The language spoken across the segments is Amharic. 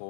ኦ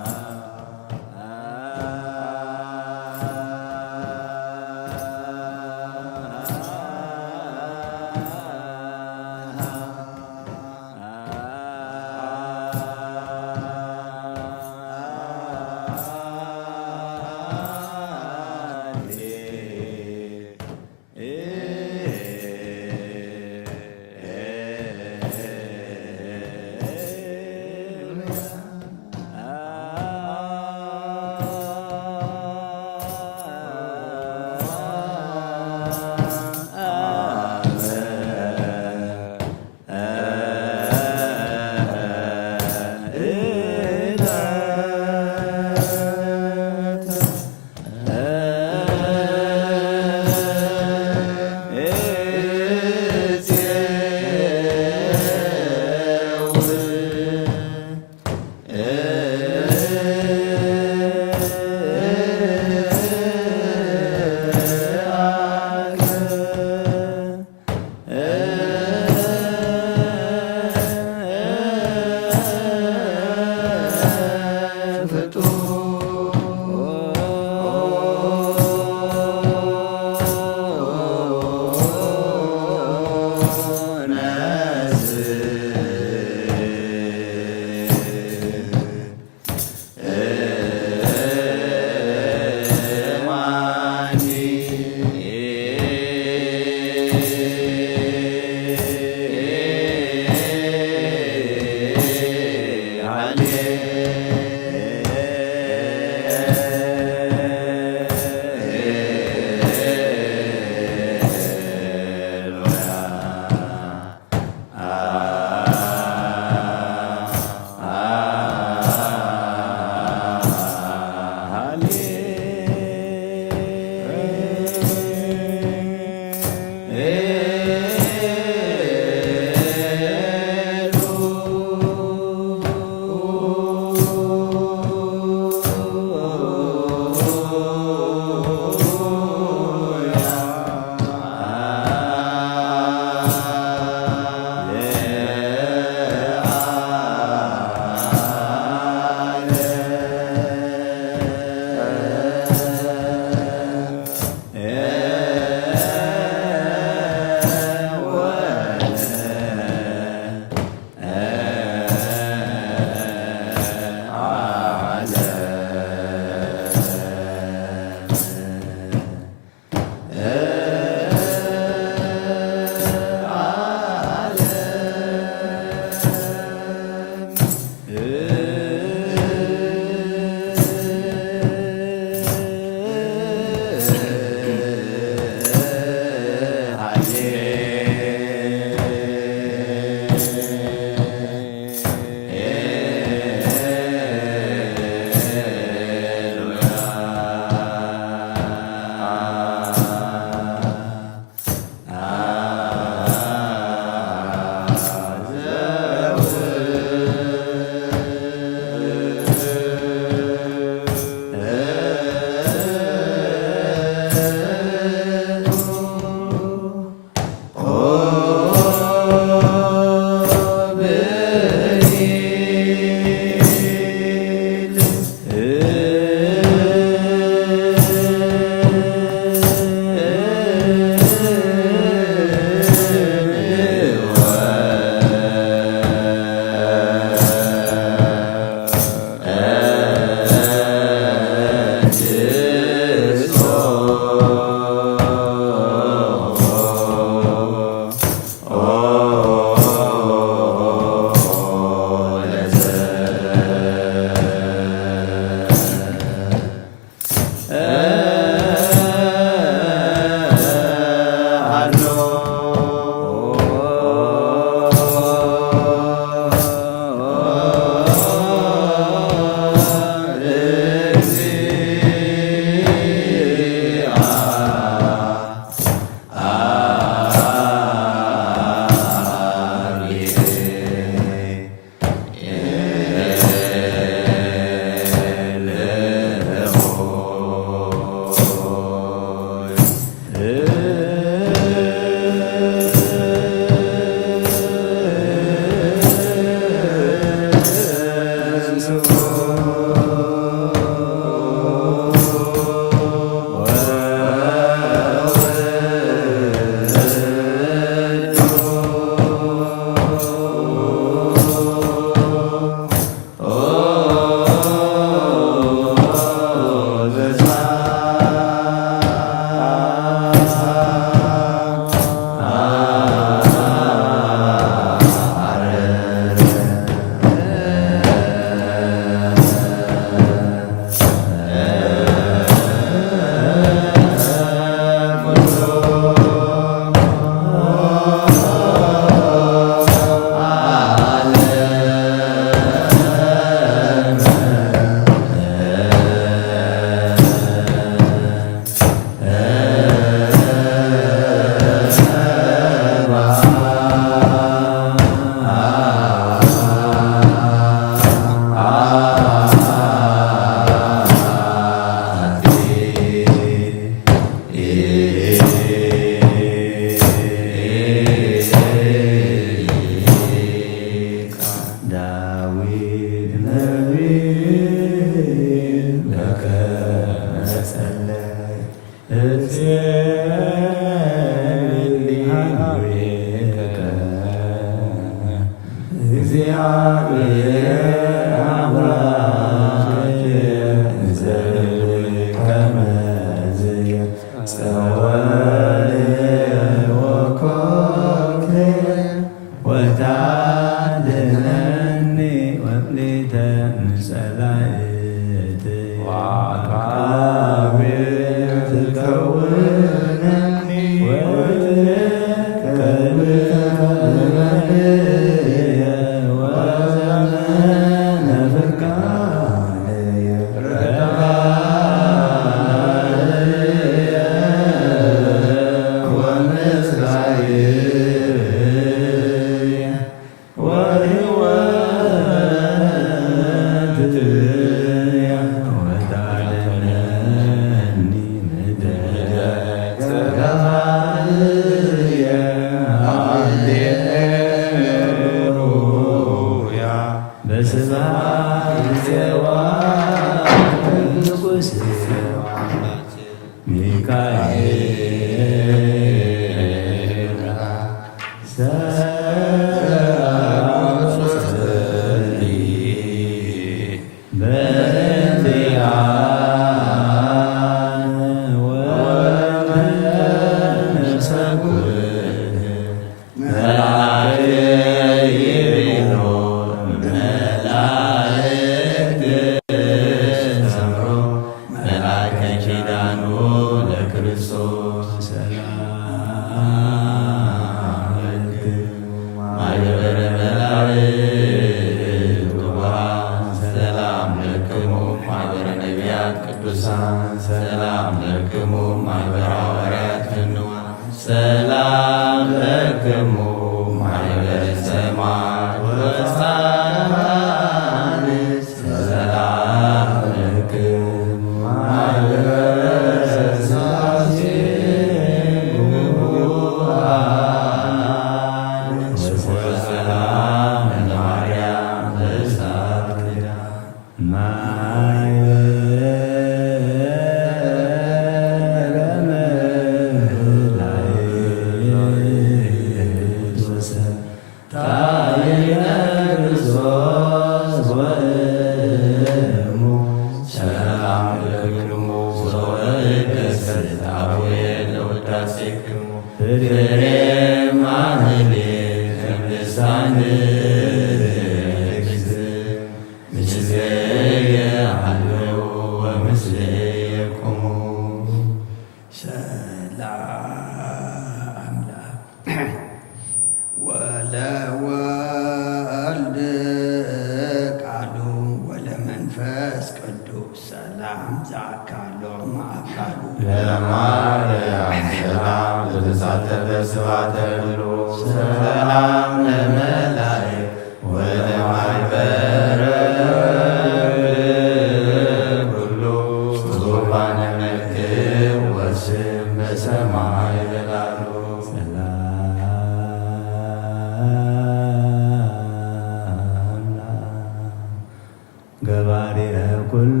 ገባ ባሪያ ኩሉ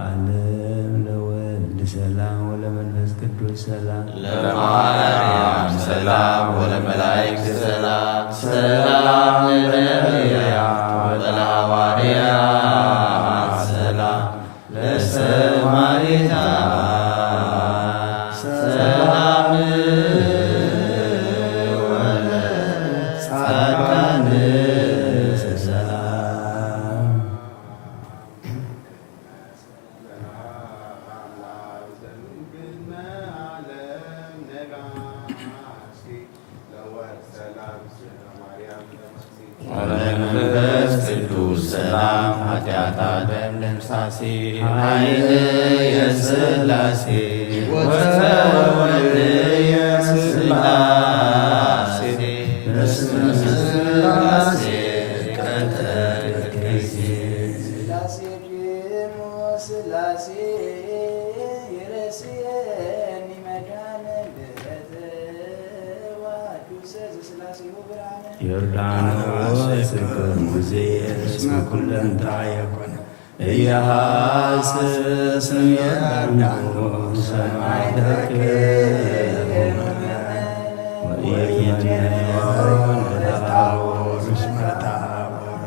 ዓለም ለወልድ ሰላም ወለመንፈስ ቅዱስ ሰላም ለማርያም ሰላም ወለመላእክት ሰላም ሰላም ለነቢያት ወለሐዋርያት ሰላም ለሰማዕታት ሰላም ወለጻድቃን ሰላም ወለመንፈስ ቅዱስ ሰላም ኃጢአታት ደምሳሴ ኃይል የሥላሴ ወተወልድ የሥላሴ በስመ ሥላሴ ቀጠር ጊዜ ሥላሴ ድሞ ሥላሴ የረስየኒ መድኃኔ ልደት ዋሕዱ ሰዝ ሥላሴሁ ብርሃነ ዮርዳኖስ ሙዜ እስመ ኩለንታ የኮነ ኢያሐስስም ዮርዳኖስ ሰማዕተከ ወኢይትመነን ለታቦር እስመ ታቦር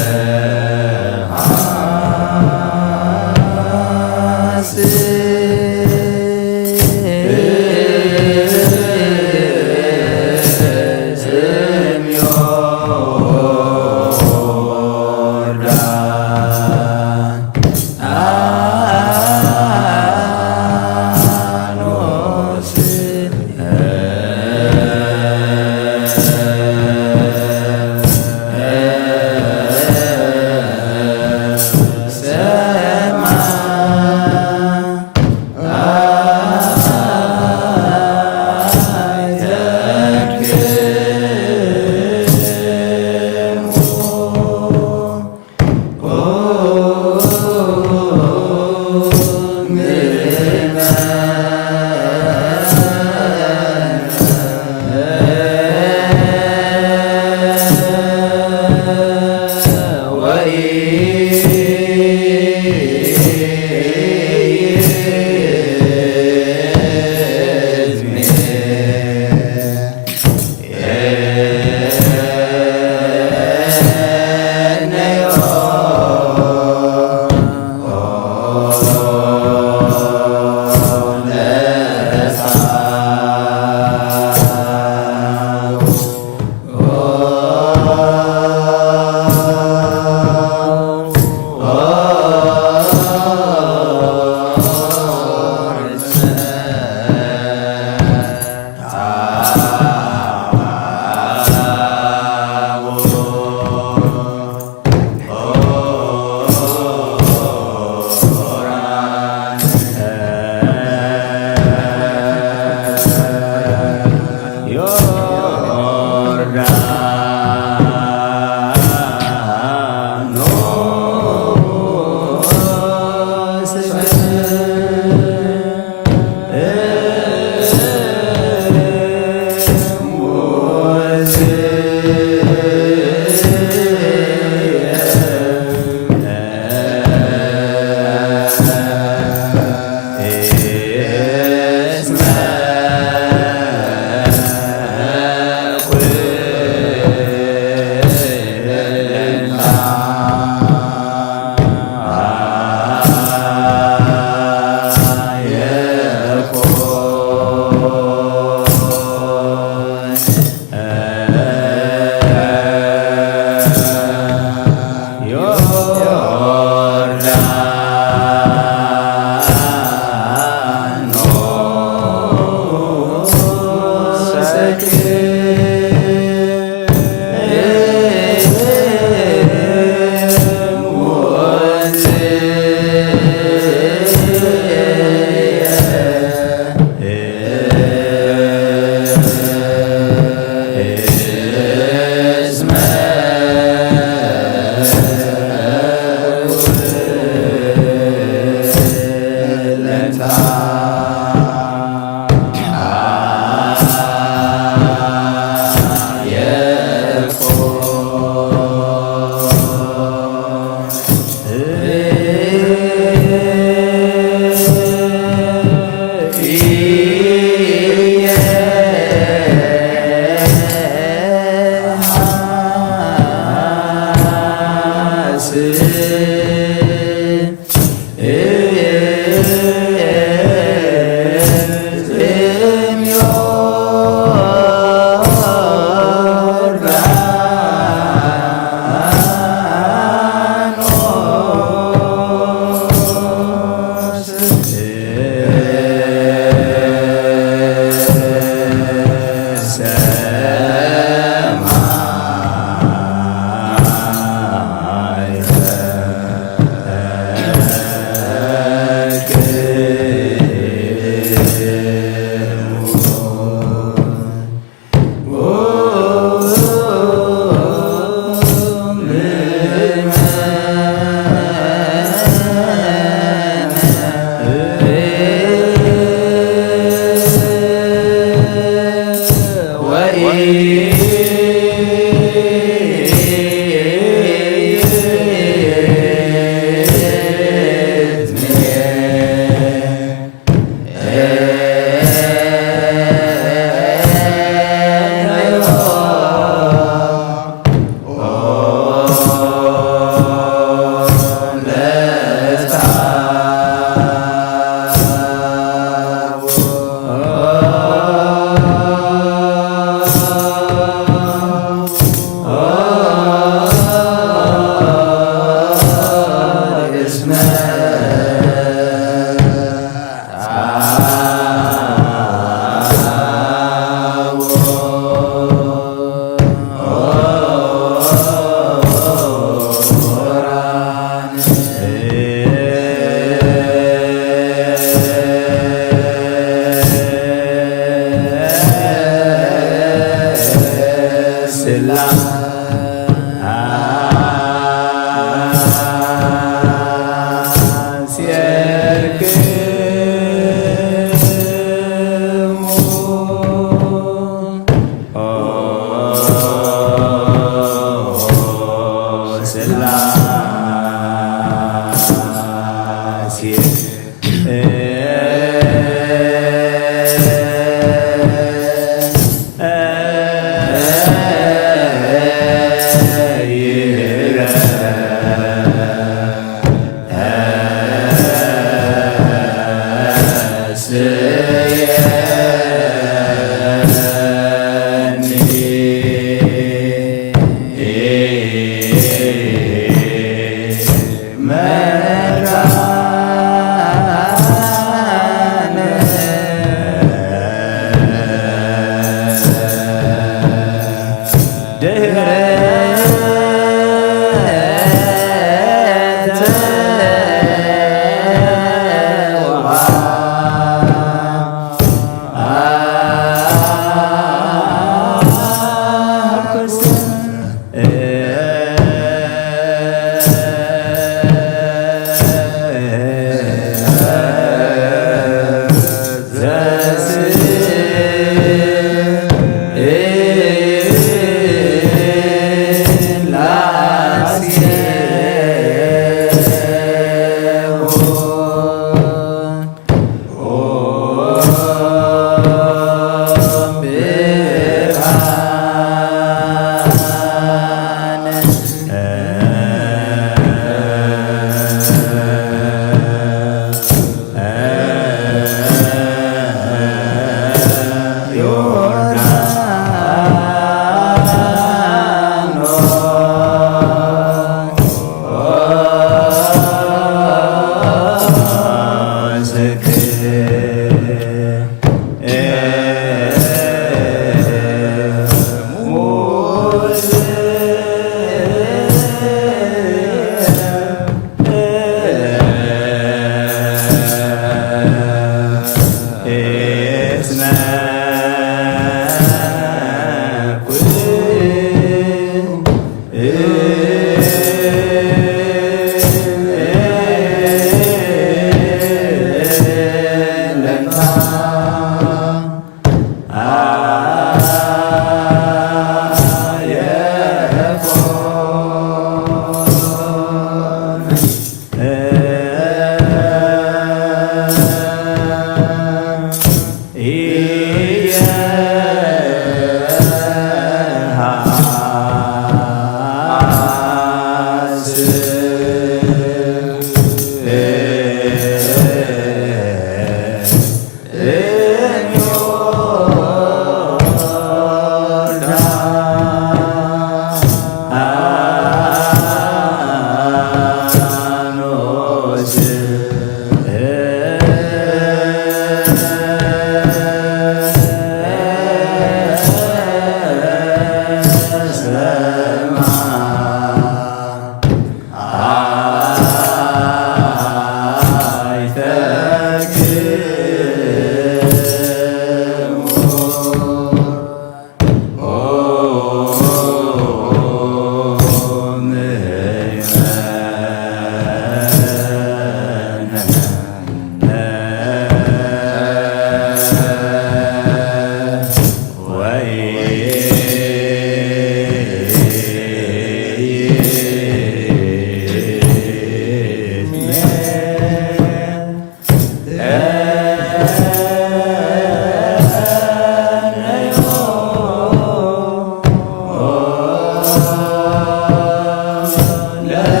Oh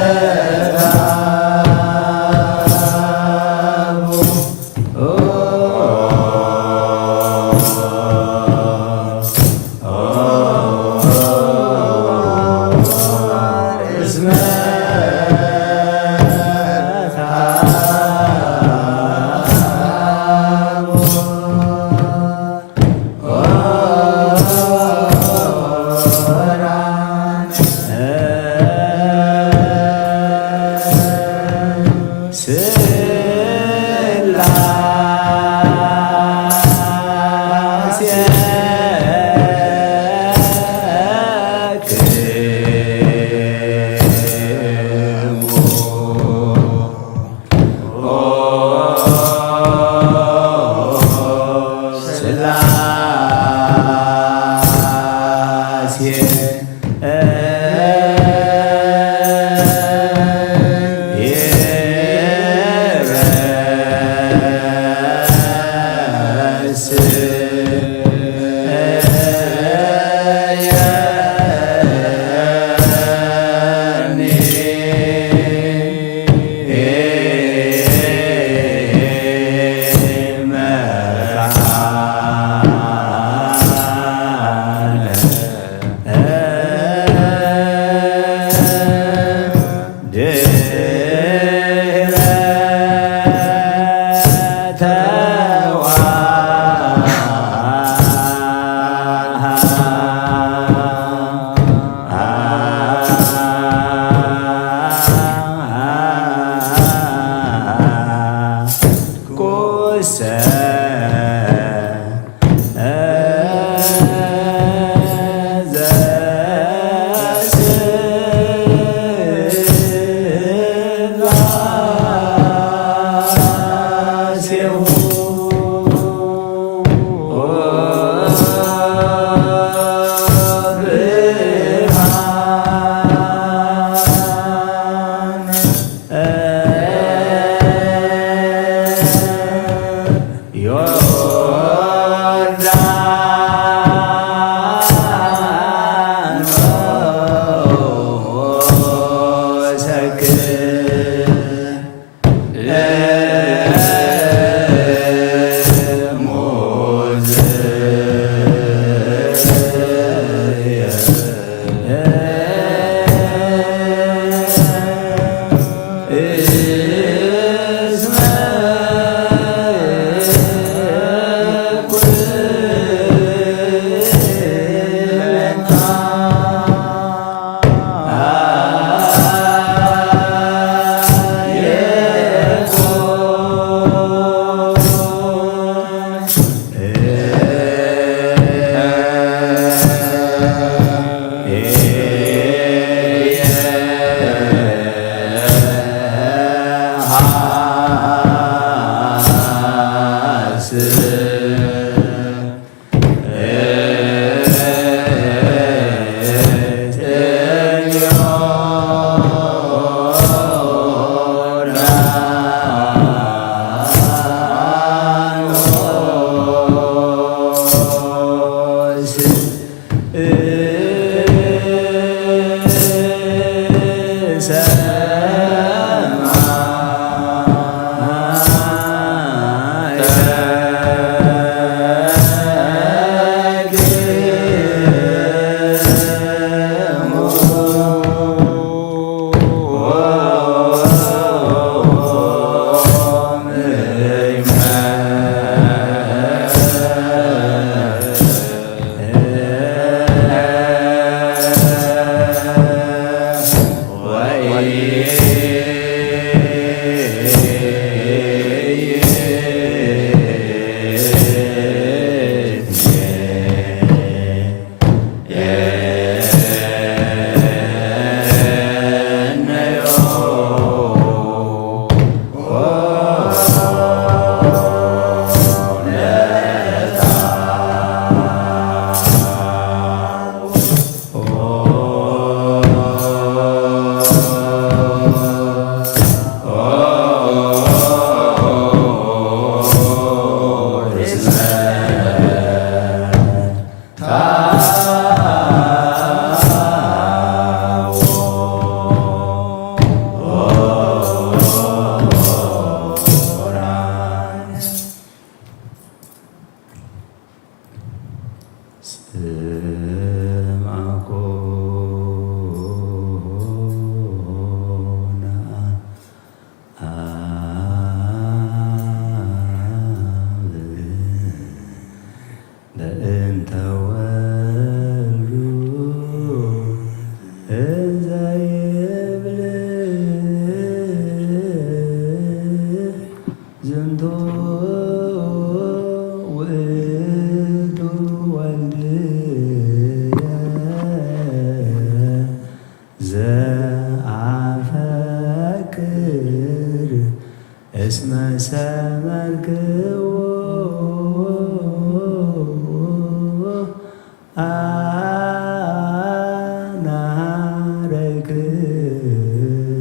እስመ ሰመርክዎ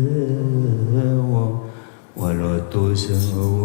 አናረክዎ ወሎቱ ስምዎ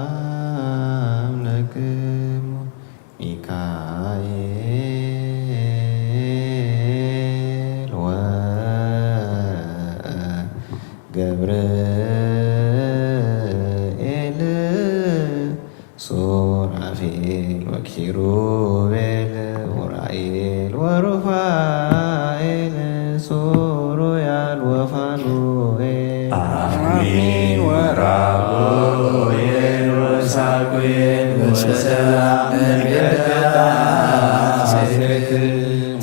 ሰላም ለክሙ ሚካኤል ወገብርኤል ሱራፌል ወኪሩቤል ኡራኤል ወሩፋኤል ሱሩያል ወፋኑኤል አሜን ወራጉኤል ወሳጉኤል ወሰላም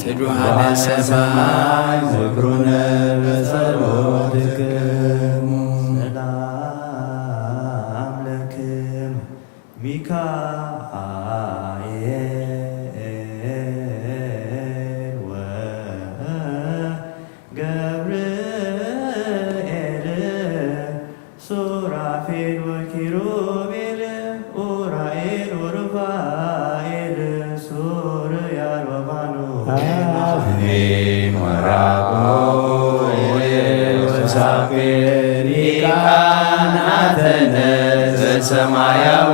ትዱሃነ ሰማይ ዝክሩነ በጸሎትክሙ ሰላም ለክሙ ሚካኤል ወገብርኤል ሱራፌል ወኪሩቤል ኡራኤል ወሩፋኤል ሱርያል ወፋኑኤል አሜን ወራጉኤል ወሳጉኤል ሊቃናተ ዘሰማያዊ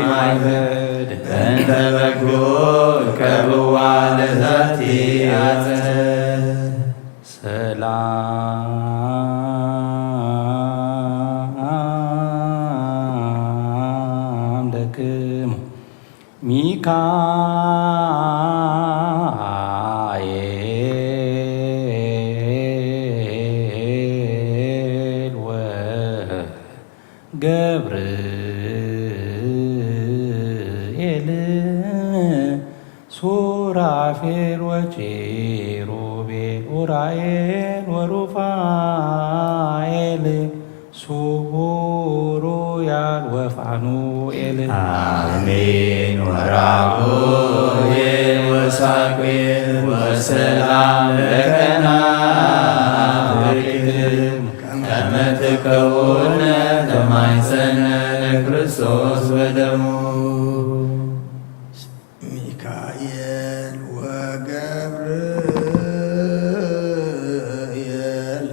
ማይበድ እንተ በጎ ከብዋ ለዛቲ አተ ሰላም ለክሙ ሚካኤል ወገብርኤል ሱራፌል ወኪሩቤል ኡራኤል ወሩፋኤል ሱሩያል ወፋኑኤል አሜን ወራጉኤል ወሳቁኤል ወሰላም ለከና ከመ ትከውነ ተማይፀነ ለክርስቶስ በደሙ ሚካኤል ወገብርኤል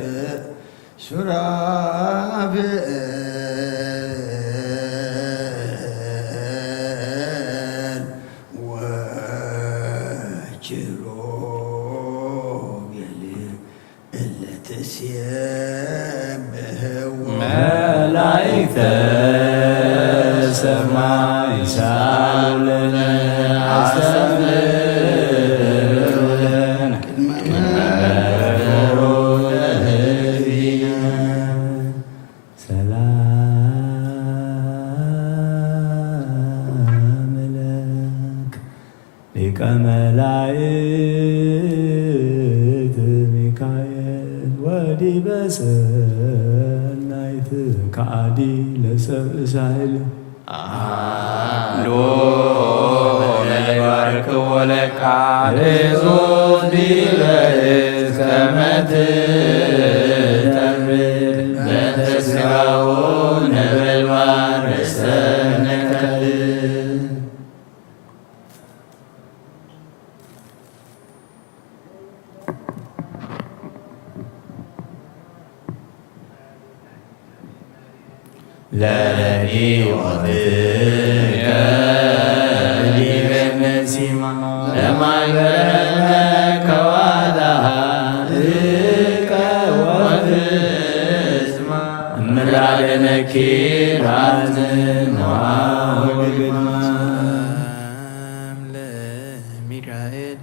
ሱራፌል ወኪሩቤል እለ ትሴብሕዎ መላእክተ ሰማይ ሳሉ ለነ አስተምሩ ለነ መምህሩ ለህሊና ሰላም ለከ ሊቀ መላእክት ሚካኤል ወዲበ ሰናይት ከአዲ ለሰብእ ሳህል ለይባርክዎ ለቃልሱ ዲበ ዕፀ ተምር በእንተ ሥጋው ነበልባል ርእሰ ነቀል ለረድኤትከ ዲበ መሲማ ለማይበረነ ከዋላ እቀ ወፍስማ እምላደነ ኪራት ነዋ ወግድማ ለሚካኤል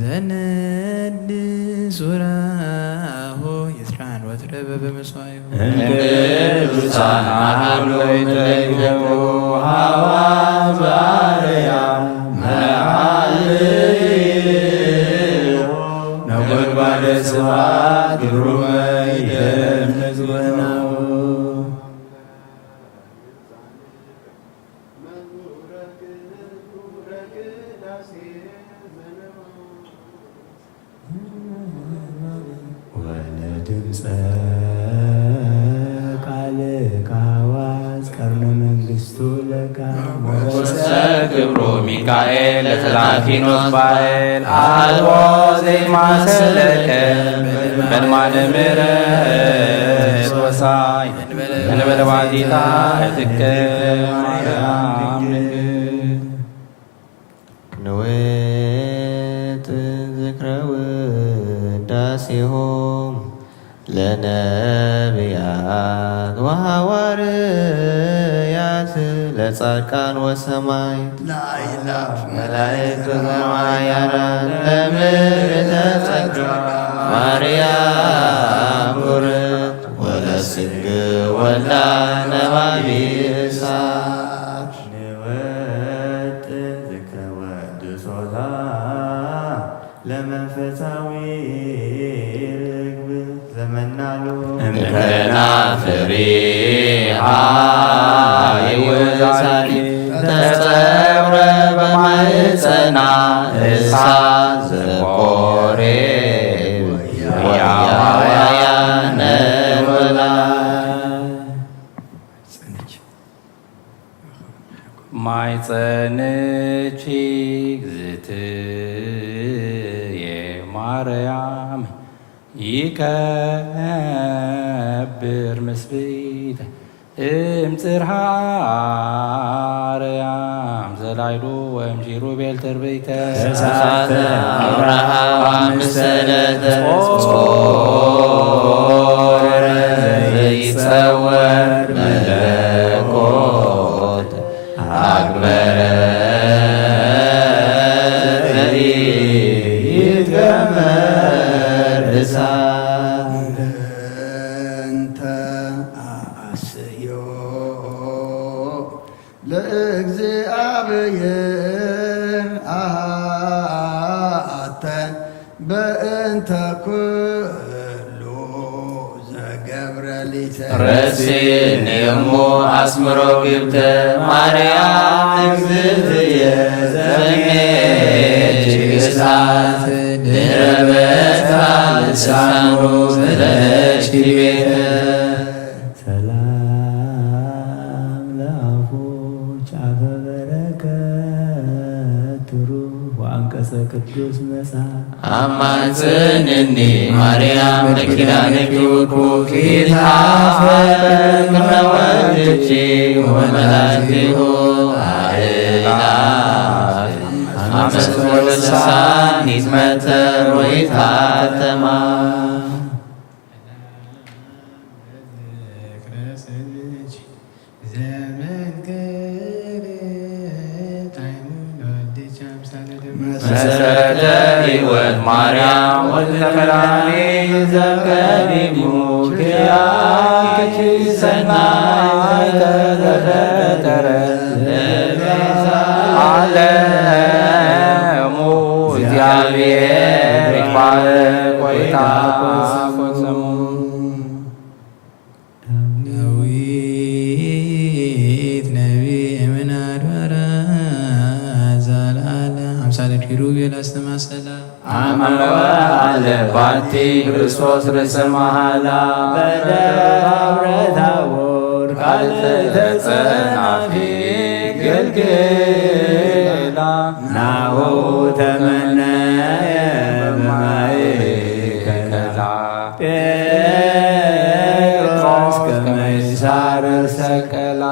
ዘነድ ሱራሆ የስራን ወትረበ በመስዋዩ ቅዱሳን አሐዱ ተይዘው ሐዋስ በአርያም መኃልዩ ነጎድጓደ ስብሐት ግሩመ ይደምጽ ወናሁ ወለድምፀ ቃልከ ሐዋስ ቀርነ መንግሥቱ ለከ ወሰ ክብሮ ሚካኤል ለተላኪኖስ ባኤል አልቦ ዘይማሰለከ በልማደ ምሕረት ወሳይ እንበለ ባቲታ እትከ ማርያም ንዌጥ ዝክረ ውዳሴሆም ለነቢያት ወሐዋርያት ለጻድቃን ወሰማዕት ለአእላፍ መላእክት ወሰማያት ለምልዕተ ጸጋ ማርያም ቡርክት ወለስግ ወልዳ ነባቢ እሳት ንወጥ ዝክረ ወድሶታ ለመንፈሳዊ ርግብ ዘመናሉ እምከናፍሪሃ ይወዛኒ ተጸውረ በማኅፀና እሳት ዘቆሬ ወያዋያነ ወላ ማይጸንቺ እግዝእትየ ማርያም ይከብር ምስብእተ እምጽርሐ አርያም ዘላይሉ ወእምኪሩቤል ትርብእተ እሳተ አብርሃም ምስለተ ጾረ ዘይጸወር መለኮት አክበረ ዘይትገመር እሳት እንተ አስዮ ለእግዚአብሔር አተ በእንተ ኩሉ ረስኔሙ አስምሮ ግብተ ማርያም እግዝእትየ ዘሜች እሳት ድኅረ በጽሐ ልሳኑ ዘለለች ቤተ ሰላም ለአፉች አፈ በረከት ትሩፍ ወአንቀጸ ቅዱስ መጽሐፍ አማጽንኒ ማርያም ለኪዳንኪ ውኩኪ ታፈቅርነ ወልድኪ ወመላእክቲሁ አእላፍ አመስግኖ ልሳን ይትመተር ወይታተማ መሰረተ ሕይወት ማርያም ወልደ መድኃኒት ዘቀዲሙ ክያኪ ሰናይ ተዘፈጠረ ዓለሙ እግዚአብሔር ይባረክ ወይትሐፈጽ ስሙ። ዳዊት ነቢይ እምናድባራ ዛላለ አምሳለ ኪሩቤል አስተማሰላ አመወአለ ባቲ ክርስቶስ ርእሰ መሃላ በደብረ ታቦር ቃል ተጸናፊ ገልግላ ናሁ ተመነየ በማእከላ ጴጥሮስ ከመ ይሳረር ሰቀላ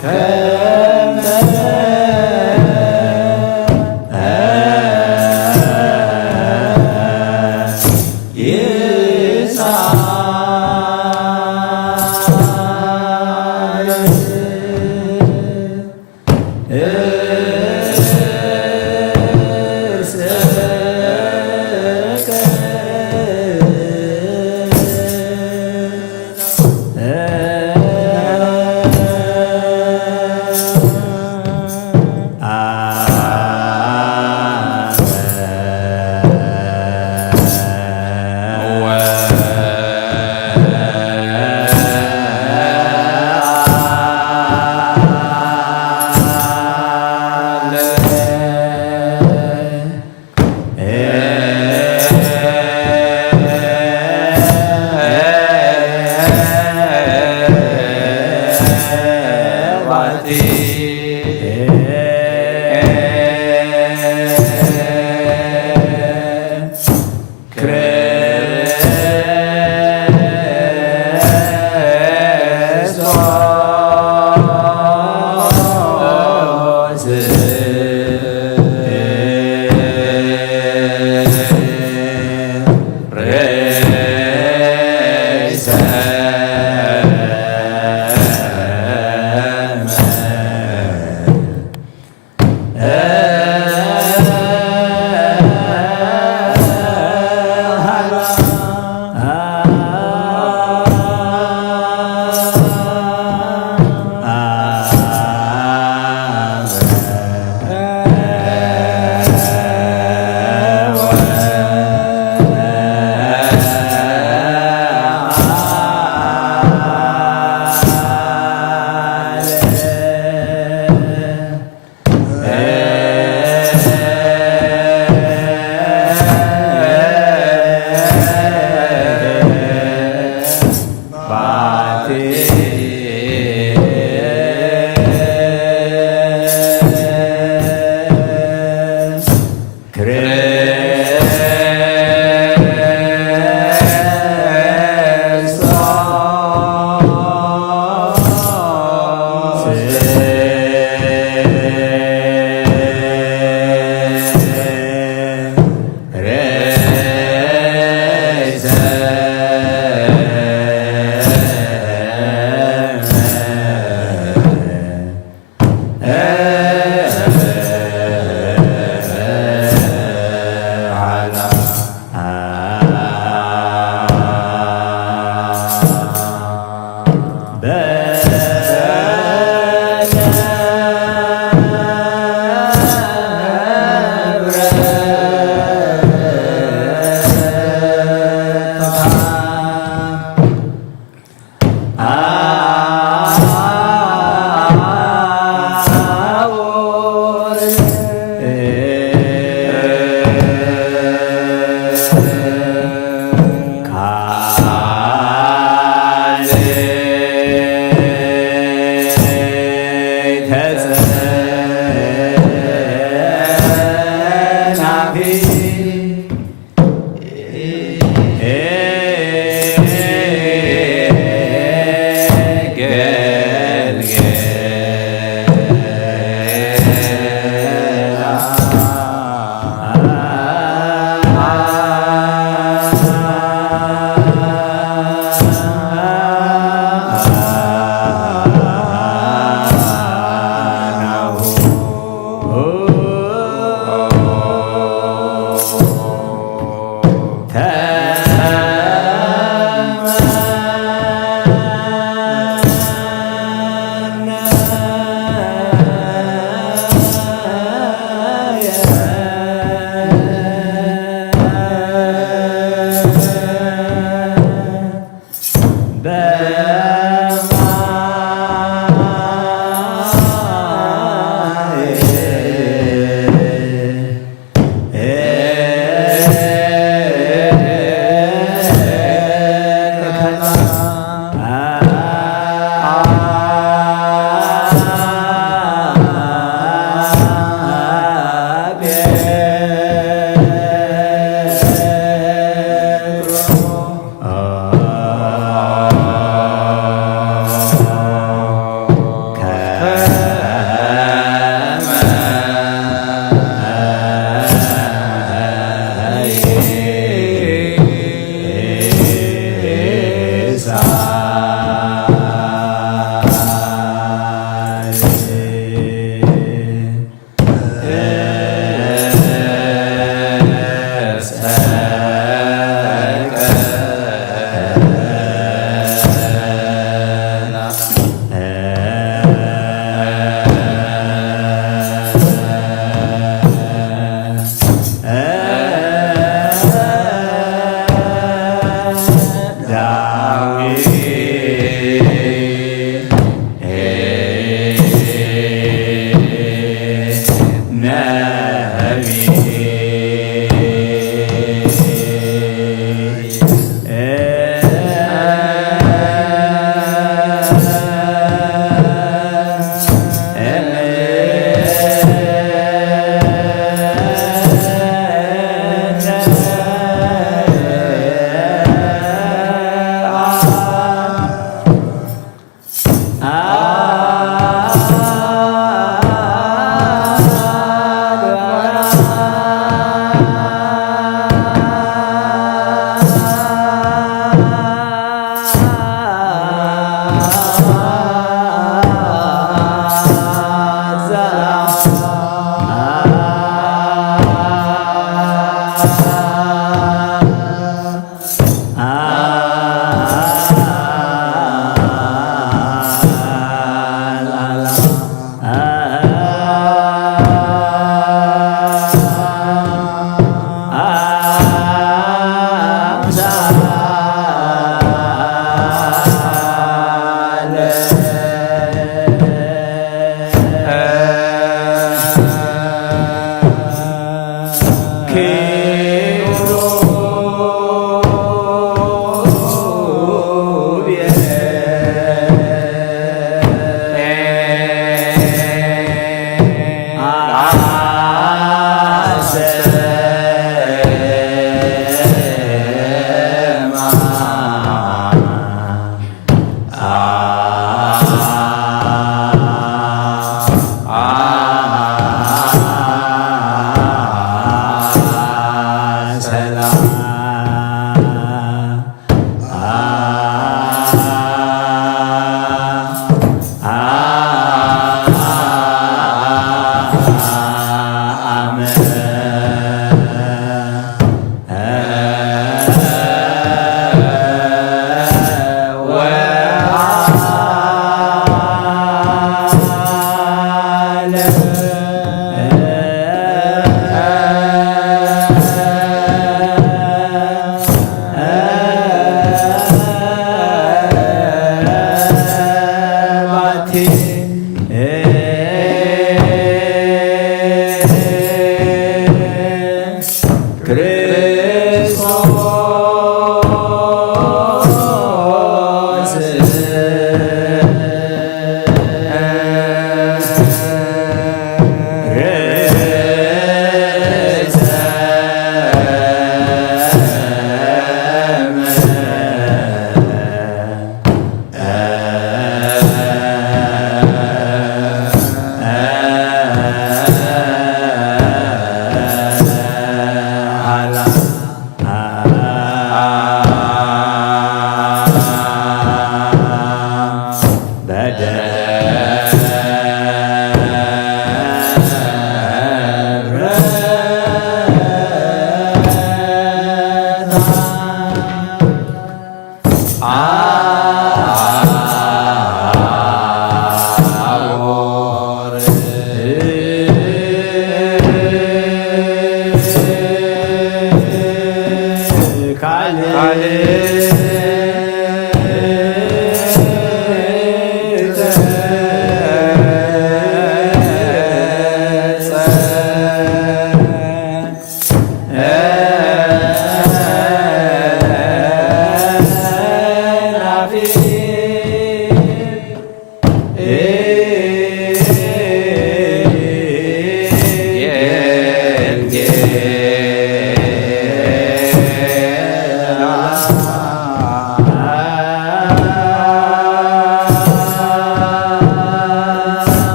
ከ በ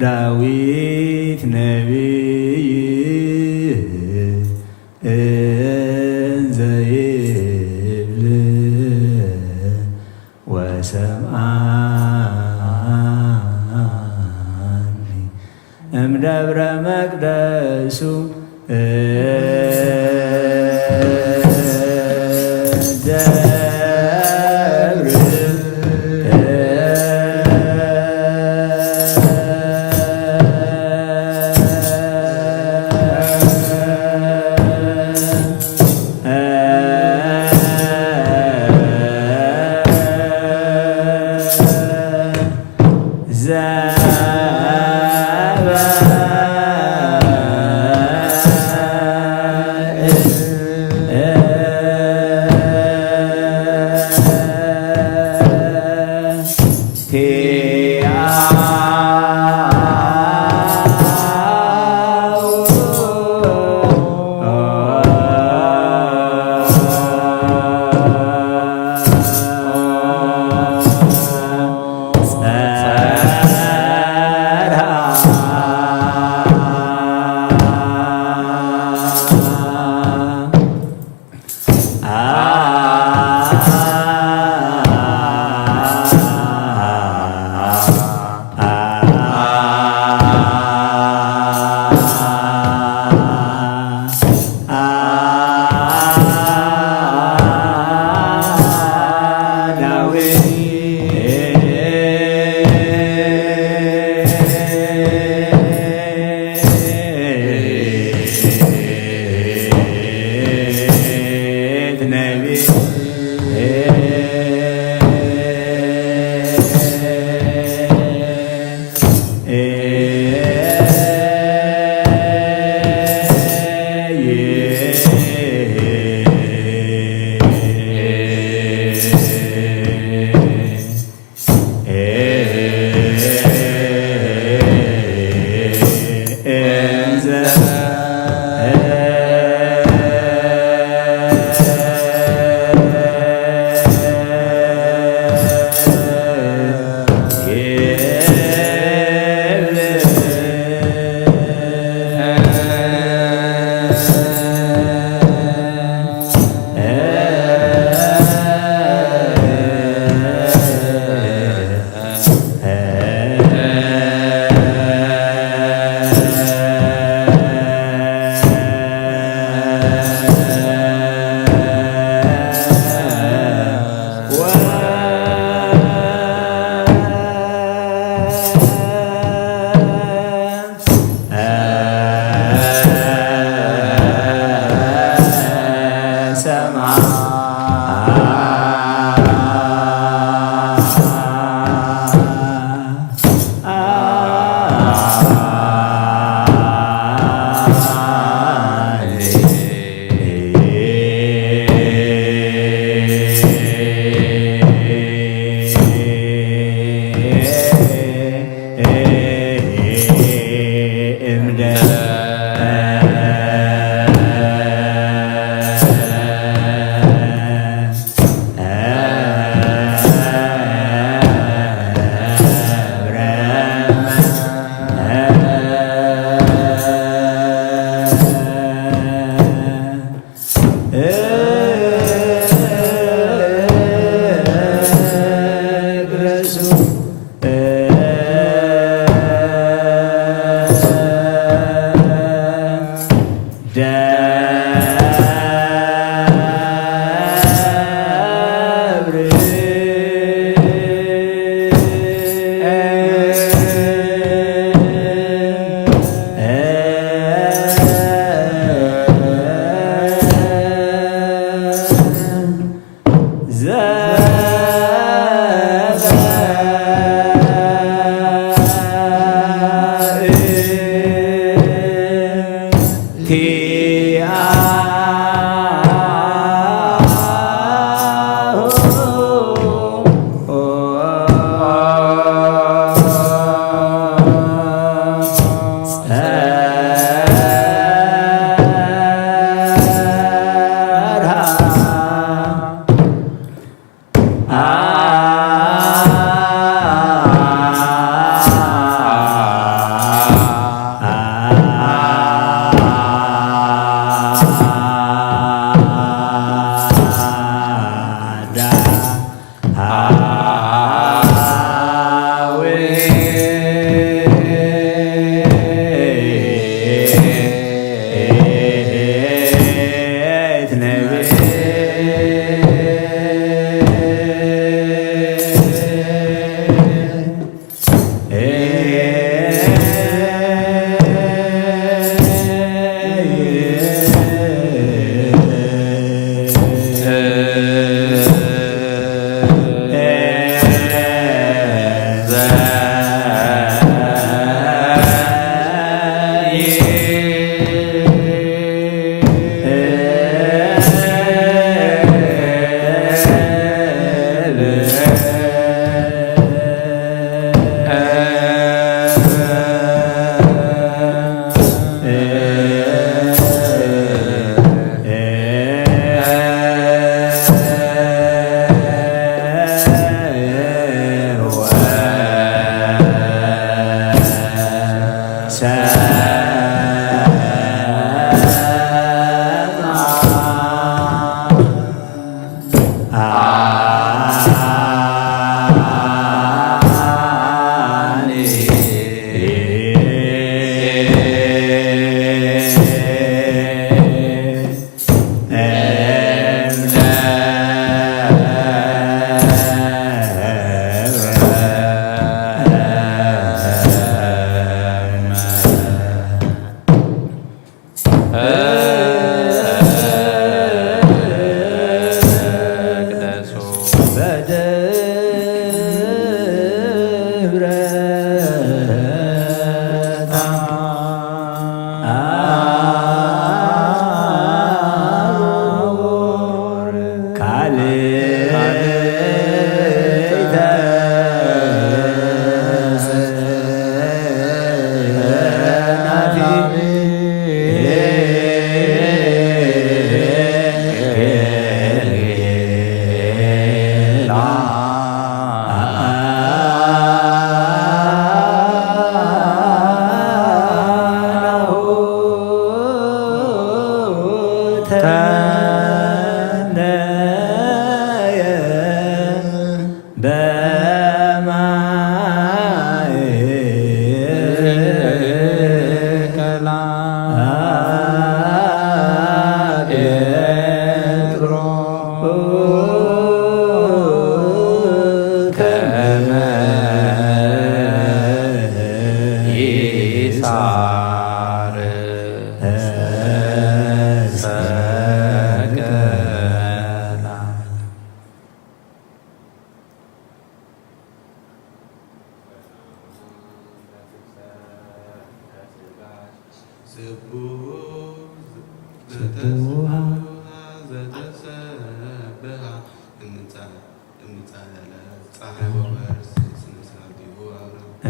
ዳዊት ነቢይ እንዘ ይብል ወሰምዓኒ እምደብረ መቅደሱ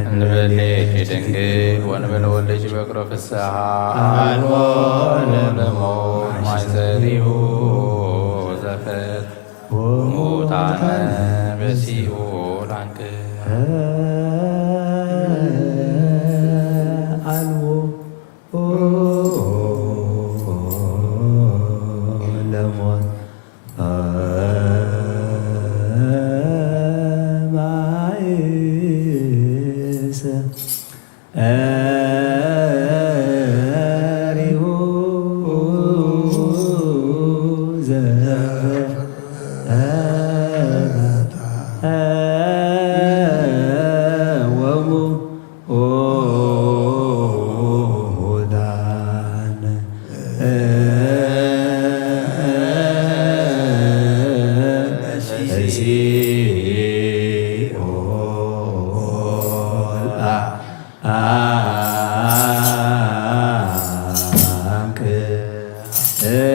እንበሌኪ ድንግል ወንበለ ወልደች በኩረ ፍስሐ አልቦ ለሞት ማይሰሪሁ ዘፈት ሙታነ በሲኦል አንቅር Yes.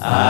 አ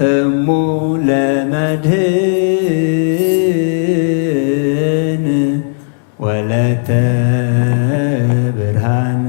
እሙ ለመድህን ወለተ ብርሃን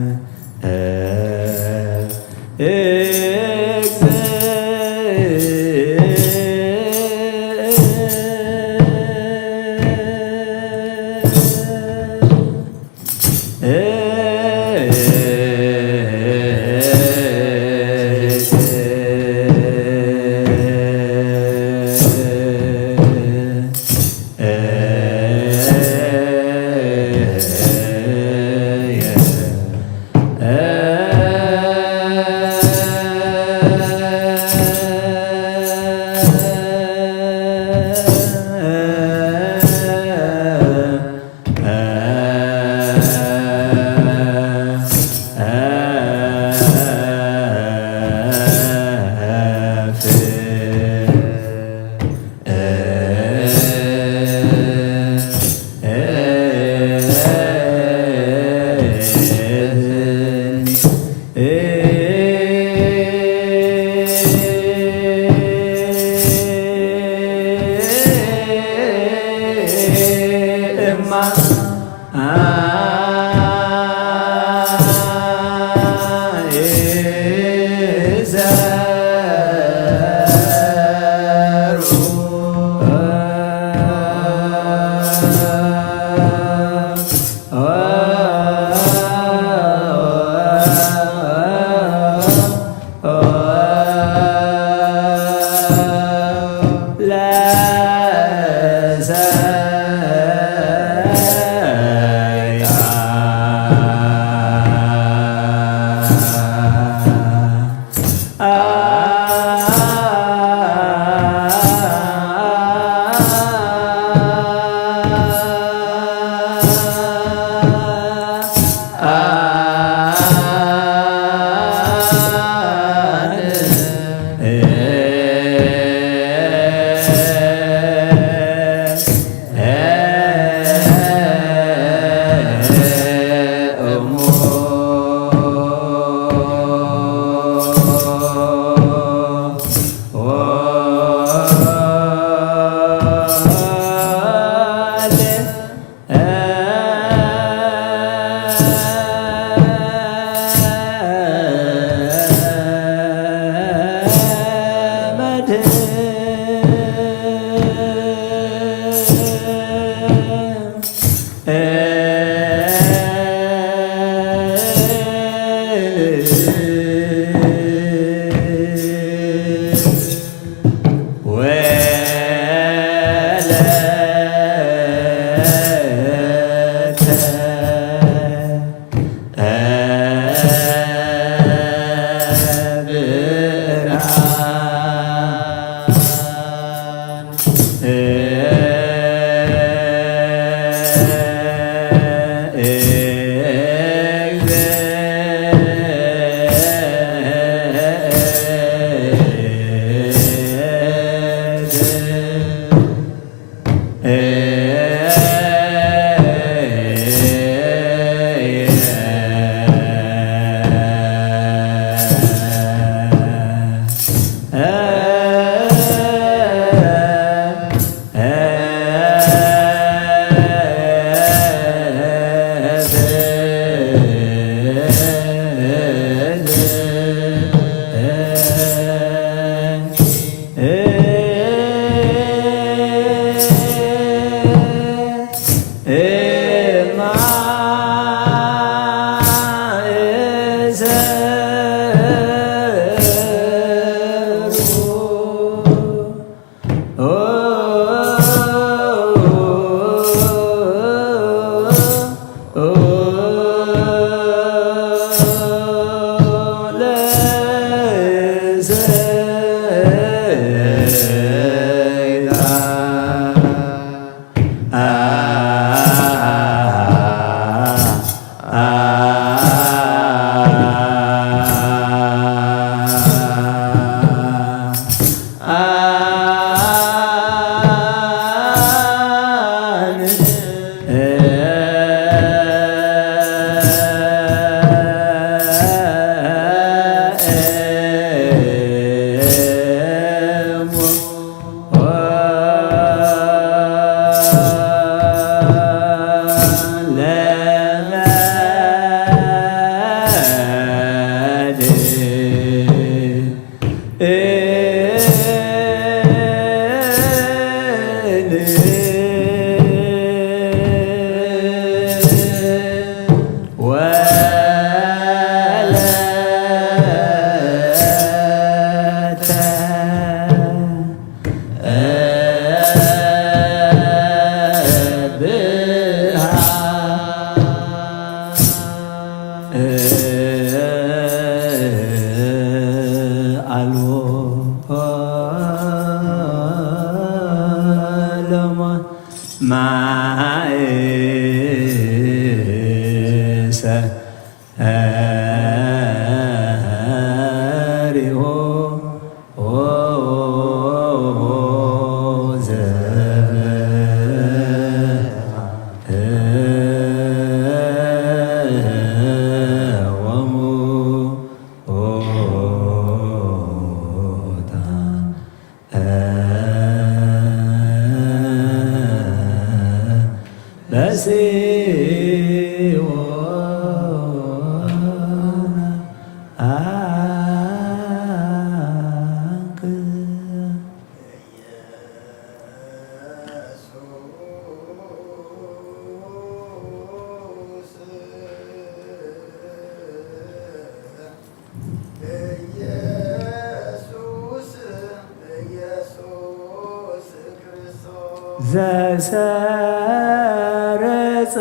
ዘሰረጸ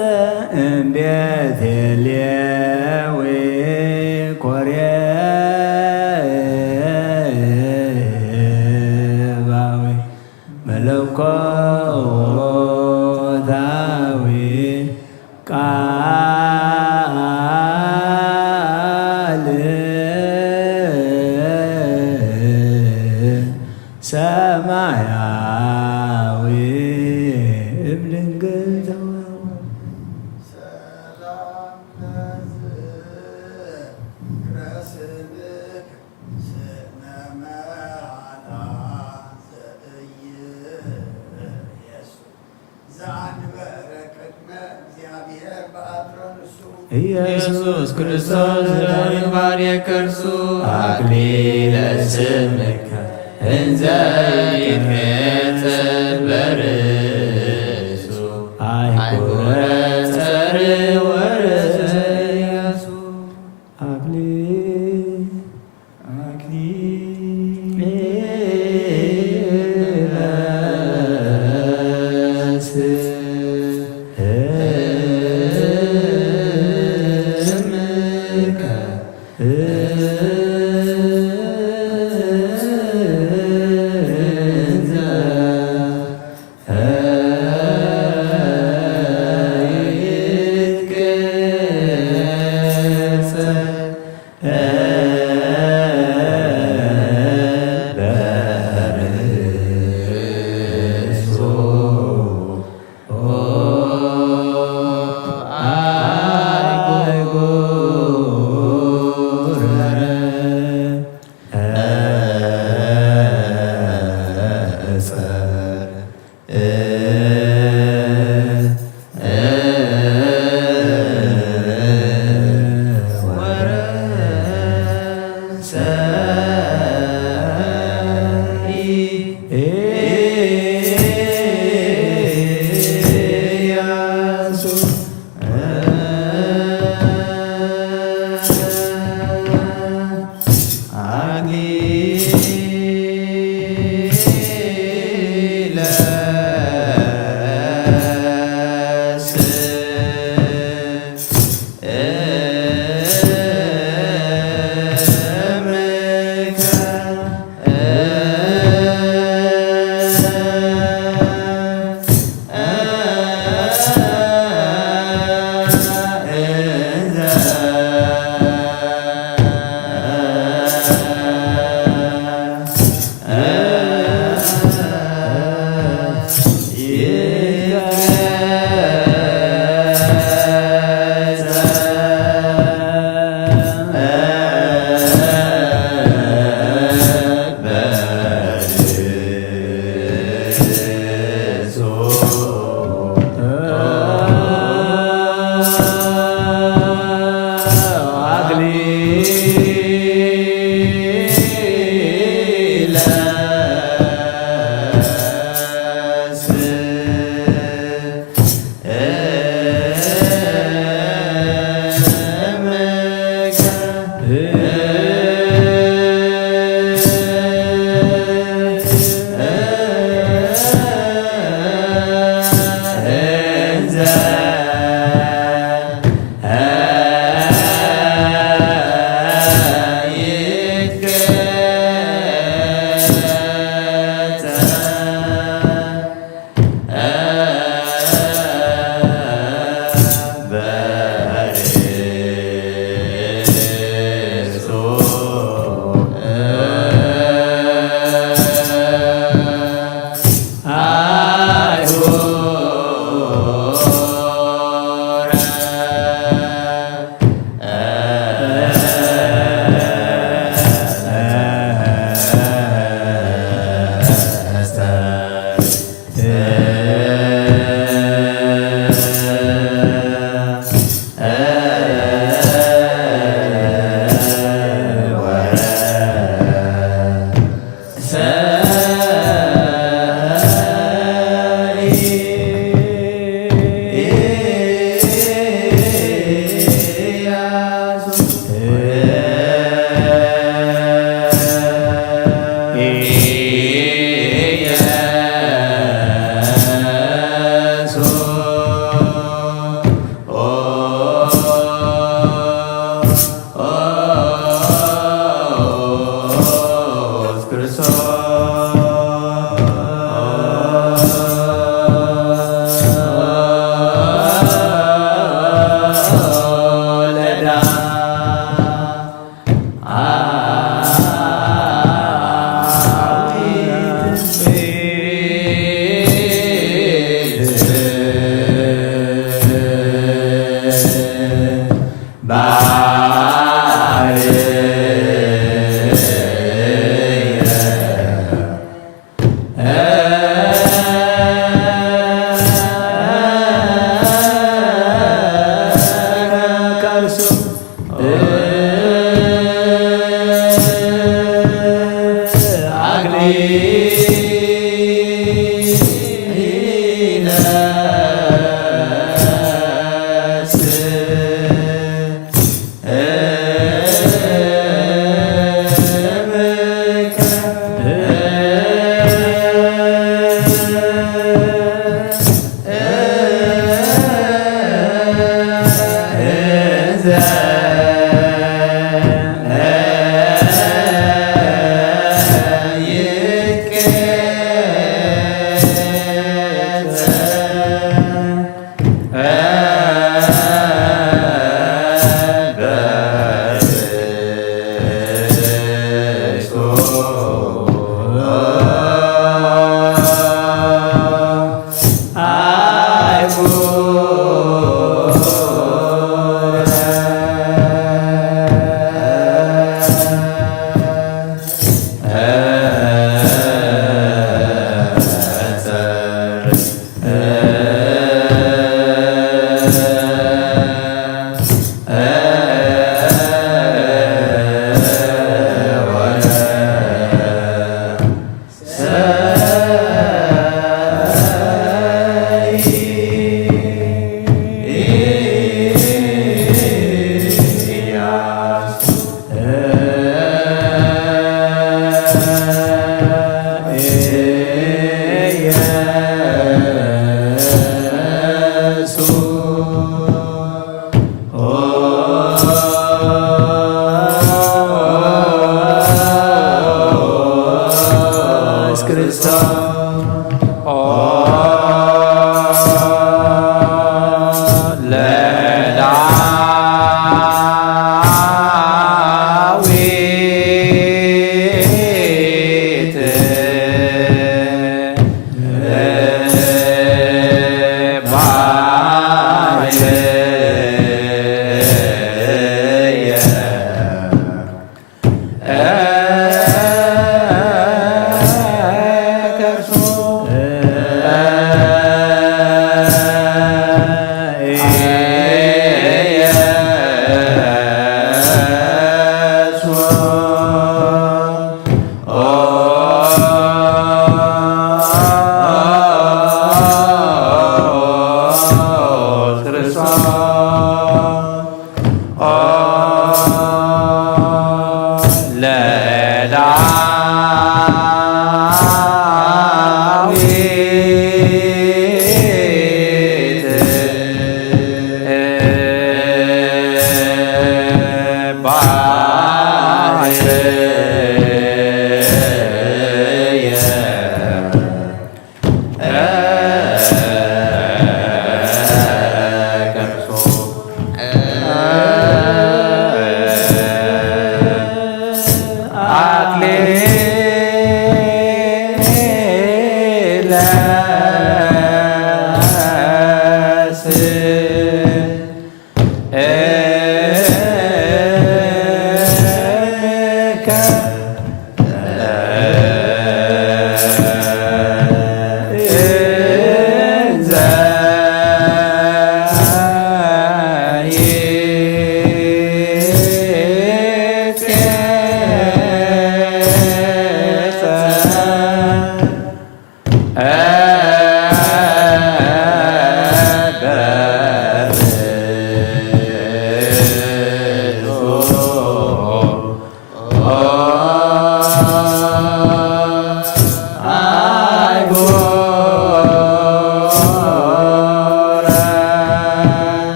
እምቤቴሌዊ ኮሬባዊ መለኮታዊ ቃል ሰማያዊ እምድንግል ኢየሱስ ክርስቶስ ዘምግባር የከርሱ አክሊለ ስምከ እንዘ ይትፌጸም በርእሱ አይኩረ ጸርዕ ወረሰያሱ አግኒ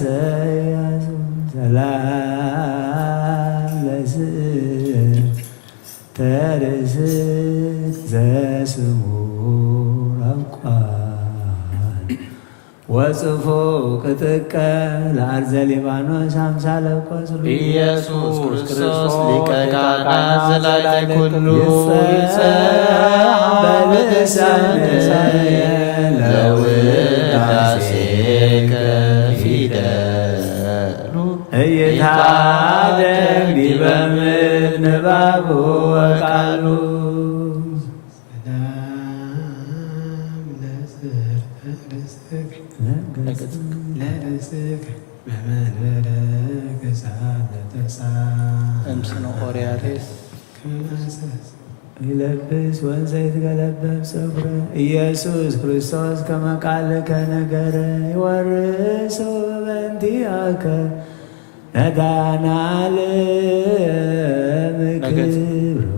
ኢያሱ ሰላም ለስዕር ተርእስት ዘስሙ ረቋል ወጽፎ ቅጥቀ ለአርዘ ሊባኖስ አምሳለ ቆጽሉ ኢየሱስ ክርስቶስ ሊቀ ካህናት ዘላለም ኩሉ ይጸአም በልሳንየ ለውዳሴከ ፊደሉ እይታደግ ዲበ ምድር ንባቡ ወቃሉ እምስኖ ኦሪያቴስ ይለብስ ወንዘ ይትገለበብ ፀጉረ ኢየሱስ ክርስቶስ ከመ ቃልከ ነገረ ይወርሶ በእንቲአከ ነዳና ለምክብር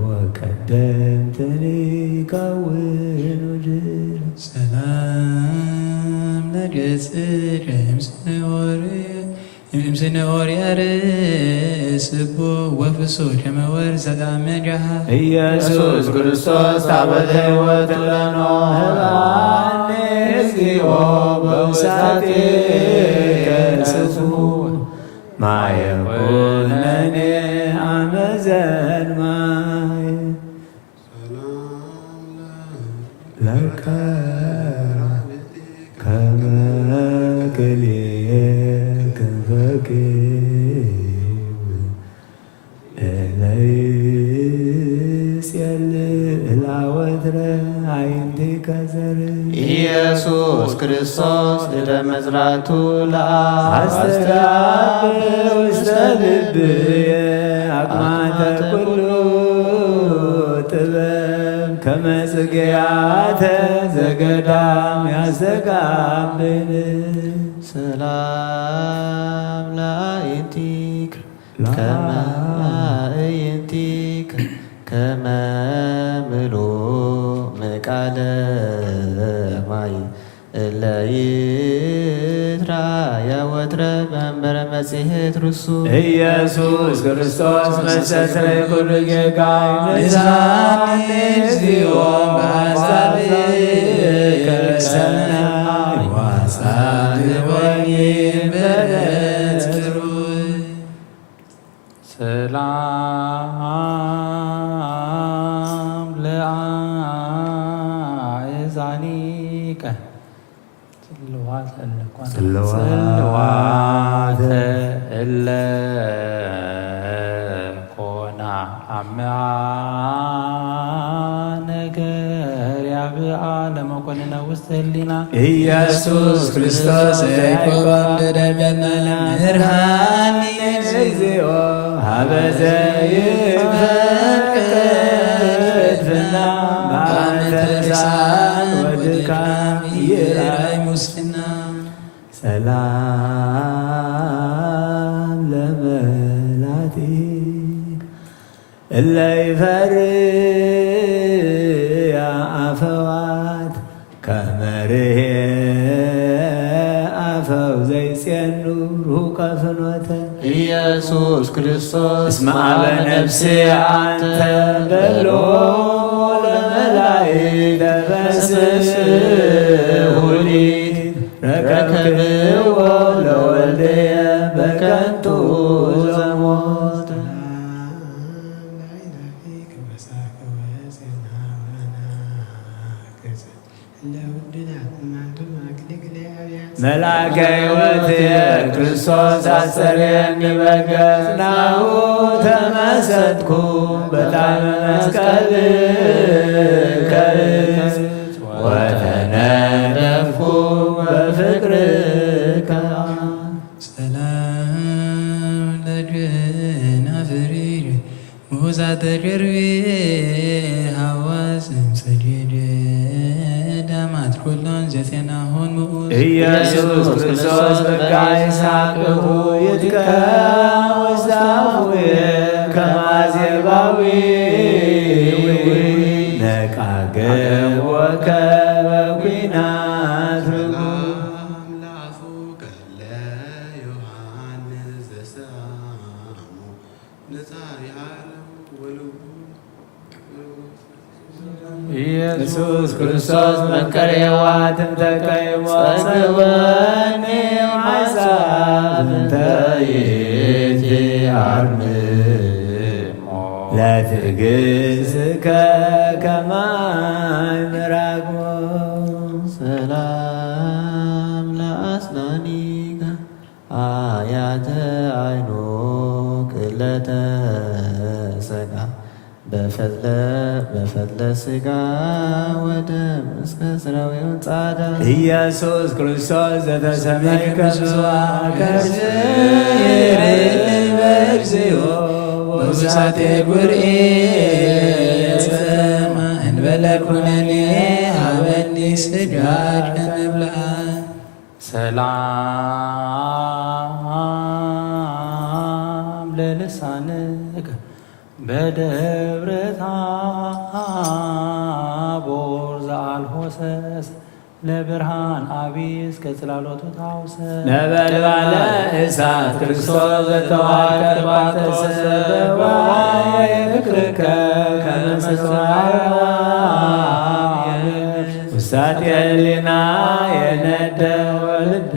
ወቀደምትን ይከውን ውድር ሰላም ለገጽር እምስነ ኦርያ ርእስቦ ወፍሶ ደመወር ዘዳመጃሃ ኢየሱስ ክርስቶስ ታቦተ ሕይወት ለኖ ህባኔ እግዚኦ በውሳጤከ ስፉሕ ማየ ኩነኔ አመዘን ማይ ለከ ከመ ክልኤ ክንፈክብ እለይጼልእ እላወትረ አይንቲከ ዘርእ ኢየሱስ ክርስቶስ እደ መዝራቱ አስተጋብ ውስተ ልብየ አቅማተ ኩሉ ጥበብ ከመ ጽጌያተ ዘገዳም ያስተጋብን ሰላም ለአይንቲከ ከመ አዕይንቲከ ከመ ምሉእ ምቃለ ማይ እለ ይትራእያ ወትረ በመንበረ መጽሔት ርሱ ኢየሱስ ክርስቶስ መስተስረይ ኩሉ ጌጋይ ንሳኔ እግዚኦ በአሕዛብከ ሰናይ ዋሳልወኒ በለትሩ ሰላም ለአእዛኒከ ጽልዋተ እለ ኮና አምአ ነገር ያብአ ለመኮንነ ውስተ ህሊና ኢየሱስ ክርስቶስ ያዕቆብ ደደመና ምርሃኒ እግዚኦ ሀበዘ ይፈቅድና ባመተሳን ወድካም ይራይ ሙስና ሰላም ለመላቲክ እለ ይፈርያ አፈዋት ከመርሄ አፈው ዘይጼኑ ሩቀ ፍኖተ ኢየሱስ ክርስቶስ እስመ አበ ነፍሴ አንተ በሎ ለመላእክተ በስሁኒ ረከብክዎ ለወልድየ በከንቱ ዘሞተ መልአከ ሕይወትየ ክርስቶስ አስተርየኒ በገጽ ናሁ ተመሰጥኩ በጣዕመ መስቀልከ ወተነደፍኩ በፍቅርከ ሰላም ለደናፍሪር ሙዛተ ጀርቤ ሐዋስም ሰደደ ዳማት ኩሎን ዘቴናሆን ምዑዝ ኢየሱስ ክርስቶስ በጋ ይስሐቅሁ ይትከል ውስተ አፉየ ከመ አዜባዊ ነቃገብ ወከበ ኩናት ርጉም ኢየሱስ ክርስቶስ መከሬዋ ትንተቀይሞ ጸግበኒ ሐሳብ እንተ ይእቲ አርምሞ ለትዕግሥትከ ከመ ምራግሞ ሰላም ለአስናኒከ አያተ አይኖ ቅለተ ሥጋ በፈትለ ሥጋ ወደም እስከ ሥራዊውን ጻዳ ኢየሱስ ክርስቶስ ዘተሰመይከ ብፁዕ ከርሥዮ በውሳቴ ጉርኤ ሰማ እንበለ ኩነኔ ሀበኒ ስጋድ ከመብልዓ ሰላም ለልሳንከ በደብረ ታቦር ዘአልሆሰስ ለብርሃን አቢይ እስከ ጽላሎቱ ታውሰስ ነበልባለ እሳት ክርስቶስ ዘተዋሃደ ባተ ሰበዋየ ምክርከ ከመ መስዋዕ ውሳጤ ሕሊና የነደ ወልድ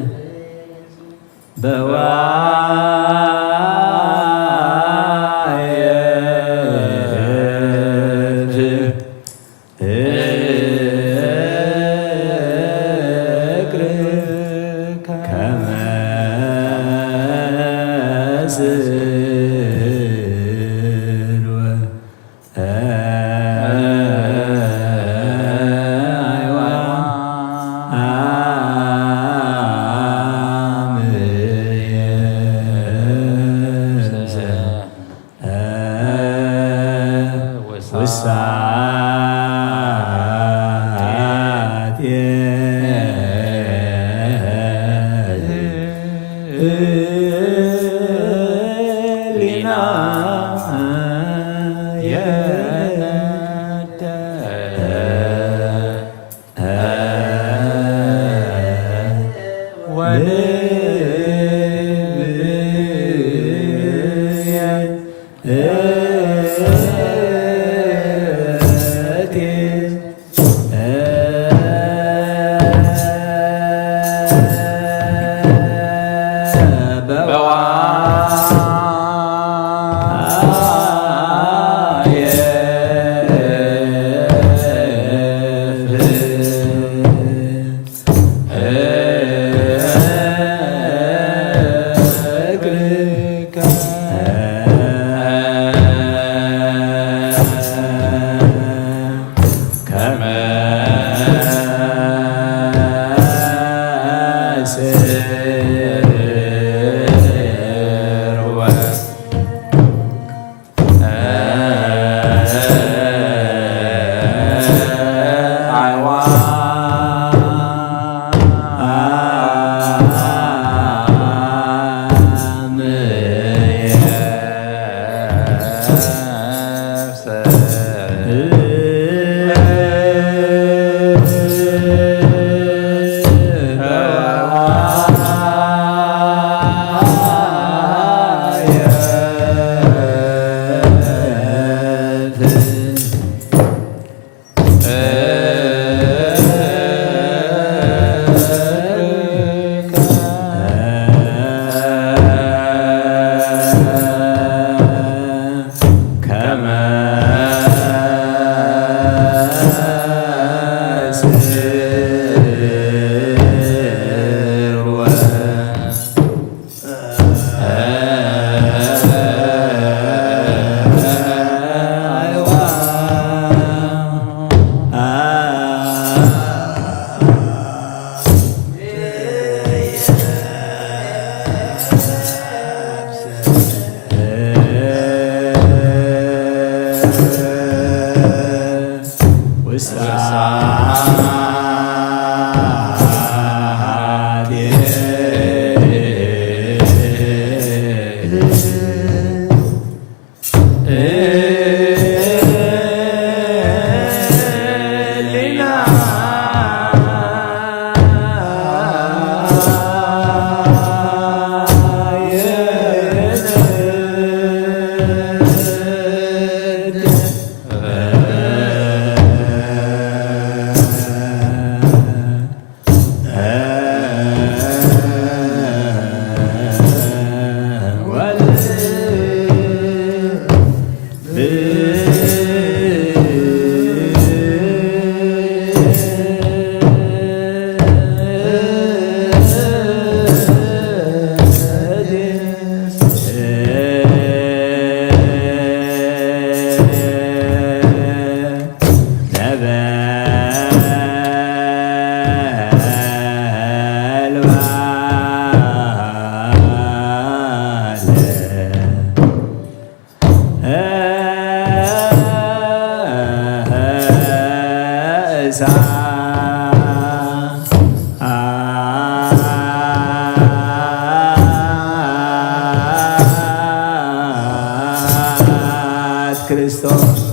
ክርስቶስ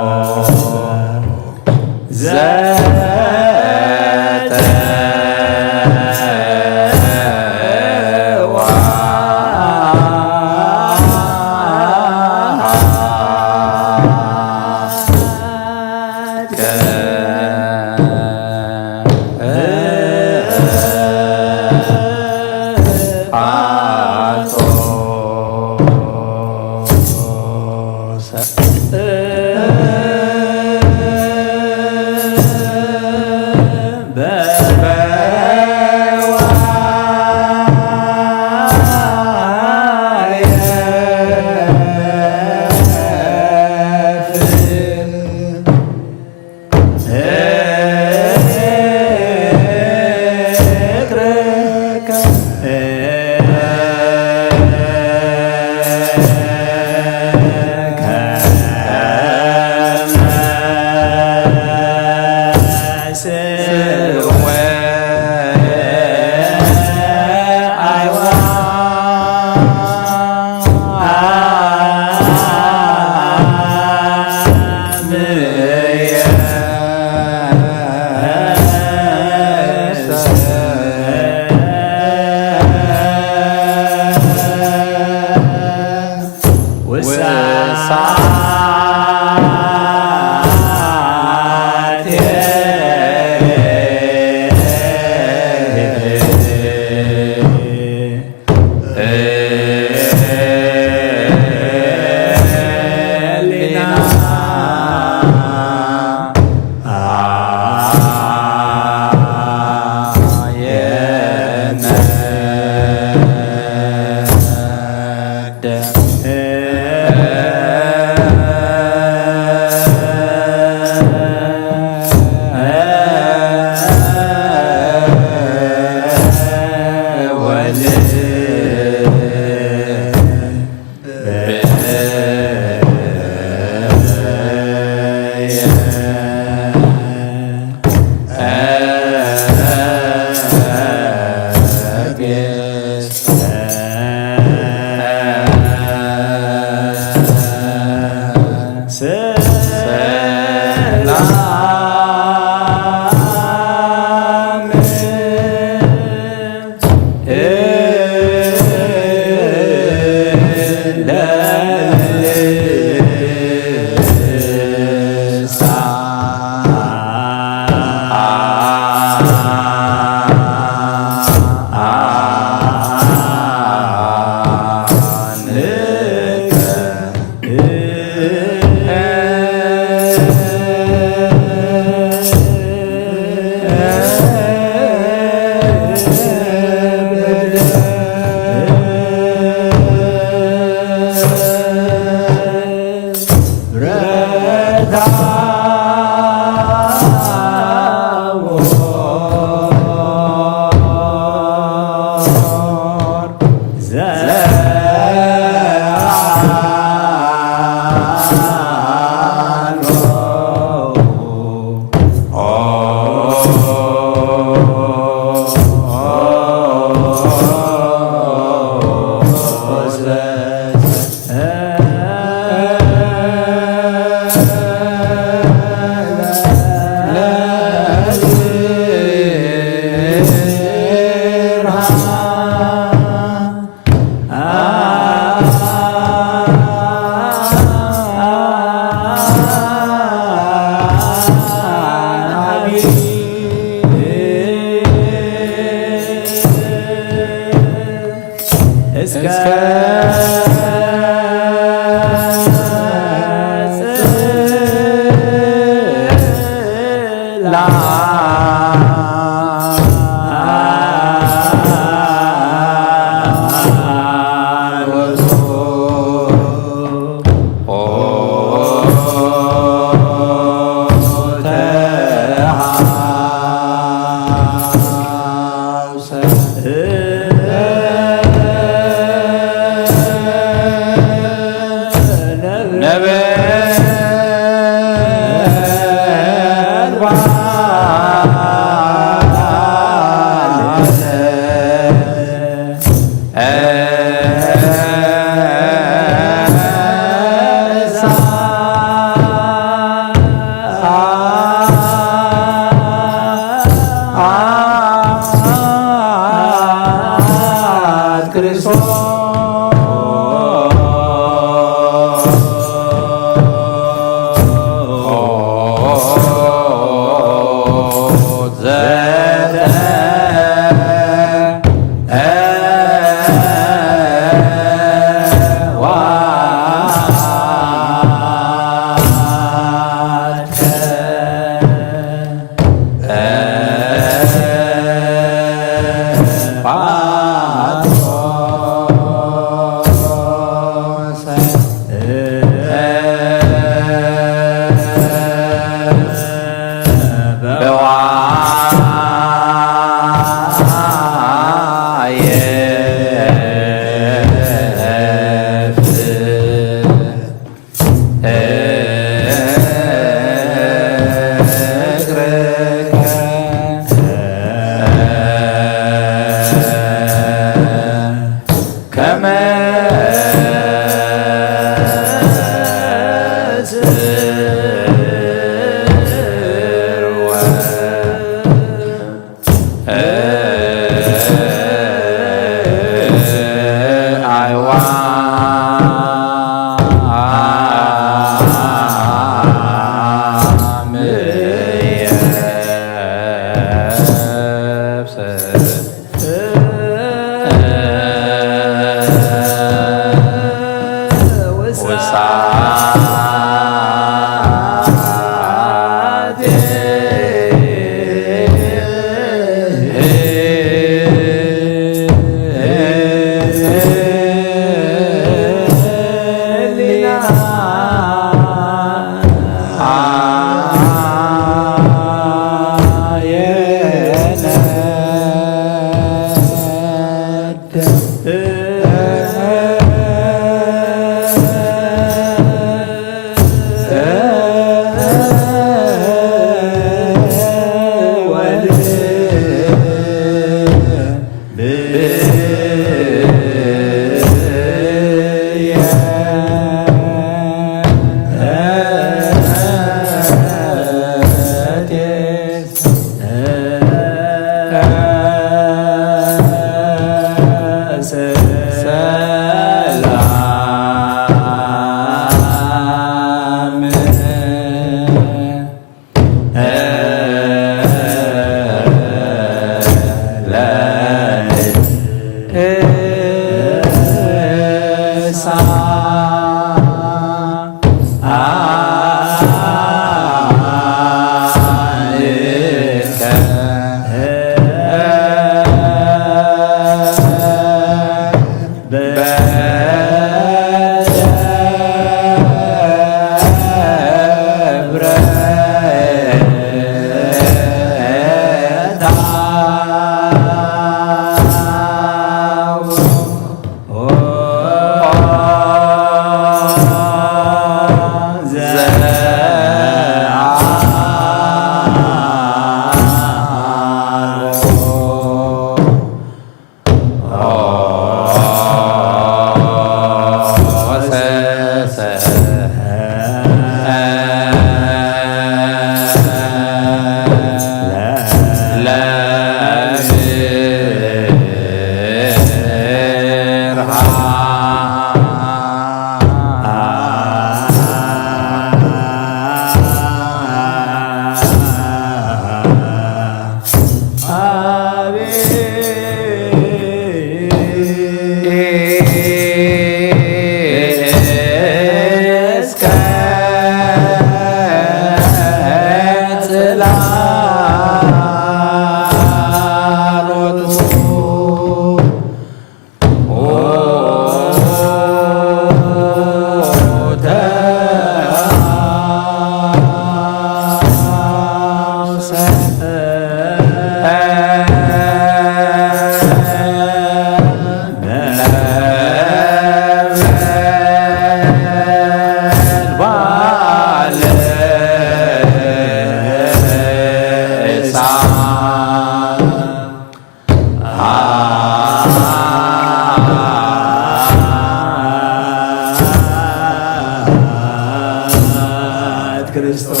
ክርስቶስ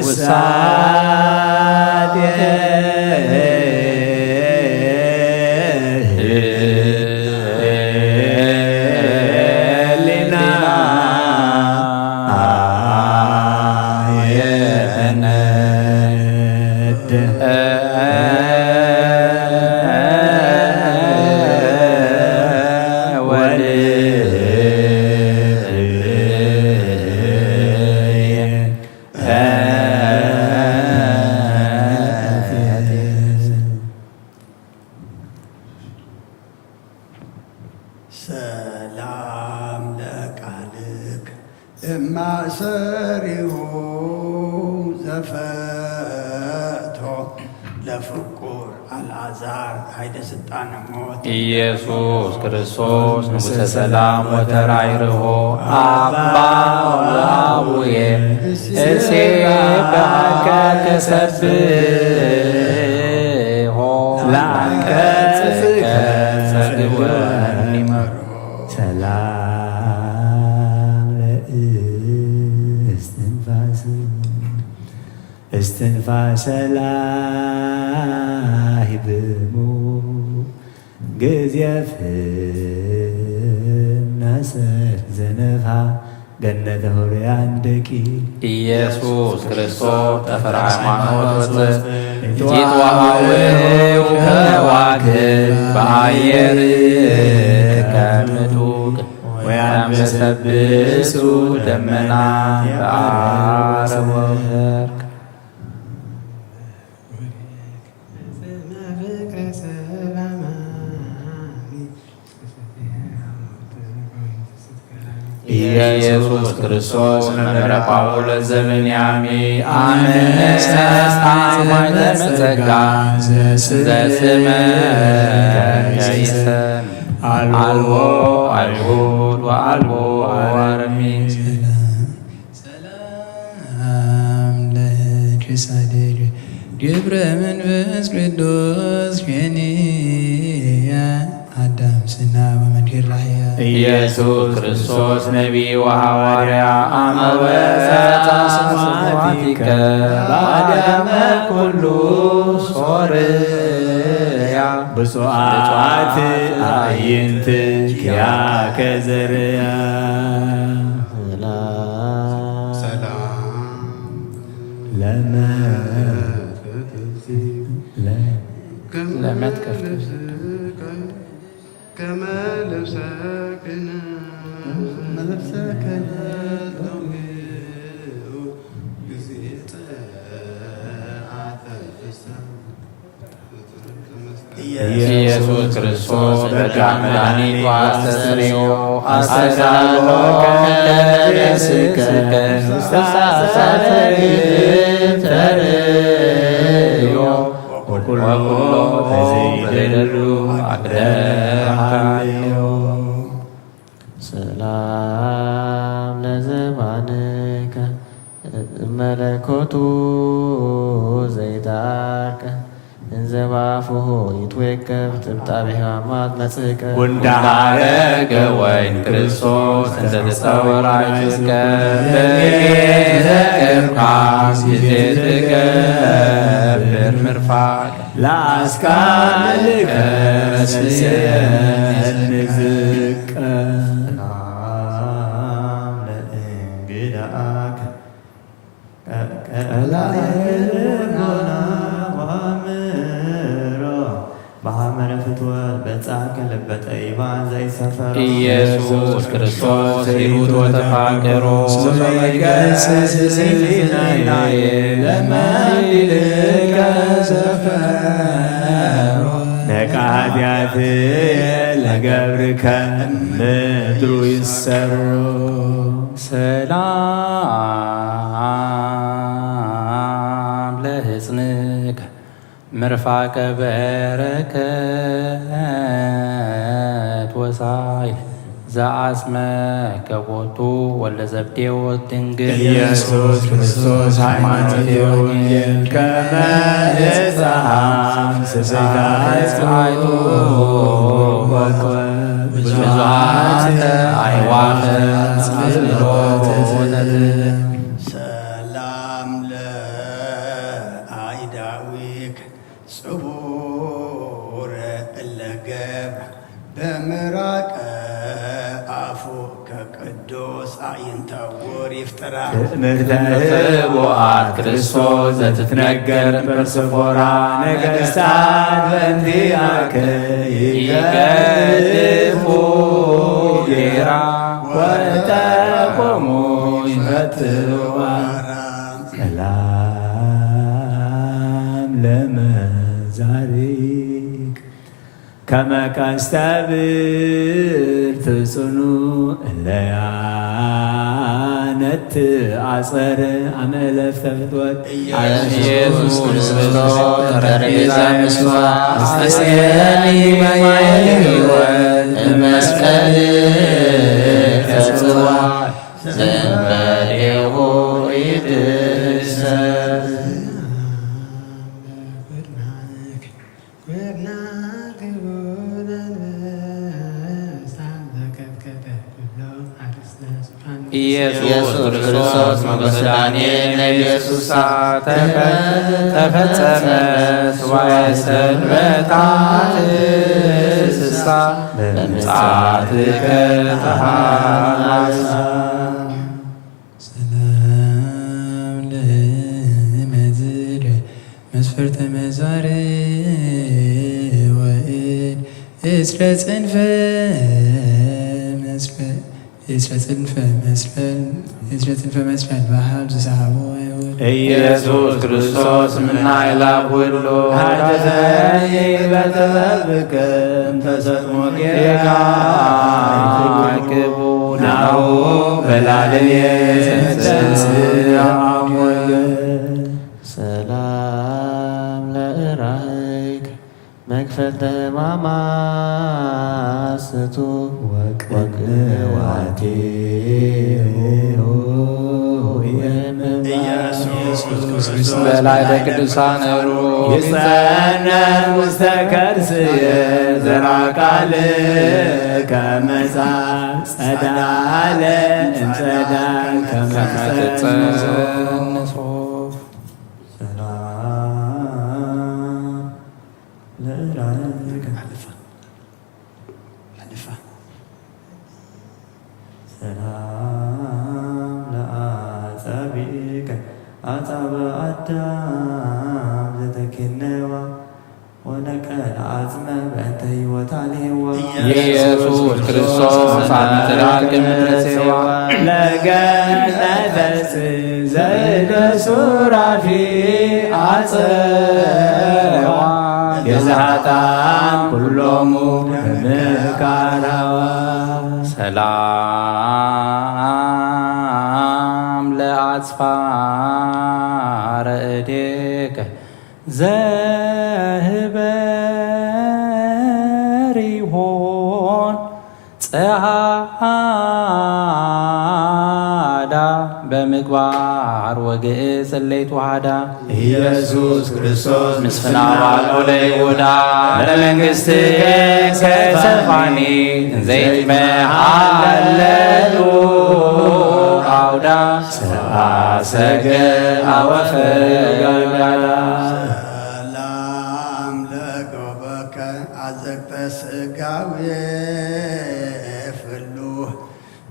ውሳጤ ሊና የነድ ሰላም ለቃልክ እማሰሪሁ ዘፈቶ ለፍቁር አልዓዛር ኃይለ ስልጣነ ሞት ኢየሱስ ክርስቶስ ንጉሠ ሰላም ወተራይርሆ አባ ወአቡዬ እሴብሐከ ከሰብሖ ለአንቀጽከ ጸግወኒ ሰላም ለእስትንፋስ እስትንፋሰ ላሂብሙ ግዝየፍ ናሰር ዘነፋ ገነተ ሆርያን ደቂ ኢየሱስ ክርስቶስ ጠፈረ ሃይማኖት ወፅእ ይትወሃወው ከዋክብት በአየር ከምጡቅ ወያንበሰብሱ ደመና በአረብ ወርቅ ኢየሱስ ክርስቶስ መምህረ ጳውሎስ ዘብንያሚ አነሳስ አማይ ዘመጸጋ ዘስመ ከይሰን አልቦ አይሁድ ወአልቦ አረሚ ሰላም ለክሳድር ግብረ መንፈስ ቅዱስ ኬንያ አዳም ስና በመንገድ ላይ ኢየሱስ ክርስቶስ ነቢይ ወሐዋርያ አመወፃ ስምዓቲከ በአዳመ ኩሉ ሶርያ ብፁዓት አዕይንት ኪያከ ዘርያ ለመትከፍ ኢየሱስ ክርስቶስ በጋ መድኃኒቱ አስተስርዮ አስተዳሎ ከደስከ ተርዮ ወኩሎ በዘይደሉ አቅደምካዮ ሰላም ለዘባንከ መለኮቱ ዘይዳርከ እንዘባፍሆ ይትዌከብ ጥብጣቤ ሕማማት መጽእከ ወንዳረገ ወይን ክርስቶስ እንተ ተጸወራይትከ በቤተ ቅርቃስ ጊዜ ትገብር ምርፋቅ ለአስካልከ ንዝቀ ለእንግዳከ ቀላይርጎና ዋምሮ በሐመረ ፍትወት በጻከ ልበጠ ኢባን ዘይሰፈሮ ኢየሱስ ክርስቶስ ሂሩት ወተፋቀሮ ገስስ ህሊናየ ለመሊልከ ሰፈሮ ደቃ ኃጢአትየ ለገብርከ ምድሩ ይሰሮ ሰላም ለሕፅንከ ምርፋቀ በረከት ወሳይል ዘአስመ ከቦቱ ወልደ ዘብዴዎት ድንግል ኢየሱስ ክርስቶስ ሃይማኖት የወንጌል ከመ ዕፀ ስስይቱ ብዙኃተ አዕዋፈ አጽብዖ ሰላም ትምህርተ ህቡአት ክርስቶስ ዘትትነገር በርስፎራ ነገሥታት በእንቲአከ ይገድፉ ጌራ ወተቆሙ ይፈትዋ ሰላም ለመዛሪክ ከመ ቀስተ ብርት ጽኑዕ እለያነት አጸረ አመለፍተ ፍትወት ኢየሱስ ክርስቶስ ጠረጴዛ ምስዋዕ አስተስየኒ ሕይወት መስቀል ከጽዋ ዘንበሌሁ ይድሰት ኢየሱስ ክርስቶስ ሞገሰ ዳንኤል ለኢየሱስ ተፈጸመ ሱባዔ ሰንበታት ስሳ በምጽአትከ ተሐማሳ ሰላም ለመዝር መስፈርተ መዛር ወእድ እስረ ጽንፈ መስፈል ባህል ዝሰሃቦ አይሁድ ኢየሱስ ክርስቶስ ምናይላብ ሁሉ ሀደሰኒ በጥበብክም ተሰጥሞ ጌጋ ይክቡ ናሁ በላልየ ዘንስአሞየ ሰላም ለእራይክ መክፈልተ ማማስቱ ወቅዋቴ በላይ ለቅዱሳን ሩ ይጸነዕ ውስተ ከርስየ ዘርአ ቃልከ መጽሐፍ ጸዳለ እምጸዳል ከመ ትጸንሶ ሰላም ለእራይከ ሰላም ለአጸቢከ አጻበ አዳም ዘተኬነዋ ወነቀለ አጽመ በእንተ ሕይወት አልሄዋ ኢየሱስ ክርስቶስ አንትራቅ ምድረሴዋ ለገነተ ዘእደ ሱራፊ አጽዋ የዛጣን ኩሎሙ ምካራዋ ሰላም ለአጽፋረ እዴከ ዘህበሪሆን ጸዓዳ በምግባር ወግዕዝ እለይቱ ዋሃዳ ኢየሱስ ክርስቶስ ምስፍና ባልኦ ለይሁዳ ለመንግሥትከ ከሰፋኒ እንዘይትመሃለሉ አውዳ ሰብአ ሰገል አወፈጋዳ ሰላም ለገበከ አዘቅተ ሥጋዌ ፍሉህ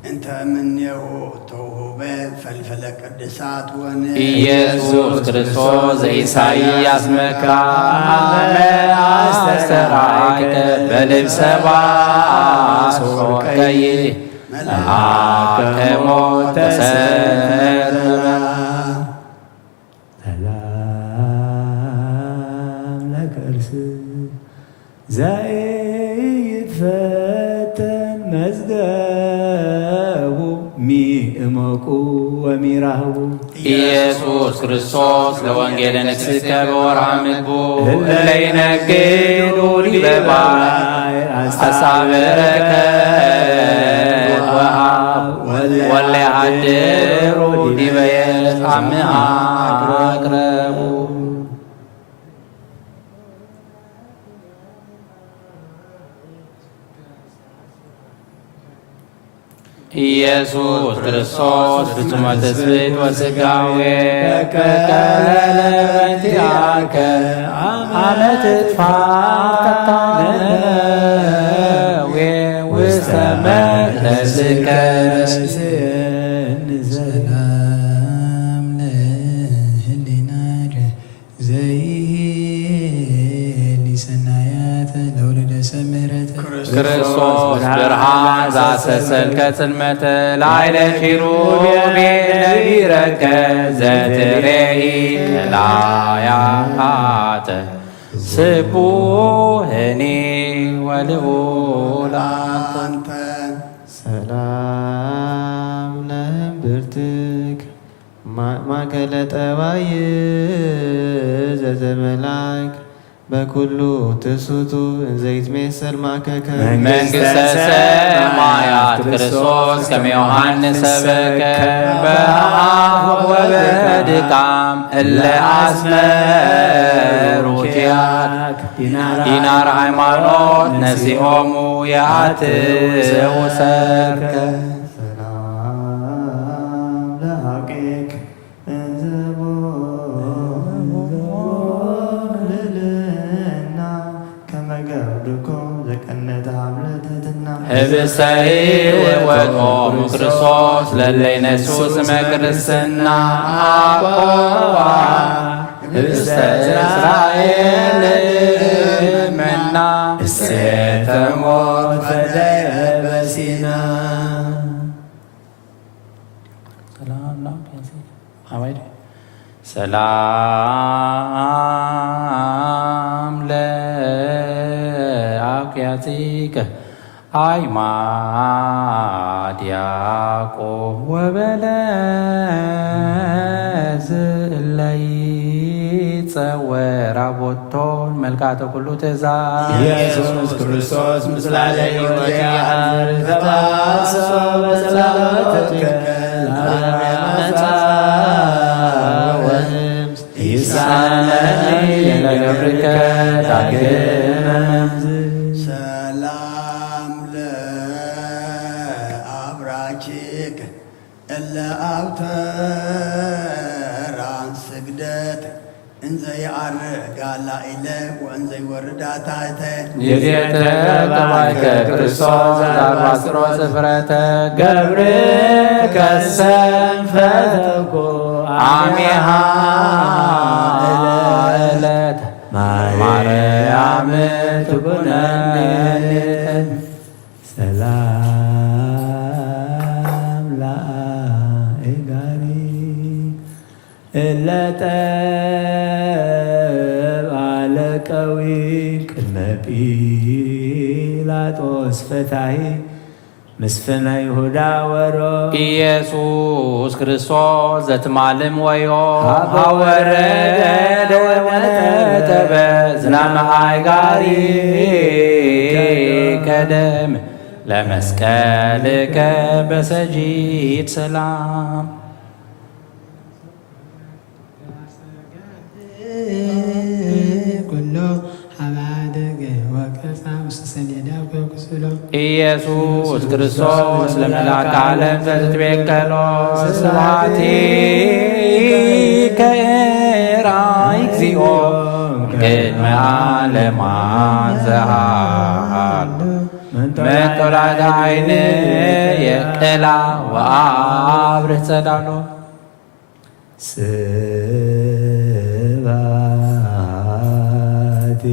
እንተ እምኔሁ ተውህበ ፈልፈለ ቅድሳት ወነ ኢየሱስ ክርስቶስ ዘኢሳይያስ መክራ አመ አስተሰራይከ በልብሰ ባሶር ቀይ መልአከ ሞት ተሰረመ ሰላም ለከርስ ዘይትፈተን መዝገቡ ሚእመቁ ወሚራህቡ ኢየሱስ ክርስቶስ ለወንጌለ ንግሥትከ በወርኃ ምግቡ እለ ይነግዱ ዲበ ባሕር አሳብረከ ወሃብ ወለ ያድሩ ዲበ የብስ አምሃ አቅረቡ ኢየሱስ ክርስቶስ ፍጹመ ትስብእት ወሥጋዌ በከለበቲአከ አመ ትጥፋ ውስተ መቅደስከ ዘአሰሰልከ ጽልመተ ላዕለ ኪሩቤል ነቢረከ ዘትሬኢ ላያተ ስቡሕኒ ወልዑላንተ ሰላም ለእምብርትክ ማእከለ ጠባይ ዘዘመላክ በኩሉ ትሱቱ ዘይትሜሰል ማከከ መንግሥተ ሰማያት ክርስቶስ ከመ ዮሐንስ ሰበከ በአብ ወበድካም እለ አስመሩ ኪያክ ዲናር ሃይማኖት ነሲኦሙ ያትው ሰርከ ህብስተ ወጦሙ ክርስቶስ ለእለ ይነስኡ ስመ ክርስትና አቆዋ ህብስተ እስራኤል መና እሴተ ሞት ፈደየ በሲና ሰላም ለአክያቲከ አይማድ ያዕቆብ ወበለዝ እለ ይጸወራ ቦቶን መልካተ ኩሉ ትእዛዝ ኢየሱስ ክርስቶስ ምስላለ ሕይወት ተባሶ በጸሎትከ ለዓለመ ወህምስ ይሳነኒ ለገብርከ ዳግመ እለ አውተራን ስግደት እንዘ ይዐርግ ላዕለ ወእንዘ ይወርድ ታሕተ ይእዜተ ቀባይከ ክርስቶስ ዘአርባዕስሮ ስፍረተ ገብርከ ሰንፈተኮ አሜሃ ዕለተ ማርያም ትኩነኒ አለቀዊል ቅድመ ጲላጦስ ፈታሒ ምስፍነ ይሁዳ ወሮ ኢየሱስ ክርስቶስ ዘትማልም ወዮ ሀወረደ ወነጠበ ዝናመ ሃይጋሪ ከደም ለመስቀልከ በሰጂድ ሰላም ኢየሱስ ክርስቶስ ለመላከ ዓለም ዘትቤከሎ ስብሐቲከ ራእይ እግዚኦ ቅድመ ዓለም ዘሃሎ መንጦላዕተ ዓይን የቅላ ወአብርህ ጸዳሎ ስብሐቲ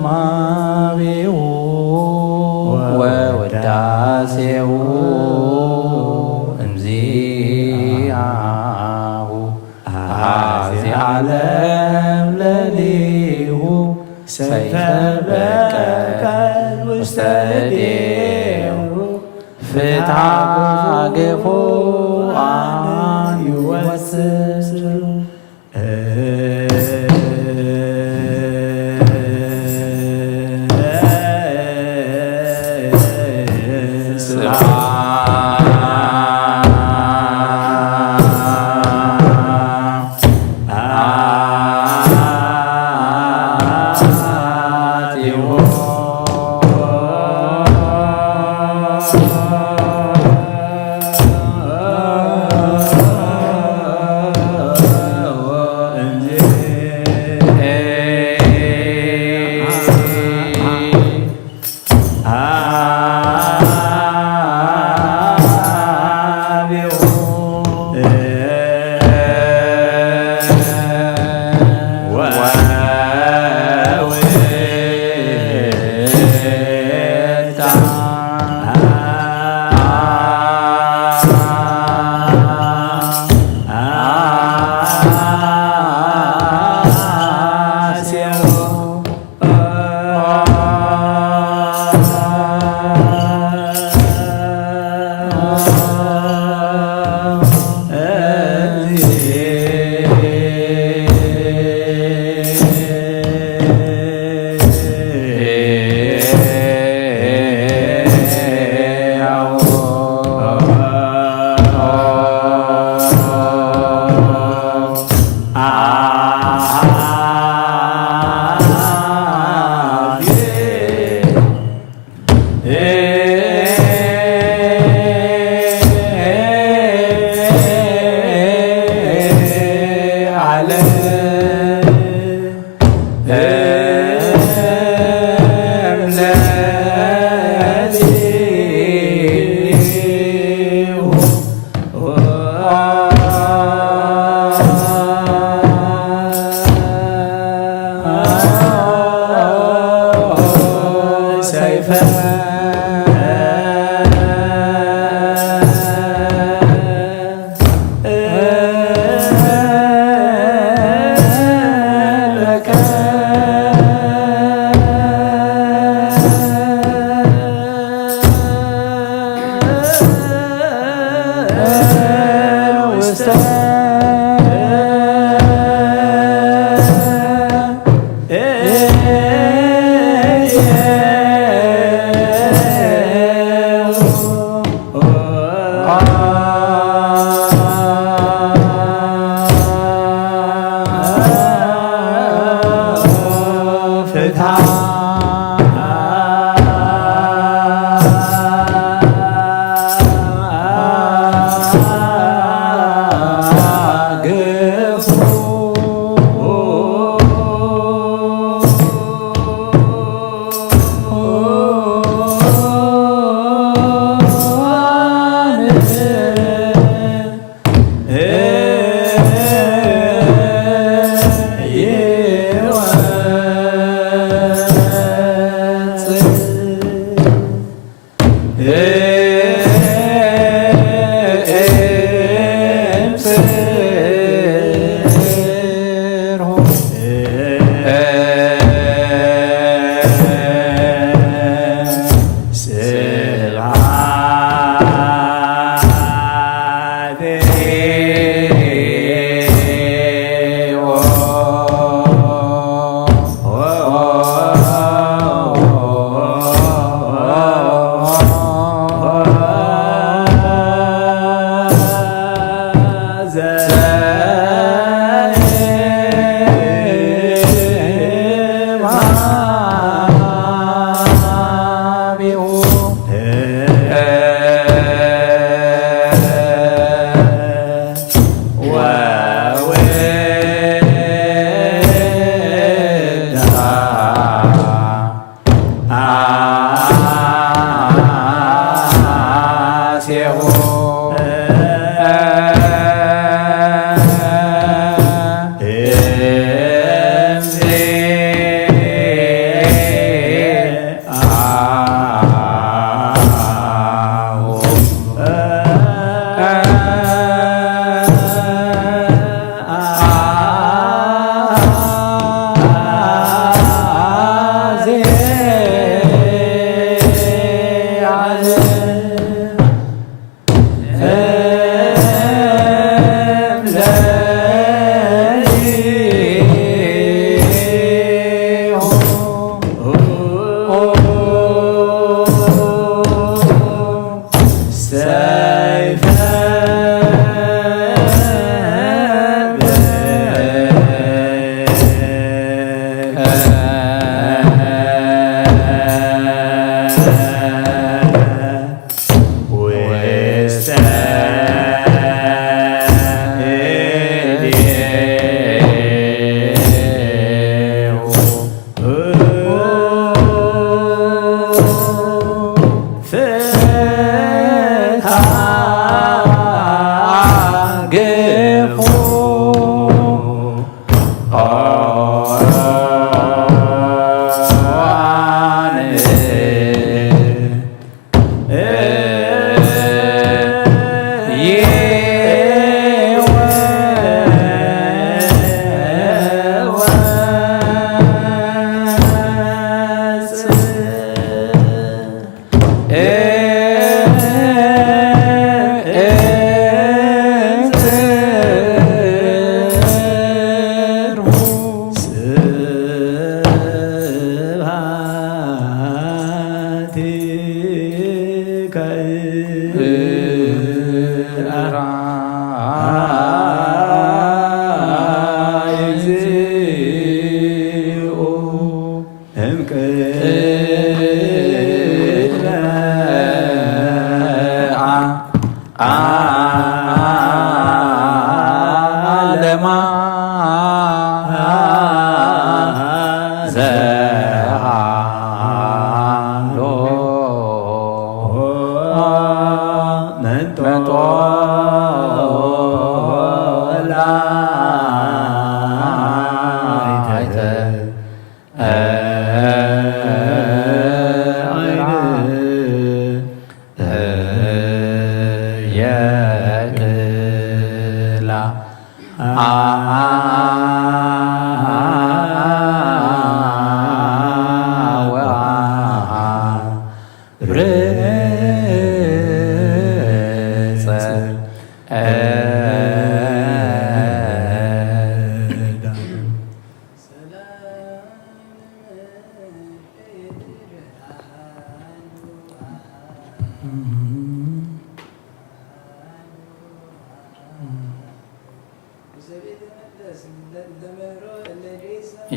ዘማዊው ወወዳሴው እምዚአሁ አዚ ዓለም ለሊሁ ሰይፈ በቀል ውስተ እዴሁ ፍትሐ ገፉአን ይወስድ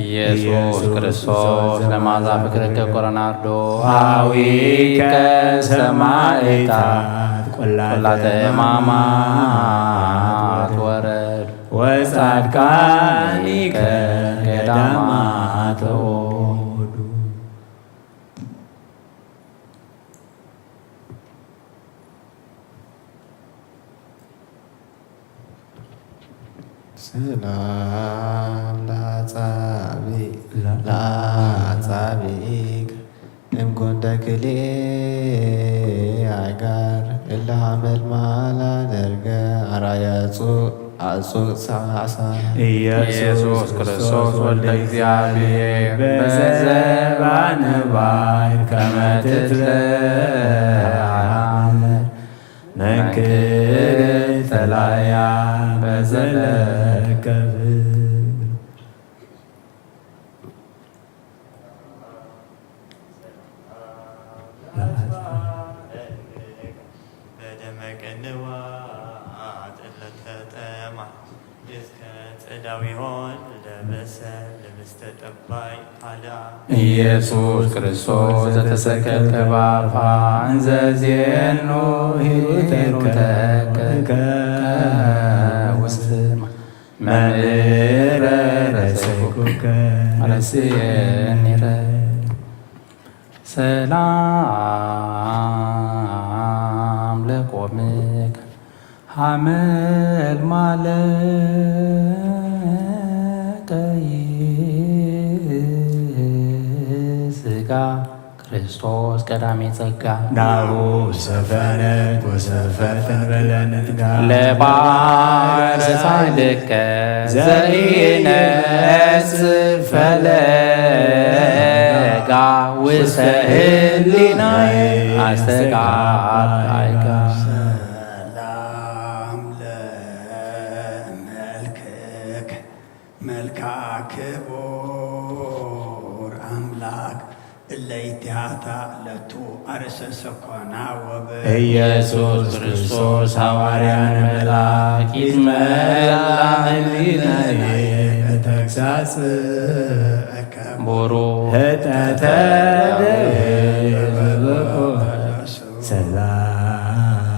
ኢየሱስ ክርስቶስ ለማዛ ፍቅርከ ቆረናርዶ አዊከ ሰማዕታት ቆላተ ሕማማት ወረድ ወጻድቃኒከ ገዳማት ሆዱ ሰላም ለአጻብዒከ እምጎንደ ክልኤ አይጋር እለ ሐመልማል አደርገ አርአያ አጹቅ ሰዓሳ ኢየሱስ ክርስቶስ ወልደ እግዚአብሔር በዘባንባር ከመ ትትለዓመር መንክር ተላያ በዘለከ ኢየሱስ ክርስቶስ ዘተሰቀልከ በአፋ እንዘ ዜኑ ሂሩተከ ውስተ መምህረ ረሰይኩከ አረስየኒረ ሰላም ለቆምከ ሐመልማለ ክርስቶስ ቀዳሜ ጸጋ ናሁ ሰፈነት ወሰፈትን በለንትጋ ለባሕረ ጻድቀ ዘኢነጽ ፈለጋ ውስተ ህሊናየ አስተጋባይከ ሰላም ለመልክክ መልክዓ ክቡር አምላክ እለይትያታ ለቱ አርሰ ሰኮና ወበ ኢየሱስ ክርስቶስ ሐዋርያን መላክ ይትመላ ህሊናየ በተግሣጽ ቦሮ ህጠተ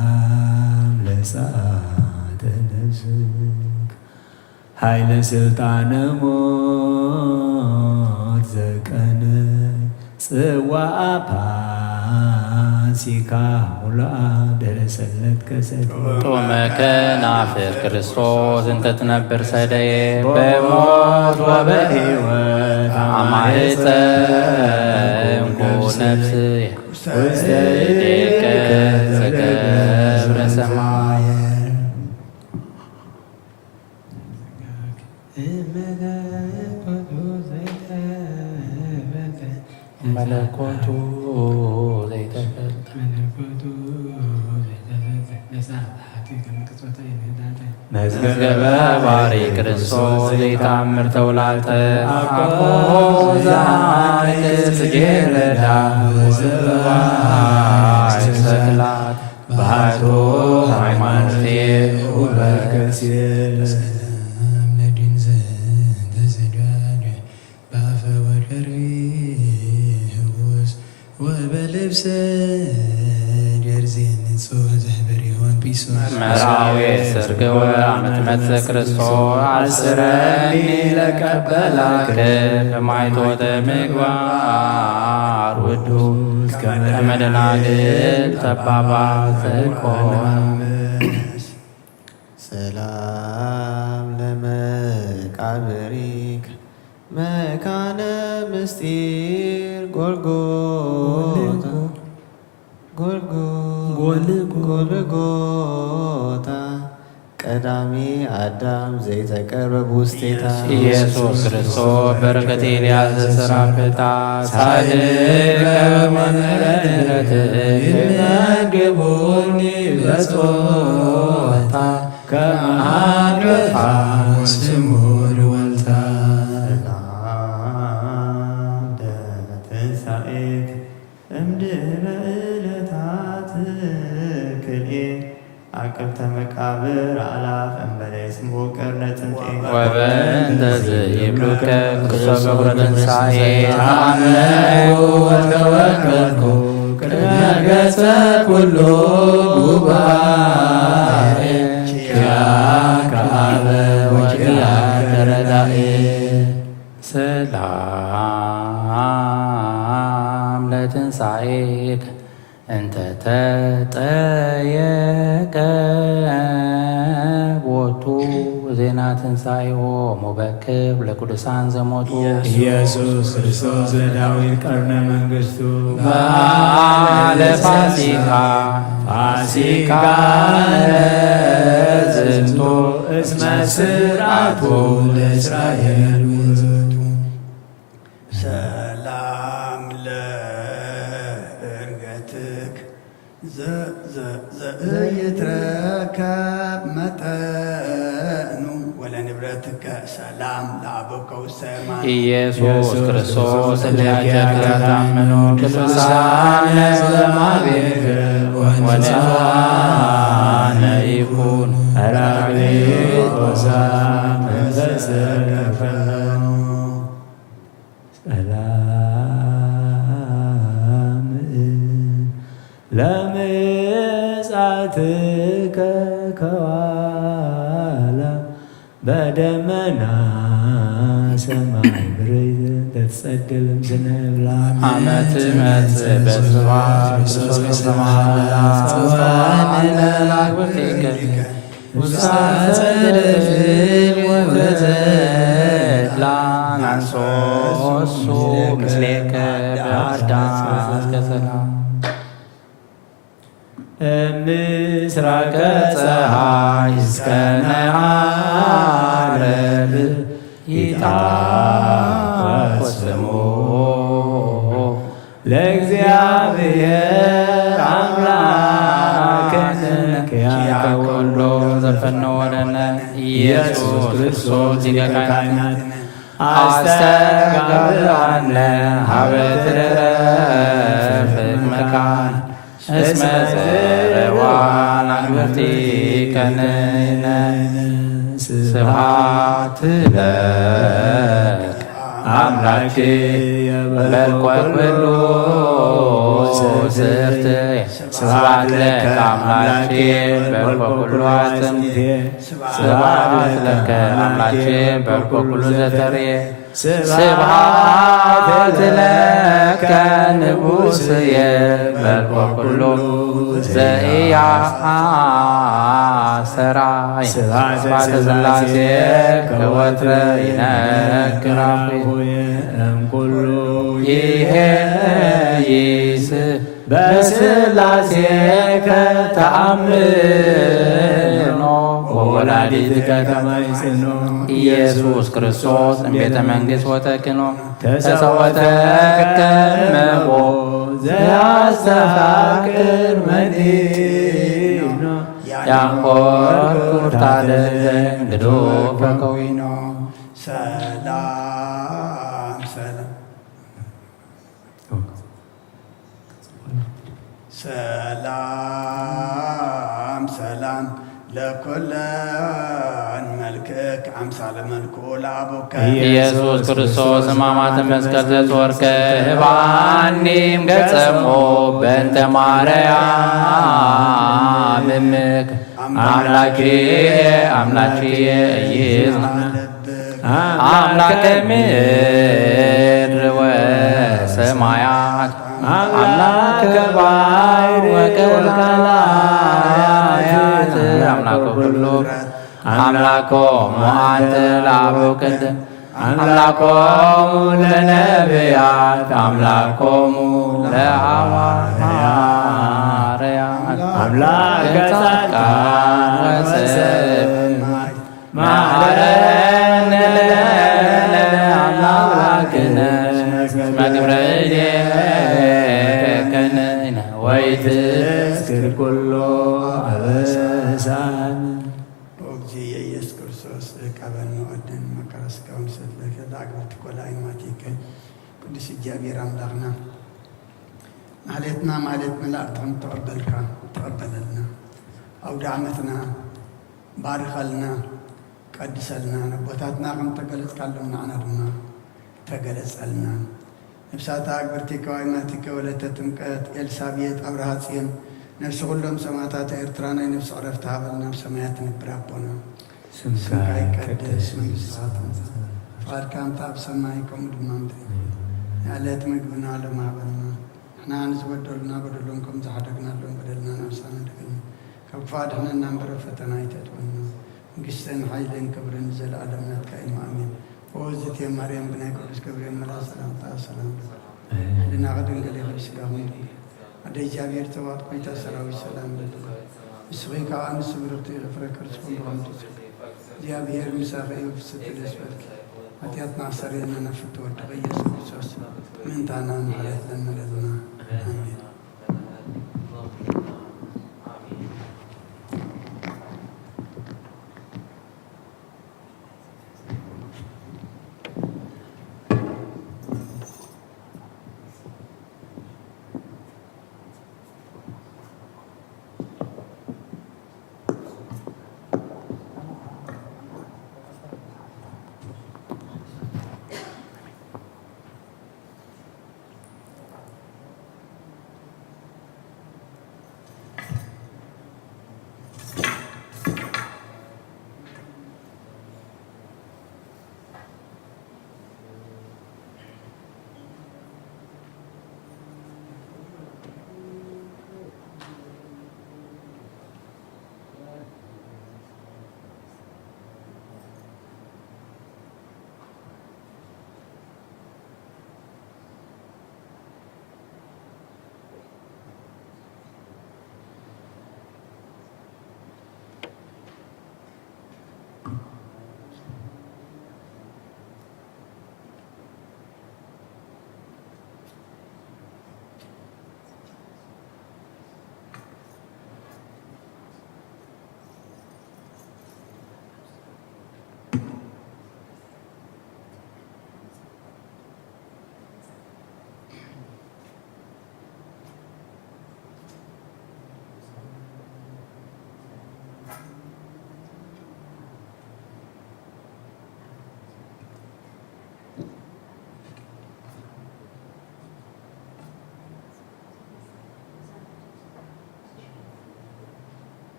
ሰላም ለጸአተ ነፍስክ ኃይለ ስልጣነ ሞት ዘቀነ ጽዋዐ ፋሲካ ሙሉአ ደረሰለት ከሰት ጦመ ከናፍር ክርስቶስ እንተ ትነብር ሰደየ በሞት ወበሕይወት አማኅፀንኩ ነፍስየ ውስተ እዴከ ዘገብረ ሰማየ መለኮቱ መዝገበ ባሕሪ ክርስቶስ ዘይተአምር ተውላጠ አኮዛይ ጽጌረዳ ወዘባይ ሰቅላት ባህቶ ሃይማኖቴ ወበርገሲል መድን ዘተዘጋጀ በአፈ ወርቅሪ ህቡስ ወበልብሰ ደርዜ ንጹሕ ዘህበር ይሆን መራዊ ስርግወ አመትመጽእ ክርስቶስ አስረኒ ለቀበላከ በማይቶተ ምግባር ውዱስ ከመደናግል ተባባ ዘኮነ ሰላም ለመቃብሪክ መካነ ምስጢር ጎልጎታ ቀዳሚ አዳም ዘይተቀርበ ውስቴታ ኢየሱስ ክርስቶስ በረከት ኤልያስ ስራ ፍታ ሳድቀ በመንረት ይመግቡኒ በጾታ ከመሃንበታ ስሙር ወልታ ትንሣኤክ እምድኅረ ዕለታት ክልኤ አቅብተ መቃብር አላፍ እምበላይ ስምዖ ቀርነ ጥንጤ ወበእንተ ዘይብሉከ ክርስቶስ በኵረ ትንሣኤ ተአምነዩ ወተወከልኩ ቅድመ ገጸ ኩሉ ጉባኤ ኪያከ አበ ወኪያከ ረዳኤ ሰላም ለትንሣኤከ እንተ ተጠየቀ ቦቱ ዜና ትንሣኤሆሙ በክብር ለቅዱሳን ዘሞቱ ኢየሱስ ክርስቶስ ለዳዊት ቀርነ መንግሥቱ በዓለ ፋሲካ ፋሲካ ዝንቱ እስመ ስርዓቱ ለእስራኤል ውእቱ ሰላም ለእርገትክ ዘኢይትረከብ መጠኑ ወለንብረትከ ሰላም ለአበከ ውስተ የማን ኢየሱስ ክርስቶስ ለያዕቆብ ታመኑ ቅዱሳን ዘማቤከ ወንጹሐነ ይኩን ጰራቅሊጦስ ዘተሰቀፈኑ ሰላም ለምጽአትከ ከዋላ በደመና ሰማይ ብርይት ተጸድልም ዝንብላ አመት መጽእ በስብሐት ክርስቶስ በሰማያት ጽዋን ለላግብርቲከ ውሳተ ጽድቅ ወበተድላ አንሶሱ ምስሌከ በአዳም እስከ ሰላም ምስራቀ ፀሐይ እስከ ነዓርብ ይትሐወስ ስሙ ለእግዚአብሔር አምላክነ ኪያከ ኩሉ ዘፈነወ ለነ ኢየሱስ ክርስቶስ ሊቀ ካህናት አስተጋብአነ ሀበ ትረፍቅ መካን እስመ ዘረዋን አግብርቲከ ንሕነ ስብሐት ለከ አምላክየ በልቆ ኩሉ ስርትየ ስብሐት ለከ አምላክየ በልቆ ኩሉ አጽምትየ ስብሐት ለከ አምላክየ በልቆ ኩሉ ዘተርየ ስብሐት ለከ ንጉሥየ በልቆ ኩሉ ዘኢያሰራይ ስብሐተ ሥላሴ ከወትረ ይነግር አፉየ እምኩሉ ይሄይስ በሥላሴ ከተአምኖ ወወላዲትከ ከመ ይጽንዑ ኢየሱስ ክርስቶስ እምቤተ መንግሥት ወተክኖ ተሰወተከ እመቦ ዘያስተፋቅር መዲኖ ያንኮር ታደዘ እንግዶ ፈከዊኖ ሰላም ሰላም ሰላም ሰላም ለኩለን መልክክ አምሳለ መልኩ ለአቡከ ኢየሱስ ክርስቶስ ሕማማተ መስቀል ዘጾርከ ህባኒም ገጸሞ በእንተ ማርያም እምከ አምላኬ አምላኬ ኢየሱስ አምላከ ምድር ወሰማያት አምላከ ባሕር ወቀላያት አምላኮ ኩሉ አምላኮሙ አንተ ለአበው ቅድም አምላኮሙ ለነቢያት አምላኮሙ ለሐዋርያት አምላከ ጻድቃን ወሰማዕታት መሐረነ ለነ አምላክነ እስመ ግብረ እዴከነ ወይትዝክር ኩሎ አበሳነ እግዚእ ኢየሱስ ክርስቶስ ቀበል ወደን መከራ ሥጋውን ሰጥተህ ዳግመት ኮላይ ማቲከ ቅዱስ እግዚአብሔር አምላክና ማለትና ማለት መላእክትን ተቀበለልና አውደ ዓመትና ባርከልና ቀድሰልና ነቦታትና ከም ተገለጽካለና አና ድማ ተገለጸልና ነፍሳታ አግብርቲከ ዋይማቲከ ወለተ ጥምቀት ኤልሳቤጥ አብርሃ ጽዮን ነፍስ ሁሎም ሰማዕታት ኤርትራ ናይ ነፍስ ዕረፍቲ ሃበልና ሰማያት ንብር አቦና ስምካ ይቀደስ መንግሥትከ ትምጻእ ፈቃድከ ኣብ ሰማይ ከምኡ ድማ ምድሪ የዕለት ምግብና ሎም ሃበና ንሕና ንዝበደሉና በደሎም ከም ዝሓደግናሎም በደልና ነብሳና ደግና ካብ ክፉ ኣድሕነና እምበረ ፈተና ይተድወና መንግሥትን ሓይልን ክብርን ዘለኣለም ናትካ እዩ ኣሜን። ወእግዝእቴ ማርያም ብናይ ቅዱስ ገብርኤል መልአክ ሰላምታ ሰላም ሕሊና ከድንግል ይኽእል ሥጋኹም ኣደ እግዚአብሔር ተባርክ ኮይታ ሰራዊት ሰላም ለለ ምስኺ ካብ ኣንስቲ ብርክቲ ፍረ ክርስኩም ብኸምቲ እግዚአብሔር ምሳኺ እዩ ፍስቲ ደስ በልኪ ኃጢአትና ሰሪየና ነፍቲ ወድቀ ኢየሱስ ክርስቶስ ምንታና ምሕረት ለመለልና አሜን።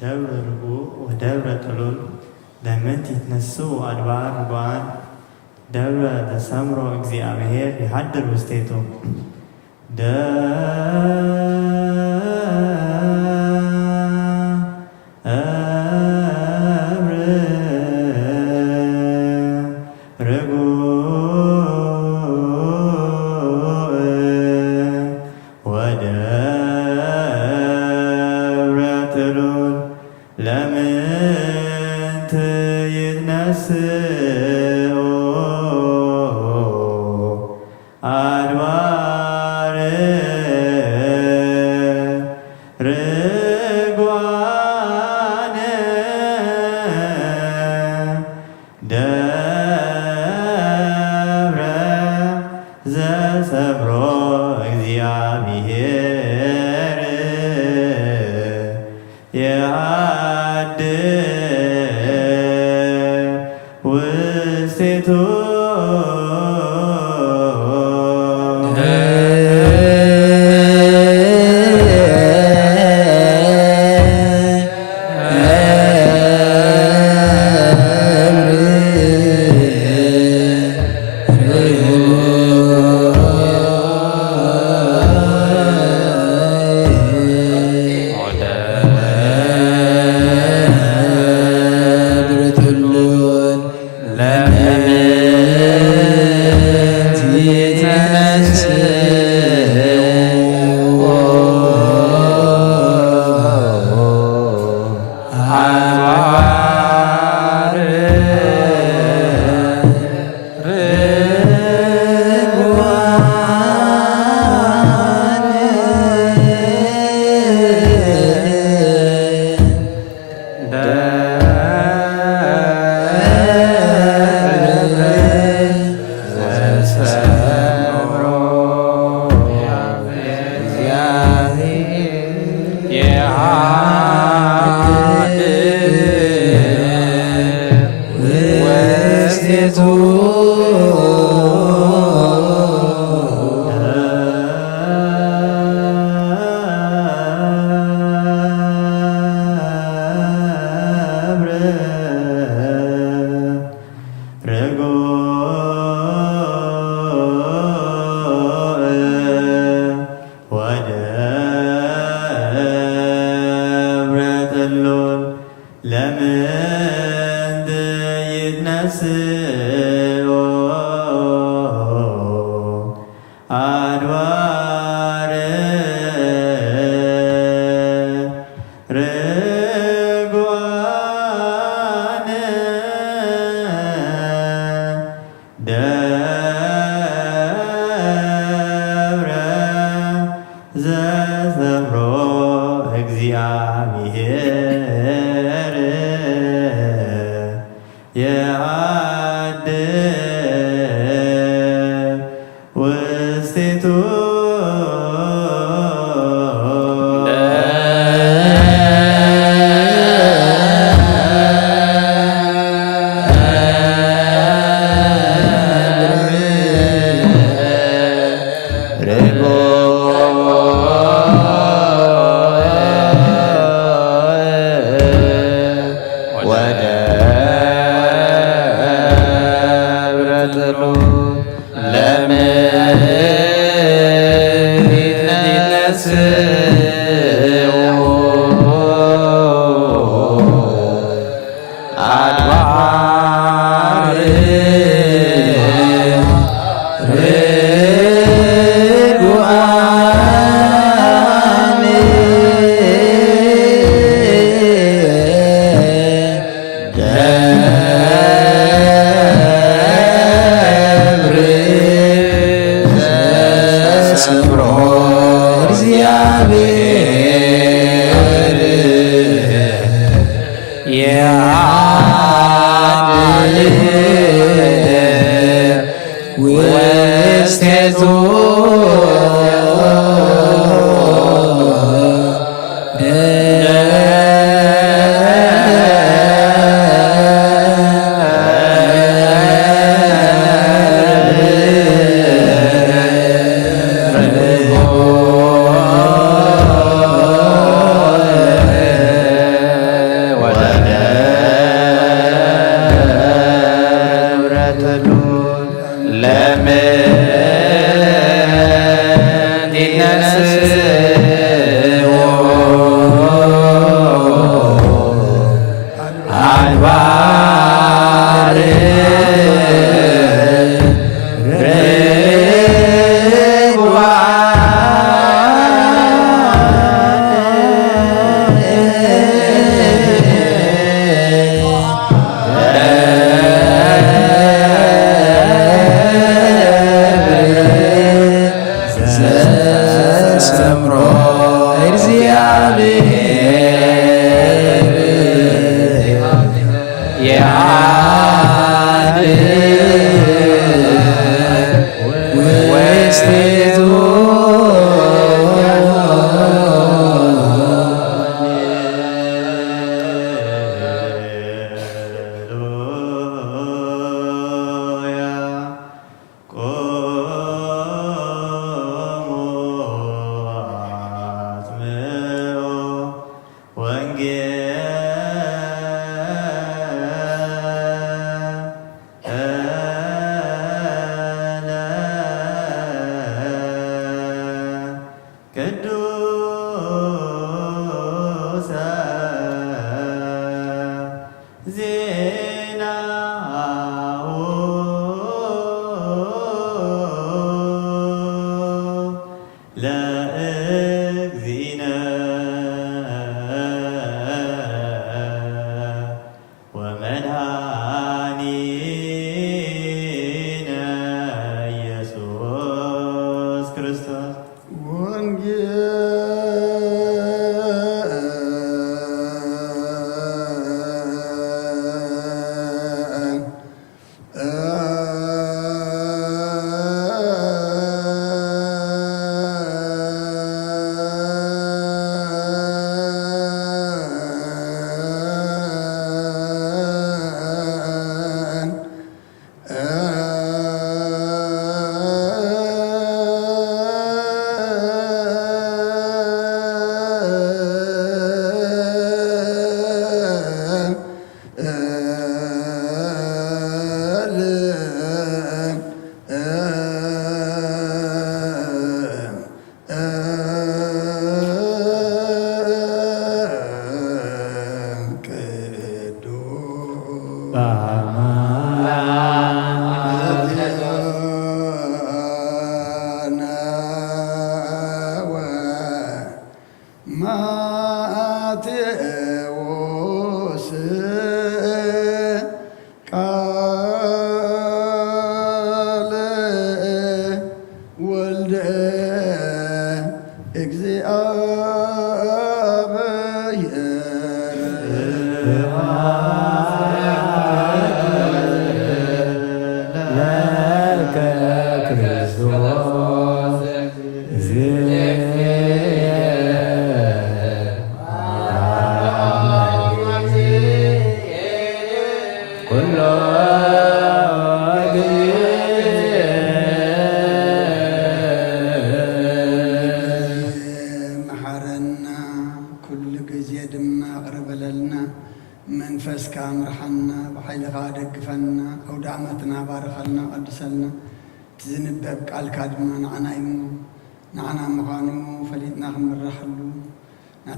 ደብረ ርጉዕ ወደብረ ጥሉል ለምንት ይትነስኡ አድባር ርጉዓን ደብረ ተሰምሮ እግዚአብሔር ይሃድር ውስቴቱ ለምንት ይትነስኡ አድባር ርጉዓን ደብረ ዘሰምሮ እግዚአብሔር የሃድር ውስቴቱ ለምንት ይትነስኡ አድባር ርጉዓን ደብረ ዘሰምሮ እግዚአብሔር የሃድር ውስቴቱ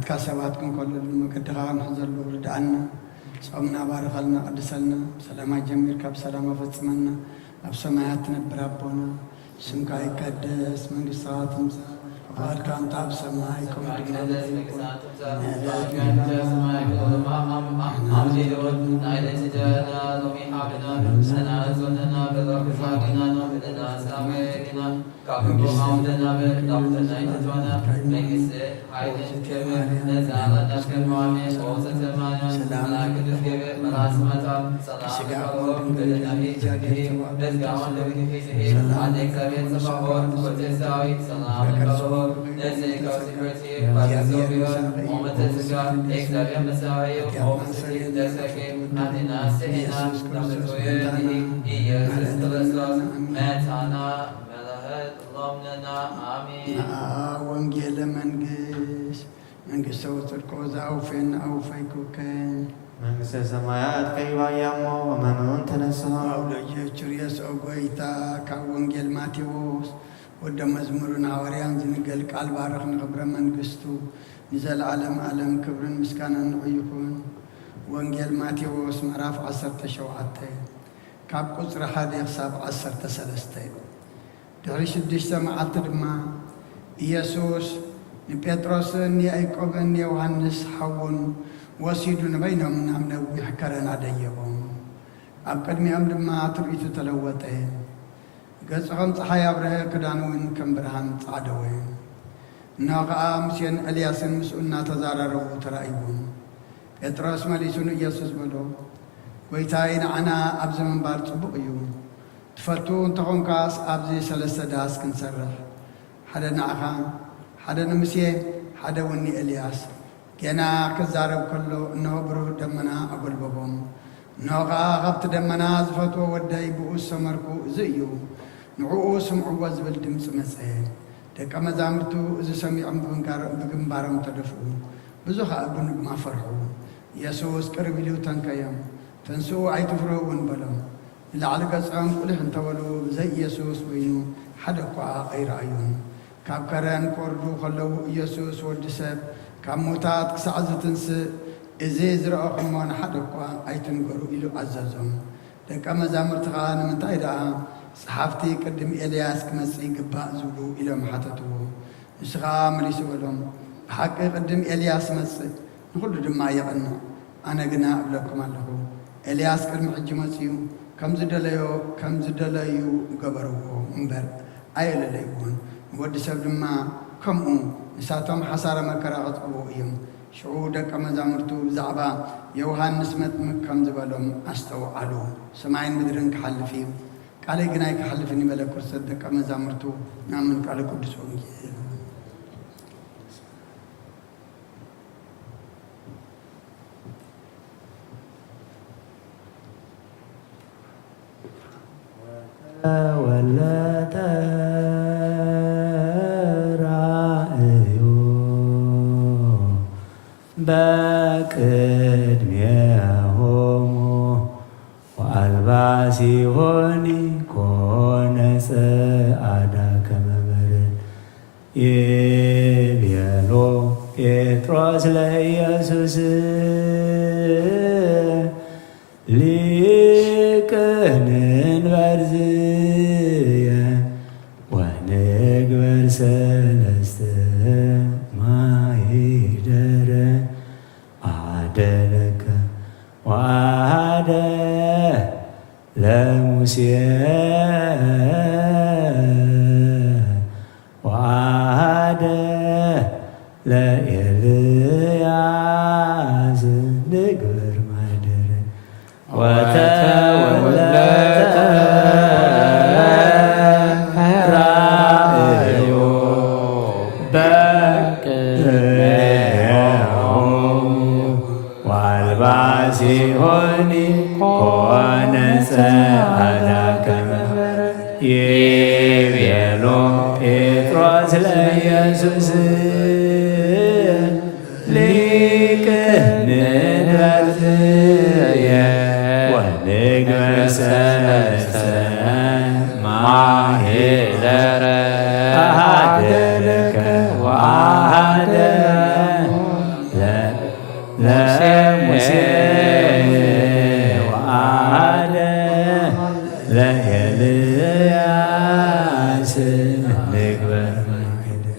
كسباتكم كل المقدران حضروا ردعنا صومنا بارخلنا قدسلنا سلام جميل كاب سلام فتمنا أبسمايات نبرابنا سمك يقدس من قصات مسا بارك أنت أبسمايكم ወንጌል መንግሥተ ወጽድቆዛ አውፌን አውፈይኩከን መንግሥተ ሰማያት ከይባያሞ ወመኑን ተነስሆ አውለየችርየስ ኦጎይታ ካብ ወንጌል ማቴዎስ ወደ መዝሙርን ሐዋርያን ዝንገል ቃል ባረኽን ክብረ መንግሥቱ ንዘለዓለም ዓለም ክብርን ምስጋናን ይኹን። ወንጌል ማቴዎስ ምዕራፍ 17 ካብ ቁፅሪ 1 ክሳብ 13 ድሕሪ 6 መዓልቲ ድማ ኢየሱስ ንጴጥሮስን ያዕቆብን ዮሐንስ ሓውን ወሲዱ ንበይኖም ናብ ነዊሕ ከረና ደየቦም። ኣብ ቅድሚኦም ድማ ትርኢቱ ተለወጠ። ገጽ ከም ፀሓይ ኣብርሀ ክዳኑ እውን ከም ብርሃን ጻዕደወ። ناقا مسين إلياس مسؤولنا تزارروا ترأيون ጴጥሮስ መሊሱን ኢየሱስ ብሎ ጎይታዬን አና ኣብዚ ምንባር ጽቡቕ እዩ ትፈቱ እንተኾንካስ ኣብዚ 3 ዳስ ክንሰርሕ ሓደ ንዓኻ ሓደ ንሙሴ ሓደ ወኒ ኤልያስ ገና ክዛረብ ከሎ እነሆ ብሩህ ደመና ኣጐልበቦም እነሆ ከዓ ካብቲ ደመና ዝፈትዎ ወደይ ብኡ ዝሰመርኩ እዚ እዩ ንዕኡ ስምዕዎ ዝብል ድምፂ መጽአ ደቀ መዛሙርቱ እዚ ሰሚዖም ብግንባሮም ተደፍኡ ብዙ ከዓ ብንግማ ፈርሑ ኢየሱስ ቅርብ ኢሉ ተንከዮም ተንስኡ ኣይትፍርውን በሎም ንላዕሊ ገጾም ቁልሕ እንተበሉ ብዘይ ኢየሱስ ኮይኑ ሓደ እኳ ኣይረኣዩን ካብ ከረን ክወርዱ ከለዉ ኢየሱስ ወዲ ሰብ ካብ ሙታት ክሳዕ ዝትንስእ እዚ ዝረአኹሞ ንሓደ እኳ ኣይትንገሩ ኢሉ ኣዘዞም ደቀ መዛሙርቲ ከዓ ንምንታይ ደኣ ጸሓፍቲ ቅድሚ ኤልያስ ክመጽእ ይግባእ ዝብሉ ኢሎም ሓተትዎ ንሱ ከዓ መሊሱ በሎም ብሓቂ ቅድም ኤልያስ መጽእ ንኹሉ ድማ የቐንዕ ኣነ ግና እብለኩም ኣለኹ ኤልያስ ቅድሚ ሕጂ መጽኡ ከም ዝደለዩ ገበርዎ እምበር ኣየለለይዎን ንወዲ ሰብ ድማ ከምኡ ንሳቶም ሓሳረ መከራ ቐጽብዎ እዮም ሽዑ ደቀ መዛሙርቱ ብዛዕባ ዮሃንስ መጥምቅ ከም ዝበሎም ኣስተውዓሉ ሰማይን ምድርን ክሓልፍ እዩ ቃለይ ግን ኣይክሓልፍን ይበለ ክርስቶስ ደቀ መዛሙርቱ ናምን ቃል ቅዱስ ወንጌል ወለተ ራእዩ በቅድሜሆሙ ወአልባሲሆኒ ኮነ ጸዓዳ ከመ በረድ ይቤሎ ጴጥሮስ ለኢየሱስ ንንበርዝየ ወንግበር 3 ማኅደረ አሐደ ለከ ወአሐደ ለሙሴ ወአሐደ ለኤልያስ ንግበር ማኅደረ ወተወለተ ራእዩ በቅድሜሆሙ ወአልባሲሆኒ ኮነ ጸዓዳ ከመ በረድ ይቤሎ ጴጥሮስ ለኢየሱስ ሊቅ ንንበርዝየ ወንግበር 3 ማኅደረ አሐደ ለከ ወአሐደ ለሙሴ ወአሐደ ለኤልያስ ንግበር ማኅደረ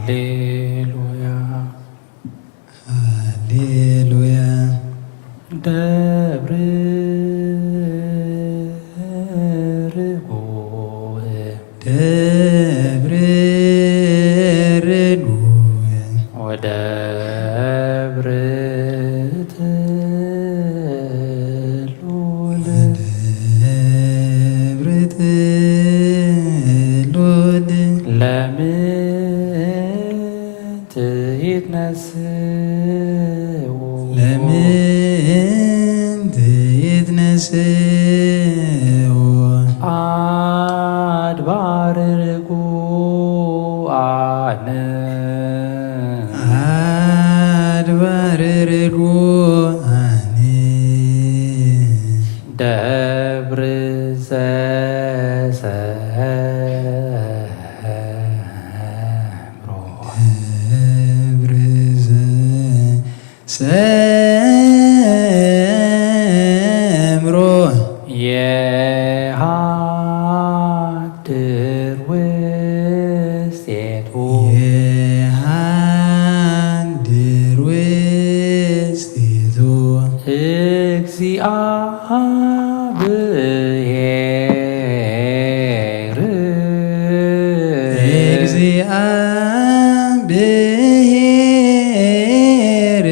ሃሌሉያ ሃሌሉያ ደብረ ርቡዕ ደብረ ርቡዕ ወደብረ ጥሉል ደብረ ጥሉል ለምንት ይትነስኡ ለምንት ይትነስኡ አድባር ርጉዓን አድባር ርጉዓን ደብረ ሰምሮ የሃድር ውስቴቱ የሃድር ውስቴቱ እግዚአብሔር እግዚአብሔር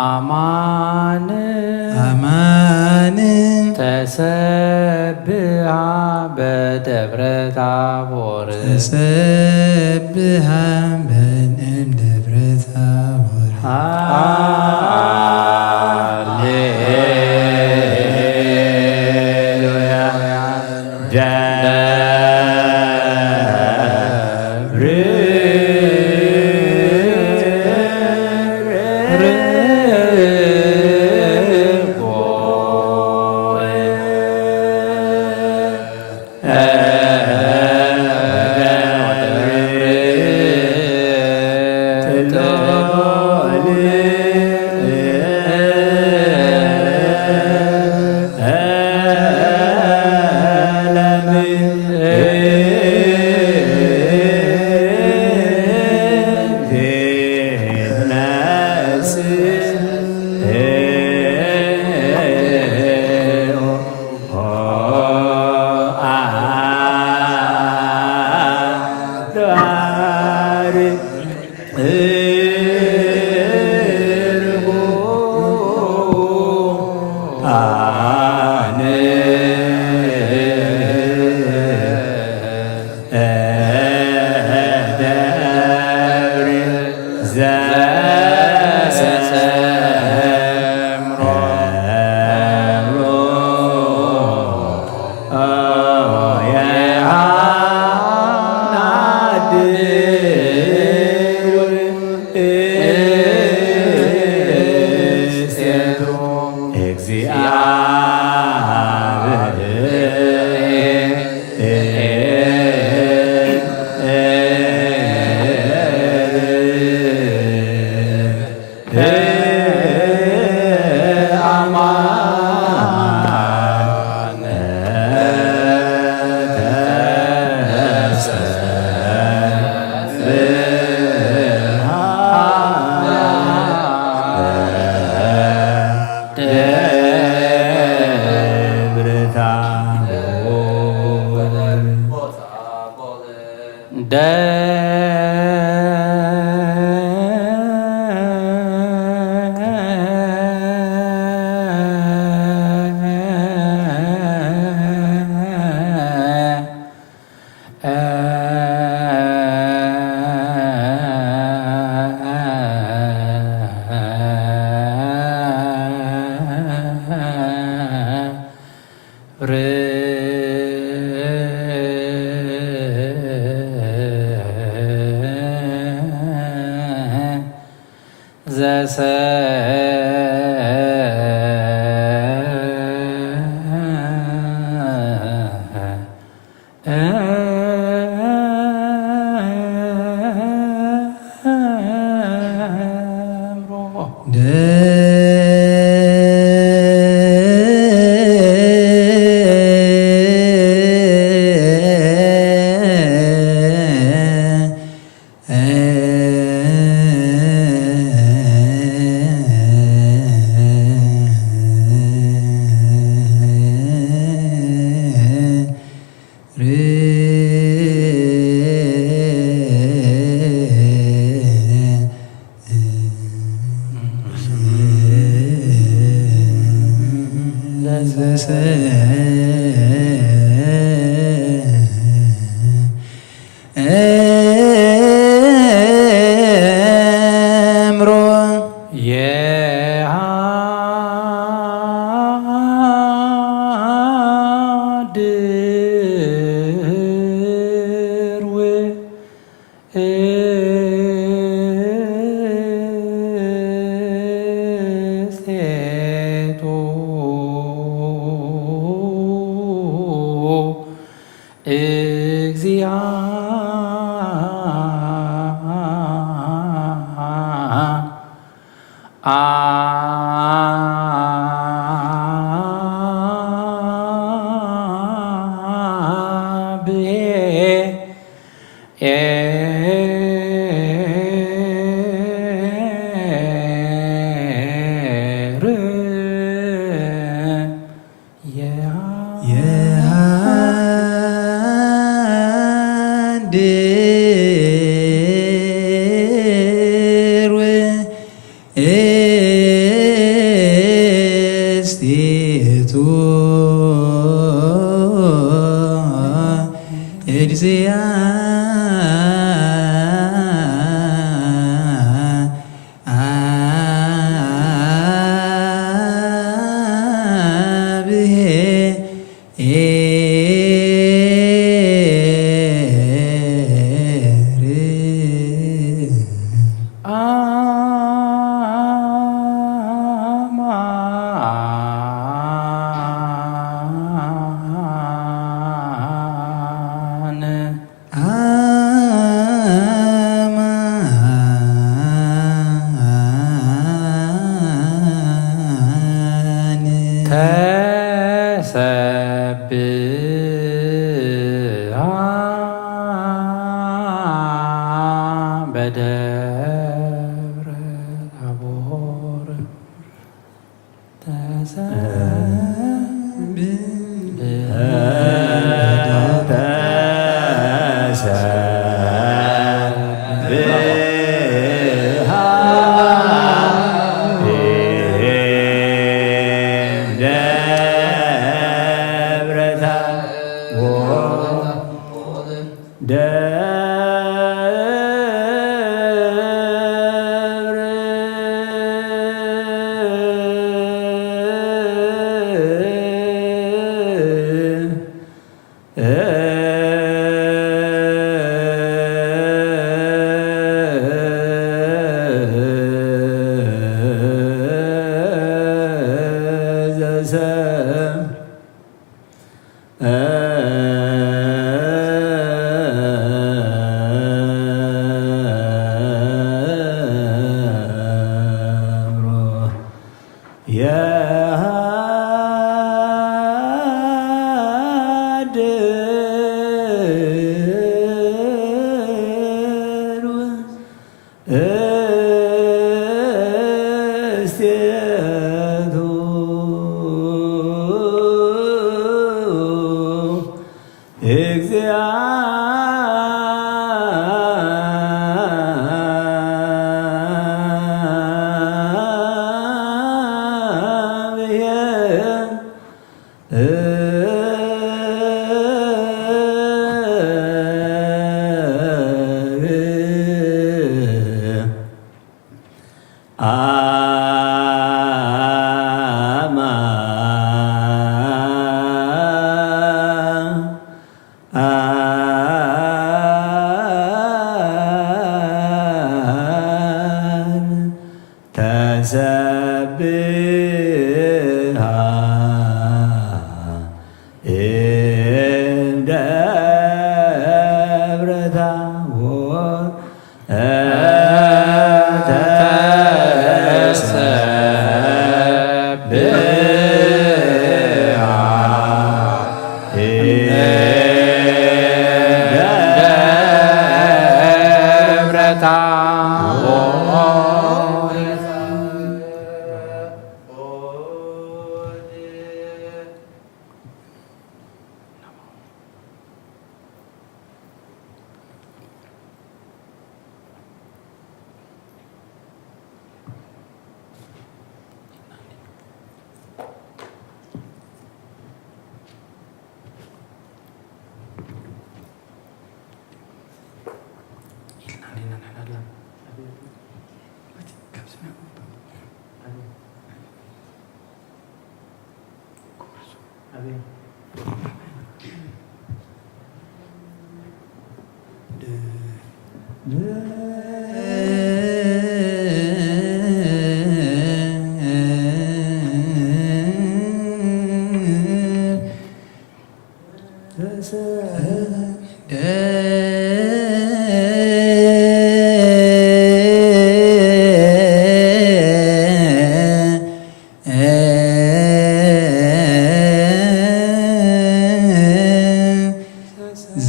አማን አማን ተሰብአ በደብረ ታቦር ተሰብሐ በእምደብረ ታቦር ሃሌሉያ ደብር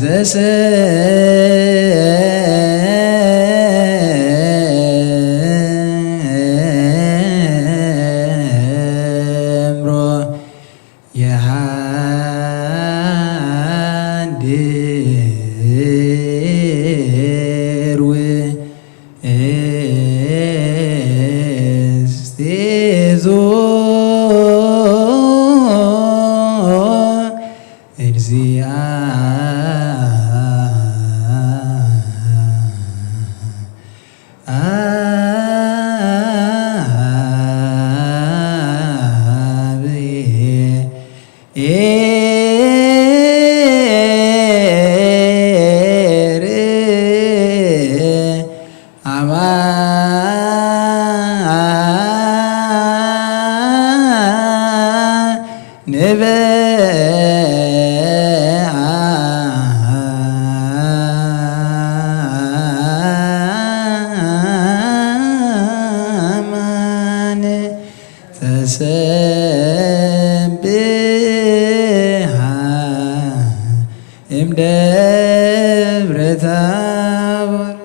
ዘሰ ውስቴዞ እግዚአ ተሰብሐ እምደብረ ታቦር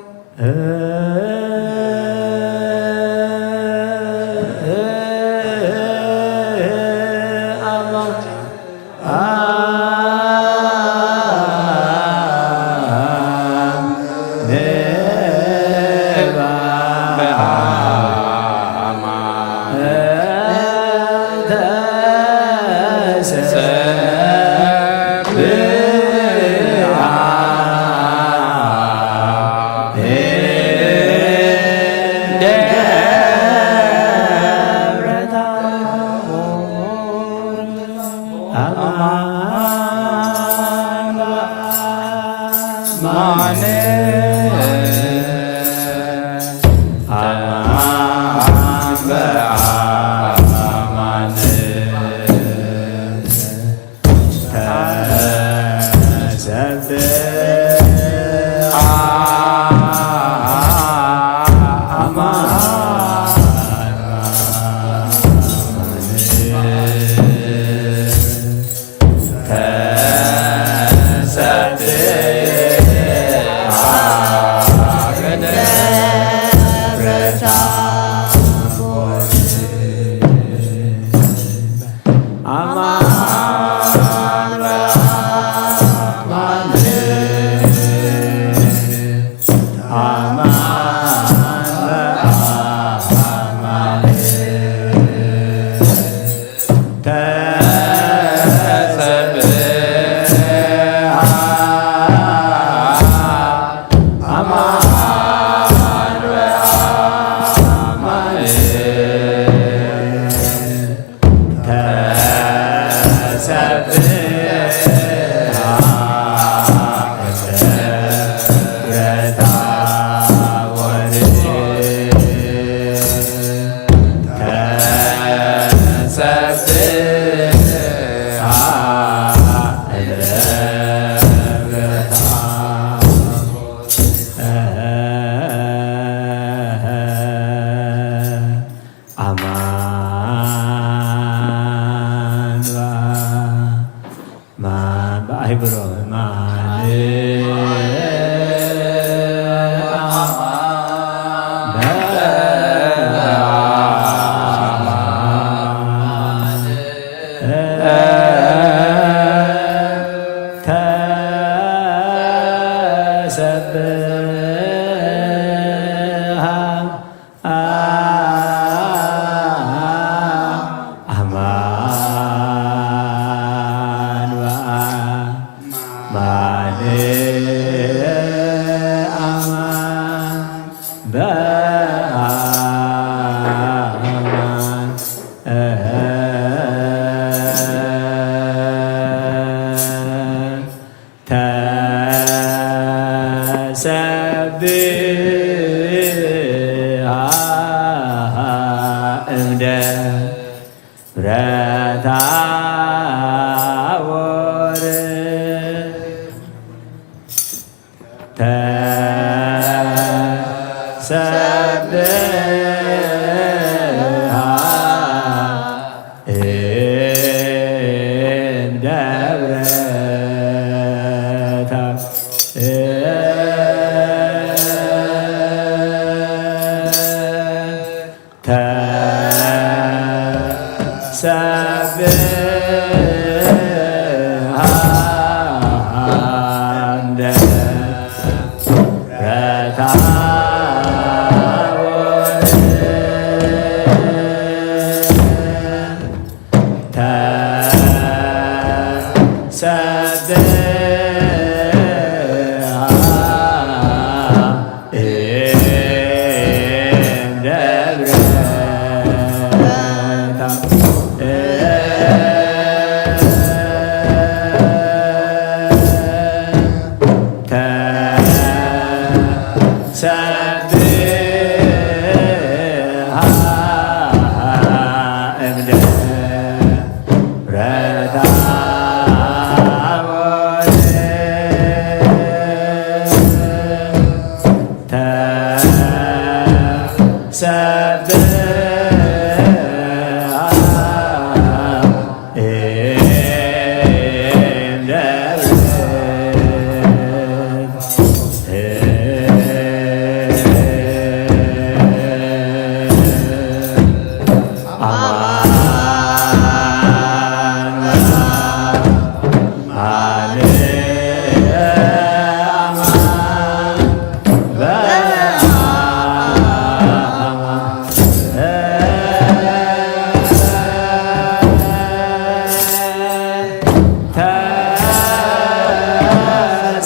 ሰብሐ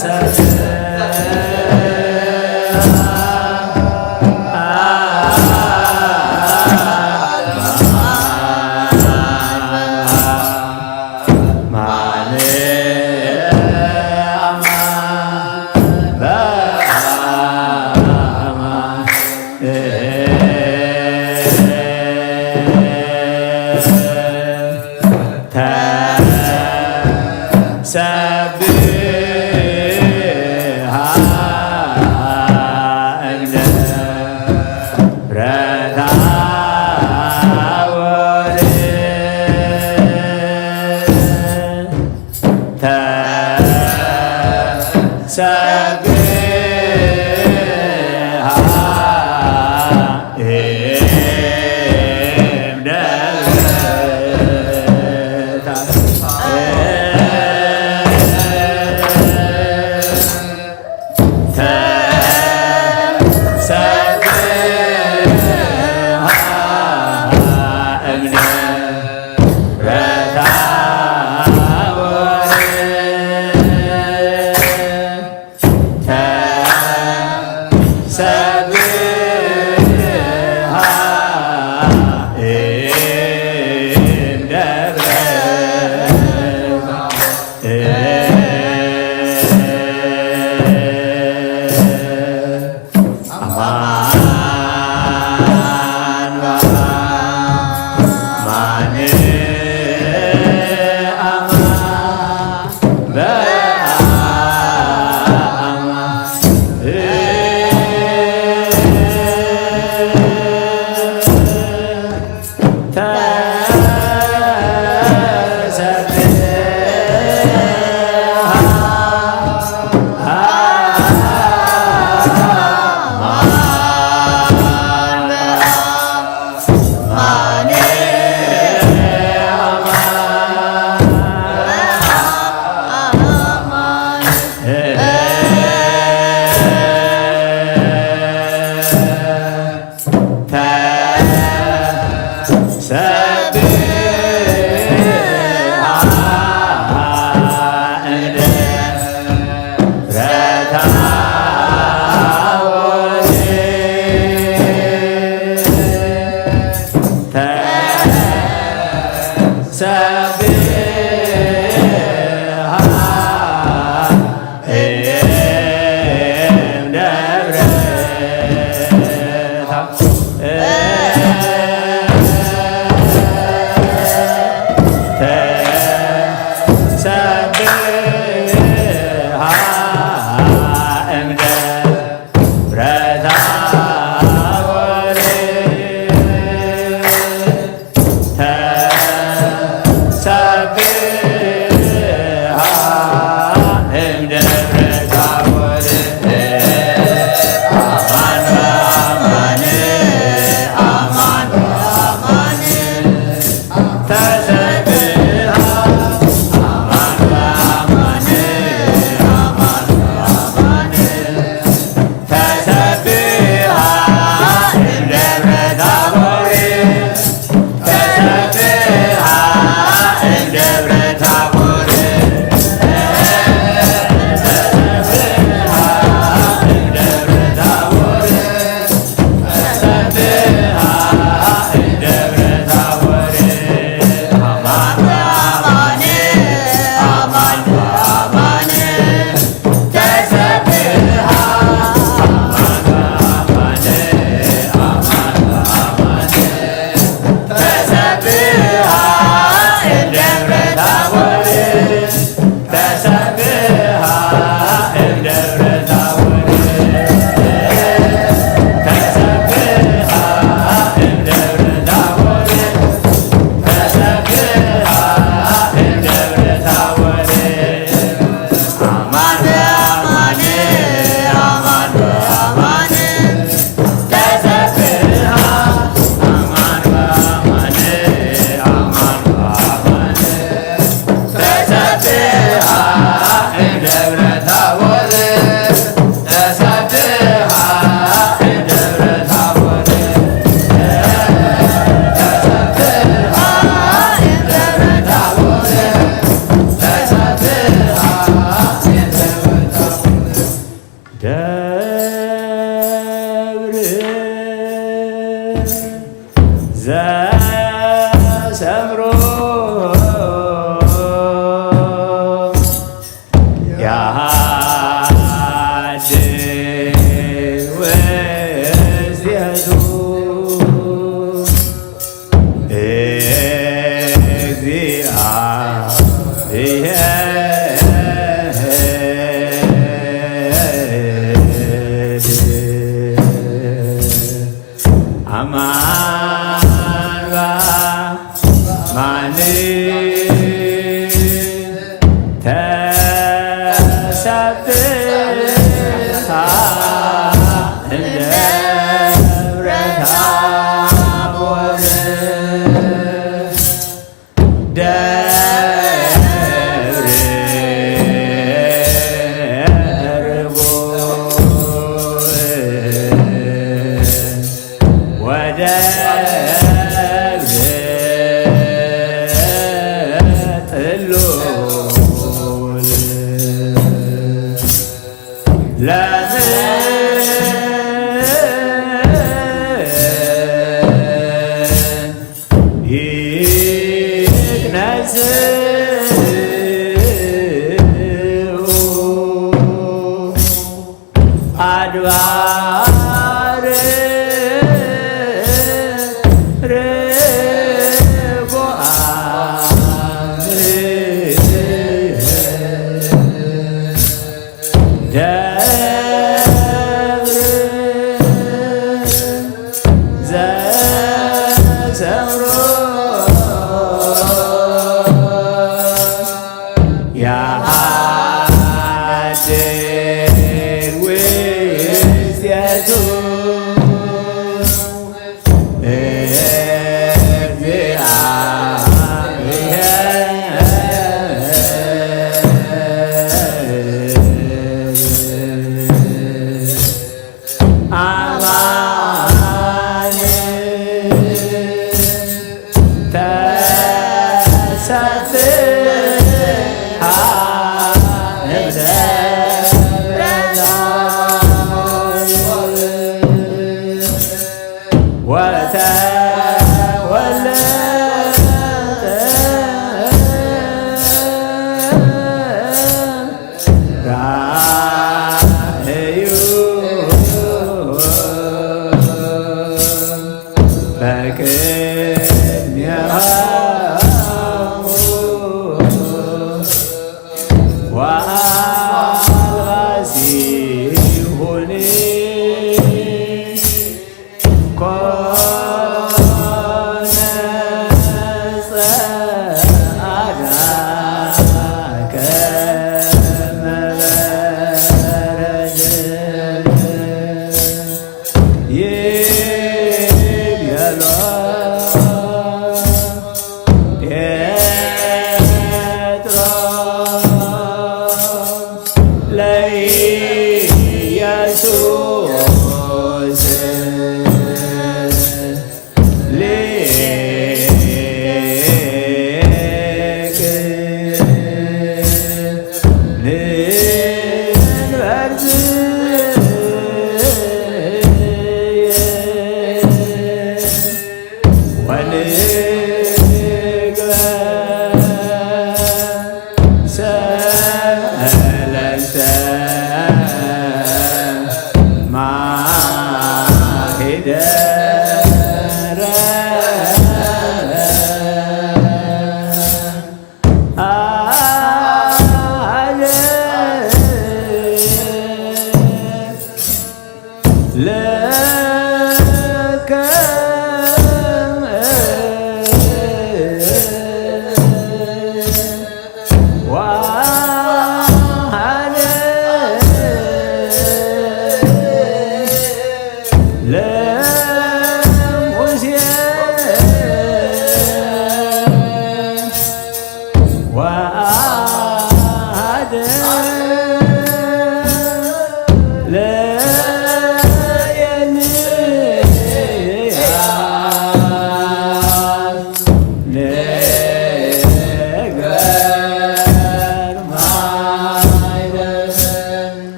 ተ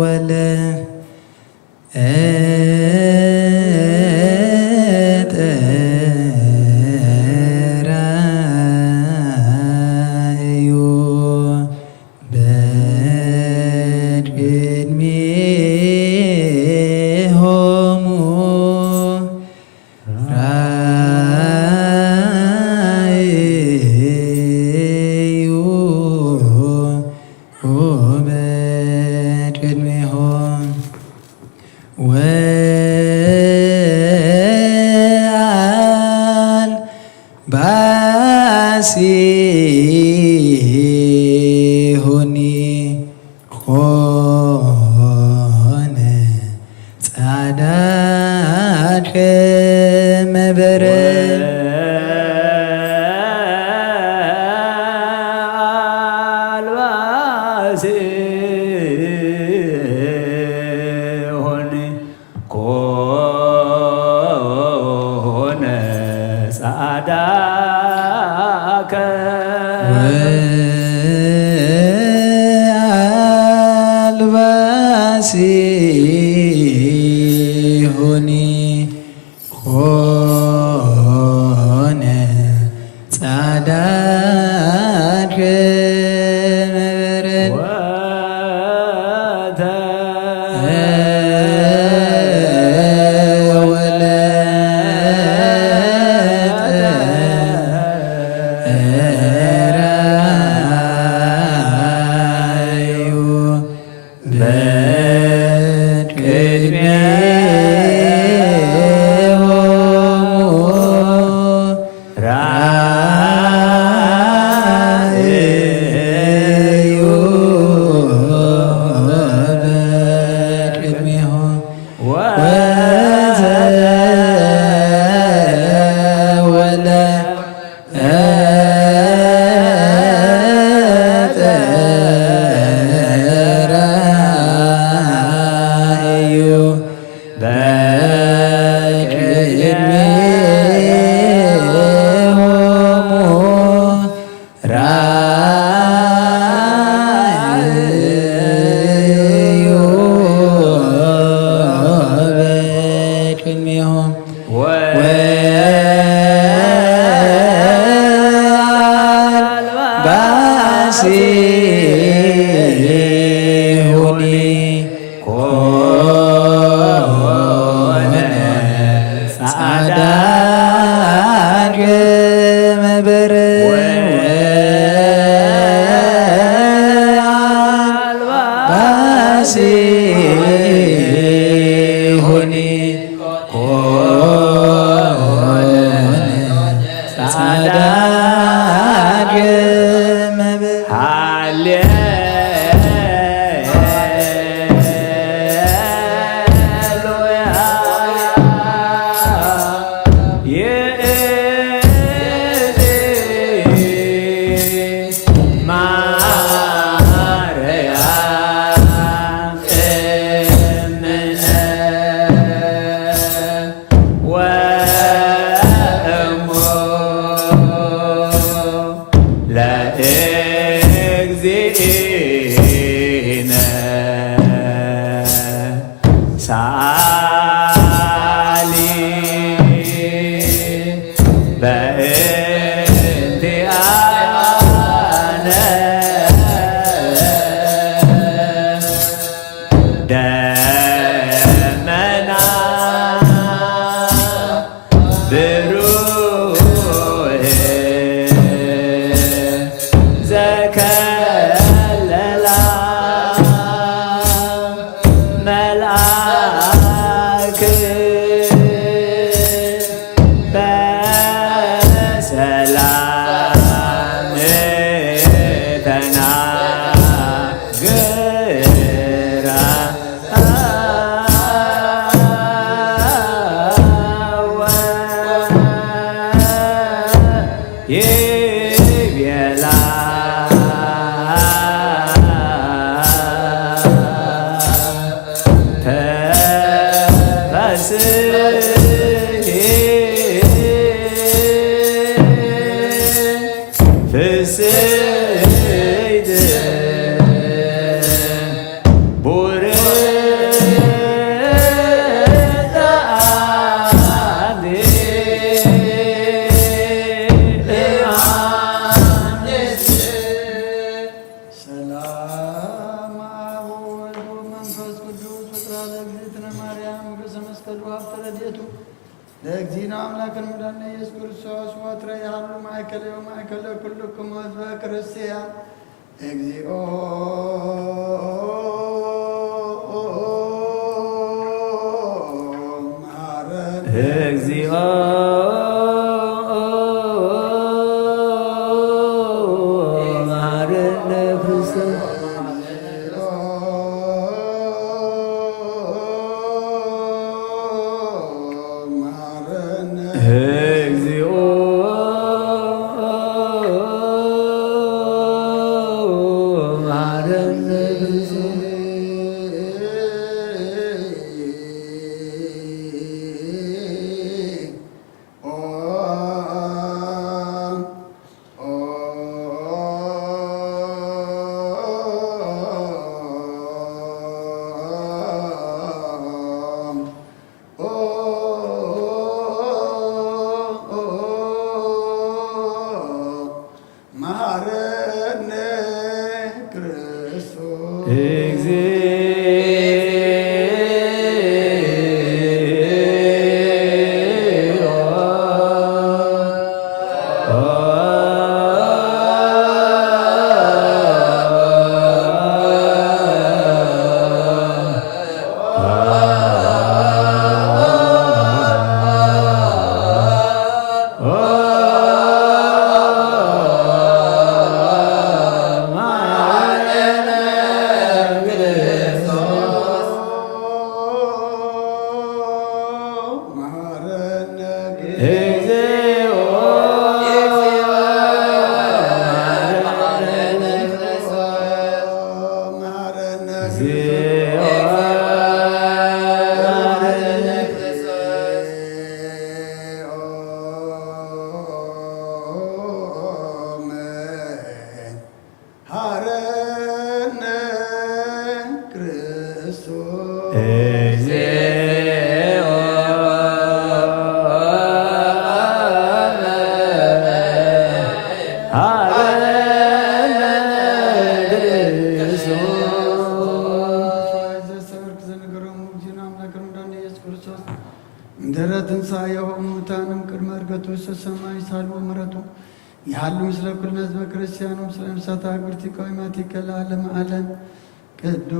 ወለ ፍስሕት ለእግዝእትነ ማርያም ርዕሰ መስቀሉ ሀብተ ረድኤቱ ለእግዚእነ አምላክን ሙዳነ ኢየሱስ ክርስቶስ ወትረ ያሉ ማእከለ ወማእከለ ኩልክሙ ሕዝበ ክርስቲያን እግዚኦ መሐረነ እግዚኦ መሐረነ ክርስቶስ እግዚኦ መሐረነ መሐረነ ክርስቶስ እንድኅረ ትንሣኤሁ እሙታንም ቅድመ ዕርገቱ ውስተ ሰማይ ሳልዎ ምሕረቱ ያሉ ምስለ ኩልነ ሕዝበ ክርስቲያኑ ምስለ ነፍሳት አግብርቲከ ወእማቲከ ለዓለመ ዓለም ቅዱስ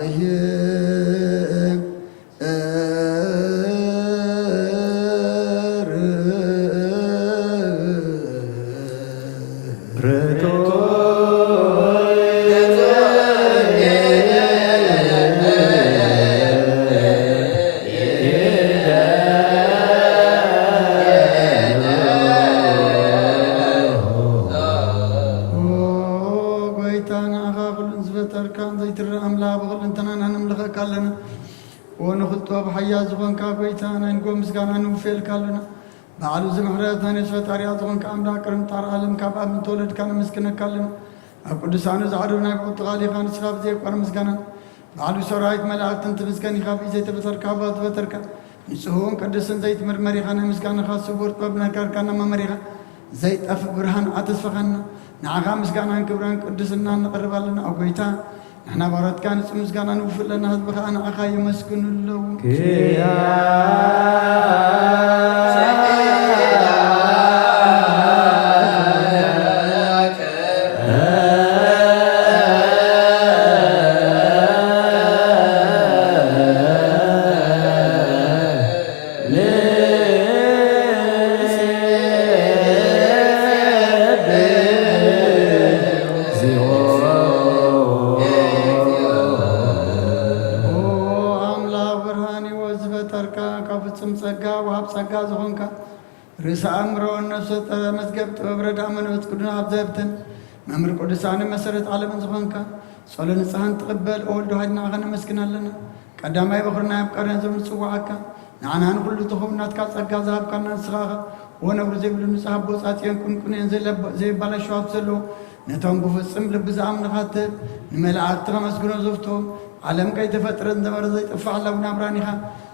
ለእግዚአብሔር نعخا كل نزبتر كان زي ترى أملا بغل انتنا نملخ كالنا ونخطوا بحياة زغن كاكويتانا نقوم مسكانا نوفيل كالنا بعلو زمحراتنا نسفة تاريا زغن كاملا كرم تار عالم كابا من تولد كان مسكنا كالنا القدسان زعرونا يبقوا غالي خان سخاف زي قرم مسكانا بعلو سرايك ملاك تنتمسكني خافي زي تبتر كابات وتركا نسوهم قدسن زيت مرمري خان مسكانا خاص سبورت قبنا كاركانا ممريخا زيت أف برهان عطس فخنا نعخا مسكانا كبران قدسنا نقرب لنا أقويتا نحنا بارات كان مسكانا نوفر لنا هذا بخانا أخا يمسكن الله ጸጋ ዝኾንካ ርእሰ ኣእምሮ ነፍሰ መዝገብ ጥበብ ረዳ መንፈስ ቅዱስ ኣብዘብትን መምህር ቅዱሳን መሰረት ዓለምን ዝኾንካ ጸሎ ንጽሕን ትቕበል ወልዶ ሃድና ኸነመስግን ኣለና ቀዳማይ በኽርና ያብቀርና ዘምንጽዋዓካ ንዓናን ኩሉ ትኹብናትካ ጸጋ ዝሃብካና ንስኻኸ ወነብሩ ዘይብሉ ንጽሕ ኣቦ ጻጽየን ቁንቁንን ዘይባላሸዋት ዘለዎ ነቶም ብፍጽም ልቢ ዝኣምንኻ ትህብ ንመላእክቲ ኸመስግኖ ዘፍትዎም ዓለም ከይተፈጥረ ዝነበረ ዘይጠፋዕ ለውና ብራኒኻ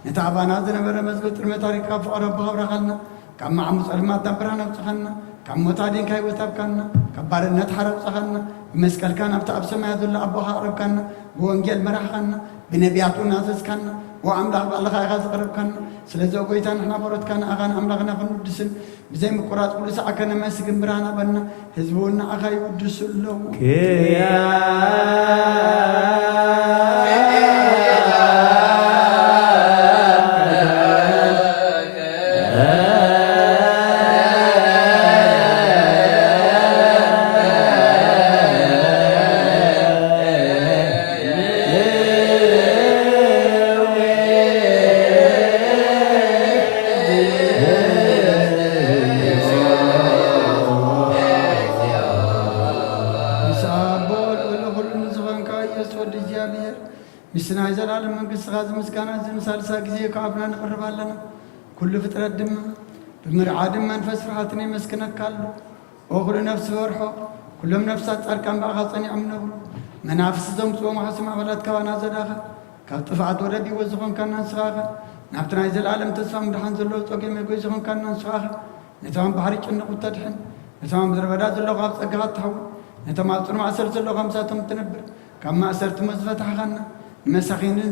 ነታ ኣባና ዝነበረ መዝገብ ጥርመ ታሪክካ ፍቕረ ብሃብረኻልና ካብ ማዕሙ ጸልማት ናብ ብርሃን ኣውፅኸና ካብ ሞት ኣድንካ ሕይወት ኣብካና ካብ ባርነት ሓረብፀኻና ብመስቀልካ ናብቲ ኣብ ሰማያት ዘሎ ኣቦኻ ኣቕረብካና ብወንጌል መራሕኻና ብነቢያቱ ናዘዝካና ወኣምላኽ ባዕልኻ ኢኻ ዘቕረብካና ስለዚ ጐይታ ንሕና በሮትካ ንኣኻ ንኣምላኽና ክንውድስን ብዘይ ምቁራፅ ኩሉ ሰዓ ከነመስግን ብርሃን ኣበና ህዝቢ እውን ንኣኻ ይውድሱ ኣለዉ ምስናይ ዘላለም መንግሥትኻ ዝምስጋና ዝምሳልሳ ጊዜ ከኣብና ንቕርብ ኣለና ኩሉ ፍጥረት ድማ ብምርዓድን መንፈስ ፍርሃትን የመስክነካ ኣሎ ወኩሉ ነፍሲ በርሖ ኩሎም ነፍሳት ጻድቃን ባእኻ ጸኒዖም ነብሩ መናፍስ ዘምፅዎም ሓስም ኣባላት ካባና ዘዳኸ ካብ ጥፍዓት ወረዲዎ ዝኾንካና ንስኻኸ ናብቲ ናይ ዘለኣለም ተስፋ ምድሓን ዘለዎ ጸገም የጎይ ዝኾንካና ንስኻኸ ነቶም ባሕሪ ጭንቑ ተድሕን ነቶም ምድረ በዳ ዘለኹ ኣብ ጸጋኻ ትሐውን ነቶም ኣብ ጽኑዕ ማእሰር ዘለኹ ከምሳቶም ትነብር ካብ ማእሰርቲ መዝፈታሕኻና ንመሳኺንን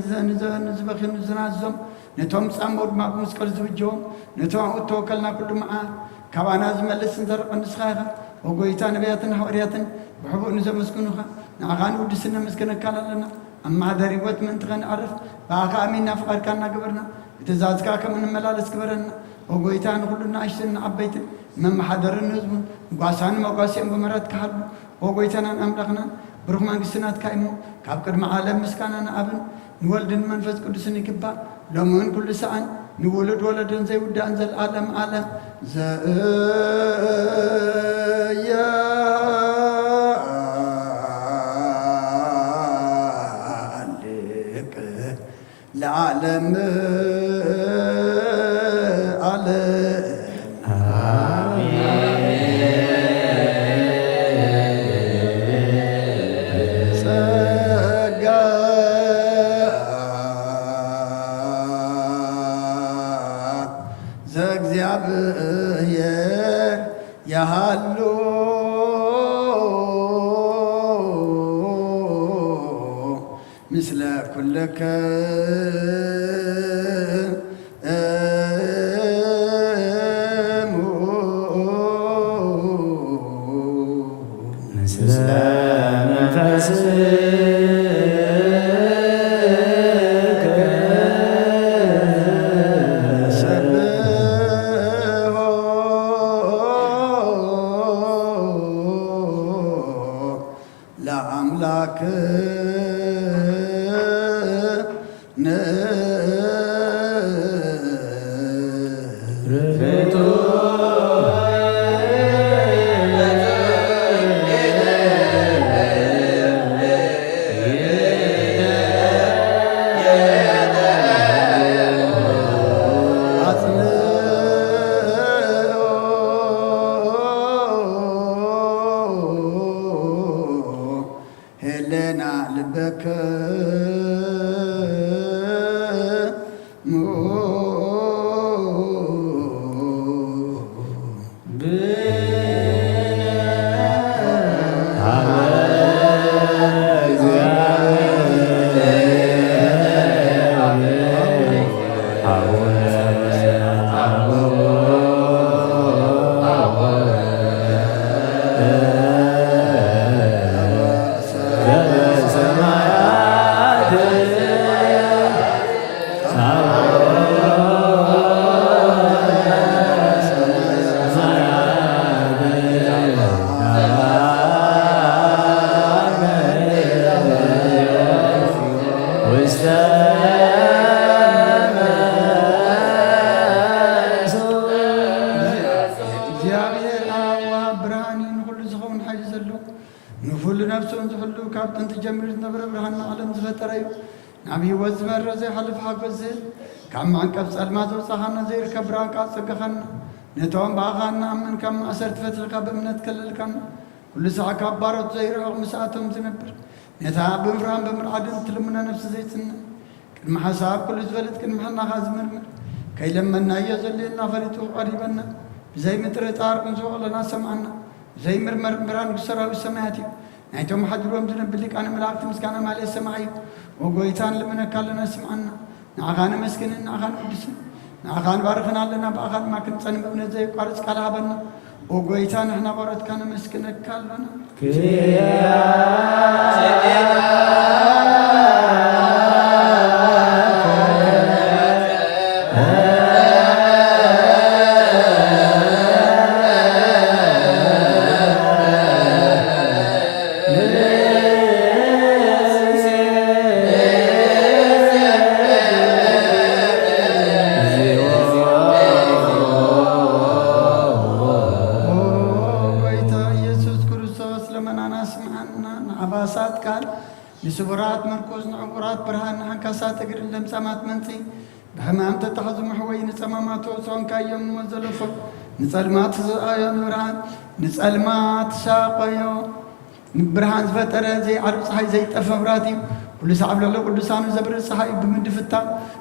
ንዝበኺኑ ዝናዞም ነቶም ጻምቦ ድማ ብመስቀል ዝብጀዎም ነቶም ኣብኡ ተወከልና ኩሉ መዓር ካባና ዝመልስ እንተርቐ ንስኻ ኢኻ ወጎይታ ነቢያትን ሓዋርያትን ብሕቡእ ንዘመስግኑኻ ንኣኻ ንውድስና መስገነካል ኣለና ኣብ ማሕደር ሕይወት ምእንቲ ኸንዓርፍ ብኣኻ ኣሚንና ፍቓድካ እናገበርና ብትእዛዝካ ከም እንመላለስ ግበረና ወጎይታ ንኹሉ ንኣሽትን ንዓበይትን መማሓደርን ህዝቡን ጓሳን መጓሲኦም ብምህረትካ ሃሉ ወጎይታናን ኣምላኽናን ብሩኽ መንግሥትናትካ እሞ ካብ ቅድሚ ዓለም ምስጋና ንኣብን ንወልድን መንፈስ ቅዱስን ይግባእ ሎምን ኩሉ ሰዓን ንውሉድ ወለድን ዘይውዳእን ዘለዓለም ዓለም ዘያልቅ ለዓለም ዘእግዚአብሔር ያሃሉ ምስለ ኩልከ ምስለ መንፈስከ ህሌና ልበከ كابتن تجمر نبر برهان عالم زفتريو نبي وزمر زي حلف حق زين كم عن كبس الماز وصحنا زي كبران كاس كخنا نتوم باغانا من كم أسرت فتل كاب من نتكلل كم كل ساعة كبارات زي رغم ساعتهم زنبر نتعب بمران بمرعدن تلمنا نفس زي سنة كل حساب كل زبلت كل محنا خازمر كي لما نايز اللي نفرتو قريبنا زي متر تعرف نزوغ لنا سمعنا زي مرمر مران بسرا والسماعتي نايتهم حد روم زنب بليك أنا ملاقت مسكانا مالي السماعي وقويتان لمن كلنا سمعنا نعغان مسكن نعغان قدسنا نعغان بارخنا لنا بأغان ما كنت صنب ابن زي قارس كلابنا وقويتان احنا بارد كان مسكن كلنا لسبرات مركوز نعبرات برهان حنكاسات أجر اللمسامات منسي بحمام تتحزم حوي نسمامات وصون كايم وزلفو نسأل ما تزايا نوران نسأل ما تشاقيو برهان زفتر زي عرب صحي زي تفبراتي كل سعب له كل سان زبر صحي بمد فتا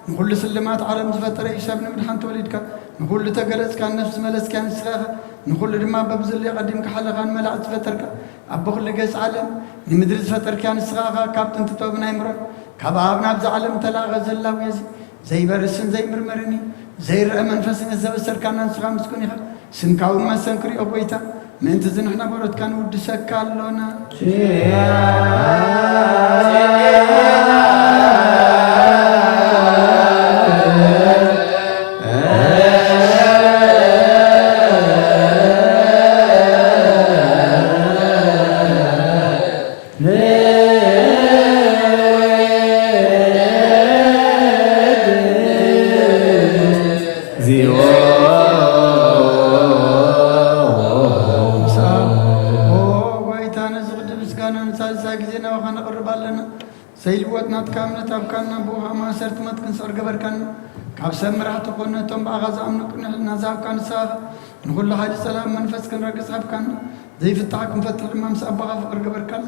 نقول سلمات عالم زفتر يشابنا من حنت وليدك نقول تجلس كان نفس ملس كان سلاخ نقول لما ببزل يقدمك حلقان ملأ زفترك أبوخ لجس عالم نمدرس فتر كان الصغاغة كابتن تطوبنا يمرا كبابنا بز عالم تلاغة زلا ويزي زي برسن زي مرمرني زي رأمن فسن الزبسر كان نسغا مسكوني سنكاون ما سنكري أبويتا من تزن احنا برد كان ود سكالونا سيلوتنا تكاملة تبكنا بوها ما سرت ما تكن صار قبر كان كاب سمرة تقولنا توم بعغز أمن كنا نزاع كان ساق نقول له هاي السلام منفس كن رقص حب كان زي في التحكم فتح الإمام سأبغى فقر قبر كان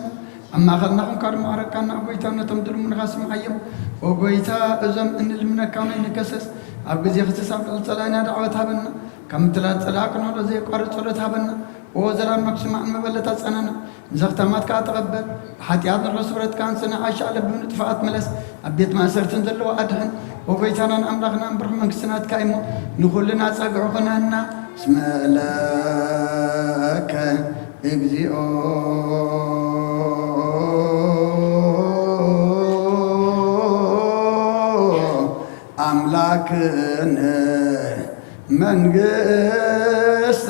أما خلناهم كارم عرق كان أقويتنا تمدل من غاس معيم وقويتا أزم إن المنا كانوا ينكسس أبغى زي خصيص عبد السلام دعوتها بنا كم تلات سلاكنا ولا زي قارة صورتها بنا وزران مقسم عن مبلتات سننا زختمات كاتقبل حتيات الرسولة كان سنة عايشة على بنت فات ملس أبيت ما صرت ندلو أدهن وبيتنا أملاخنا برحمن سنات كايمو نقول لنا ساقعونا لنا اسم لك اجزئو أملاكنا منقس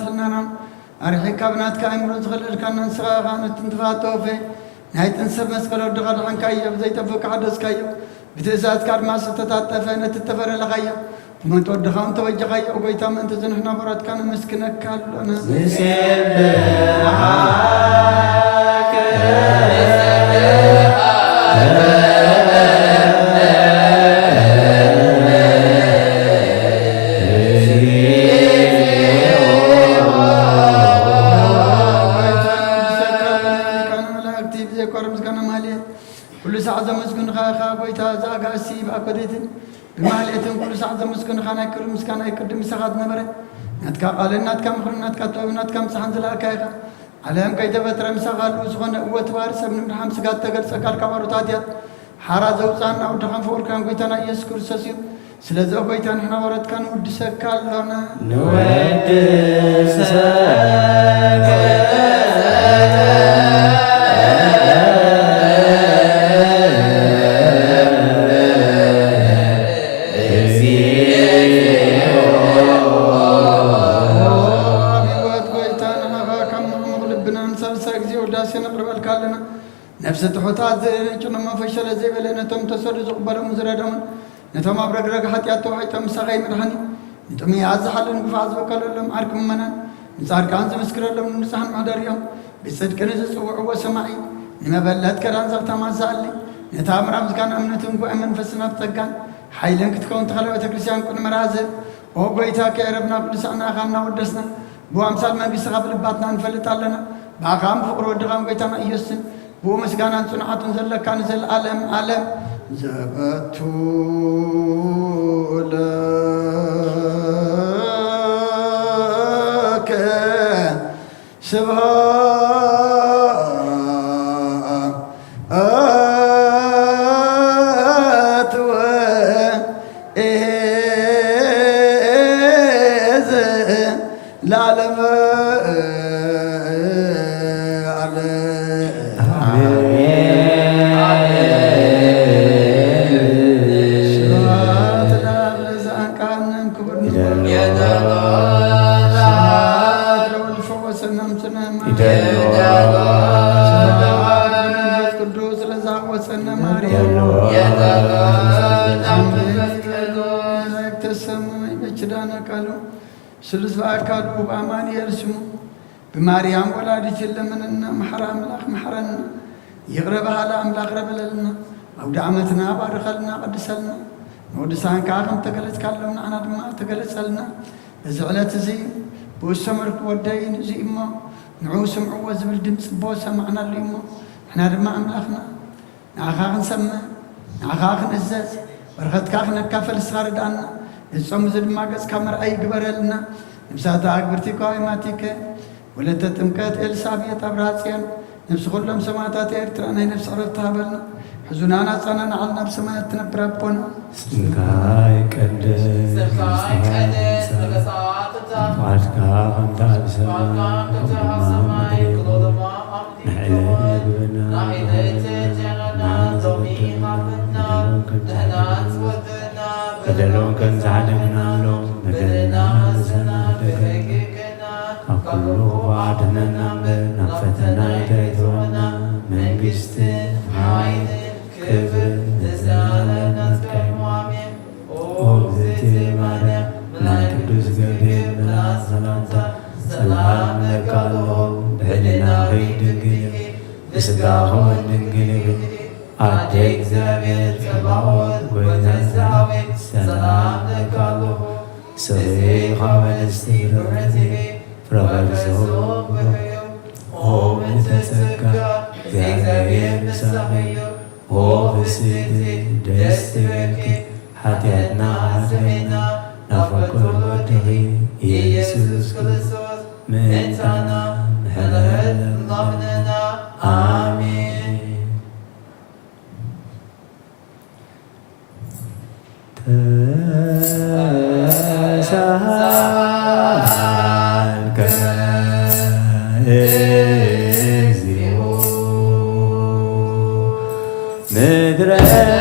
ትሕናና ኣርሒካ ብናትካ ኣእምሮ ዝኽልልካና ንስኻ ነትንትፋተወፈ ናይ ጥንሰብ መስቀል ወድኻ ድሓንካዮ ብዘይጠፍካ ሓደስካዮ ብትእዛዝካ ድማ ዝተታጠፈ ነቲ ተፈረለኻዮ ኩመንት ወድኻ እውን ተወጀኻዮ ጎይታ ምእንቲ ዝንሕና በረትካ ነመስክነካ ኣሎና كل ساعة زمسكن خا قويتا زاغا سيب أكديتن بماليتن كل ساعة زمسكن خانا كل مسكان يقدم سخات نبره نتكا قال نتكا مخرن نتكا طيب نتكا مسحن زلا كايخا عليهم كي تبتر مسخال وسخن قوت وارس ابن محمد سقات تقل سكال كبارتاتيات حارا زوصان او دخان فور كان قويتنا يسكر سسيو سلازو قويتا نحنا ورد كان ودسك لنا نودسك نفس تحوتات زينو ما فشل زي بلنتم تسر زقبل مزردم نتم ابرغرغ حتياتو حيتم سغي مدحني نتم يازحل نفاز بكللم عركم منا نصار كان مسكرلم نصحن مدريم بصدق نزصوع وسمعي نما بلات كران زغت ما زالي نتامرام كان امنتم كو امن فسنا بتقان حيلن كتكون تخلو تكريسيان كن مراز او بيتا كربنا بلسنا خنا ودسنا بو امثال من بيسغب لباتنا نفلطالنا باقام فقر ودغام بيتنا يسن بو مسغانا صنعاتن زلك كان زل عالم عالم زبتو لك سبات وإز العالم سلس باكاد وباماني يرسمو بماريام ولادت لمننا محرا املاك محرنا يغربها على املاك ربللنا او دعمتنا بارخلنا قدسلنا ودسان كاخم تقلت كلمنا انا دما تقلت زعلت زي بوسمر ودين زي ما نعو سمعوا وزبل دمس بوسه معنا اليوم احنا دما املاكنا نعخاخ نسمع نعخاخ نزاز برخت كاخ نكافل صار دانا الصوم زد ما قص كامر اي قبرلنا نفسات اكبرتي قائماتك ولا تتمكات السابيه ابراصيان نفس كلهم سماتات ارترانا نفس عرفتها بلنا حزنانا صنعنا على نفس ما تنبربون سنكاي قدس سنكاي قدس وعدك انت بسماء بدلون كان زعلنا له بدلنا زنادقنا أقول وعدنا نعمل فتنا يدعونا من قست عين كبر نزلنا كيمامين وبذتي معنا لا تدوس قبيل لا زلانتا سلام لك الله بهلنا غيد قلب بسقاه ونقلب أديك زبير كباوت وينزعبك سلام لك الله صريخ والاستغراثي فرغل صوب هو متسكى زبير سخي هو بسيدي دستك حتياتنا عزمنا نفكر وتغي يسوس كريستوس منتنا هلال ضمننا آمين تسالك إزيو مدرك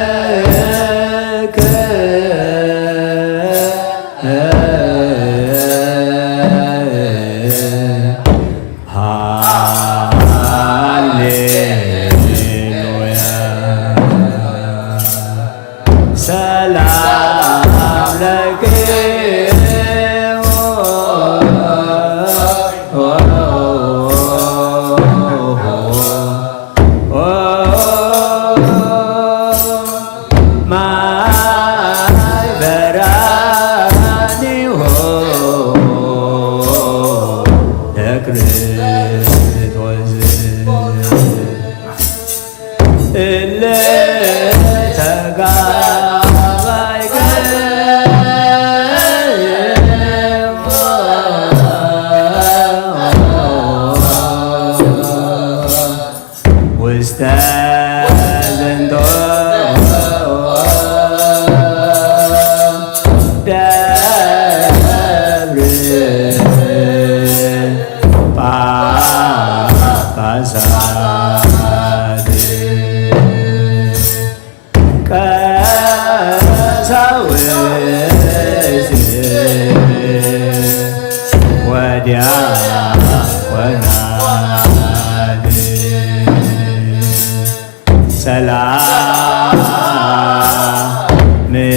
ሰላም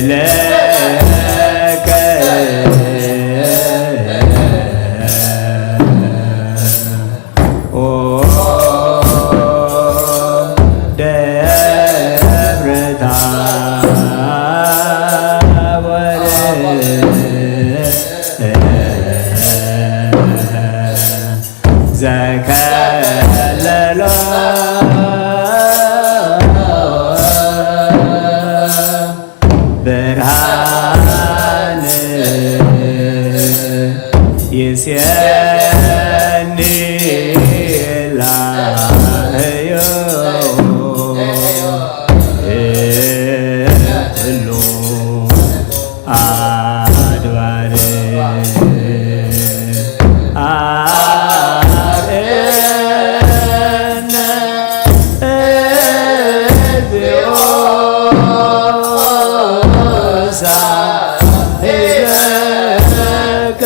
ለከ ኦ ደብረ ታቦር ዘከለሎ ብርሃን ይሴኒ ላህዮ ሁሉ አድባር አርነ እግዚኦ ሳህለከ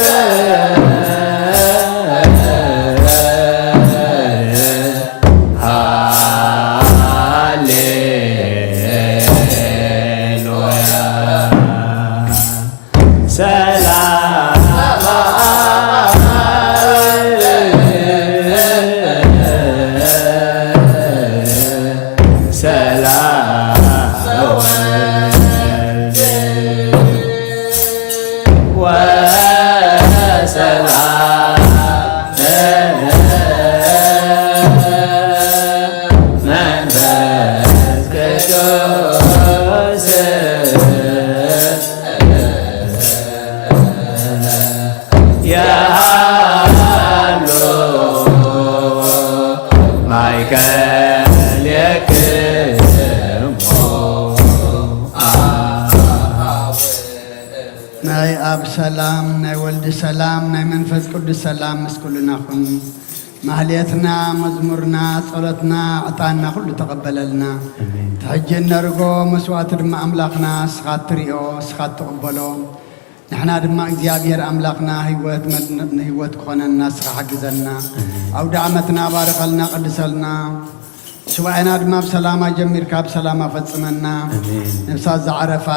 ሃሌሉያ ናይ ኣብ ሰላም ናይ ወልዲ ሰላም ናይ መንፈስ ቅዱስ ሰላም ምስኩልና ኹን ማህሌትና መዝሙርና ጸሎትና ዕጣንና ኩሉ ተቐበለልና ተሕጂ ነርጎ መስዋዕቲ ድማ ኣምላኽና ስኻት ትሪኦ ስኻት ትቕበሎ ንሕና ድማ እግዚኣብሔር ኣምላኽና ህይወት ክኾነና ስኻ ሓግዘና ኣውደ ዓመትና ባርኸልና ቀድሰልና ሱባኤና ድማ ብሰላማ ጀሚርካ ብሰላማ ፈጽመና ነብሳት ዝዓረፋ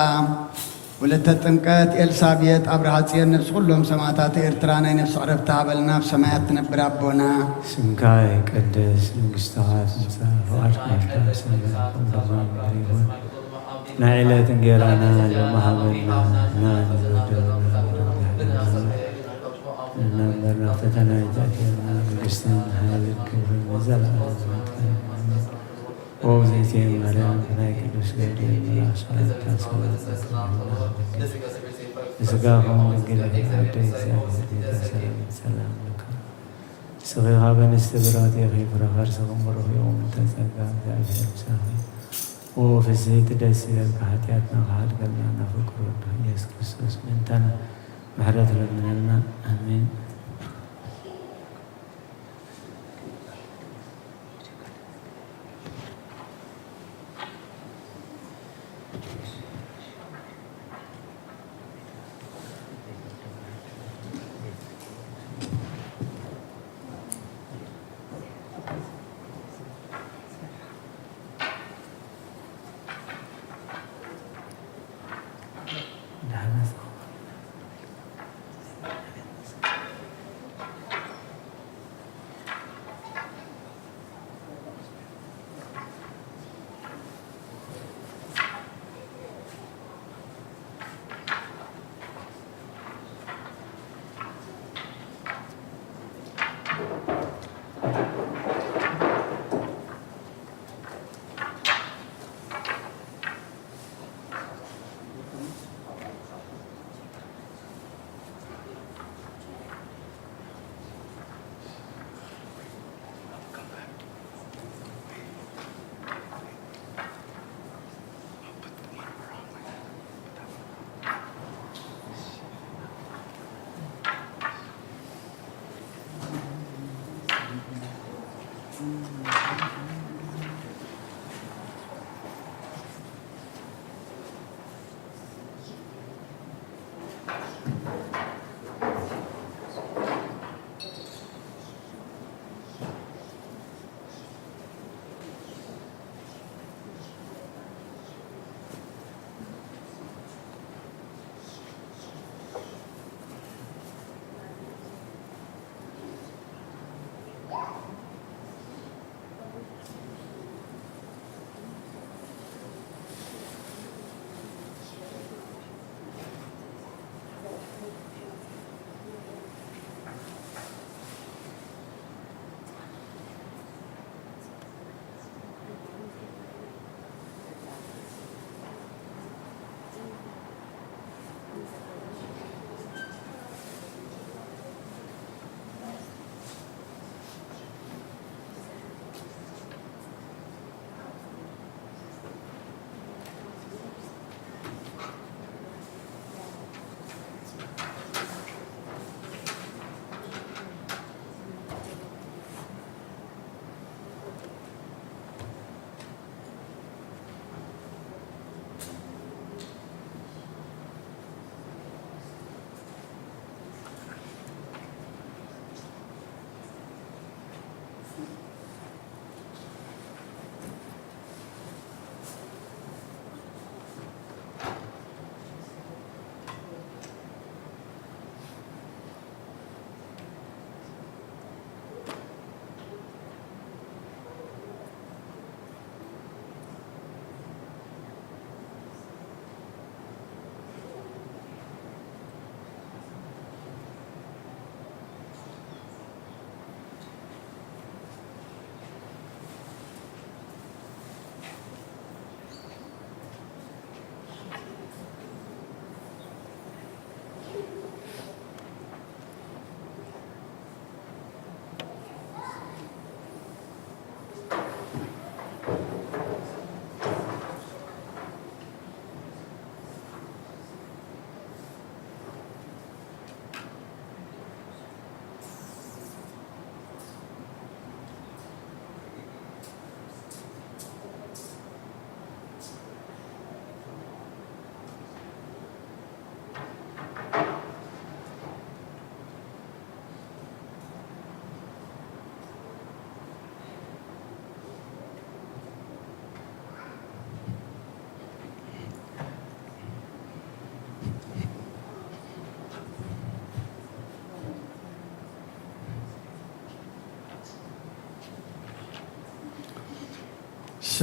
ወለተ ጥምቀት ኤልሳቤጥ አብርሃ ጽዮን ነፍስ ሁሉም ሰማዕታት ኤርትራ ናይ ነፍስ ዕረፍቲ ሃበልና ብሰማያት ትነብር አቦና ስምካ ይቀደስ መንግሥትኻ ትምጻእ ፈቃድካ ይኩን ናይ ዕለት እንጀራና ሎሚ ሃበና እናበርና ፈተና ይታደና መንግሥትን ኃይልን ክብርን ለዘለዓለሙ ኦ እግዝእትየ ማርያም ናይ ቅዱስ ገብርኤል መልአክ ሰላምታ ንሥጋኹም ድንግል ኣደይ እግዚአብሔር ሰላም ለከ ስኺኻ በንስቲ ብራት የኺፍረኻ ርስኹም ረኺቦም ተጸጋ እግዚአብሔር ምሳኺ ኦ ፍስሕቲ ደስ ይበልካ ኃጢአትና ካሃድገልና ናፍቅር ወዱ ኢየሱስ ክርስቶስ ምንተና ምሕረት ለምነና አሜን።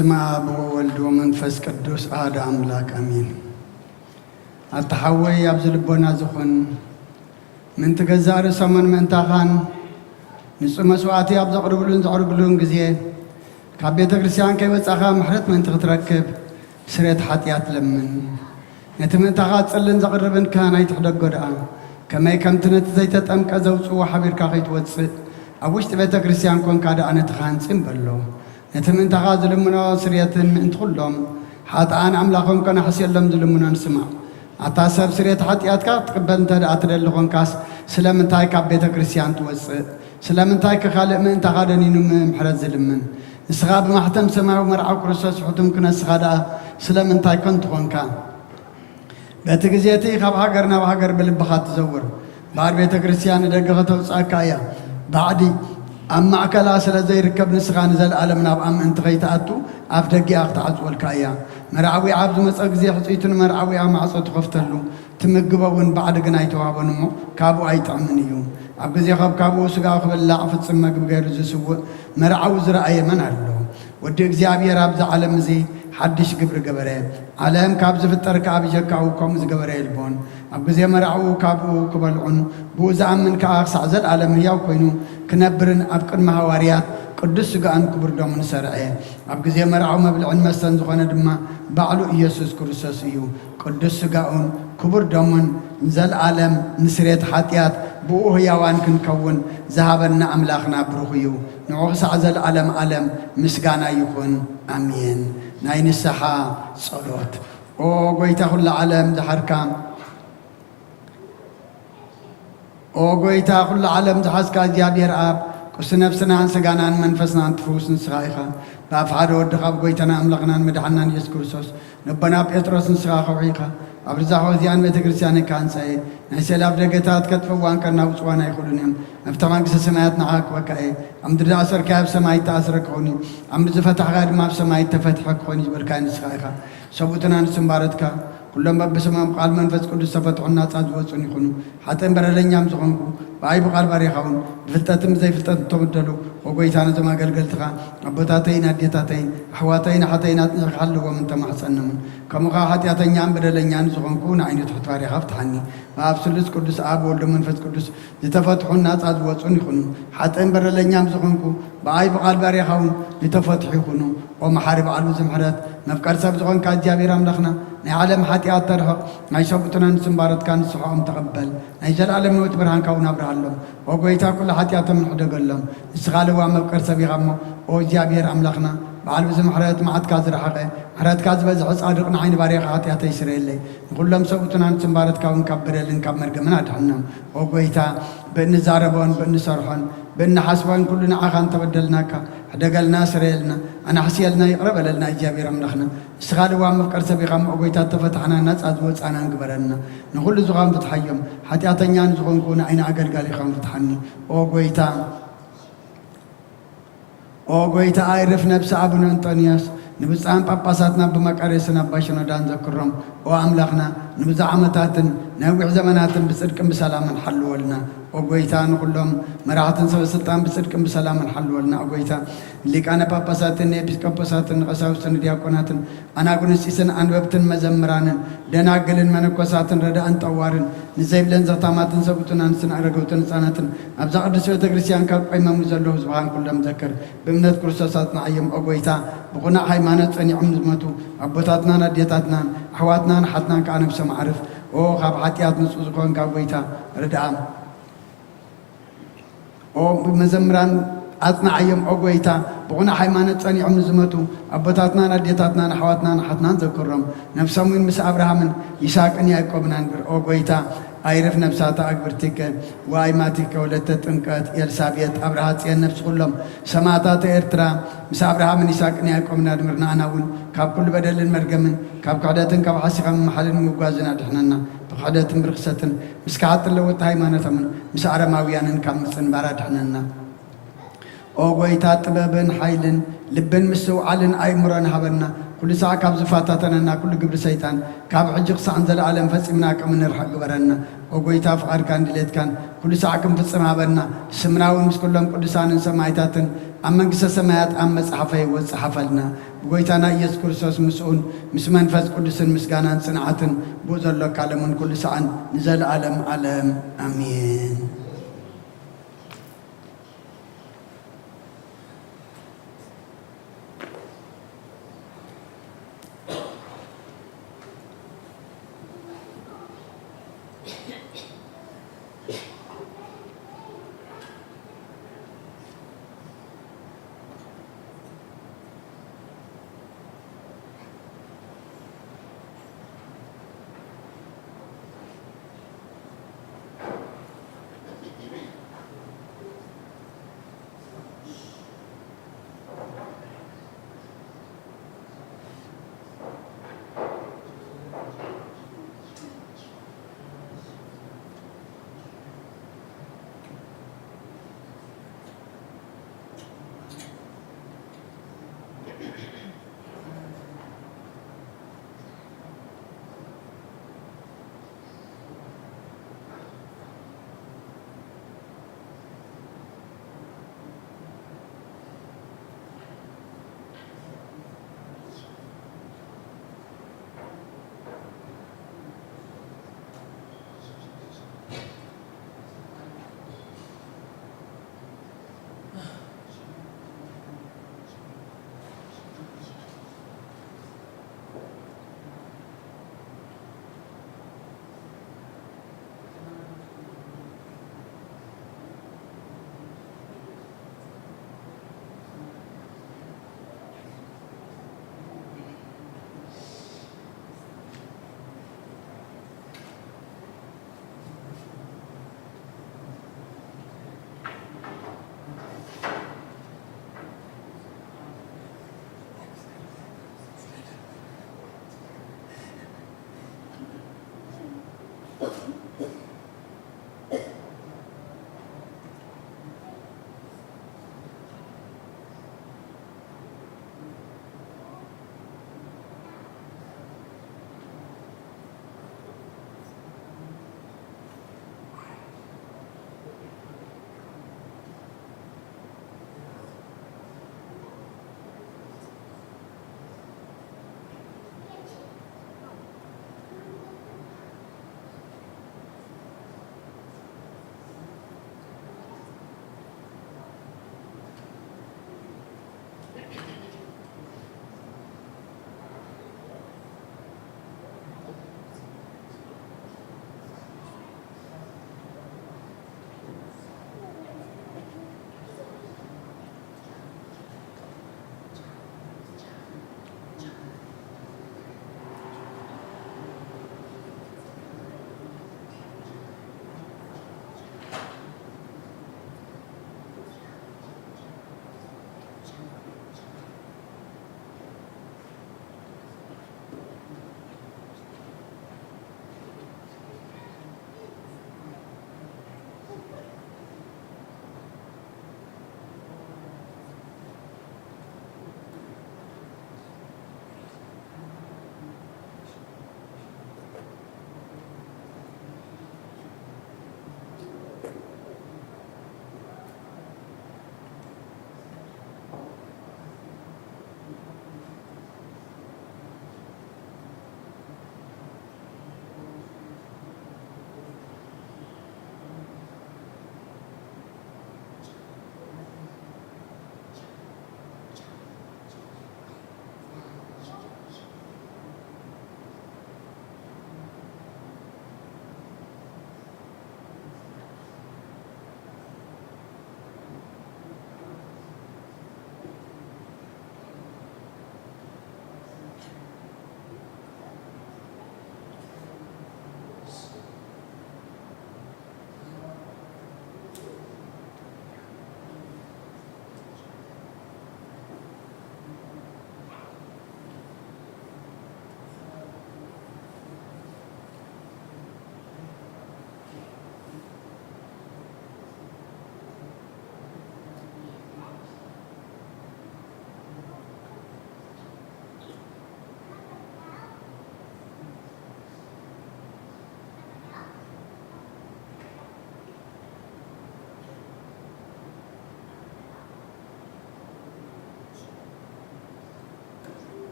በስመ አብ ወወልድ ወመንፈስ ቅዱስ አሐዱ አምላክ አሜን። አተሐወይ ኣብ ዝልቦና ዝኾን ምን ትገዛእ ርእሶምን ምእንታኻን ንጹህ መስዋዕቲ ኣብ ዘቕርብሉን ጊዜ ካብ ቤተ ክርስቲያን ከይወጻኻ ምሕረት ምእንቲ ክትረክብ ስርየት ሓጢኣት ለምን ነቲ ምእንታኻ ጽልን ዘቕርብንካ ናይ ትሕደጎ ደኣ ከመይ ከምቲ ነቲ ዘይተጠምቀ ዘውፅዎ ሓቢርካ ከይትወፅእ ኣብ ውሽጢ ቤተ ክርስቲያን ኮንካ ደኣ ነቲ ኻንጽም በሎ ነቲ ምእንታኻ ዝልምኖ ስርየትን ምእንቲ ኩሎም ሓጥኣን ኣምላኾም ከናሕስየሎም ዝልምኖ ንስማዕ ኣታ ሰብ ስርየት ሓጢኣትካ ክትቅበል እንተ ደኣ ትደሊ ኾንካስ ስለምንታይ ካብ ቤተ ክርስቲያን ትወፅእ ስለምንታይ ከኻልእ ምእንታኻ ደኒኑ ምሕረት ዝልምን ንስኻ ብማሕተም ሰማያዊ መርዓዊ ክርስቶስ ሕቱም ክነስኻ ደኣ ስለምንታይ ከንቱ ኾንካ በቲ ግዜ እቲ ካብ ሃገር ናብ ሃገር ብልብኻ ትዘውር ባር ቤተ ክርስቲያን ንደገ ከተውፅአካ እያ ባዕዲ ኣብ ማእከላ ስለ ዘይርከብ ንስኻ ንዘለኣለም ናብ ምእንቲ ከይተኣቱ ኣብ ደጊኣ ክትዓፅወልካ እያ መርዓዊ ኣብ ዝመፀ ግዜ ሕፅኢቱ ንመርዓዊ ማዕፆ ትኸፍተሉ ትምግቦ እውን ባዕዲ ግን ኣይተዋህቦን እሞ ካብኡ ኣይጥዕምን እዩ ኣብ ግዜ ካብኡ ስጋዊ ክብላዕ ፍፅም መግቢ ገይሩ ዝስውእ መርዓዊ ዝረኣየ መን ኣሎ ወዲ እግዚኣብሔር ኣብዚ ዓለም እዚ ሓድሽ ግብሪ ገበረ ዓለም ካብ ዝፍጠር ከዓ ብጀካኡ ከምኡ ዝገበረ የልቦን ኣብ ግዜ መርዓዊ ካብኡ ክበልዑን ብኡ ዝኣምን ከዓ ክሳዕ ዘለኣለም ህያው ኮይኑ ክነብርን ኣብ ቅድሚ ሃዋርያት ቅዱስ ስጋኣን ክቡር ደሙን ሰርዐ ኣብ ግዜ መርዓዊ መብልዕን መስተን ዝኾነ ድማ ባዕሉ ኢየሱስ ክርስቶስ እዩ ቅዱስ ስጋኡን ክቡር ደሙን ዘለኣለም ንስርየት ሓጢኣት ብኡ ህያዋን ክንከውን ዝሃበና ኣምላኽና ብሩኽ እዩ ንዑ ክሳዕ ዘለኣለም ዓለም ምስጋና ይኹን ኣሜን ናይ ንስሓ ጸሎት ኦ ጐይታ ኩሉ ዓለም ዝሓርካ ኦ ጐይታ ኩሉ ዓለም ዝሓዝካ እግዚኣብሔር ኣብ ቅዱስ ነፍስናን ስጋናን መንፈስናን ትፍውስ ንስኻ ኢኻ ብኣፍ ሓደ ወድኻ ብጐይታና ኣምላኽናን መድሓናን ኢየሱስ ክርስቶስ ንቦና ጴጥሮስ ንስኻ ኸውዒኻ ኣብ ርዛሖ እዚኣን ቤተ ክርስቲያን ካንፀየ ናይ ሰላፍ ደገታት ከጥፍዋን ከናውፅዋን ኣይኽእሉን እዮም ኣብታ መንግስቲ ሰማያት ንዓኻ ክበካ እየ ኣብ ምድሪ ዝኣሰርካዮ ኣብ ሰማይ ተኣስረ ክኾን እዩ ኣብ ምድሪ ዝፈታሕካ ድማ ኣብ ሰማይ ተፈትሐ ክኾን እዩ ዝበልካዮ ንስኻ ኢኻ ሰብኡትና ንስምባረትካ ኩሎም በብስሞም ቃል መንፈስ ቅዱስ ተፈትሑን ናፃ ዝወፁን ይኹኑ ሓጥን በረለኛም ዝኾንኩ ብኣይ ብቓል ባሪኻውን ብፍልጠትን ብዘይፍልጠት ተመደሉ ወጐይታ ነዞም ኣገልገልትኻ ኣቦታተይን ኣዴታተይን ኣሕዋተይን ሓተይን ክሓልዎም እንተማሕፀኖምን ከምኡኻ ሓጢኣተኛን በደለኛን ዝኾንኩ ንዓይነት ትሑት ባሪኻ ፍትሓኒ ኣብ ስሉስ ቅዱስ ኣብ ወልዶ መንፈስ ቅዱስ ዝተፈትሑን ናፃ ዝወፁን ይኹኑ ሓጥን በረለኛም ዝኾንኩ ብኣይ ብቓል ባሪኻውን ዝተፈትሑ ይኹኑ ኦ መሓሪ በዓሉ ዝምሕረት መፍቀር ሰብ ዝኾንካ እግዚኣብሔር ኣምላኽና ናይ ዓለም ሓጢኣት ተርሕቕ ናይ ሰብኡትና ንስምባረትካ ንስሕቖም ተቐበል ናይ ዘለኣለም ህይወት ብርሃንካ እውን ኣብርሃሎም ኦ ጐይታ ኩሉ ሓጢኣቶም ንሕደገሎም ንስኻ ልዋ መፍቀር ሰብ ኢኻ እሞ ኦ እግዚኣብሔር ኣምላኽና በዓል ብዝምሕረት መዓትካ ዝረሓቐ ምሕረትካ ዝበዝሐ ጻድቕ ንዓይኒ ባሪኻ ሓጢኣተ ይስረየለይ ንኹሎም ሰብኡትና ንስምባረትካ እውን ካብ በደልን ካብ መርገምን ኣድሕኖም ኦ ጐይታ ብእንዛረቦን ብእንሰርሖን ብእንሓስቦን ኩሉ ንዓኻ እንተበደልናካ ሕደገልና ስረየልና ኣናሕስየልና ይቕረበለልና እግዚኣብሔር ኣምላኽና ንስኻ ልዋ መፍቀር ሰብ ኢኻ እሞ ጐይታ ተፈታሕና ናፃ ዝወፃና ንግበረልና ንኹሉ ዝኾን ፍትሓዮም ሓጢኣተኛን ዝኾንኩ ንዓይኒ ኣገልጋሊ ኢኻን ፍትሓኒ ኦ ጐይታ ኣይርፍ ነብሲ ኣቡነ አንጦንያስ ንብፃን ጳጳሳትና ብመቃርየስን ኣባ ሽኖዳን ዘክሮም ኦ ኣምላኽና ንብዙሕ ዓመታትን ነዊሕ ዘመናትን ብጽድቅን ብሰላምን ሓልወልና ኦ ጐይታ ንኹሎም መራሕትን ሰበስልጣን ብጽድቅን ብሰላምን ሓልወልና ኦ ጐይታ ሊቃነ ጳጳሳትን ንኤጲስቆጶሳትን ንቐሳውስትን ንዲያቆናትን ኣናጉንስጢስን ኣንበብትን መዘምራንን ደናግልን መነኮሳትን ረዳእን ጠዋርን ንዘይብለን ዘኽታማትን ሰብኡትናን ስንኣረገውትን ህፃናትን ኣብዛ ቅዱስ ቤተ ክርስቲያን ካብ ቆይመሙ ዘለዉ ህዝብኻን ኩሎም ዘክር ብእምነት ክርስቶስ ኣጽናዕዮም ኦ ጐይታ ብቑናዕ ሃይማኖት ጸኒዖም ዝመቱ ኣቦታትናን ኣዴታትናን ኣሕዋትናን ሓትናን ከዓ ነብሶም ዓርፍ ኦ ካብ ሓጢኣት ንጹህ ዝኾንካ ጐይታ ርድኣ ኦ መዘምራን ኣጽናዕዮም ኦ ጐይታ ብቑናዕ ሃይማኖት ጸኒዖም ንዝመቱ ኣቦታትናን ኣዴታትናን ኣሕዋትናን ሓትናን ዘክሮም ነብሶም እውን ምስ ኣብርሃምን ይስሐቅን ያዕቆብን ኣንብር ኦ ጐይታ ኣይርፍ ነብሳታ ኣግብርቲከ ወኣይማቲከ ወለተ ጥምቀት ኤልሳቤጥ ኣብርሃ ጽዮን ነፍሲ ኩሎም ሰማዕታተ ኤርትራ ምስ ኣብርሃምን ይስሐቅን ያዕቆብን ኣድምርና ኣና እውን ካብ ኩሉ በደልን መርገምን ካብ ክሕደትን ካብ ሓሲኻ መሓልን ምጓዝን ኣድሕነና ብክሕደትን ብርክሰትን ምስ ካሓጥን ለወጢ ሃይማኖቶምን ምስ ኣረማውያንን ካብ ምፅንባር ኣድሕነና ኦ ጐይታ ጥበብን ሓይልን ልብን ምስውዓልን ኣእምሮን ሃበና ኩሉ ሰዓት ካብ ዝፋታተነና ኩሉ ግብሪ ሰይጣን ካብ ሕጂ ክሳዕን ዘለኣለም ፈጺምና ከም ንርሐቅ ግበረና ኦ ጐይታ ፍቓድካን ድሌትካን ኩሉ ሰዓት ክንፍጽም ሃበና ስምና እውን ምስ ኩሎም ቅዱሳንን ሰማዕታትን ኣብ መንግሥተ ሰማያት ኣብ መጽሓፈ ሕይወት ጸሓፈልና ብጐይታና ኢየሱስ ክርስቶስ ምስኡን ምስ መንፈስ ቅዱስን ምስጋናን ጽንዓትን ብኡ ዘሎ ካለሙን ኩሉ ሰዓን ንዘለዓለም ዓለም ኣሜን።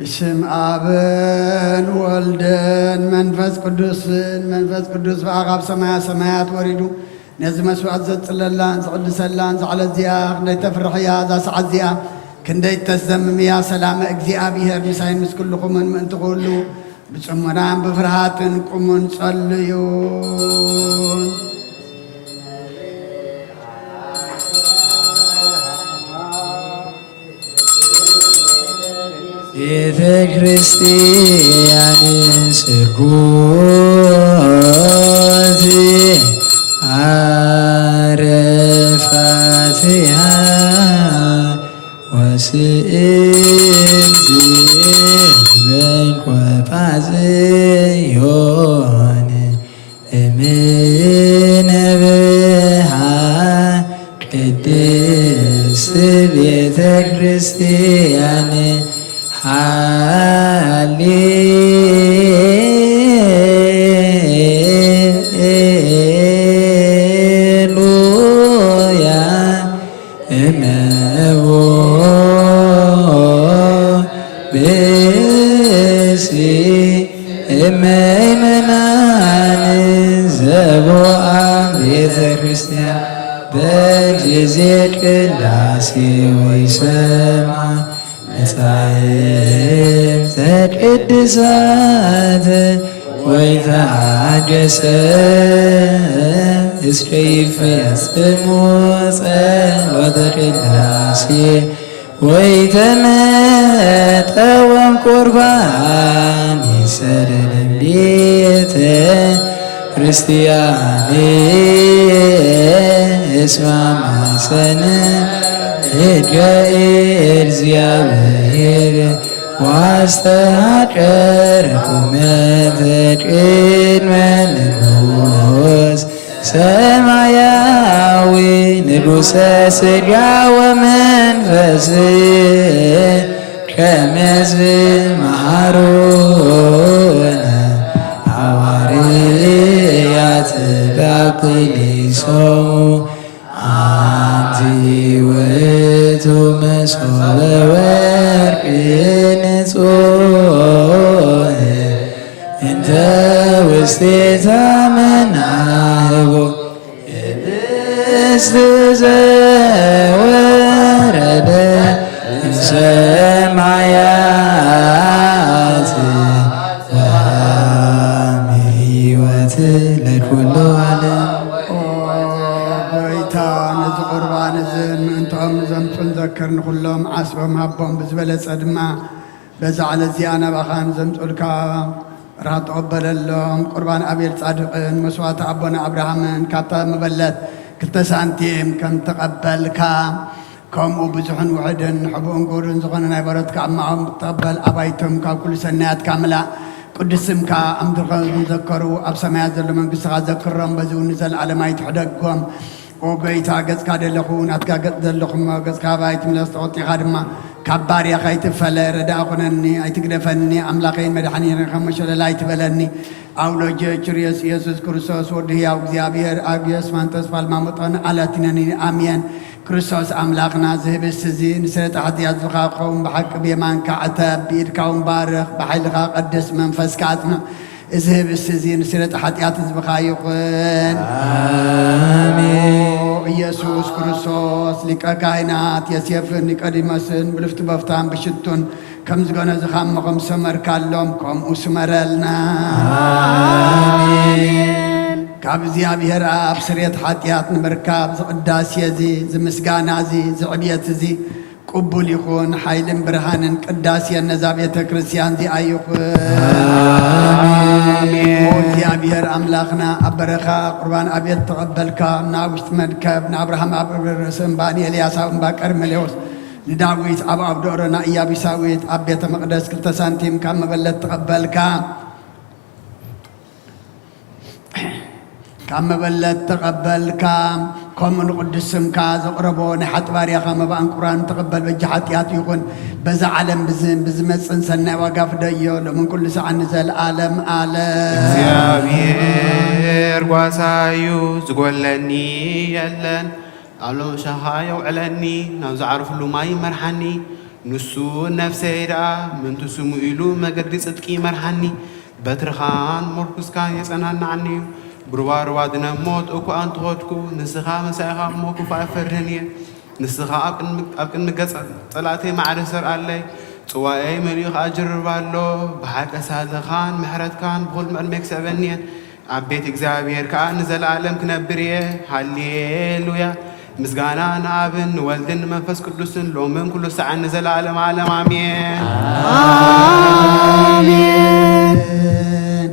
بسم آبن والدن منفس قدوس بأغاب سمايات وريدو نزم سوات زت للان زعد سلان زعل الزياغ نيتفرح يا ذا سعد زياغ كندي تزمم يا سلام اجزياء بيهر مساين مس كلكم من تقولوا بسمران بفرحات قمون صليون Eve Christiani Segoti Arefatiha Wasimzi Benquapaziyoni Eminebeha Kedis Bete Christiani Hallelujah, emevo besi emeymenani zebo ambite Christian bejizet kedasi oisema Metaim zet ቅድሳት ወይተሃገሰ እስከይፍ ያስሙ ጸሎተ ቅዳሴ ወይተመጠወም ቁርባን ይሰረን ቤተ ክርስቲያን እስማ ማሰነ እግዚአብሔር ዋስተሃቀረ ቁመተ ቅድመ ንጉሥ ሰማያዊ ንጉሠ ሥጋ ወመንፈስ ከመዝ መሃሮነ ሐዋርያት ባጵሊሶሙ አንቲ ውእቱ መሶበ ወርቅ ንጹሕ እንተ ውስቴታ መናህቦ ህብስት ዘወረደ እምሰማያት ወሀበ ሕይወት ለኩሉ ዓለም نذكر كلهم عصبهم هبهم بزبلة صدمة بزعل زيانة بخان زمتولك راح تقبل لهم قربان أبي الصادقين مسوات أبونا أبراهام كاتا مبلت كنت سانتيم كم تقبلك كم وبزحن وعدن حبون قولن زغن عبارتك معهم تقبل أبايتهم كل سنات كاملة قدسم كا أمدرغن مذكروا أب سمايات زلمن قصة ذكرهم بزون نزل على ما يتحدقهم وقيتا قد كاد لخون أتكا قد لخم قد كابايت من الصوت خادمة كبار يا خيت فلا ردا خنني أيتقدفني أملاقين مدحني خمش لا يتبلني أولو جريس يسوع كريستوس ودي أو زيابير أبيس مانتس بالمامطن على تناني آمين كريستوس أملاقنا ذهب السزين سرت عدي أزلقا قوم بحق بيمان كعتاب بيركاون بارخ بحيلقا قدس منفس كاتنا اذهب السزين سرت حتيات زبخايقن آمين ኢየሱስ ክርስቶስ ሊቀ ካህናት የሴፍን ኒቆዲሞስን ብልፍቲ በፍታን ብሽቱን ከም ዝገነ ዝኻመኸም ሰመርካሎም ከምኡ ስመረልና አሜን። ካብ እግዚኣብሔር ኣብ ስርየት ሓጢኣት ንምርካብ ዝቅዳሴ እዚ ዝምስጋና እዚ ዝዕድየት እዚ ቅቡል ይኹን ሓይልን ብርሃንን ቅዳሴ ነዛ ቤተ ክርስቲያን እዚኣ ይኹን አሜን። እግዚአብሔር አምላኽና አበረኻ ቁርባን አቤት ተቀበልካ ናውሽት መድከብ ናብርሃም አብረሰም ባኒ ኤልያስ አብ ቀርሜሌዎስ ንዳዊት አብ አብዶረና ኢያቢሳዊት አብ ቤተ መቅደስ 2 ሳንቲም ካብ መበለት ተቀበልካ ካብ መበለት ተቀበልካ ከምኡ ቅዱስ ስምካ ዘቅረቦ ንሓጥ ባርያኻ መባእን ቁርባን ተቀበል በጅ ሓጢአት ይኹን በዛ ዓለም ብዝመፅን ሰናይ ዋጋ ፍደዮ ሎምን ኩሉ ሰዓት ንዘለዓለም አለ እግዚአብሔር ጓሳዩ ዝጎለኒ የለን አሎ ሻኻ የውዕለኒ ናብ ዝዓርፍሉ ማይ መርሓኒ ንሱ ነፍሰይ ደኣ ምንቱ ስሙ ኢሉ መገዲ ጽድቂ መርሓኒ በትርኻን ሞርኩስካን የጸናንዓኒ እዩ ብሩባሩባ ድነሞት እኳ እንትኾድኩ ንስኻ መሳይኻ እሞ ክፉ ኣይፈርህን እየ ንስኻ ኣብ ቅድሚ ገጽ ጠላተይ ማዕረ ሰርኣለይ ጽዋኤይ መሊኡ ከዓ ጅርባሎ ብሓቀ ሳልኻን ምሕረትካን ብኹል መዕልሜ ክስዕበኒ እየን ኣብ ቤት እግዚአብሔር ከዓ ንዘለዓለም ክነብር እየ ሃሌሉያ ምስጋና ንኣብን ንወልድን ንመንፈስ ቅዱስን ሎምን ኩሉ ሰዓት ንዘለዓለም ዓለም አሜን አሜን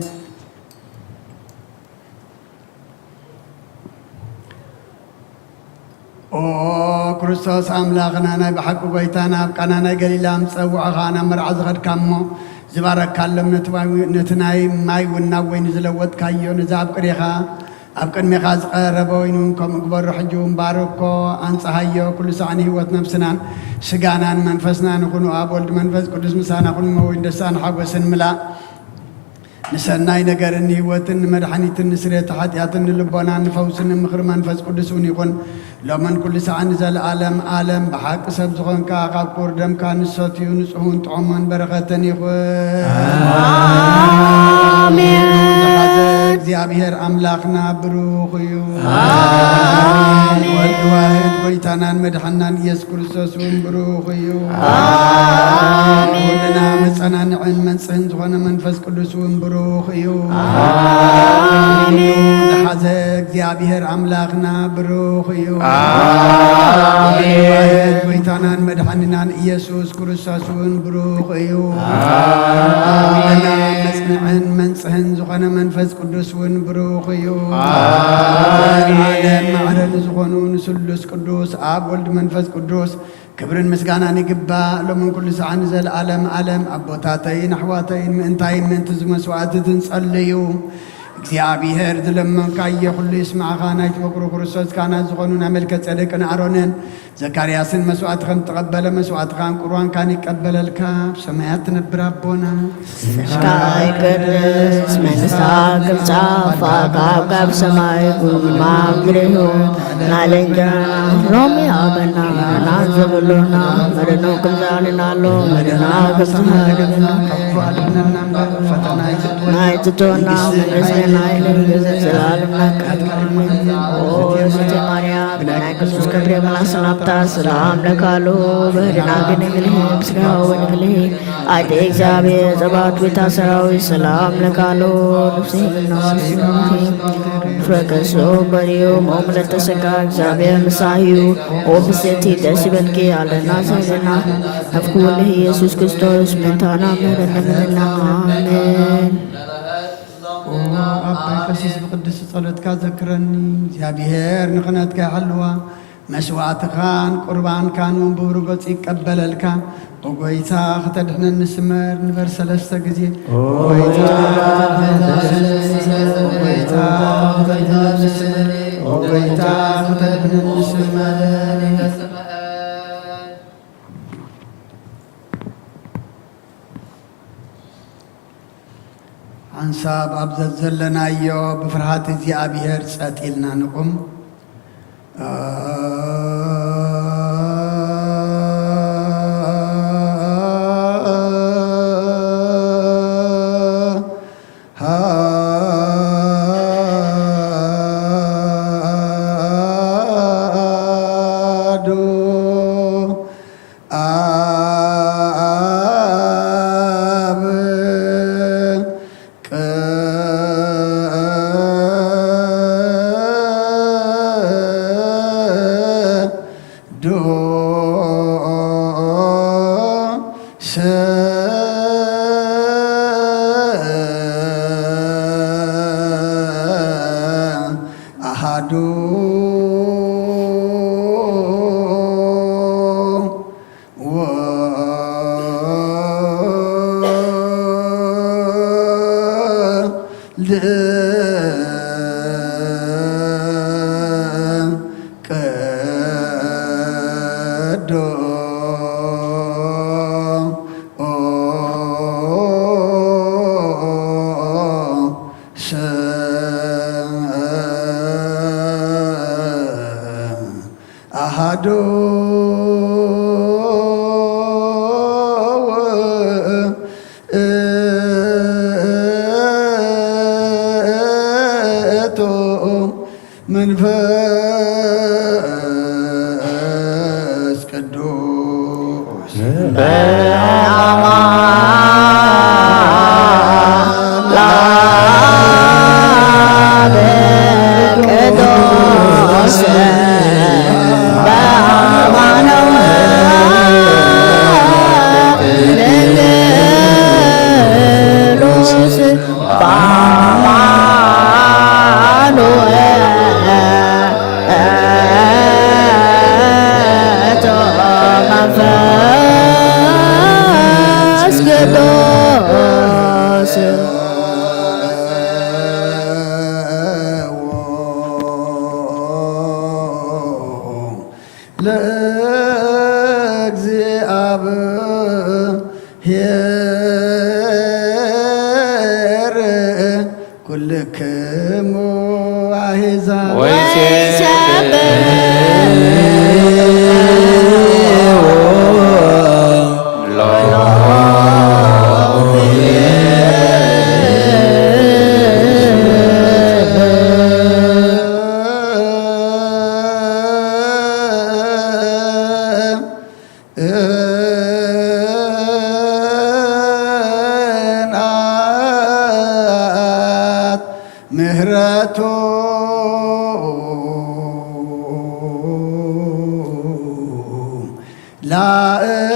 ኦ ክርስቶስ አምላኽና ናይ ብሓቂ ጎይታና ኣብ ቃና ናይ ገሊላ ምፀውዕኻ ናብ መርዓ ዝኸድካሞ ዝባረካሎም ነቲ ናይ ማይ እውን ናብ ወይኒ ዝለወጥካዮ ነዚ ኣብ ቅሪኻ ኣብ ቅድሚኻ ዝቐረበ ወይኑ ከምኡ ግበሮ ሕጂ እውን ባርኮ ኣንፀሃዮ ኩሉ ሰዓኒ ህይወት ነብስናን ስጋናን መንፈስናን ይኹኑ ኣብ ወልዲ መንፈስ ቅዱስ ምሳና ኩሉ መወይን ደስታን ሓጎስን ምላእ ንሰናይ ነገርን ህይወትን ንመድሓኒትን ንስርየት ሓጢአትን ንልቦናን ንፈውስን ምኽሪ መንፈስ ቅዱስ እውን ይኹን ሎምን ኩሉ ሰዓት ንዘለዓለም ዓለም ብሓቂ ሰብ ዝኾንካ ካብ ክቡር ደምካ ንሰትዩ ንጹሑን ጥዑምን በረኸትን ይኹን አሜን ዝሓዘ እግዚአብሔር አምላኽና ብሩኽ እዩ አሜን ወልድ ዋሕድ ጎይታናን መድሓናን ኢየሱስ ክርስቶስ እውን ብሩኽ እዩ አሜን ወለና መጸናንዕን መንጽህን ዝኾነ መንፈስ ቅዱስ እውን ብሩኽ እዩ አሜን ዝሓዘ እግዚአብሔር አምላኽና ብሩኽ እዩ አሜን ወልድ ጎይታናን መድሓኒናን ኢየሱስ ክርስቶስ እውን ብሩኽ እዩ አሜን መጽንዕን መንጽህን ዝኾነ መንፈስ ቅዱስ እውን ብሩኽ እዩ ዓለም ማዕረን ዝኾኑ ንስሉስ ቅዱስ ኣብ ወልድ መንፈስ ቅዱስ ክብርን ምስጋናን ይግባእ ሎምን ኩሉ ሰዓት ንዘለዓለም ዓለም ኣቦታተይን ኣሕዋተይን ምእንታይን ምእንቲ ዝመስዋዕትትን ጸልዩ እግዚአብሔር ዝለመንካዮ ኩሉ ይስማዓኻ ናይቲ በኩሩ ክርስቶስ ካህናት ዝኾኑ ናይ መልከ ጼዴቅን ኣሮንን ዘካርያስን መስዋዕት ከም ተቐበለ መስዋዕትኻን ቁርባንካን ይቀበለልካ ብሰማያት ትነብር ኣቦና ስምካ ይቅደስ መንግሥትካ ትምጻእ ፈቃድካ ካብ ሰማይ ከምኡ ኣብ ምድሪ ይሁን ናለን እንጀራና ሎሚ ሃበና መደና ዘበሎና መደኖ ከምዛልናሎ መደና ከምዝሃደግና ከፉ ኣድነና እምበር ፈተና ናይ ትቶና መንግሥትና ኢልን ገዘብ ዘላለምና ቃልቃልምን ኦ እግዝእቴ ማርያም ብናይ ቅዱስ ገብርኤል መልአክ ሰላምታ ሰላም ለካሎ በህድና ግንግልህ ምስጋ ወንግልህ አይቴ እግዚአብሔር ጸባኦት ቤታ ሰራዊት ሰላም ለካሎ ነፍሴ ናስነፊ ፍረከሶ በሪዮ መምለተ ሥጋ እግዚአብሔር ምሳዩ ኦ ብሴቲ ደስ ይበልኪ አለና ሰልና ነፍኩልህ ኢየሱስ ክርስቶስ ምንታና ምህረነምና አሜን ኣባይ ቀሲስ ብቅዱስ ጸሎትካ ዘክረኒ እግዚአብሔር ንኽነትካ ይሓልዋ መስዋዕትኻን ቁርባንካን እውን ብብሩ ገጹ ይቀበለልካ ወጎይታ ክተድሕነኒ ስመር ንበር 3 ጊዜ ወጎይታ ክተድሕነኒ ስመር ሓንሳብ ኣብ ዘለናዮ ብፍርሃት እግዚአብሔር ጸጥ ኢልና ንቁም አሃዱ አሃዱ ውእቱ መንፈስ ቅዱስ ለእግዚአብሔር ኩልክሙ አሕዛብ ምህረቱ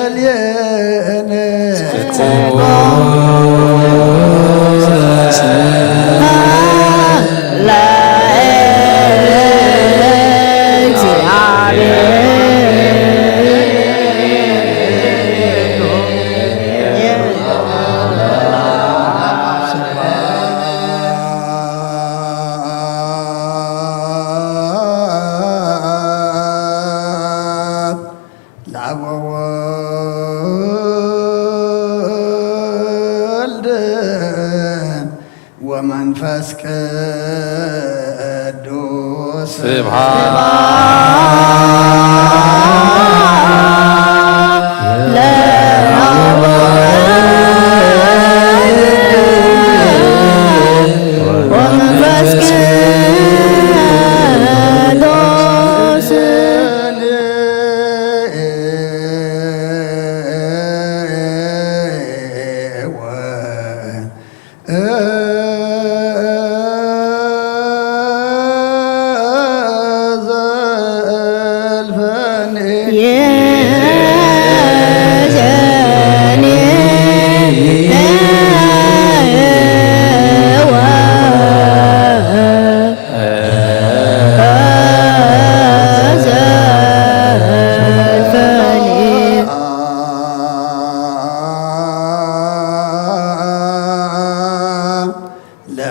ላዕሌነ ለአብ ወወልድ ወመንፈስ ቅዱስ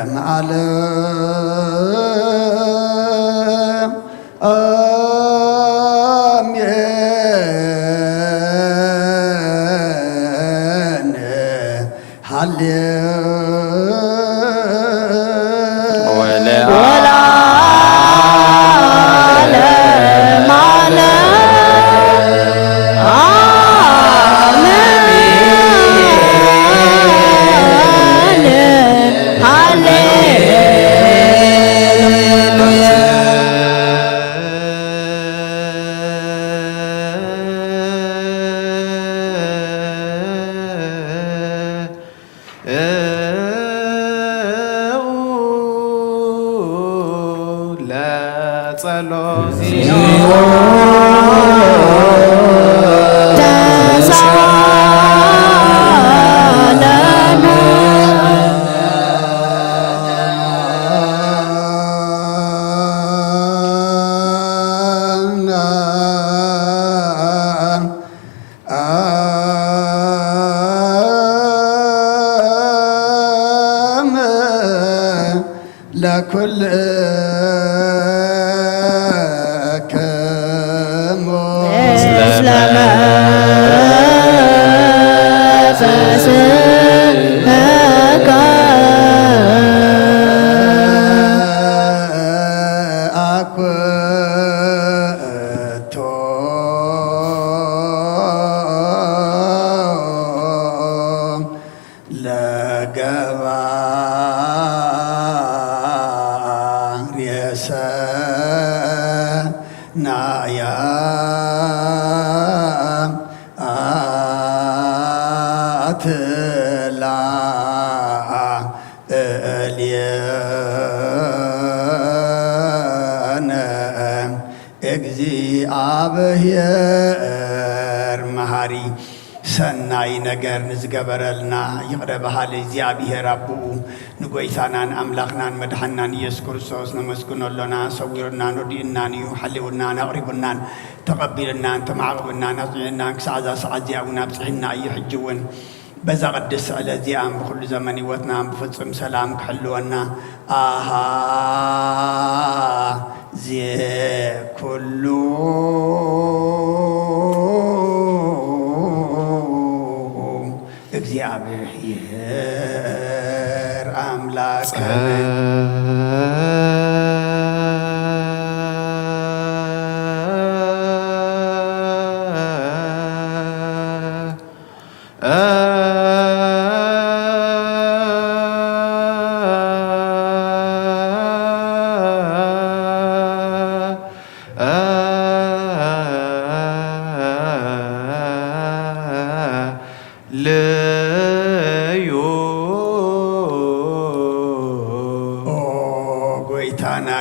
ለዓለም አሜን። ናያ አትላ እልየነ እግዚአብሔር መሃሪ ሰናይ ነገር ንዝገበረልና ይቕረ በሃል እግዚአብሔር አቡኡ ንጎይታናን አምላኽናን መድሓናን ኢየሱስ ክርስቶስ ነመስግነሎና ሰዊሩናን ወዲእናን እዩ ሓሊውናን ኣቕሪቡናን ተቐቢልናን ተማዕቕብናን ኣፅዒናን ክሳዕ ዛ ሰዓት እዚኣ እውን ኣብፅሒና እዩ ሕጂ እውን በዛ ቅድስ ስዕለ እዚኣን ብኩሉ ዘመን ህይወትናን ብፍፁም ሰላም ክሕልወና ኣሃ ኩሉ እግዚአብሔር አምላክ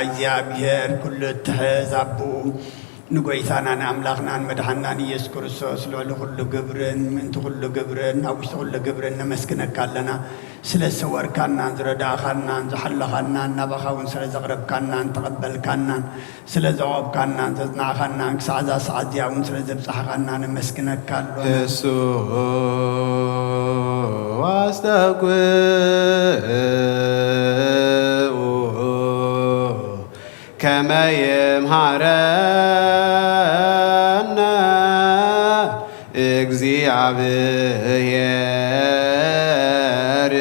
እግዚአብሔር ኩሉ ትሕዛቡ ንጎይታናን አምላኽናን መድሓናን ኢየሱስ ክርስቶስ ልዕሊ ኩሉ ግብርን ምእንቲ ኩሉ ግብርን ኣብ ውሽጢ ኩሉ ግብርን ነመስግነካ ኣለና ስለ ዝሰወርካናን ዝረዳእኻናን ዝሓለኻናን ናባኻ እውን ስለ ዘቕረብካናን ተቐበልካናን ስለ ዘቆብካናን ዘፅናዕኻናን ክሳዕ ዛ ሰዓት እዚኣ እውን ስለ ዘብፅሕኻና ነመስግነካ ኣሎ እሱ ዋስተጉኡ ከመ ይምሃረና እግዚአብሔር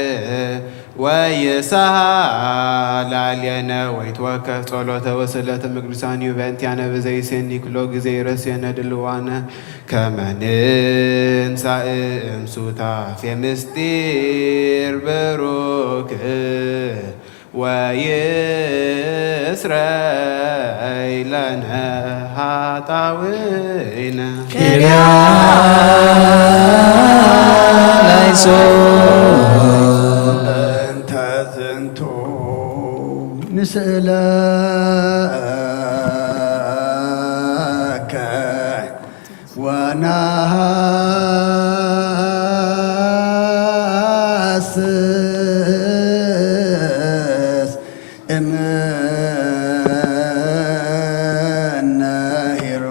ወይሳሃላልየነ ወይትወከፍ ጸሎተ ወስእለተ ቅዱሳን በእንቲአነ በዘይሴኒ ኩሎ ጊዜ ይረስየነ ድልዋነ ከመ ንንሣእ እምሱታፌ ምስጢር ብሩክ ወይስረይ ለነ ኃጣውኢነ እንተ ዝንቱ ንስእለከ ወናሃስስ እምነሂሮ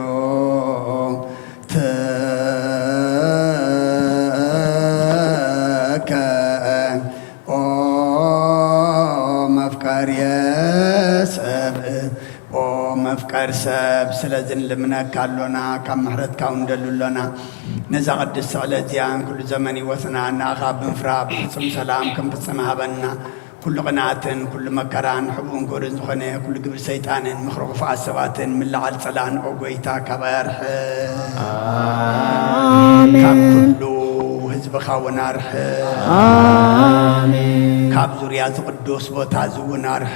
ተከ ኦ መፍቀርየ ሰብእ ኦ መፍቀር ሰብ ስለዝን ልምነካ ኣሎና ካብ ምሕረትካ እንደሉሎና ነዛ ቅድስ ስዕለ እዚኣን ኩሉ ዘመን ህይወትና ንኣኻ ብምፍራብ ብፍፁም ሰላም ክንፍፅም ሃበና ኩሉ ቅንዓትን ኩሉ መከራን ሕቡእን ጎርን ዝኾነ ኩሉ ግብሪ ሰይጣንን ምኽሪ ክፉኣት ሰባትን ምልዓል ፀላን ኦ ጎይታ ካባ ያርሕ ካብ ኩሉ ህዝብኻ እውን ኣርሕ ካብ ዙርያ ዝቅዱስ ቦታ ዝውን ኣርሕ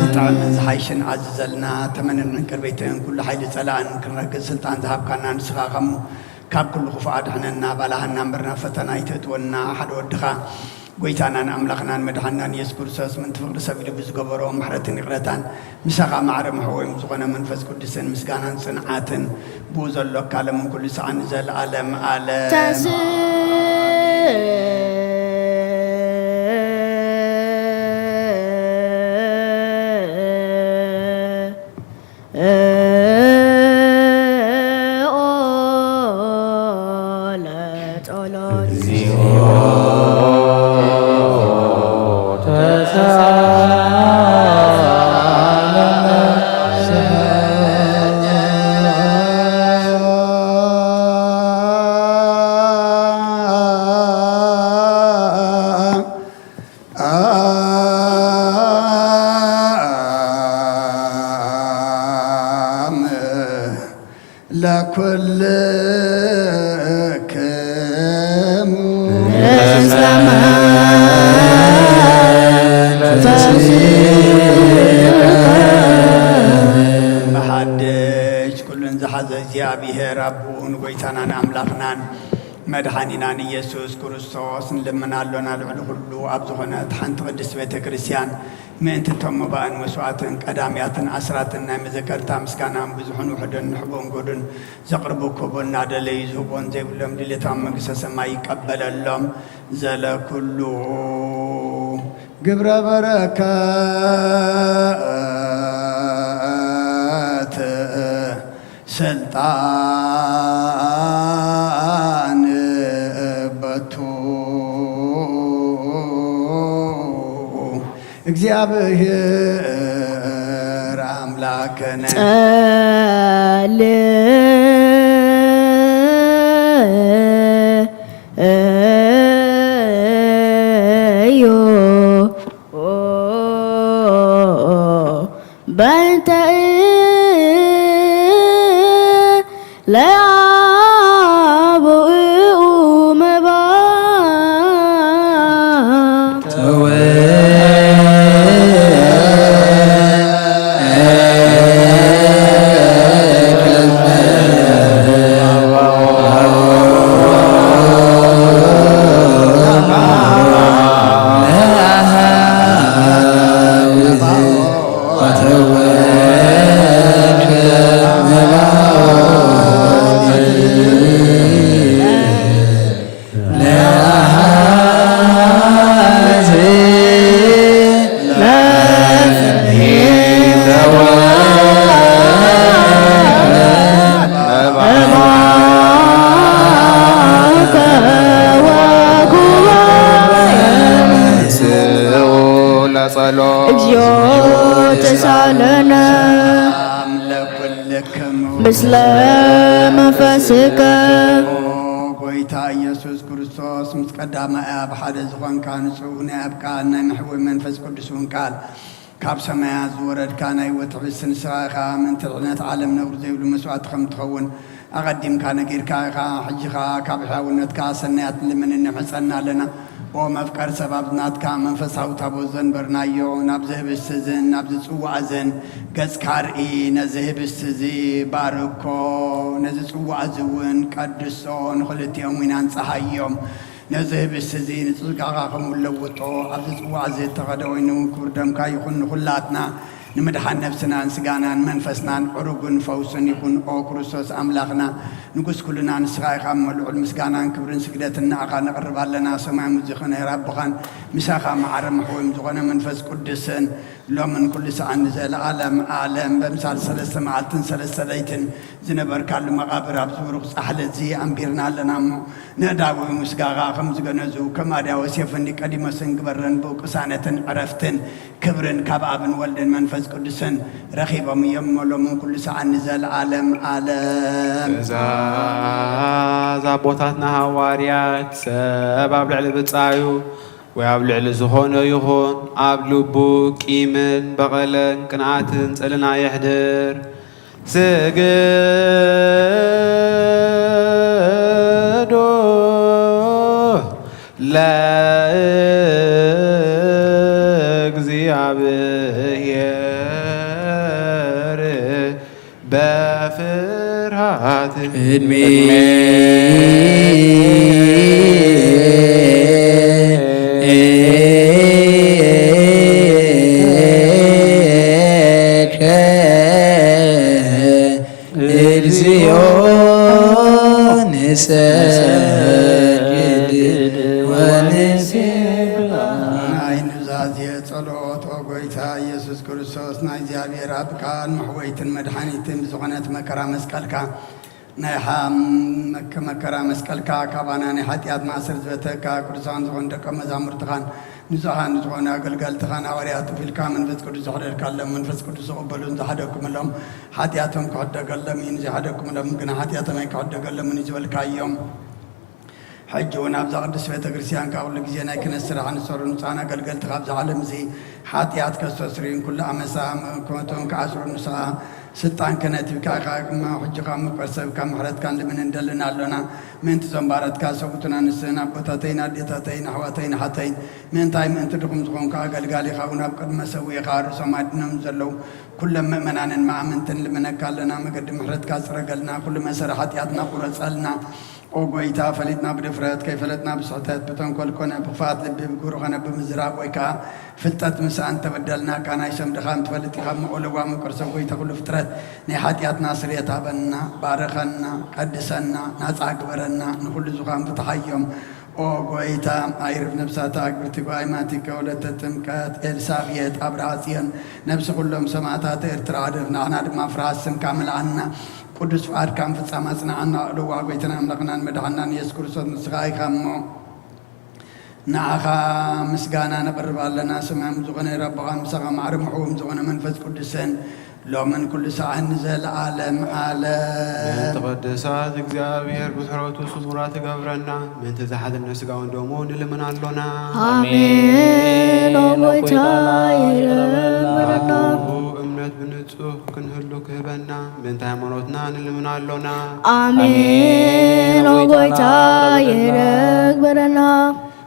ዝጥዕምን ዝሓይሽን ዓዝዘልና ተመንን ዕንቅርቤትን ኩሉ ሓይሊ ፀላእን ክንረግፅ ስልጣን ዝሃብካና ንስኻ ኸሙ ካብ ኩሉ ክፉእ ኣድሕነና ባላሃና እምበርና ፈተና ይተእትወና ሓደ ወድኻ ጎይታናን ኣምላኽናን መድሓናን ኢየሱስ ክርስቶስ ምንቲ ፍቅሪ ሰብ ኢሉ ብዝገበሮ ምሕረትን ይቕረታን ምሳኻ ማዕረ መሕወይም ዝኾነ መንፈስ ቅዱስን ምስጋናን ፅንዓትን ብኡ ዘሎካ ለምን ኩሉ ሰዓን ዘለኣለም ኣለም ለኩልክሙ ዘመን እግዚአብሔር አቡን ጎይታናን አምላኽናን መድኃኒናን ኢየሱስ ክርስቶስ እንልምናሎና ልዕሊ ኩሉ ኣብ ዝኾነት ሓንቲ ቅድስት ቤተ ክርስቲያን ምእንቲ እቶም መባእን መስዋዕትን ቀዳምያትን ኣስራትን ናይ መዘከርታ ምስጋናን ብዙሑን ውሕድን ንሕቦን ጎድን ዘቕርቡ ክቦን እናደለዩ ዝህቦን ዘይብሎም ድሌታዊ መንግስተ ሰማይ ይቀበለሎም ዘለኩሉ ግብረ በረከት ስልጣን በቱ እግዚአብሔር አምላክነ ምስለ መንፈስከ ጎይታ ኢየሱስ ክርስቶስ ምስ ቀዳማይ ኣብ ሓደ ዝኾንካ ንጹህ ናይ ኣብካ ናይ ምሕወይ መንፈስ ቅዱስን ቃል ካብ ሰማያት ዝወረድካ ናይ ህይወት ሕብስትን ስራኻ ምእንቲ ድሕነት ዓለም ነብሩ ዘይብሉ መስዋዕቲ ከም ትኸውን ኣቐዲምካ ነጊርካ ኢኻ ሕጂኻ ካብ ሕያውነትካ ሰናያት ልምን ንሕፀና ኣለና ኦ መፍቀር ሰባብ ናትካ መንፈሳዊ ታቦት ዘንበርናዮ ናብ ዝህብስቲ እዝን ናብ ዝፅዋዕ እዝን ገጽካ ርኢ ነዚ ህብስቲ እዚ ባርኮ ነዚ ፅዋዕ እዚ እውን ቀድሶ ንኽልቲኦም ኢና ንፀሃዮም ነዚ ህብስቲ እዚ ንፅጋኻ ከምለውጦ ኣብዚ ፅዋዕ እዚ እተኸደ ኮይኑ ክቡር ደምካ ይኹን ንኹላትና ንምድሓን ነብስናን ስጋናን መንፈስናን ዕሩግን ፈውስን ይኹን ኦ ክርስቶስ ኣምላኽና ንጉስ ኩልና ንስኻ ኢኻ መልዑል ምስጋናን ክብርን ስግደትን ንኣኻ ነቕርብ ኣለና ሰማይ ሙዚኽን ይራብኻን ምሳኻ ማዕረ መሕወም ዝኾነ መንፈስ ቅዱስን ሎምን ኩሉ ሰዓት ንዘለዓለም ዓለም በምሳል 3 መዓልትን 3 ለይትን ዝነበርካሉ መቓብር ኣብ ዝብሩኽ ፃሕሊ እዚ ኣንቢርና ኣለና እሞ ንእዳዊ ምስጋኻ ከም ዝገነዙ ከም ኣድያ ወሴፍን ኒቆዲሞስን ግበረን ብቅሳነትን ዕረፍትን ክብርን ካብ ኣብን ወልድን መንፈስ ቅዱስን ረኺቦም እዮም ሎምን ኩሉ ሰዓት ንዘለዓለም ዓለም እዛ ቦታትና ሃዋርያት ሰብ ኣብ ልዕሊ ብፃዩ ወይ ኣብ ልዕሊ ዝኾነ ይኹን ኣብ ልቡ ቂምን በቐለን ቅንዓትን ፀልና የሕድር ስግዶ ለእግዚአብሔር በፍርሃት እድሜ እግዚአብሔር ኣብ ቃል መሕወይትን መድኃኒትን ዝኾነት መከራ መስቀልካ ናይ መከራ መስቀልካ ካባና ናይ ኃጢአት ማእሰር ዝበተካ ቅዱሳን ዝኾኑ ደቀ መዛሙርትኻን ንጹሓን ዝኾኑ ኣገልገልትኻን ሃዋርያት ፊልካ መንፈስ ቅዱስ ዝሕደርካሎም መንፈስ ቅዱስ ዝቕበሉን ዝሓደኩምሎም ኃጢአቶም ክሕደገሎም እዩ ዘይሓደኩምሎም ግን ኃጢአቶም ኣይክሕደገሎም እዩ ዝበልካዮም ሕጂ እውን ኣብዛ ቅዱስ ቤተ ክርስቲያን ካብ ኩሉ ግዜ ናይ ክህነት ስራሕ ንሰሩ ንጹሓን ኣገልገልቲ ካብዚ ዓለም እዚ ሓጢኣት ከስተስሪን ኩሉ ኣመሳ ኮቶም ከዓስሩ ንስኻ ስልጣን ከነቲብካ ቃቅማ ሕጅኻ መቆሰብካ ምሕረትካ ልምን እንደልና ኣሎና ምእንቲ ዘንባረትካ ሰቡትና ንስና ቦታተይና ዴታተይና ኣሕዋተይና ሓተይን ምእንታይ ምእንቲ ድኹም ዝኾንካ ኣገልጋሊኻ እውን ኣብ ቅድመ ሰዊኻ ርእሶም ኣድኖም ዘለው ኩሎም ምእመናንን ማእምንትን ልምነካ ኣለና መገዲ ምሕረትካ ፅረገልና ኩሉ መሰረ ሓጢኣትና ቁረፀልና ኦ ጎይታ ፈሊጥና ብድፍረት ከይፈለጥና ብስሕተት ብተንኮል ኮነ ብክፋት ልቢ ብግብሪ ኮነ ብምዝራብ ወይ ከዓ ፍልጠት ምስኣን ተበደልና ካ ናይ ሰምድኻ ምትፈልጥ ኢኻ መቆለዋ መቆርሰብ ጎይታ ኩሉ ፍጥረት ናይ ሓጢኣትና ስርየት ሃበና ባረኸና ቀድሰና ናፃ ግበረና ንኩሉ ዝዃን ፍትሓዮም ኦ ጎይታ ኣይርፍ ነብሳታ ኣግብርቲ ጓይማቲ ከወለተ ጥምቀት ኤልሳብየት ኣብርሃጽዮን ነብሲ ኩሎም ሰማዕታት ኤርትራ ኣድፍ ንዓና ድማ ፍርሃት ስምካ ምልኣና ቅዱስ ፍቃድካ ፍጻመ ጽናዕና እልዋ ጎይትና ኣምላኽናን መድሓናን ኢየሱስ ክርስቶስ ንስኻ ኢኻ እሞ ንዓኻ ምስጋና ነቕርብ ኣለና ስምዖም ዝኾነ ረብኻ ምሳኻ ማዕረ ምሕዎም ዝኾነ መንፈስ ቅዱስን ሎምን ኩሉ ሰዓት ንዘለዓለም ዓለም ተቀደሳት እግዚአብሔር ብሕረቱ ስሙራት ገብረና ምእንቲ ዝሓዘነ ስጋውን ደሙ ንልምን ኣሎና አሜን ኦጎይታ ይረበረና እምነት ብንጹህ ክንህሉ ክህበና ምእንቲ ሃይማኖትና ንልምን ኣሎና አሜን ኦጎይታ ይረበረና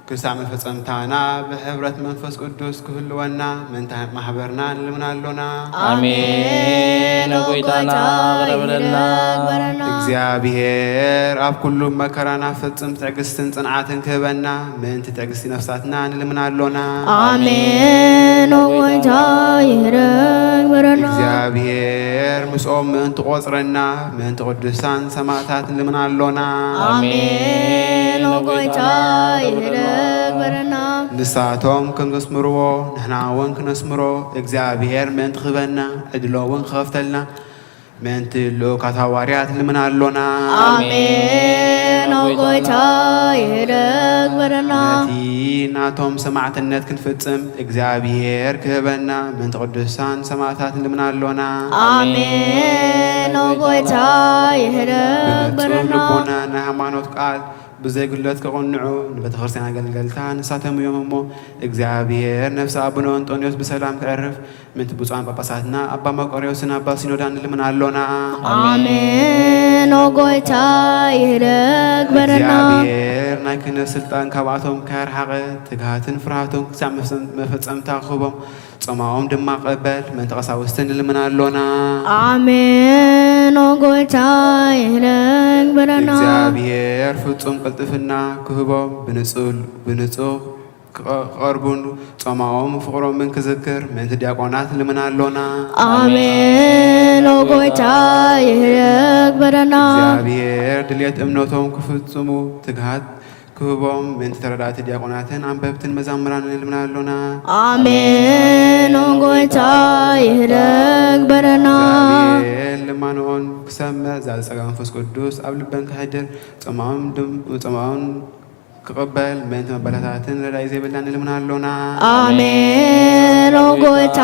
ክሳዕ መፈጸምታና ብሕብረት መንፈስ ቅዱስ ክህልወና ምእንቲ ማሕበርና ንልምን ኣሎና አሜን ኦጎይታና ቅረብለና እግዚአብሔር ኣብ ኩሉ መከራና ፍጽም ትዕግስትን ጽንዓትን ክህበና ምእንቲ ትዕግስቲ ነፍሳትና ንልምን ኣሎና አሜን ኦጎይታ ይረበረና እግዚአብሔር ምስኦም ምእንቲ ቆጽረና ምእንቲ ቅዱሳን ሰማዕታት ንልምን ኣሎና አሜን ኦጎይታ ይረበረና ንሳቶም ከም ዘስምርዎ ንሕና እውን ክነስምሮ እግዚአብሔር ምእንቲ ክህበና ዕድሎ እውን ክኸፍተልና ምእንቲ ልኡካት ሃዋርያት ንልምን ኣሎና አሜን ኦጎይታ ይረበረና ነቲ ናቶም ሰማዕትነት ክንፍጽም እግዚአብሔር ክህበና ምእንቲ ቅዱሳን ሰማዕታት ንልምን ኣሎና አሜን ኦጎይታ ይረበረና ልቦና ናይ ሃይማኖት ቃል ብዘይግለት ከቆንዑ ንቤተ ክርስቲያን ኣገልገልታ ንሳቶም እዮም እሞ እግዚአብሔር ነፍሲ ኣቡነ አንጦንዮስ ብሰላም ክዕርፍ ምእንቲ ብፁዓን ጳጳሳትና ኣባ መቆርዮስን ኣባ ሲኖዳ ንልምን ኣሎና አሜን ኦጎይታ ይረበረና እግዚአብሔር ናይ ክህነት ስልጣን ካብኣቶም ከይርሓቐ ትግሃትን ፍርሃቶም ክሳዕ መፈጸምታ ክህቦም ጾማኦም ድማ ቀበል ምእንቲ ቀሳውስትን ንልምን ኣሎና አሜን ኦጎይታ ይረበረና እግዚአብሔር ፍጹም ቅልጥፍና ክህቦም ብንጹህ ክቐርቡን ጾማኦም ፍቕሮምን ክዝክር ምእንቲ ዲያቆናት ንልምን ኣሎና አሜን ኦጎይታ ይረበረና እግዚአብሔር ድልየት እምነቶም ክፍጽሙ ትግሃት ክህቦም ምእንቲ ተረዳእቲ ዲያቆናትን አንበብትን መዛምራን ንልምን ኣሎና አሜን ኦጎይታ ይረበረና እግዚአብሔር ልማንኦን ክሰምዕ ዛፀጋ መንፈስ ቅዱስ ኣብ ልበን ክሕድር ጾማኦም ክቕበል ምእንቲ መበረታትን ረዳኢ ዘይብላ ንልምን ኣሎና አሜን ኦጎይታ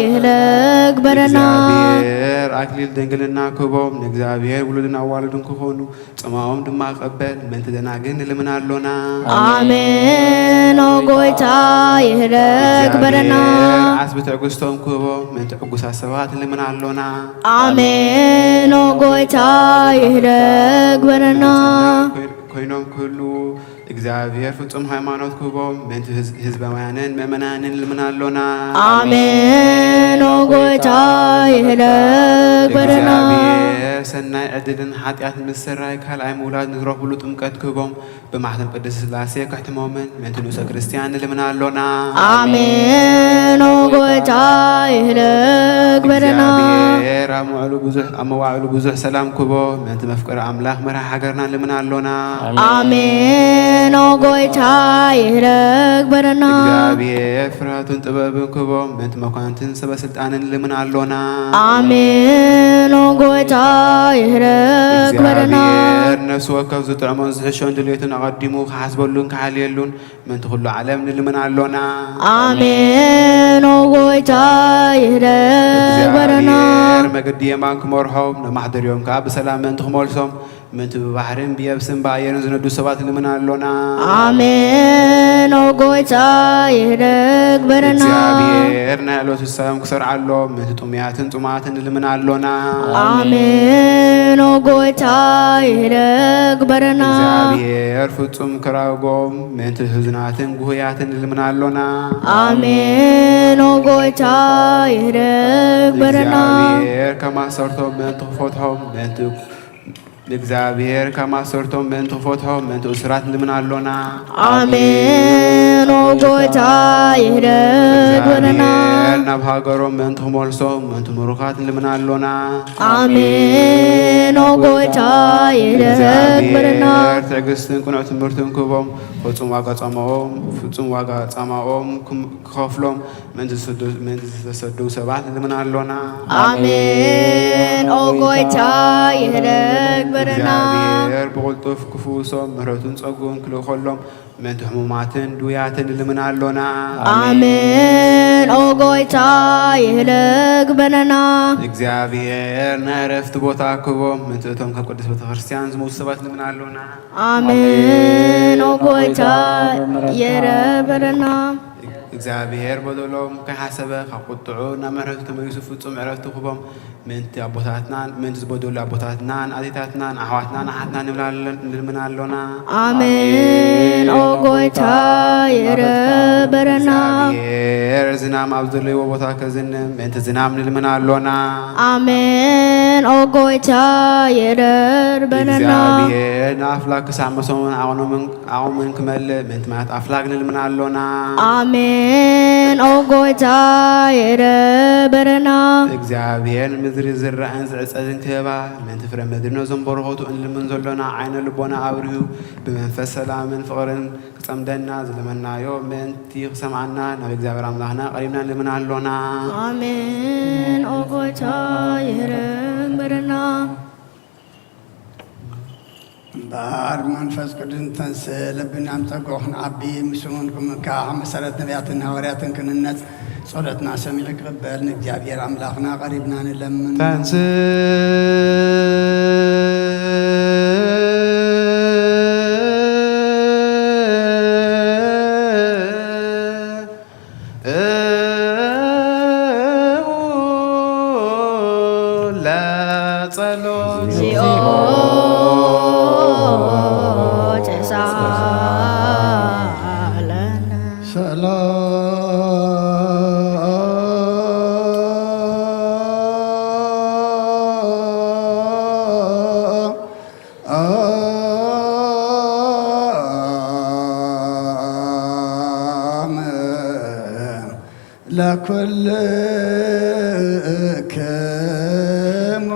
ይረበረና እግዚአብሔር ኣክሊል ድንግልና ክህቦም ንእግዚአብሔር ውሉድን ኣዋልድን ክኾኑ ጾማኦም ድማ ክቕበል ምእንቲ ደናግል ንልምን ኣሎና አሜን ኦጎይታ ይረበረና ዓስቢ ትዕግስቶም ክህቦም ምእንቲ ዕጉሳት ሰባት ንልምን ኣሎና አሜን ኦጎይታ ይረበረና ኮይኖም ክህሉ እግዚአብሔር ፍጹም ሃይማኖት ክህቦም ምእንቲ ህዝባውያንን ምእመናንን ንልምን ኣሎና አሜን ኦጎይታ ይረበረና እግዚአብሔር ሰናይ ዕድልን ሓጢኣት ምስራይ ካልኣይ ምውላድ ንዝረኽብሉ ጥምቀት ክህቦም ብማሕተም ቅድስት ሥላሴ ከሕትሞምን ምእንቲ ንኡሰ ክርስቲያን ንልምን ኣሎና አሜን ኦጎይታ ይረበረና እግዚአብሔር ኣብ መዋዕሉ ብዙሕ ሰላም ክህቦ ምእንቲ መፍቀሪ ኣምላኽ መርሒ ሃገርና ንልምን ኣሎና አሜን ኦጎይታ ይረበረና እግዚአብሔር ፍርሃቱን ጥበብን ክህቦም ምእንቲ መኳንንትን ሰበስልጣንን ንልምን ኣሎና አሜን ኦጎይታ ይረበረና እግዚአብሔር ነፍሲ ወከፍ ዝጥዕሞን ዝሕሾን ድልየትን ኣቐዲሙ ክሓስበሉን ክሓልየሉን ምእንቲ ኩሉ ዓለም ንልምን ኣሎና አሜን ኦጎይታ ይረበረና እግዚአብሔር መገዲ የማን ክመርሖም ንማሕደርዮም ከዓ ብሰላም ምእንቲ ክመልሶም ምንቱ በባሕርን ብየብስን በአየርን ዝነዱ ሰባት ልምናሎና አሜን ኦ ጐይታ ይህደግ በረና እግዚአብሔር ናይ ዕለቱ ሰላም ክሰርዓሎ ምንቱ ጥሙያትን ጡማትን ልምናሎና አሜን ኦ ጐይታ ይህደግ በረና እግዚአብሔር ፍጹም ክራጎም ምንቱ ህዝናትን ጉህያትን ልምናሎና አሜን ኦ ጐይታ ይህደግ በረና እግዚአብሔር ከማሰርቶም ምንቱ ክፈትሖም ምንቱ እግዚአብሔር ከማሰርቶም ምንቱ ክፈትሖም ምንቱ እስራት ልምናሎና አሜን ኦ ጐይታ ይህደግ በረና እግዚአብሔር ናብ ሃገሮም ምንቱ ክመልሶም ምንቱ ምሩኻት ልምናሎና አሜን ኦ ጐይታ ይህደግ በረና እግዚአብሔር ትዕግስትን ቅኑዕ ትምህርትን ክህቦም ፍጹም ዋጋ ጻማኦም ክኸፍሎም ምንቱ ዝተሰደው ሰባት ልምናሎና አሜን ኦ ጐይታ ይህደግ በረና እግዚአብሔር ብቕልጡፍ ክፍውሶም ምሕረቱን ጸጉን ክልኸሎም ምንቱ ሕሙማትን ድውያትን ልምናሎና አሜን ኦ ጐይታ ይህደግ በረና እግዚአብሔር ናይ ዕረፍቲ ቦታ ክህቦም ምንቱ እቶም ካብ ቅዱስ ቤተ ክርስቲያን ዝመውቱ ሰባት ልምናሎና አሜን ኦ ጐይታ ይህደግ በረና እግዚአብሔር በደሎም ከሓሰበ ካብ ቁጥዑ ናብ ምሕረቱ ተመሊሱ ፍጹም ዕረፍቲ ክህቦም ምንቲ ኣቦታትናን ምንቲ ዝበደሉ ኣቦታትናን ኣዴታትናን ኣሕዋትናን ኣሓትናን ንልምናሎና አሜን ኦ ጐይታ ይህደግ በረና እግዚአብሔር ዝናም ኣብ ዘለይዎ ቦታ ከዝንም ምንቲ ዝናም ንልምናሎና አሜን ኦ ጐይታ ይህደግ በረና እግዚአብሔር ንኣፍላግ ክሳዕ መሶምን ዓቕምን ክመልእ ምንቲ ማያት ኣፍላግ ንልምናሎና አሜን ኦ ጐይታ ይህደግ በረና እግዚአብሔር ምድሪ ዝራእን ዝዕፀድን ክህባ ምንቲ ፍረ ምድሪ ነዞም በረኸቱ እንልምን ዘሎና ዓይነ ልቦና ኣብርሁ ብመንፈስ ሰላምን ፍቕርን ክጸምደና ዝለመናዮ ምንቲ ክሰምዓና ናብ እግዚአብሔር ኣምላኽና ቀሪብና ንልምናሎና አሜን ኦ ጐይታ ይህደግ በረና እምበር መንፈስ ቅዱስ እንተንስ ልብናም ፀጉዑ ክንዓቢ ምስውን ክምካሕ መሰረት ነቢያትን ሐዋርያትን ክንነጽ ጸሎትና ሰሚዕ ክቕበል ንእግዚአብሔር ኣምላኽና ቀሪብና ንለምን ተንስ ለጸሎት እግዚኦ ተሳለነ ለኩልክሙ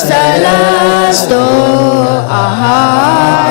ሰለስቱ አሃዱ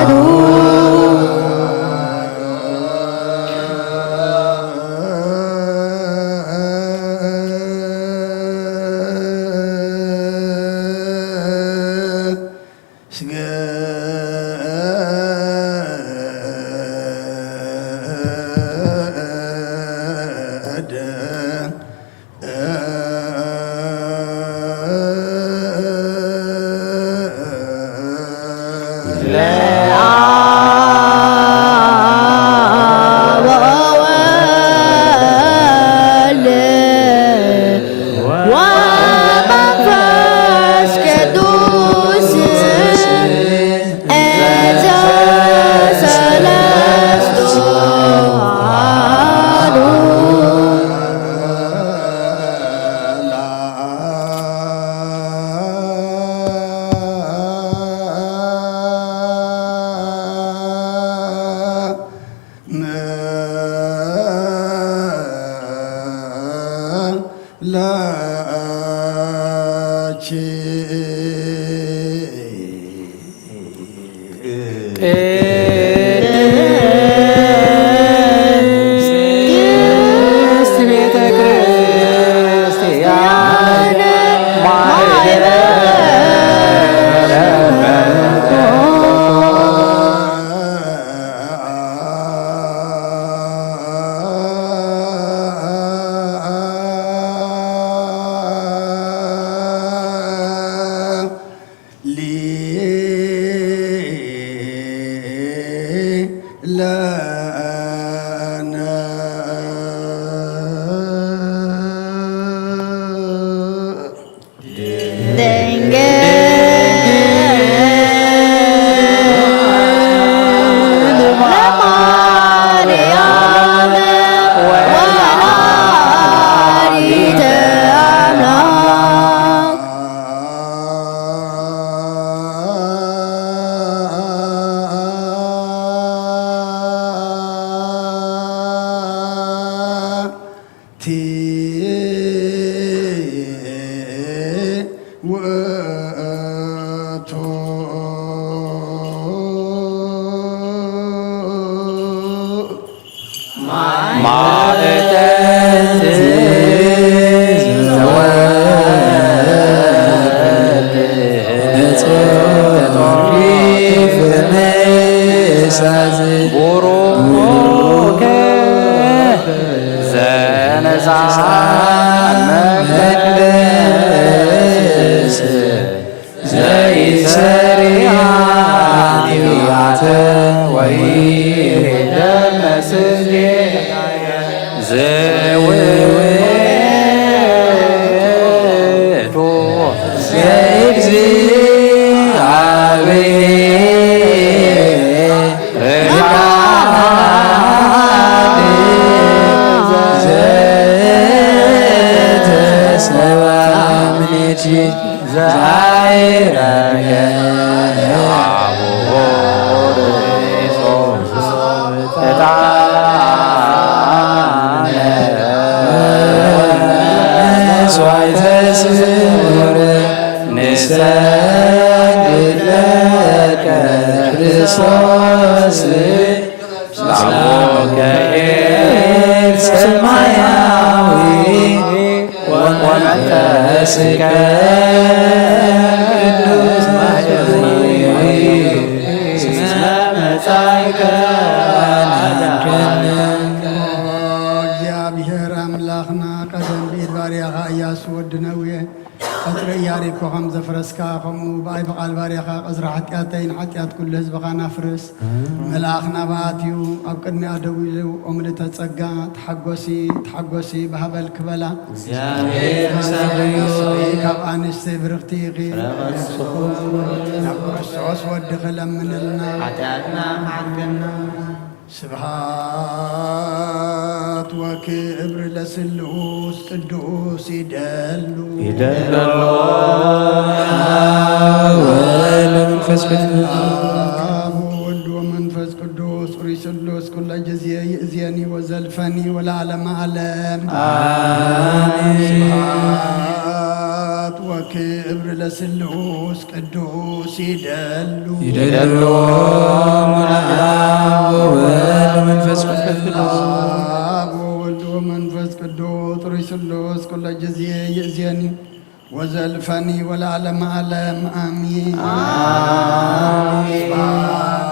ኃጢአት ኩሉ ህዝብኻ ናፍርስ መልአኽና ባትዩ ኣብ ቅድሚ ኣደው ኢሉ ኦምልተ ጸጋ ተሓጐሲ ባህበል ክበላ እግዚአብሔር ሰብዩ ካብ ኣንስተይ ብርኽቲ ኢኺ ናብ ክርስቶስ ወድኽ ለምንልና ኃጢአትና ማዕድገና ስብሃት ወክብር ለስሉስ ቅዱስ ይደሉ መንፈስ ቅዱስ አብ ወወልድ ወመንፈስ ቅዱስ ሪስሉስ ኩለ ጊዜ ይእዜኒ ወዘልፈኒ ወለዓለመ ዓለም አሜን። ስብሐት ወክብር ለስሉስ ቅዱስ ይደሉ አብ ወወልድ ወመንፈስ ቅዱስ አብ ወወልድ ወመንፈስ ቅዱስ ሪስሉስ ኩለ ጊዜ ይእዜኒ ወዘልፈኒ ወለዓለመ ዓለም አሜን። ስብሐት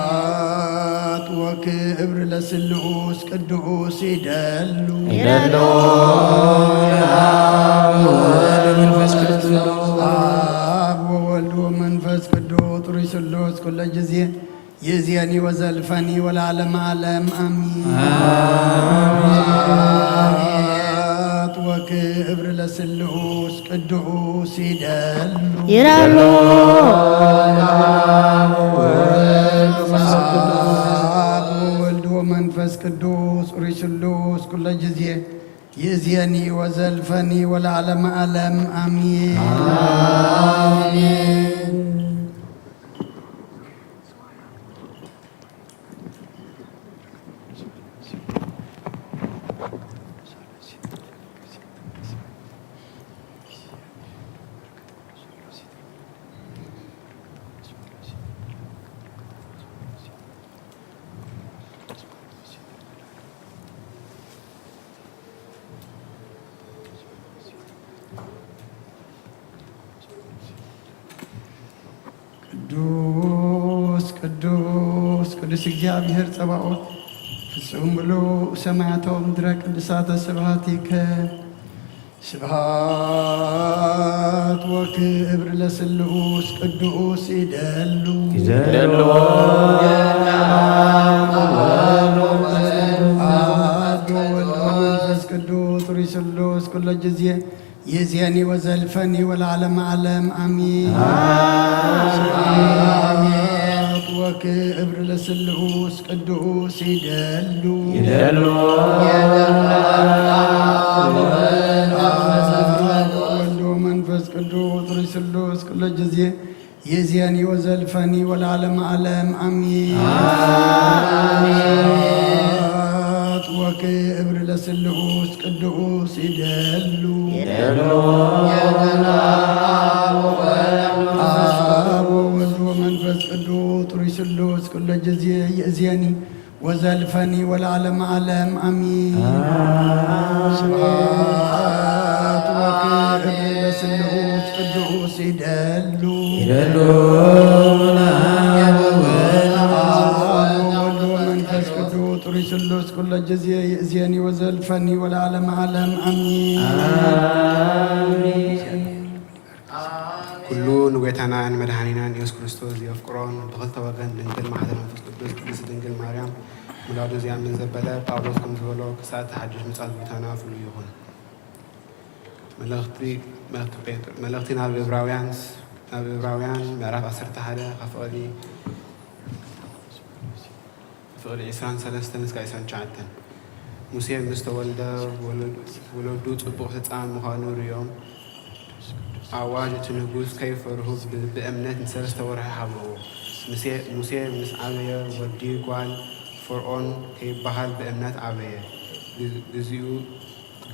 ወክብር ለስሉስ ቅዱስ ይደሉ አብ ወወልድ ወመንፈስ ቅዱስ አብ ወወልድ ወመንፈስ ቅዱስ ሪስሉስ ስሉስ ኩለ ጊዜ ይእዜኒ ወዘልፈኒ ወለዓለመ ዓለም አሚን። ወክብር ለስሉስ ቅዱስ ይደሉ ይላሉ ወልድ ወመንፈስ ቅዱስ ኡሪ ስሉስ ኩለ ጊዜ ይእዜኒ ወዘልፈኒ ወለዓለመ ዓለም አሚን። ቅዱስ ቅዱስ ቅዱስ እግዚአብሔር ጸባኦት ፍጹም ምሉእ ሰማያተ ወምድረ ቅዱሳተ ስብሐቲከ ስብሐት ወክብር ለስሉስ ቅዱስ ይደሉ ይደሉ አብ ወወልድ ወመንፈስ ቅዱስ ኡሪ ስሉስ ኩለ ጊዜ ይእዜኒ ወዘልፈኒ ወለዓለመ ዓለም አሚን። ስብሐት ወክብር ለስሉስ ቅዱስ ይደሉ ይደሉ ወልድ ወመንፈስ ቅዱስ ኡሪ ስሉስ ኩለ ጊዜ ይእዜኒ ወዘልፈኒ ወለዓለመ ዓለም አሚን። ስብሐት ወክብር ለስሉስ ቅዱስ ይደሉ ይደሉ አብ ወወልድ ወመንፈስ ቅዱስ ኡሪ ስሉስ ኩለ ጊዜ ይእዜኒ ወዘልፈኒ ወለዓለመ ዓለም አሚን። ስብሐት ወክብር ለስሉስ ቅዱስ ይደሉ ይደሉ አብ ወወልድ ወመንፈስ ቅዱስ ኡሪ ስሉስ ኩለ ጊዜ ይእዜኒ ወዘልፈኒ ወለዓለመ ዓለም አሚን። ኩሉ ንጎይታናን መድኃኒናን ኢየሱስ ክርስቶስ ዘፍቅሮን ብክልተ ወገን ድንግል ማሕደር መንፈስ ቅዱስ ቅድስት ድንግል ማርያም ሙላዱ ዝያምን ዘበለ ጳውሎስ ከም ዝበሎ ክሳብ ተሓድሽ ምጽኣት ጌታና ፍሉይ ይኹን። መልእኽቲ ናብ ዕብራውያን ምዕራፍ 11 ካብ ፍቕዲ 23 እስካብ 29 ሙሴ ምስ ተወልደ ወለዱ ጽቡቕ ህፃን ምዃኑ ርዮም ኣዋጅ እቲ ንጉስ ከይፈርሁ ብእምነት ንሰለስተ ወርሒ ሃብዎ። ሙሴ ምስ ዓበየ ወዲ ጓል ፈርዖን ከይበሃል ብእምነት ዓበየ።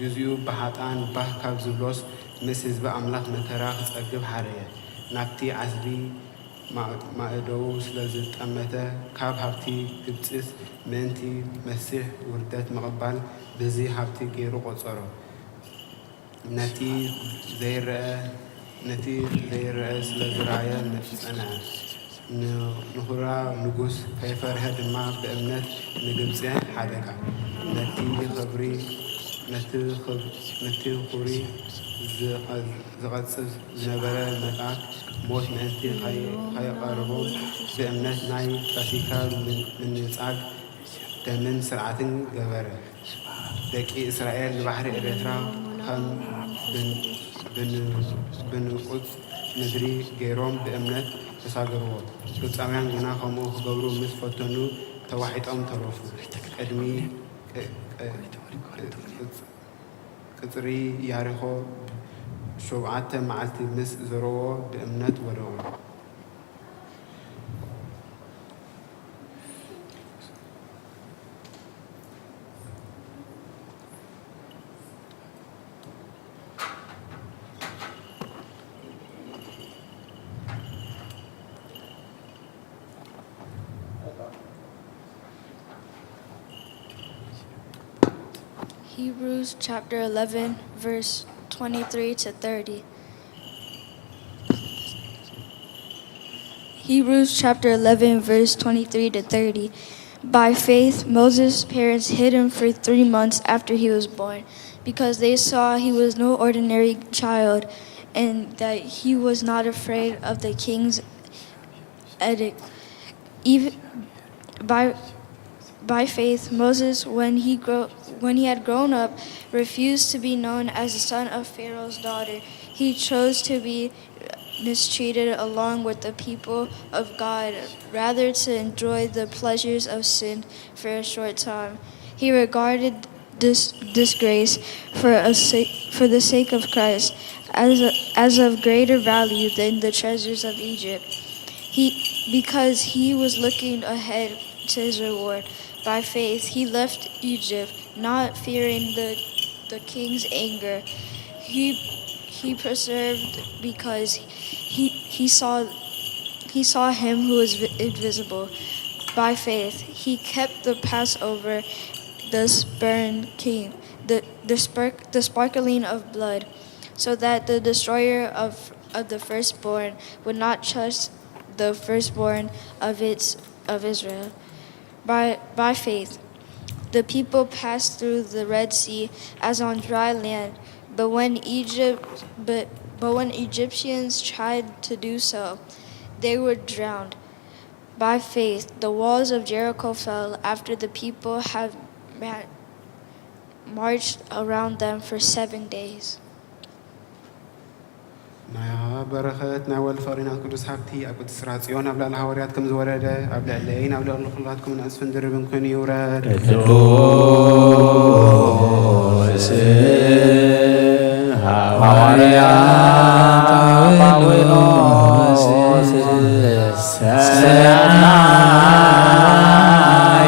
ግዚኡ ብሓጣን ባህ ካብ ዝብሎስ ምስ ህዝቢ ኣምላኽ መከራ ክጸግብ ሓረየ። ናብቲ ዓስቢ ማእደው ስለ ዝጠመተ ካብ ሃብቲ ግብፅስ ምእንቲ መሲሕ ውርደት ምቕባል ብዚ ሃብቲ ገይሩ ቆጸሮ። ነቲ ዘይርአ ስለ ዝራየ ጸንዐ። ንኹራ ንጉስ ከይፈርሀ ድማ ብእምነት ንግብፅ ሓደጋ። ነቲ ኹሪ ዝቐጽብ ዝነበረ መልኣክ ሞት ምእንቲ ከየቐርቦ ብእምነት ናይ ፋሲካ ምንጻግ ደምን ስርዓትን ገበረ። ደቂ እስራኤል ንባሕሪ ኤርትራ ከም ብንቁፅ ምድሪ ገይሮም ብእምነት ተሳገርዎ። ግብፃውያን ግና ከምኡ ክገብሩ ምስ ፈተኑ ተዋሒጦም ተረፉ። ቅድሚ ቅፅሪ ያሪኾ 7 መዓልቲ ምስ ዘረዎ ብእምነት ወደቑ። Hebrews chapter 11, verse 23 to 30. Hebrews chapter 11, verse 23 to 30. By faith, Moses' parents hid him for 3 months after he was born, because they saw he was no ordinary child, and that he was not afraid of the king's edict. Even by faith, Moses, when he had grown up, refused to be known as the son of Pharaoh's daughter. He chose to be mistreated along with the people of God, rather to enjoy the pleasures of sin for a short time. He regarded this disgrace for the sake of Christ as of greater value than the treasures of Egypt. Because he was looking ahead to his reward. By faith, he left Egypt, not fearing the king's anger. He persevered because he saw him who was invisible. By faith, he kept the Passover, the sparkling of blood, so that the destroyer of the firstborn would not touch the firstborn of Israel. By faith, the people passed through the Red Sea as on dry land, but when Egyptians tried to do so, they were drowned. By faith, the walls of Jericho fell after the people had marched around them for 7 days. نايا برخت ناول فرينا قدوس حبتي أبو تسرع صيون أبلا الحواريات كم زوردة أبلا اللين أبلا الخلاتكم من أسفن دربن كن يورد قدوس حواريات باولوس سنايا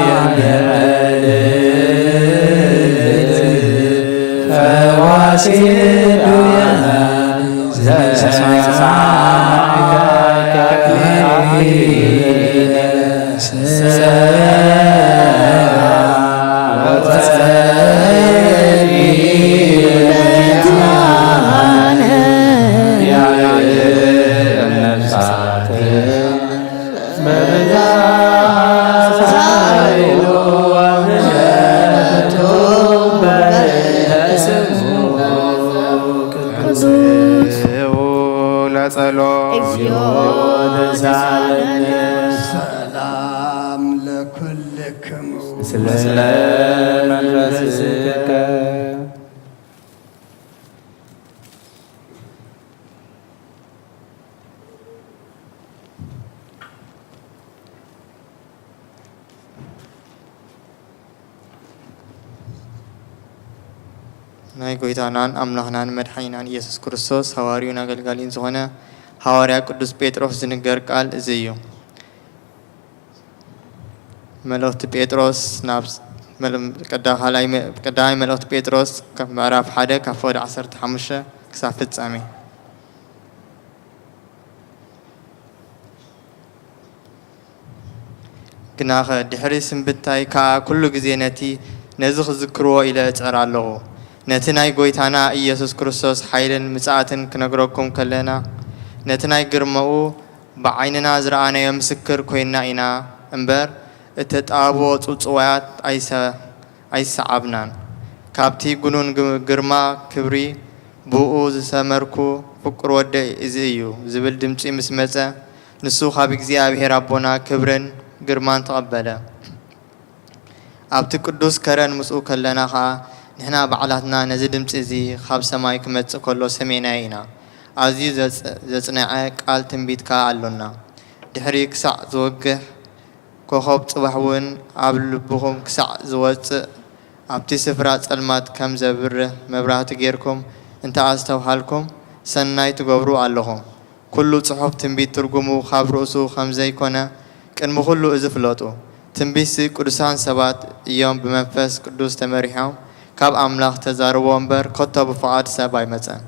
يملك فواسير ሰላም ለኩልክሙ ስለ መንፈስከ ናይ ጎይታናን አምላኽናን መድሓኒናን ኢየሱስ ክርስቶስ ሐዋርዩን አገልጋሊን ዝኾነ ሐዋርያ ቅዱስ ጴጥሮስ ዝንገር ቃል እዚ እዩ። መልእኽቲ ጴጥሮስ ናብ ቀዳማይ መልእኽቲ ጴጥሮስ ምዕራፍ 1 ካብ ፍቕዲ 15 ክሳብ ፍጻሜ። ግናኸ ድሕሪ ስንብታይ ከዓ ኩሉ ግዜ ነዚ ክዝክርዎ ኢለ እፅዕር ኣለኹ። ነቲ ናይ ጎይታና ኢየሱስ ክርስቶስ ሓይልን ምጽኣትን ክነግረኩም ከለና ነቲ ናይ ግርመኡ ብዓይንና ዝረኣናዮ ምስክር ኮይና ኢና እምበር እተጣብቦ ጽጽዋያት ኣይሰዓብናን። ካብቲ ጉኑን ግርማ ክብሪ ብኡ ዝሰመርኩ ፍቁር ወደይ እዚ እዩ ዝብል ድምፂ ምስ መፀ ንሱ ካብ እግዚኣብሔር ኣቦና ክብርን ግርማን ተቐበለ። ኣብቲ ቅዱስ ከረን ምስኡ ከለና ከዓ ንሕና ባዕላትና ነዚ ድምፂ እዚ ካብ ሰማይ ክመፅእ ከሎ ሰሜናይ ኢና። ኣዝዩ ዘጽንዐ ቃል ትንቢት ከዓ ኣሎና። ድሕሪ ክሳዕ ዝወግሕ ኮኸብ ጽባሕ እውን ኣብ ልብኹም ክሳዕ ዝወፅእ ኣብቲ ስፍራ ጸልማት ከም ዘብርህ መብራህቲ ጌርኩም እንተኣስተውሃልኩም ሰናይ ትገብሩ ኣለኹም። ኩሉ ጽሑፍ ትንቢት ትርጉሙ ካብ ርእሱ ከም ዘይኮነ ቅድሚ ኩሉ እዚ ፍለጡ። ትንቢትሲ ቅዱሳን ሰባት እዮም ብመንፈስ ቅዱስ ተመሪሖም ካብ ኣምላኽ ተዛርቦ እምበር ከቶ ብፍቓድ ሰብ ኣይመፀን።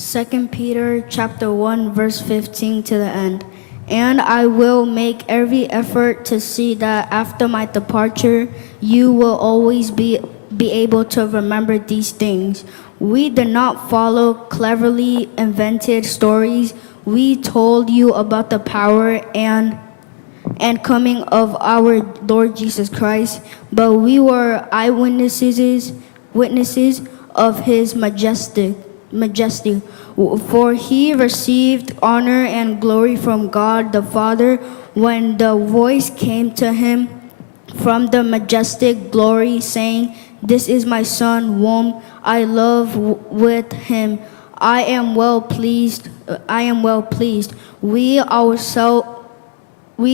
2 Peter chapter 1 verse 15 to the end. And I will make every effort to see that after my departure, you will always be able to remember these things. We did not follow cleverly invented stories. We told you about the power and coming of our Lord Jesus Christ, but we were witnesses of his majesty. For he received honor and glory from God the Father when the voice came to him from the majestic glory, saying, "This is my son, whom I love with him. I am well pleased. We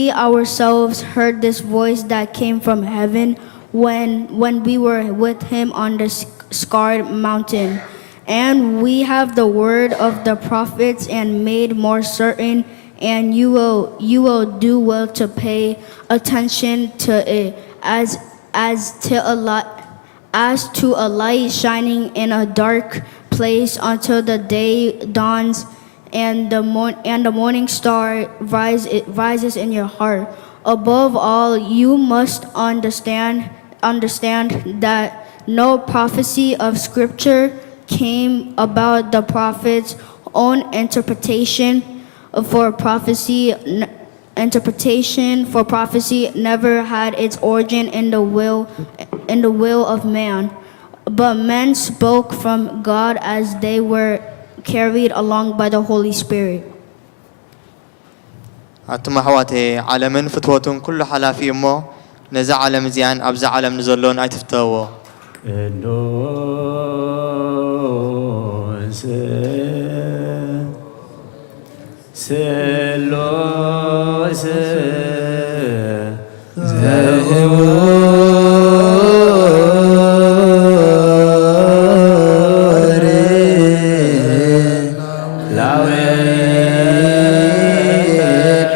ourselves heard this voice that came from heaven when we were with him on the scarred mountain. And we have the word of the prophets and made more certain, and you will do well to pay attention to it as to a light shining in a dark place until the day dawns and the morning star rises in your heart. Above all, you must understand that no prophecy of Scripture came about the prophet's own interpretation. For prophecy never had its origin in the will of man, but men spoke from God as they were carried along by the Holy Spirit. أتم حواتي عالمن فتوتون كل حلافي أمه نزع عالم زيان أبزع عالم نزلون أي تفتوه ቅዱስ ስሉስ ዘውር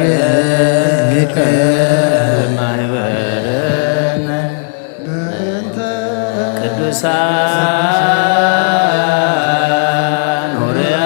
ላዌከ ማህበረነ ቅዱሳን ሆሪያ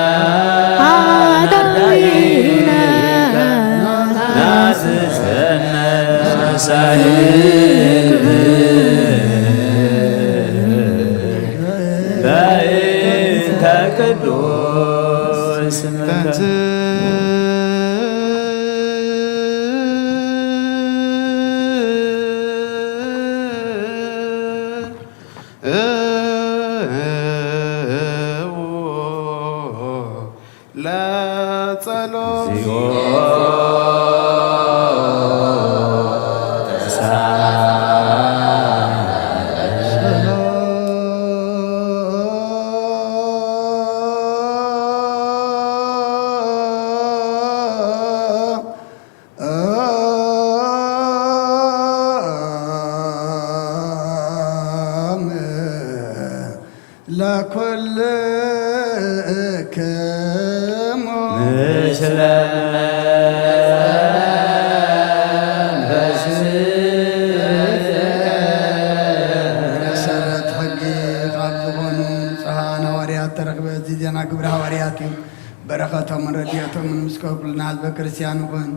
በረከቶም ረድኤቶም ምስከብልና ህዝበ ክርስቲያን ይኹን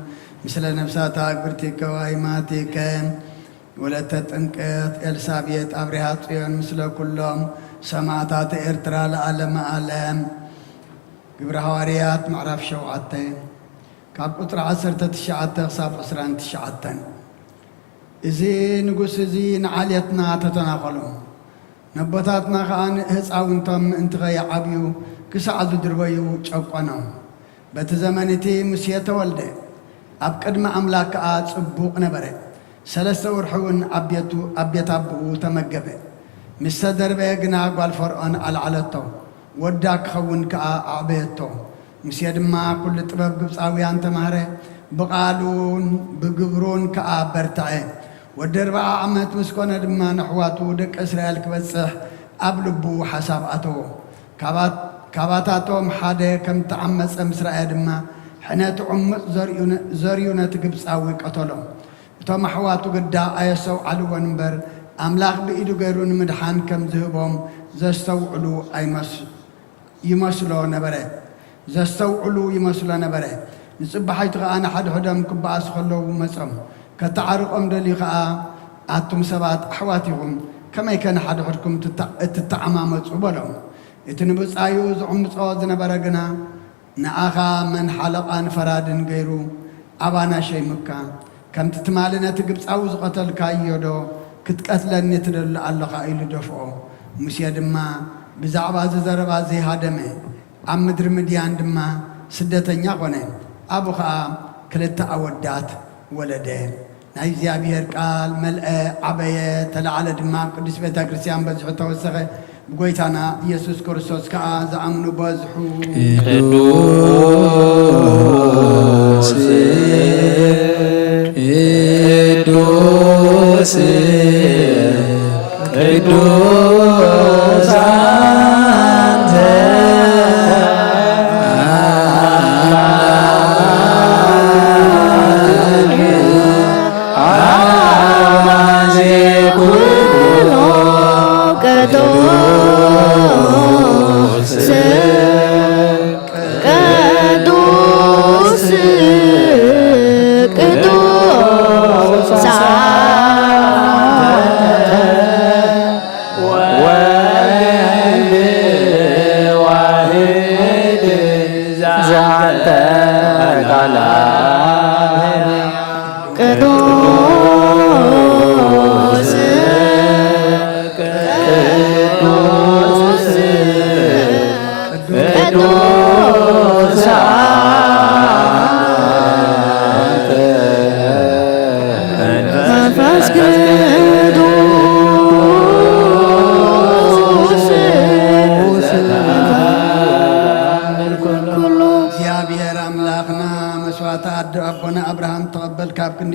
ምስለ ነፍሳት አግብርቲከ ወአይማቲከ ወለተ ጥምቀት ኤልሳቤጥ አብርሃ ጽዮን ምስለ ኩሎም ሰማዕታት ኤርትራ ለዓለመ ዓለም። ግብረ ሐዋርያት ምዕራፍ 7 ካብ ቁጥሪ 19 ክሳብ 29 እዚ ንጉስ እዚ ንዓልየትና ተተናኸሉ ነቦታትና ከዓ ህፃውንቶም ምእንቲ ከይዓብዩ ክሳዕ ዝድርበዩ ጨቆኖም። በቲ ዘመን እቲ ሙሴ ተወልደ ኣብ ቅድሚ ኣምላክ ከዓ ጽቡቕ ነበረ። 3 ወርሒ እውን ኣብ ቤት ኣቦኡ ተመገበ። ምስ ተደርበ ግና ጓል ፈርዖን ኣልዓለቶ፣ ወዳ ክኸውን ከዓ ኣዕበየቶ። ሙሴ ድማ ኩሉ ጥበብ ግብፃውያን ተማሃረ፣ ብቓሉን ብግብሩን ከዓ በርትዐ። ወዲ 40 ዓመት ምስ ኮነ ድማ ንኣሕዋቱ ደቂ እስራኤል ክበጽሕ ኣብ ልቡ ሓሳብ ኣተዎ። ካባታቶም ሓደ ከም ተዓመፀ ምስ ረአየ ድማ ሕነቲ ዕሙቕ ዘርዩ ነቲ ግብፃዊ ቀተሎም። እቶም ኣሕዋቱ ግዳ ኣየሰውዓልዎን እምበር ኣምላኽ ብኢዱ ገይሩ ንምድሓን ከም ዝህቦም ዘስተውዕሉ ይመስሎ ነበረ ዘስተውዕሉ ይመስሎ ነበረ ንጽባሓይቱ ከዓ ንሓደ ሕዶም ክበኣሱ ከለዉ መፆም ከተዓርቆም ደልዩ ከዓ ኣቱም ሰባት ኣሕዋቲኹም ከመይ ከ ንሓደ ሕድኩም እትተዓማመፁ በሎም እቲ ንብፃዩ ዝዕምፆ ዝነበረ ግና ንኣኻ መን ሓለቓን ፈራድን ገይሩ ኣባና ሸይምካ ከምቲ ትማሊ ነቲ ግብፃዊ ዝቐተልካዮ ዶ ክትቀትለኒ ትደሊ ኣለኻ ኢሉ ደፍኦ ሙሴ ድማ ብዛዕባ ዝዘረባ ዘይሃደመ ኣብ ምድሪ ምድያን ድማ ስደተኛ ኮነ ኣቡ ከዓ ክልተ ኣወዳት ወለደ ናይ እግዚኣብሔር ቃል መልአ ዓበየ ተላዓለ ድማ ቅዱስ ቤተ ክርስቲያን በዝሑ ተወሰኸ ብጎይታና ኢየሱስ ክርስቶስ ከዓ ዝኣምኑ በዝሑ ቅዱስ ቅዱስ አንተ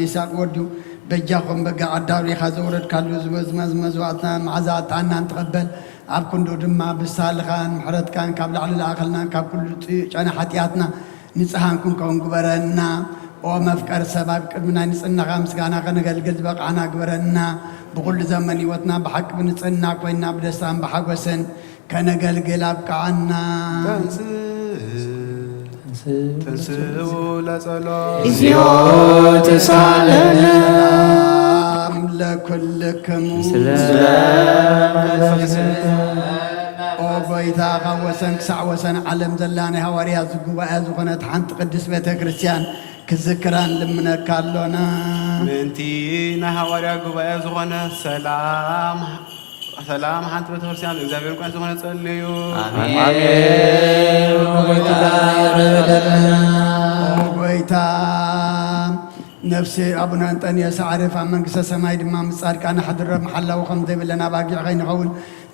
ይስሐቅ ወዲሁ በጃኹም በጋ ዓዳው ሊኻ ዘውረድ ካሉ ዝበዝመዝ መዝዋዕትና መዓዛት ታናን ተቐበል ኣብ ክንዱ ድማ ብሳልኻን ምሕረትካን ካብ ላዕሊ ለኣኸልናን ካብ ኩሉ ጨና ሓጢኣትና ንጽሓን ኩንከውን ግበረና ኦ መፍቀር ሰብ ኣብ ቅድሚ ናይ ንጽህናኻ ምስጋና ከነገልግል ዝበቕዓና ግበረና ብኩሉ ዘመን ህይወትና ብሓቂ ብንጽህና ኮይና ብደስታን ብሓጎስን ከነገልግል ኣብቅዓና ተንስኡ ለጸሎት እግዚኦ ተሳለነ ለኩልክሙ ኦ ጎይታ ካብ ወሰን ክሳዕ ወሰን ዓለም ዘላ ናይ ሃዋርያት ጉባኤ ዝኾነት ሓንቲ ቅድስት ቤተ ክርስቲያን ክዝክራን ልምነካ ኣሎና ምንቲ ናይ ሃዋርያት ጉባኤ ዝኾነ ሰላም ሓንቲ ቤተ ክርስቲያን እግዚአብሔር ቋን ዝኾነ ጸልዩ ጎይታ ነፍሲ ኣቡነ እንጠንዮስ ዓሪፍ ኣብ መንግስተ ሰማይ ድማ ምስ ጻድቃን ሓድረ መሓላዊ ከም ዘይብለና ባጊዕ ከይንኸውን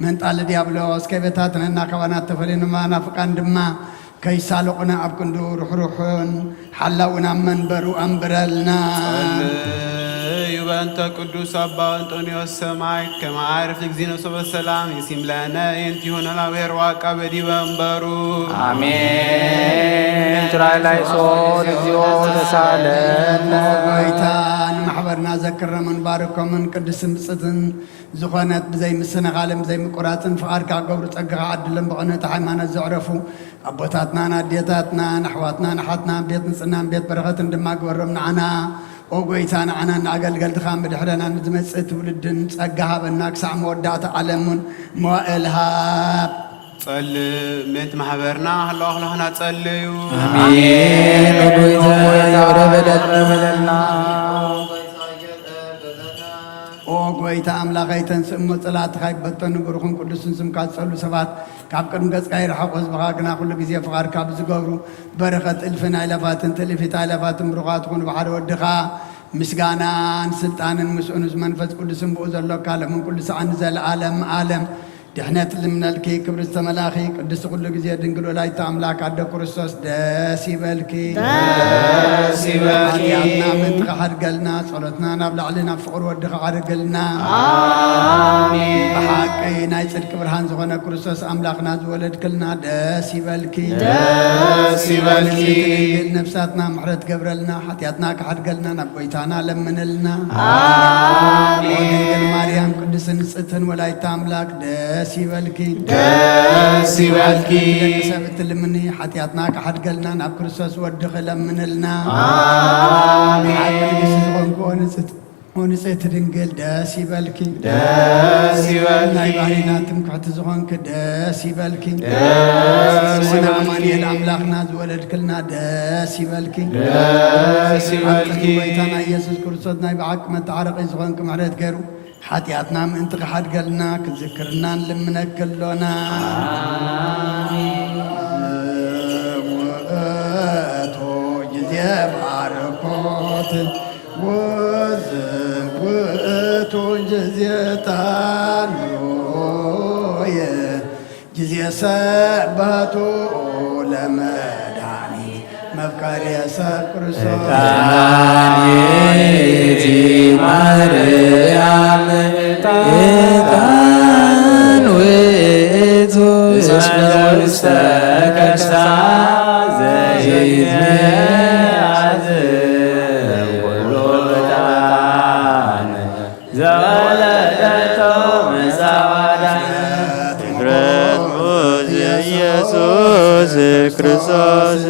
መንጣሊ ዲያብሎስ ከይቤታትነና ካባናት ተፈለዩና ናፍቃን ድማ ከይሳልቁና ኣብ ክንዱ ሩሕሩሑን ሓላውን ኣብ መንበሩ ኣንብረልና በእንተ ቅዱስ አባ አንጦንዮስ ሰማይ ከማዕርፍ እግዚእነ ሰላም ይሲምለነ የንቲ ሆነና ብሔር ዋቃ በዲበ መንበሩ አሜን። ትራይ ላይ ሶን እግዚኦ ተሳለነ ጎይታ ንማሕበርና ዘክረምን ባርኮምን ቅድስን ብፅትን ዝኾነት ብዘይ ምስነኻልን ብዘይ ምቁራፅን ፍቓድካ ገብሩ ፀጋኻ ዓድለን ብቕንዕቲ ሃይማኖት ዘዕረፉ ኣቦታትናን ኣዴታትናን ኣሕዋትናን ኣሓትናን ቤት ንፅናን ቤት በረኸትን ድማ ግበሮም ንዓና ኦ ጎይታ ንዓና ንኣገልገልትኻ ብድሕረና ንዝመፅእ ትውልድን ፀጋ ሃበና ክሳዕ መወዳእቲ ዓለሙን መዋእል ሃብ ጸልእ ምእንቲ ማሕበርና ሃለዋ ክለኽና ጸልዩ አሜን። ጎይታ ረበለና ኦ ጎይታ ኣምላኸይ ተንስእ መፅላእትኻ ይበተኑ ብሩኹን ቅዱስን ስምካ ዝጸሉ ሰባት ካብ ቅድሚ ገጽካ ይረሓቑ ህዝብኻ ግና ኩሉ ግዜ ፍቓድካ ብዝገብሩ በረኸት እልፍን ኣይለፋትን ትእልፊት ኣይለፋትን ብሩኻት ኩኑ ባሕሪ ወድኻ ምስጋናን ስልጣንን ምስኡን መንፈስ ቅዱስን ብኡ ዘሎካ ለምን ኩሉ ሰዓን ዘለዓለም ዓለም ድሕነት ልምነልኪ ክብሪ ዝተመላኺ ቅዱስ ኩሉ ግዜ ድንግል ወላዲተ ኣምላክ ኣደ ክርስቶስ ደስ ይበልኪ ሓጢኣትና ምንትኻ ሓድገልና ጸሎትና ናብ ላዕሊ ናብ ፍቕሪ ወድኻ ዓርግልና ብሓቂ ናይ ጽድቂ ብርሃን ዝኾነ ክርስቶስ ኣምላኽና ዝወለድክልና ደስ ይበልኪ ድንግል ነብሳትና ምሕረት ገብረልና ሓጢኣትና ክሓድገልና ናብ ጎይታና ለምንልና ድንግል ማርያም ቅድስን ንጽሕትን ወላዲተ ኣምላክ ደስ ደስ ይበልኪ ደስ ይበልኪ ሰብት ልምኒ ሓጢአትና ካሓድገልና ናብ ክርስቶስ ወድኸ ለምንልና አሜን ዝኾንኩ ونسيت رنجل داسي بالكي داسي بالكي نايبانينا تمكحت زغنك داسي بالكي داسي بالكي ونعماني الأملاك ناز ولد كلنا داسي بالكي داسي بالكي ويتانا يسوس كرسوس نايب عاكمة تعرق زغنك معرض غيرو حاتياتنا من انت حد قالنا كذكرنا لمنا كلنا وقتو جزيب عرقوت وقتو جزيتان جزي سباتو لمداني مفكار يسر كرسوس تانيتي مريم تان ويتو استكشتا زيت عزم كله بتان زولدتو مساوادا تفرد يسوس كريستوس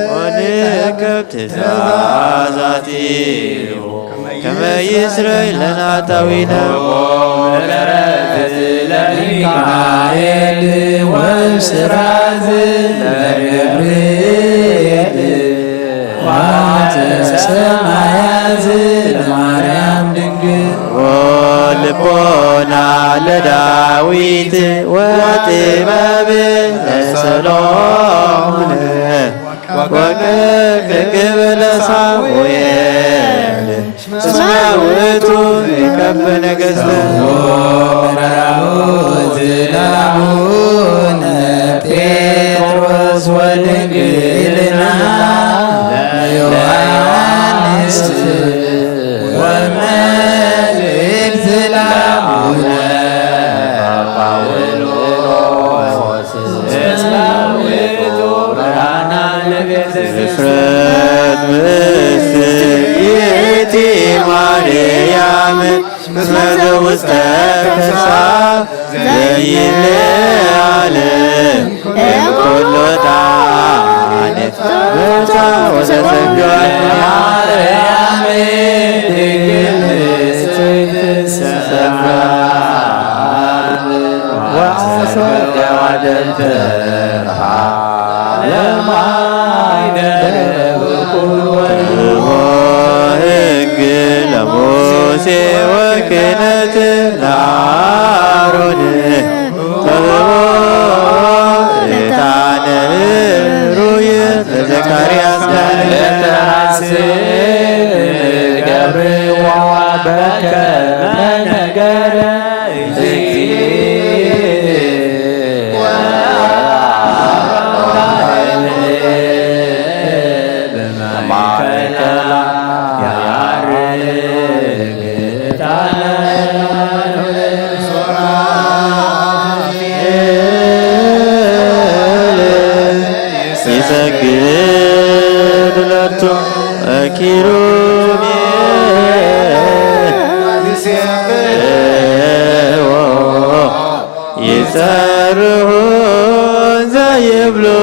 ونكبت تزازاتي كما يسري لنا طويلا ورث لميكائيل وسراز لجبريل وتسمعياز لمريم دنجل ولبونا لداويت وطباب لسلوم وكقبل صاويل سماوتو يكب نقزل ومراوت لعون بيتروس ودنجلنا ليوحنس وملك لعون باولوس اسماوتو برانا فرد مسيتي مريم مسمد وستكسا زي العالم كل دانت بتا وستجعل مريم تجلس تسمع وعصد وعدم ترحى لما يدرب كل لموسى وكنت لعارون طلبوا لتعنى رؤية زكريا لتحسن قبر وعبك من نقر يسجد لتو أكيرومي يسرهون زي بلو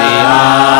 Yeah.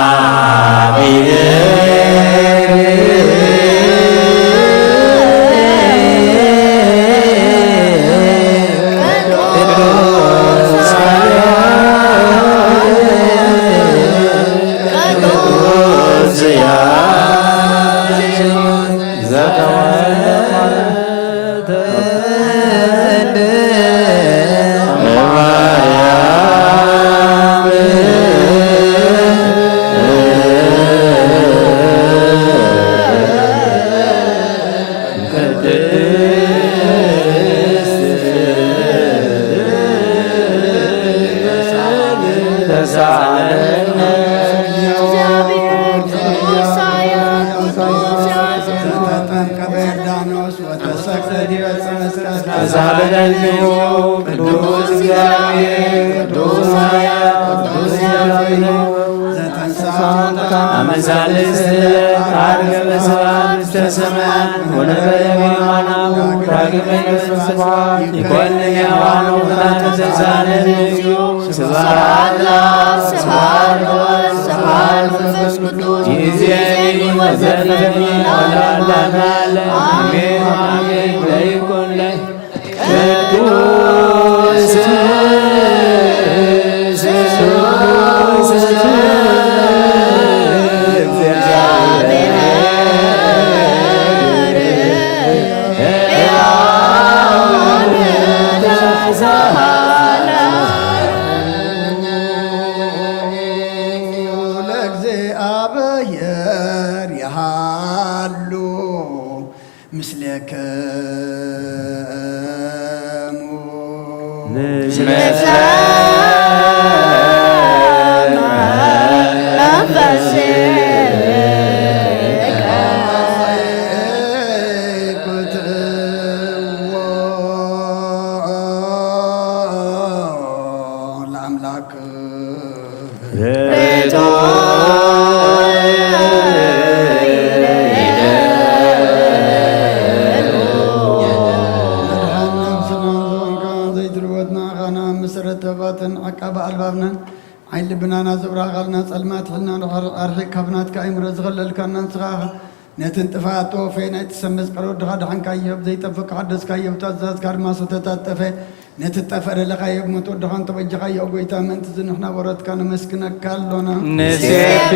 نتنتفع طوفي نتسمس قرود دخل عن كايب زي تفك عدس كايب تزاز كارما ستتطفي نتتفر لغايب متو دخان توجه كايب ويتا من تزن احنا ورد كان مسكنا كالونا نسيب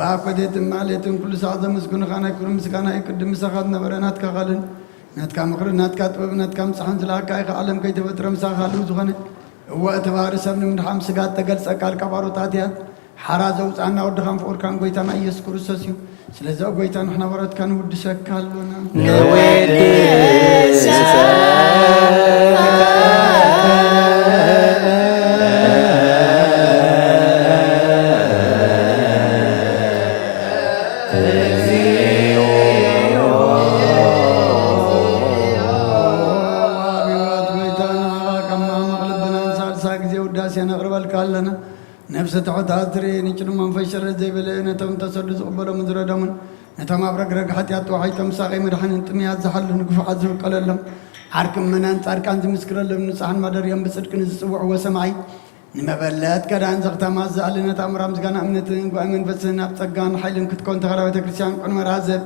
باكودت مالتن كل ساعه مسكون خانه كل مسكانه يقدم مسخات نبرنات كغلن نات كام خر نات كاتب نات كام صحن زلاكا عالم كي تبتر مسخالو زغنه وقت بارسم من خمس سغات تገልጸ ቃል ቀባሮታትያ حرازو صانا ودخان فور كان غويتانا ኢየሱስ ክርስቶስ እዩ ስለዚህ ጎይታን احنا ወራት ካን ውድሰካሉና ነወድስ نفس تعتادري نجد من فشل زي بلينا تم تسدس قبل مزردمن نتم أبرق رق حتى أتوحي تم ساقي مرحن انتميات زحل نقف عزو قللهم حركم من أنت أركان زمسكر لهم نسحن مدر يم بسرك نسوع وسمعي نما بلات كذا أنزغت ما زعلنا تأمر أمزقنا أمنتين وأمن بسنا بتقان حيلم كتكون تغربت كريستيان كون مرازب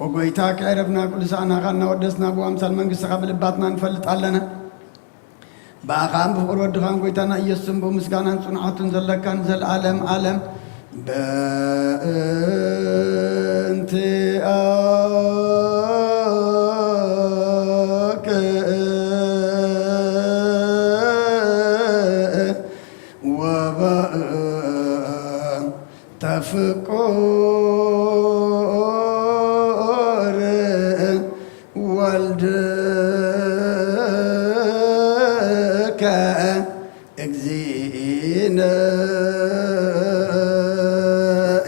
وقويتاك عرفنا كل سنة غنا ودسنا أبو أمثال من قصة قبل باتنا نفلت علنا باقام بقول ودخان قويتنا يسم بمسكانا صنعات زلكان زل عالم عالم بنت وبا تفكر والد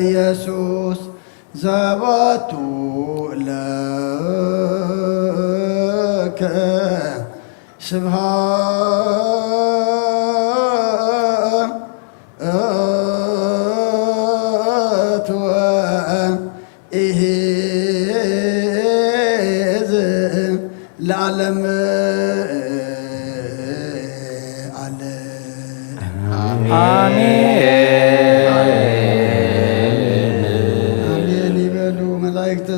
يسوس زبطو لك سبحان إهز العالم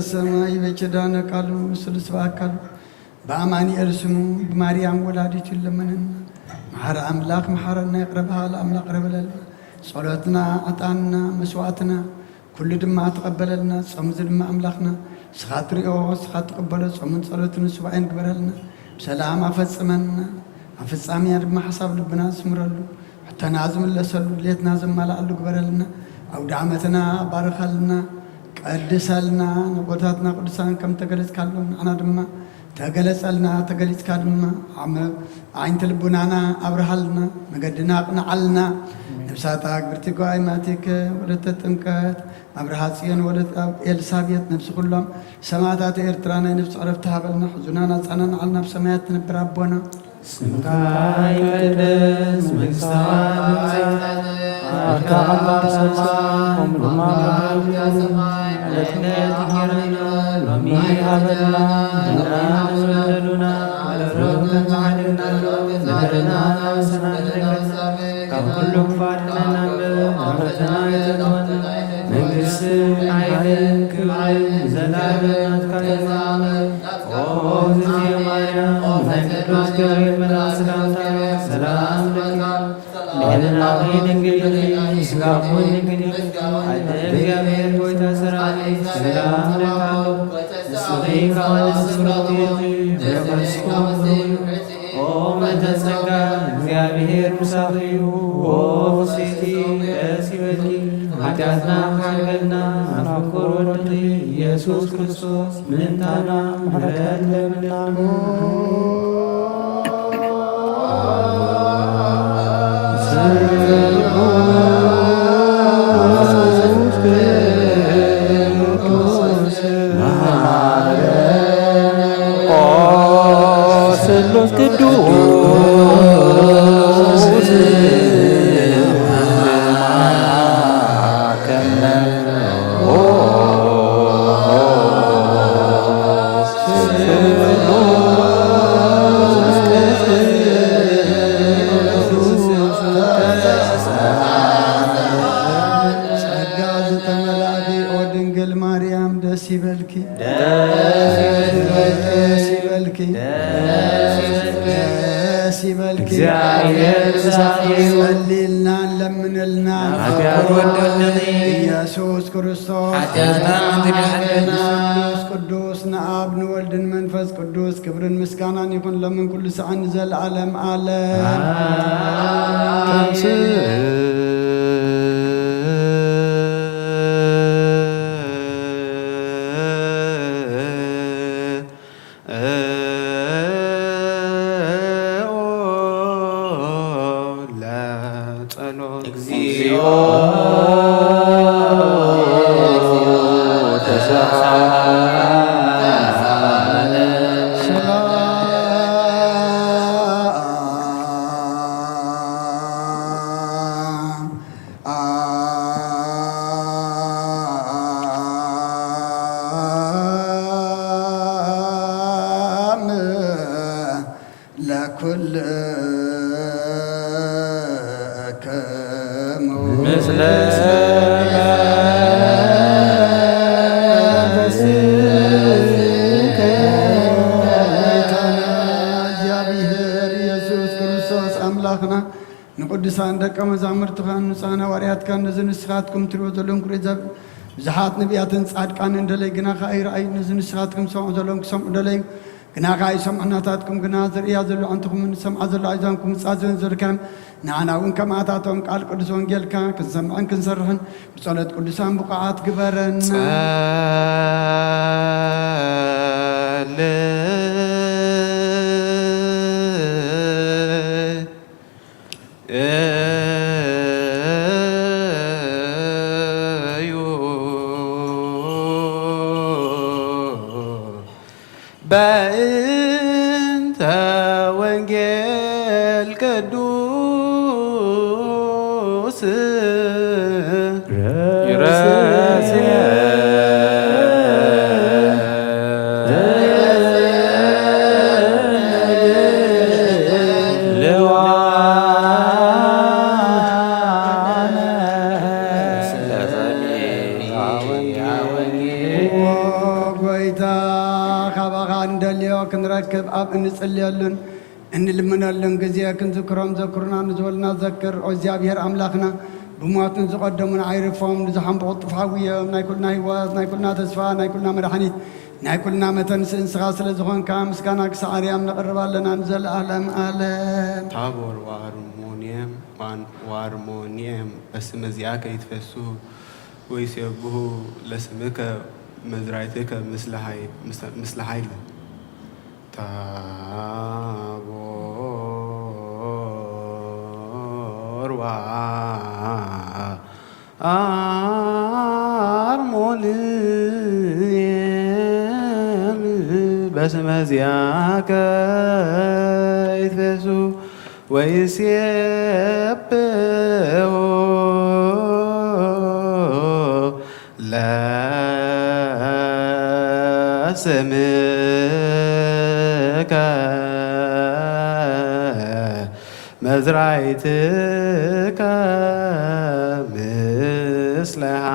السماء بجدانا قالوا سلس باكلوا بأماني أرسموا بماريام ولادت لمن محر أملاك محرنا يقربها الأملاك قرب لنا ጸሎትና ዕጣንና መስዋዕትና ኩሉ ድማ ተቐበለልና ጾም ድማ ኣምላኽና ስኻ ትሪኦ ስኻ ትቕበሎ ጾምን ጸሎትን ሱባኤን ግበረልና ብሰላም ኣፈጽመና ኣብ ፍጻሜ ድማ ሓሳብ ልብና ዝስምረሉ ሕቶና ዝምለሰሉ ድሌትና ዘማልኣሉ ግበረልና ኣውደ ዓመትና ባርኸልና ቀድሰልና ንቦታትና ቅዱሳን ከም ተገለጽካሉ ንዓና ድማ ተገለጸልና ተገሊጽካ ድማ ዓይንቲ ልቡናና ኣብርሃልና መገድና ኣቕንዓልና ነብሳታ ግብርቲ ጓይማቲክ ወለተ ጥምቀት ኣብርሃ ጽዮን ወለተ ኤልሳቤጥ ነብሲ ኩሎም ሰማዕታት ኤርትራ ናይ ነብሲ ዕረፍቲ ሃበልና ሕዙናና ጻናንዓልና ብሰማያት ትነብር ኣቦና ስምካ ይቀደስ መንግሥትካ ትምጻእ ፈቃድካ ኣብ ሰማይ ከምኡ ድማ ዕለትና ይሃበና ሎሚ ሃበና ንበደሉና ወለሮም ከንዝዓድግና ነገርና ናብሰናድረገና ካብ ኩሉ ክፋልና ናፈተና ይተግበና መንግሥት ዓይልን ክብርን ዘለዓለም ናትካ ኦ እግዝእትየ ማርያም ናይ ቅዱስ ገብርኤል መልአክ ሰላምታ ሰላም ለኪ ልዕልናኺ ድንግል ኢኪ ስጋኹን ድንግል ኢኪ ኣደ እግዚአብሔር ሆይ ተሰራይ ሰላም ለካሎ ንስኺ ካብ አንስት ፍርቕቲ ዘፈስኩም ፍሩይ ኦ መጠን ጸጋ እግዚአብሔር ምሳኺ እዩ ኦ ፍሥሕቲ ደስ ይበልኪ ኃጢአትና ካልበልና ኣፍቅር ወድኺ ኢየሱስ ክርስቶስ ምንታና ምሕረት ለምናኑ ስሉስ ቅዱስ ጸሊልና ለምንልና ኢየሱስ ክርስቶስ ኢየሱስ ቅዱስ ንአብ ንወልድን መንፈስ ቅዱስ ክብርን ምስጋናን ይኹን ለምን ኩሉ ሰዓን ዘለዓለም ዓለም ንቅዱሳን ደቀ መዛሙርትኻ ንፃና ዋርያትካ ነዚ ንስኻትኩም ትሪኦ ዘለኹም ኩሉ ብዙሓት ነቢያትን ጻድቃንን እንደለይ ግናኻ ኣይረኣዩ ነዚ ንስኻትኩም ሰምዑ ዘለኹም ክሰምዑ ደለዩ ግናኻ ኣይሰምዑናታትኩም ግና ዝርያ ዘሎ ኣንትኹም ንሰምዓ ዘሎ ኣዛንኩም ምፃዝን ዝርከም ንዓና እውን ከማታቶም ቃል ቅዱስ ወንጌልካ ክንሰምዕን ክንሰርሕን ብጸሎት ቅዱሳን ብቑዓት ግበረና በእንተ ወንጌል ቅዱስ ክንረክብ ኣብ እንጽልየሉን እንልምነሉን ጊዜ ክንዝክሮም ዘክሩና ንዝበልና ዘክር እግዚአብሔር ኣምላኽና بمواتن زقدمون عيرفهم لزحم بقط فحوية ناي كلنا هواات ناي كلنا تسفا ناي كلنا مرحنيت ناي كلنا متنس انسغاس لزخون كامس كانك سعريام نقرب لنا نزل أهلم أهلم ታቦር وارمونيم باسم زياك يتفسو ويسيبه لسمك مزرعتك مثل حيل تابور وارمونيم باسم زياك يتفسو ويسيبه لسمك مزرعتك مثل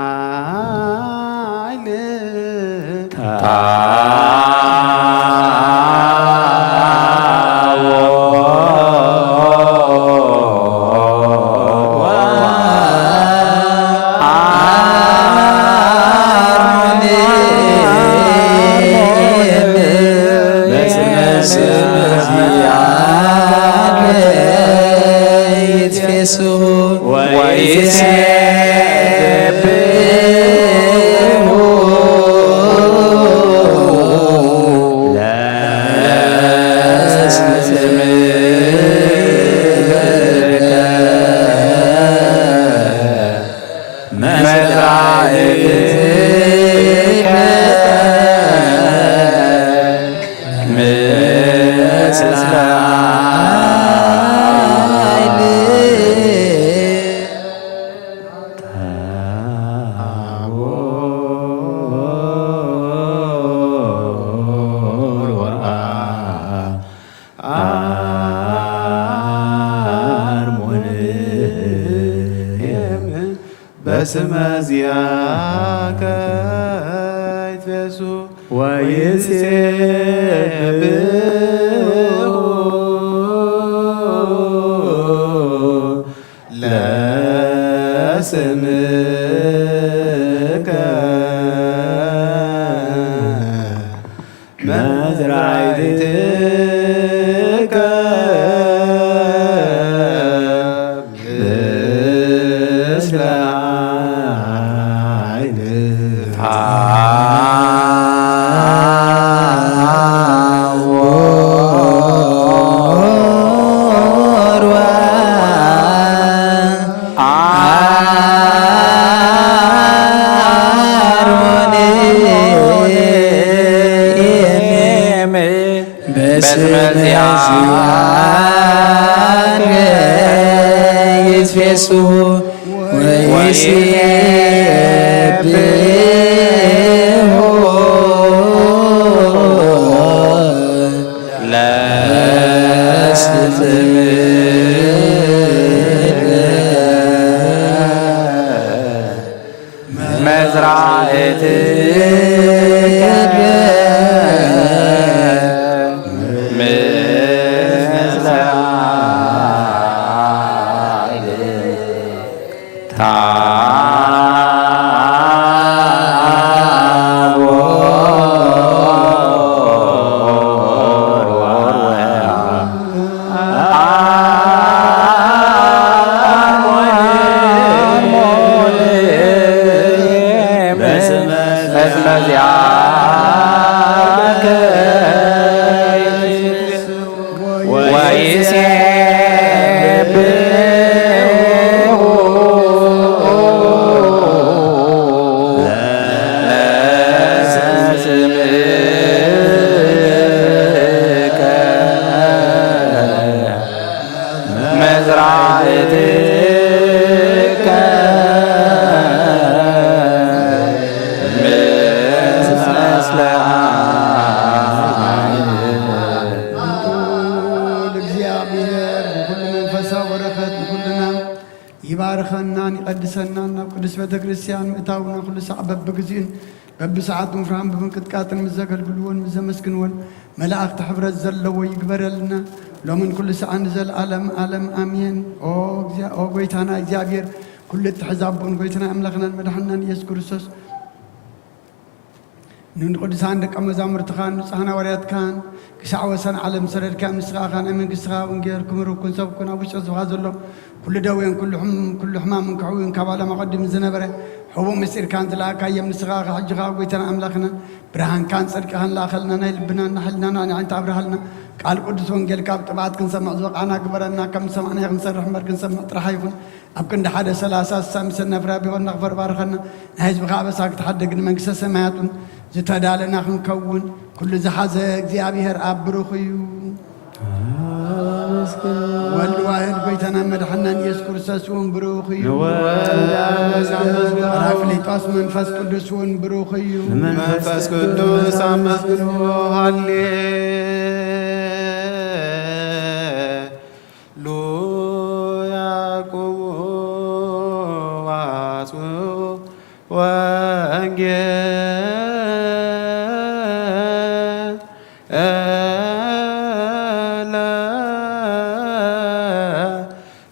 باسم زياك يتفسو ويسبه لسمك مزرعتك يبارخنا يقدسنا قدس بيت كريستيان متاونا كل ساعة ببجزين ببساعات مفرحان بمنكتكاتن مزاكل كلون مزمسكنون ملاك تحبر الزل ويقبر لنا لو من كل ساعة نزل عالم عالم آمين أو قويتانا إجابير كل التحزابون قويتنا أملاخنا مدحنا يسوع كريستوس نون قدسان دك أمزامر تخان نصحنا وريات كان كسع وسن على مسرد كام نسخة خان أمين كسخة ونجيركم روكون سبكون أبوش أزواجه كل دوين كل حمام كعوين كبالا مقدم زنبرة حبوب مسير كانت لا كايم نسخة حجها قويتنا أملاخنا برهان كان صدق هن لا خلنا نيل بنا نحلنا نعين تعبرهلنا قال قدس ونجيل كاب تبعت كنسمع زوق أنا كبرنا كم سمعنا يغنسر رحمر كنسمع ترحيفون أبكن حدا ثلاثة سامس النفرة بيقول نغفر بارخنا هاي بقى ساكت حد قد من قصة سمعتون زتدالنا نكون كل زحزة እግዚአብሔር أبرخيو والواحد بيتنا مدحنا يسوع كريستوس ونبرخيو راكليطاس منفس قدوس ونبرخيو منفس قدوس أمسكنو هاليلويا قوات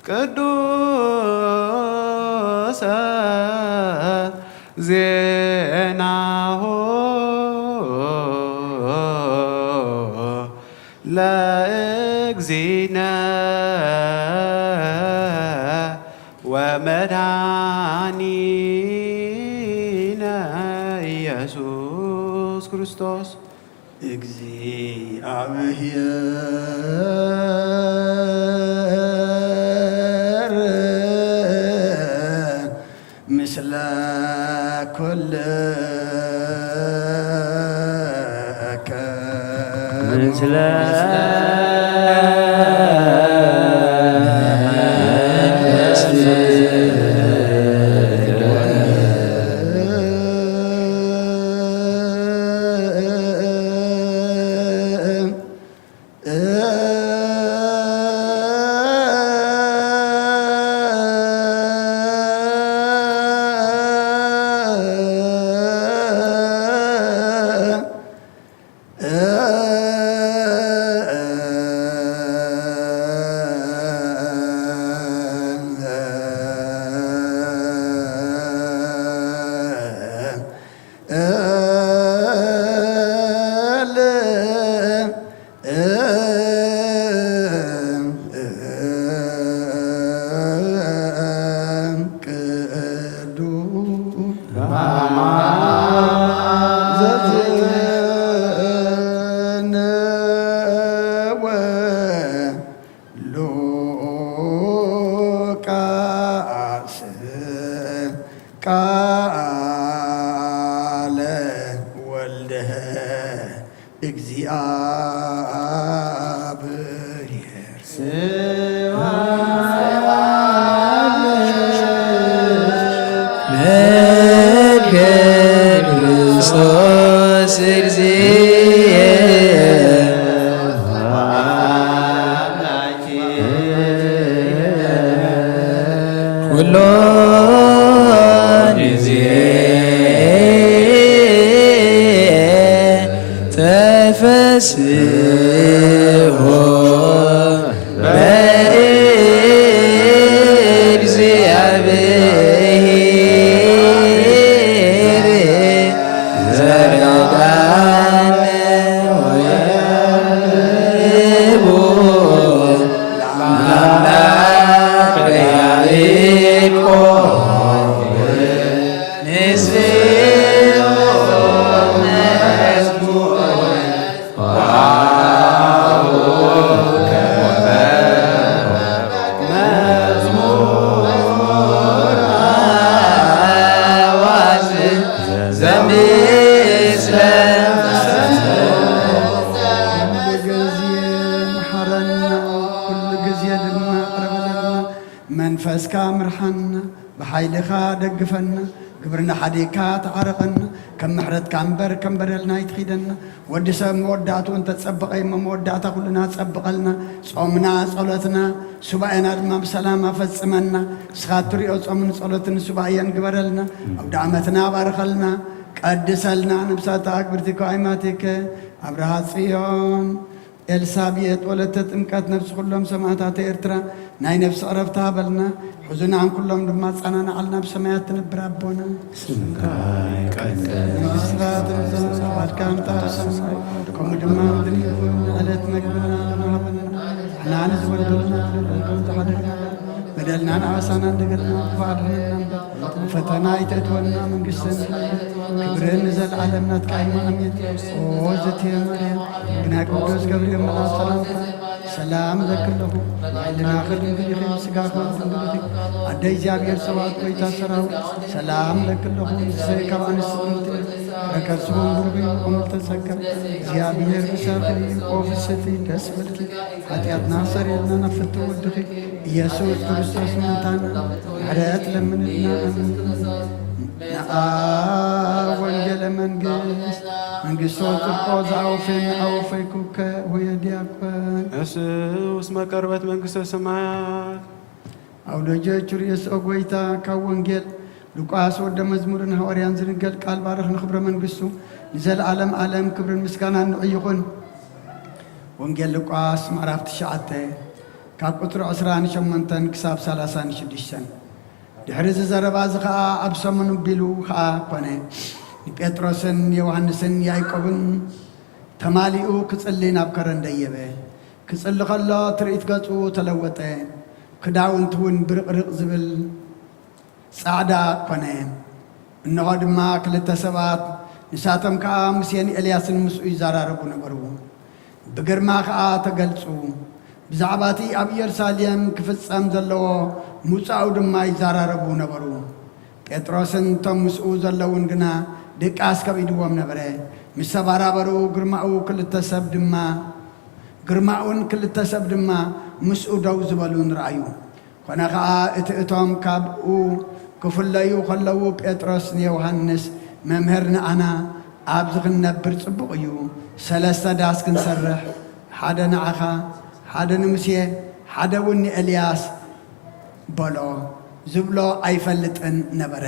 ቅዱስ ዜናሁ ለእግዚእነ ወመድኃኒነ ኢየሱስ ክርስቶስ እግዚአብሔር ምስለ ኩልከ ምስለ ቃለ ወልደ እግዚአብሔር ክርስቶስ ሁሉ ጊዜ ተፈስሖ መንፈስካ ምርሐና በኃይልኻ ደግፈና ግብርና ሓዲካ ተዓረቐና ከም ምሕረትካ እምበር ከም በደልና ይትኺደና ወዲ ሰብ መወዳእቱ እንተፀበቐ መወዳእታ ኩልና ፀብቐልና ጾምና ጸሎትና ሱባኤና ድማ ብሰላም ኣፈፅመና ንስኻ እትሪኦ ጾምን ጸሎትን ሱባኤን ግበረልና ኣውደ ዓመትና ባርኸልና ቀድሰልና ንብሳታ ኣክብርቲከ ኣይማቲከ ኣብርሃ ጽዮን ኤልሳቤጥ ወለተ ጥምቀት ነፍሲ ኩሎም ሰማዕታት ኤርትራ ናይ ነፍሲ ዕረፍቲ ሃበልና ሕዙናን ኩሎም ድማ ጸናንዓልና ብሰማያት ትነብር ኣቦና ስምካ ይቀደስ መንግሥትካ ትምጻእ ፈቃድካ እንተሰማይ ከምኡ ድማ ምድሪ ይኹን ዕለት መግብና ሃበና ንሕና ንዝበደሉና ከም ዝሓደግና በደልናን ዓበሳናን እንደገና ክፋድና ፈተና ይተእትወና መንግሥትን ክብርን ዘለዓለም ናትካ ኢማ ኣሜን ኦ ዘትየ ማርያም ግናይ ቅዱስ ገብርኤል መልአክ ሰላምታ ሰላም ለክለኹ ናይልና ክድንግል ኢኺ ስጋኸ ድንግል ኢኺ ኣደ እግዚኣብሔር ሰብኣት ኮይታ ሰራዊት ሰላም ለክለኹ ንሰይ ካብ ኣንስቲ ብርክቲ ረከብስኹም ብሩኽ ቆምልተ ጸገም እግዚኣብሔር ብሳኺ ኦ ፍስቲ ደስ በልኪ ኃጢአትና ሰሪልና ነፍቲ ውድኺ ኢየሱስ ክርስቶስ ምንታና ምሕረት ለምንልና ኣሜን ንኣ ወንጌለ መንግሥት መንግሥቶ ጽድቆ ዝኣውፈን ኣውፈይኩከ ወየ ዲያቆን የሱስ መቀርበት መንግሥተ ሰማያት ኣውደጆች ርእስኦ ጐይታ ካብ ወንጌል ሉቃስ ወደ መዝሙርን ሐዋርያን ዝንገል ቃል ባርኽ ንኽብረ መንግሥቱ ንዘለዓለም ዓለም ክብርን ምስጋና ንዕይኹን ወንጌል ሉቃስ ምዕራፍ 9 ካብ ቁጥሪ 28 ክሳብ 36 ድሕሪ ዝዘረባ እዚ ከዓ ኣብ ሰሙን ቢሉ ከዓ ኮነ ንጴጥሮስን ዮሃንስን ያዕቆብን ተማሊኡ ክጽሊ ናብ ከረን ደየበ ክጽሊ ከሎ ትርኢት ገጹ ተለወጠ ክዳውንቱ እውን ብርቕርቕ ዝብል ጻዕዳ ኮነ እንሆ ድማ ክልተ ሰባት ንሳቶም ከዓ ሙሴን ኤልያስን ምስኡ ይዘራረቡ ነበሩ ብግርማ ከዓ ተገልጹ ብዛዕባ እቲ ኣብ ኢየሩሳሌም ክፍጸም ዘለዎ ሙፃኡ ድማ ይዘራረቡ ነበሩ ጴጥሮስን እቶም ምስኡ ዘለውን ግና ድቃስ ከቢድዎም ነበረ ምስ ተባራበሩ ግርማኡን ክልተ ሰብ ድማ ምስኡ ደው ዝበሉን ረኣዩ ኮነ ከዓ እቲ እቶም ካብኡ ክፍለዩ ከለዉ ጴጥሮስ ንዮሃንስ መምህር ንኣና ኣብዚ ክንነብር ጽቡቕ እዩ 3 ዳስ ክንሰርሕ ሓደ ንዓኻ ሓደ ንሙሴ ሓደ እውን ንኤልያስ በሎ ዝብሎ ኣይፈልጥን ነበረ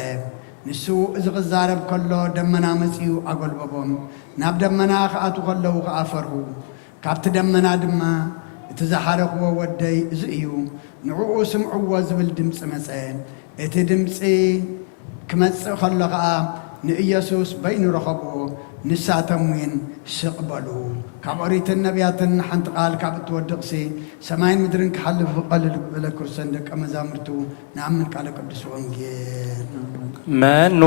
ንሱ እዚ ክዛረብ ከሎ ደመና መጺኡ ኣጐልበቦም ናብ ደመና ክኣቱ ከለዉ ከዓ ፈርሁ ካብቲ ደመና ድማ እቲ ዝሓረኽዎ ወደይ እዚ እዩ ንዕኡ ስምዕዎ ዝብል ድምፂ መጸ እቲ ድምፂ ክመጽእ ከሎ ከዓ ንኢየሱስ በይኑ ረኸብዎ ንሳቶም እውን ስቕ በሉ ካብ ኦሪትን ነቢያትን ሓንቲ ቃል ካብ እትወድቕሲ ሰማይን ምድርን ክሓልፍ ቀልል ክብለ ክርስቶስ ደቀ መዛሙርቱ ንኣምን ቃለ ቅዱስ ወንጌል መኑ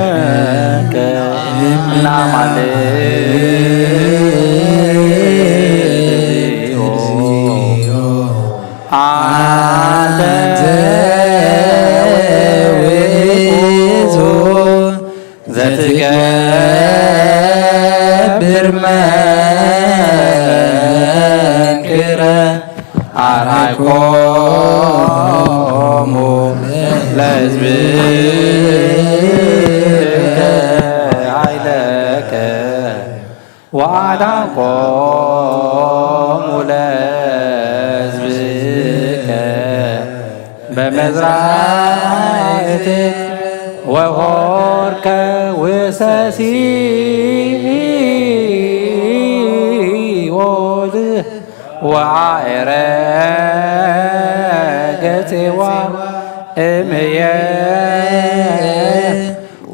ይመስለከ እናማልድ ዘትገብር መንክረ አርአይኮሙ ለሕዝብከ ኃይለከ ወአዳንኮሙ ለሕዝብከ በመዝራዕትከ ወሆርከ ወሰሲኦት ወዓረገፄዋ እምየ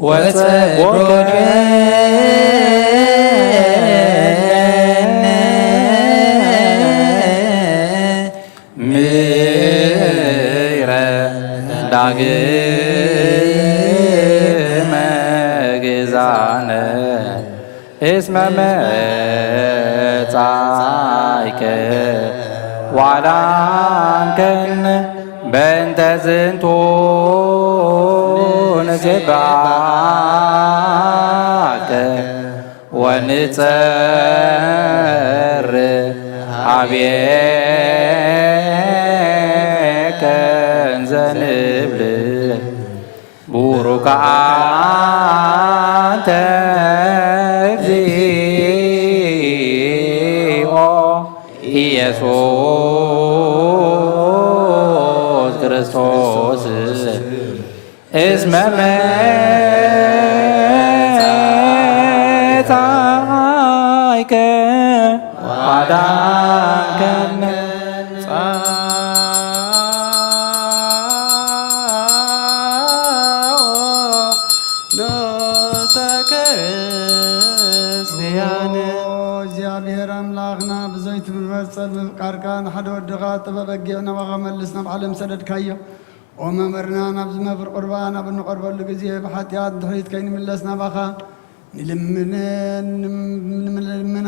ወፀጎገ ምረ ዳግመ ግዛነ እስመ መጻእከ ዋዳንከነ በእንተ ዝንቱ ንሴብሐከ ወንጸርህ ኀቤከ እንዘ ንብል ቡሩክ አንተ እግዚኦ ኢየሱስ ክርስቶስ እስመ ودغا تببجينا وغملسنا بعلم سدد كايو وممرنا نبز مفر قربانا بنقرب اللي بحاتيات دحيت كاين ملسنا بخا نلمن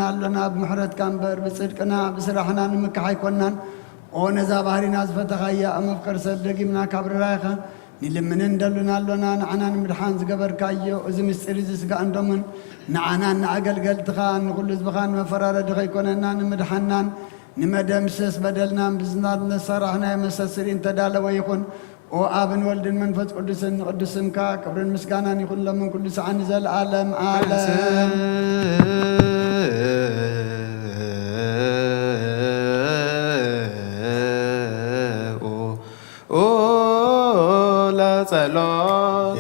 علنا بمحرت كامبر بصدقنا بسرحنا نمكحي كونان ونزا بحرنا زفتخايا مفكر صدقي منا كبر رايخا نلمن ندلنا لنا نعنا نمدحان زقبر كايو ازم السريز سقا اندمن نعنا نعقل قلتخان نقول زبخان مفرار دخي كوننا نمدحنان نمدمسس بدلنا بزناد نصرحنا مسسرين تدال ويكون وآبن ولدن منفذ قدسن كا كبرن مسكانا يكون لمن كل سعان زل عالم عالم لا صلاة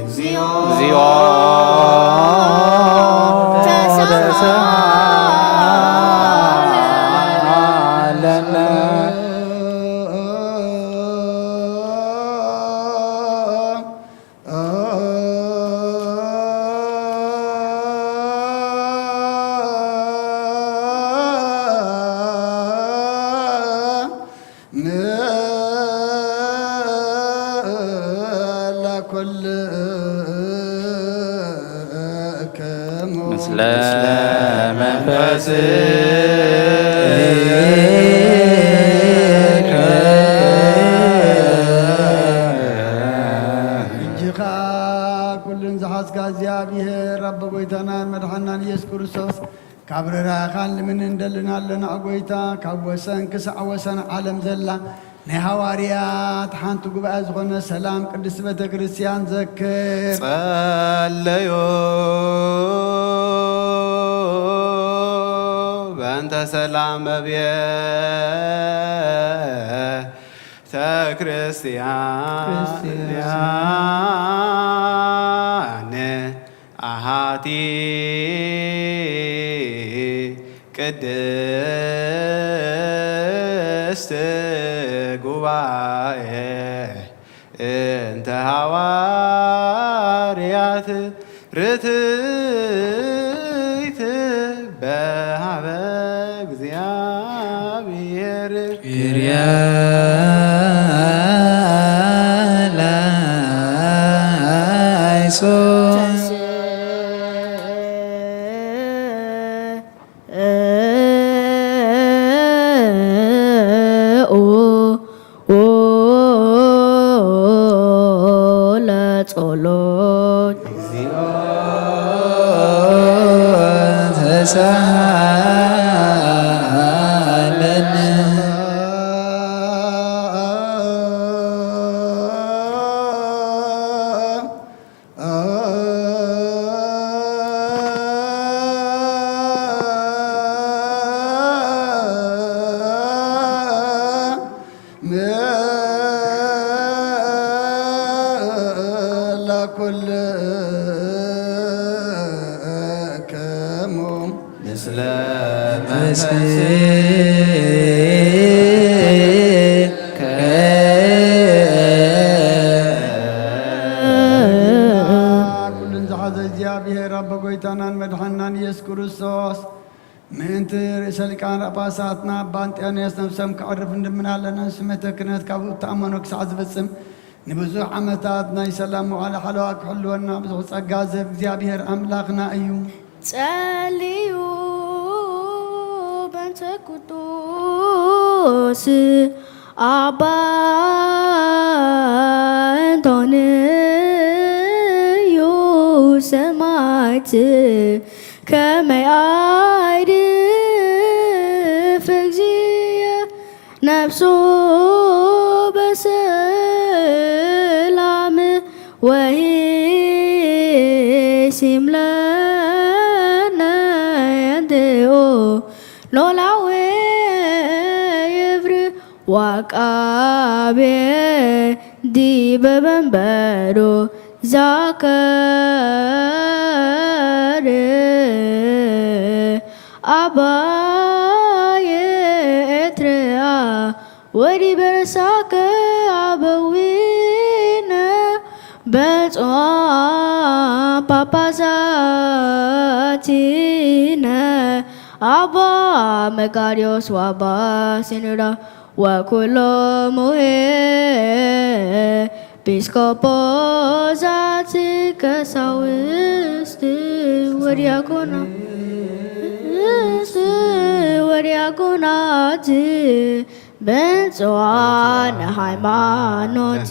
مثل منفسك جخا كل زحاس غازيا بيه رب قويتنا مدحنا يسوع كريستوس كبر راخان لمن اندلنا لنا قويتا كوسن كسع وسن عالم زلا نهواريات حانت قبا زغنا سلام قدس بيت كريستيان ذكر صليو بانت سلام بيه كريستيان أهاتي قدست قبائه انت هواريات رتيت بهبك زيابير سلكان رباساتنا بانتيانيس نفسهم كعرف ندمنا لنا سمتك كنت كابو تأمنوك سعز بسم نبزو عمتاتنا يسلموا على حلوك حلونا بزو سقازب زيابير أملاقنا أيوم تساليو بنت قدوس أبا أنتونيو سمعت كما نفسه بسلام وهي سملنا يدعو نولاوي يفري وكابي دي ببنبرو زاكر أبا ودي برساك عبوينا بطعام بابازاتينا أبا مكاريوس وابا سنرا وكلهم بيسكوبوزات كساوست ورياكونات بنسوان ሃይማኖት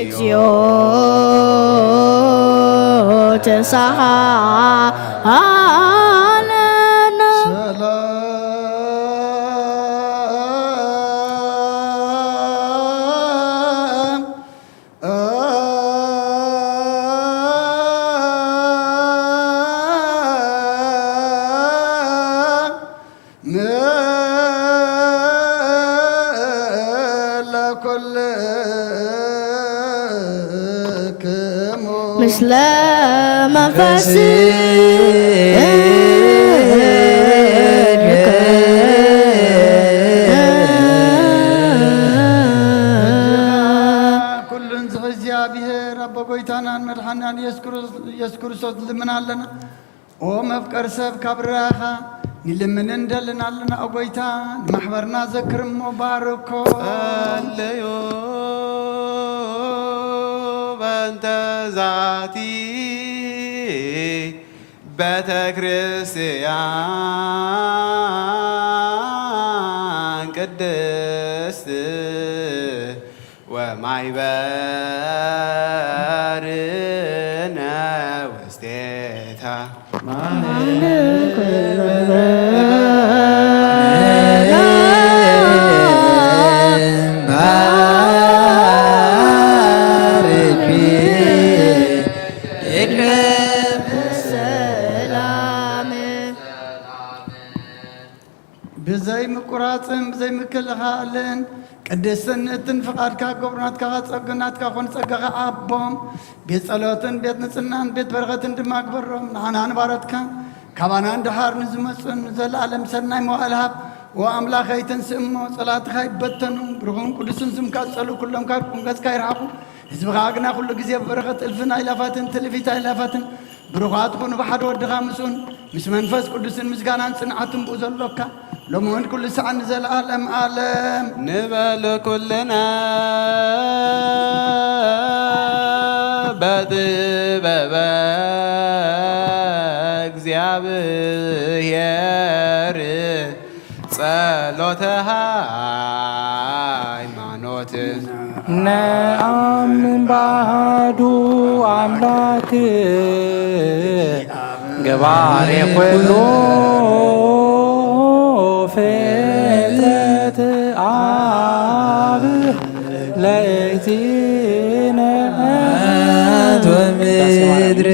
እግዚኦ ተሳሃለነ ምስለ መንፈስ ኩሉን ዝኽእል እግዚአብሔር አቦ ጎይታናን መድሓናን ኢየሱስ ክርስቶስ ልምና ኣለና ኦ መፍቀር ሰብ ካብ ርያኻ ንልምን እንደልና ኣለና ኦ ጎይታ ንማሕበርና ዘክር እሞ ባርኮ ጸለዮ በእንተ ዛቲ ቤተ ክርስቲያን ቅድስት ወማይበርነ ውስቴታ ብዘይ ምቁራፅን ብዘይ ምክልኻልን ቅድስነትን ፍቓድካ ጎብናትካ ፀግናትካ ኮን ፀጋኻ ኣቦም ቤት ጸሎትን ቤት ንጽናን ቤት በረኸትን ድማ ግበሮም ንዓና ንባረትካ ካባና እንድሓር ንዝመፁን ዘለዓለም ሰናይ መዋእልሃብ ወኣምላኸይ ተንስእ እሞ ጸላትኻ ይበተኑ ብርኹም ቅዱስን ስምካ ዝጸሉ ኩሎም ካብኩም ገጽካ ይርሓቑ ህዝብኻ ግና ኩሉ ግዜ በረኸት እልፍን ኣይላፋትን ትልፊት ኣይላፋትን ብሩኻት ኩኑ ብሓደ ወድኻ ምስኡን ምስ መንፈስ ቅዱስን ምስጋናን ጽንዓትን ብኡ ዘሎካ ሎሞን ኩሉ ሰዓት ንዘለዓለም ዓለም ንበል ኩልና በጥበበ እግዚአብሔር ጸሎተ ሃይማኖት ነአምን በአሐዱ አምላክ ገባሬ ኩሉ ፍጥረት አብ ለእግዚእነ ወምድር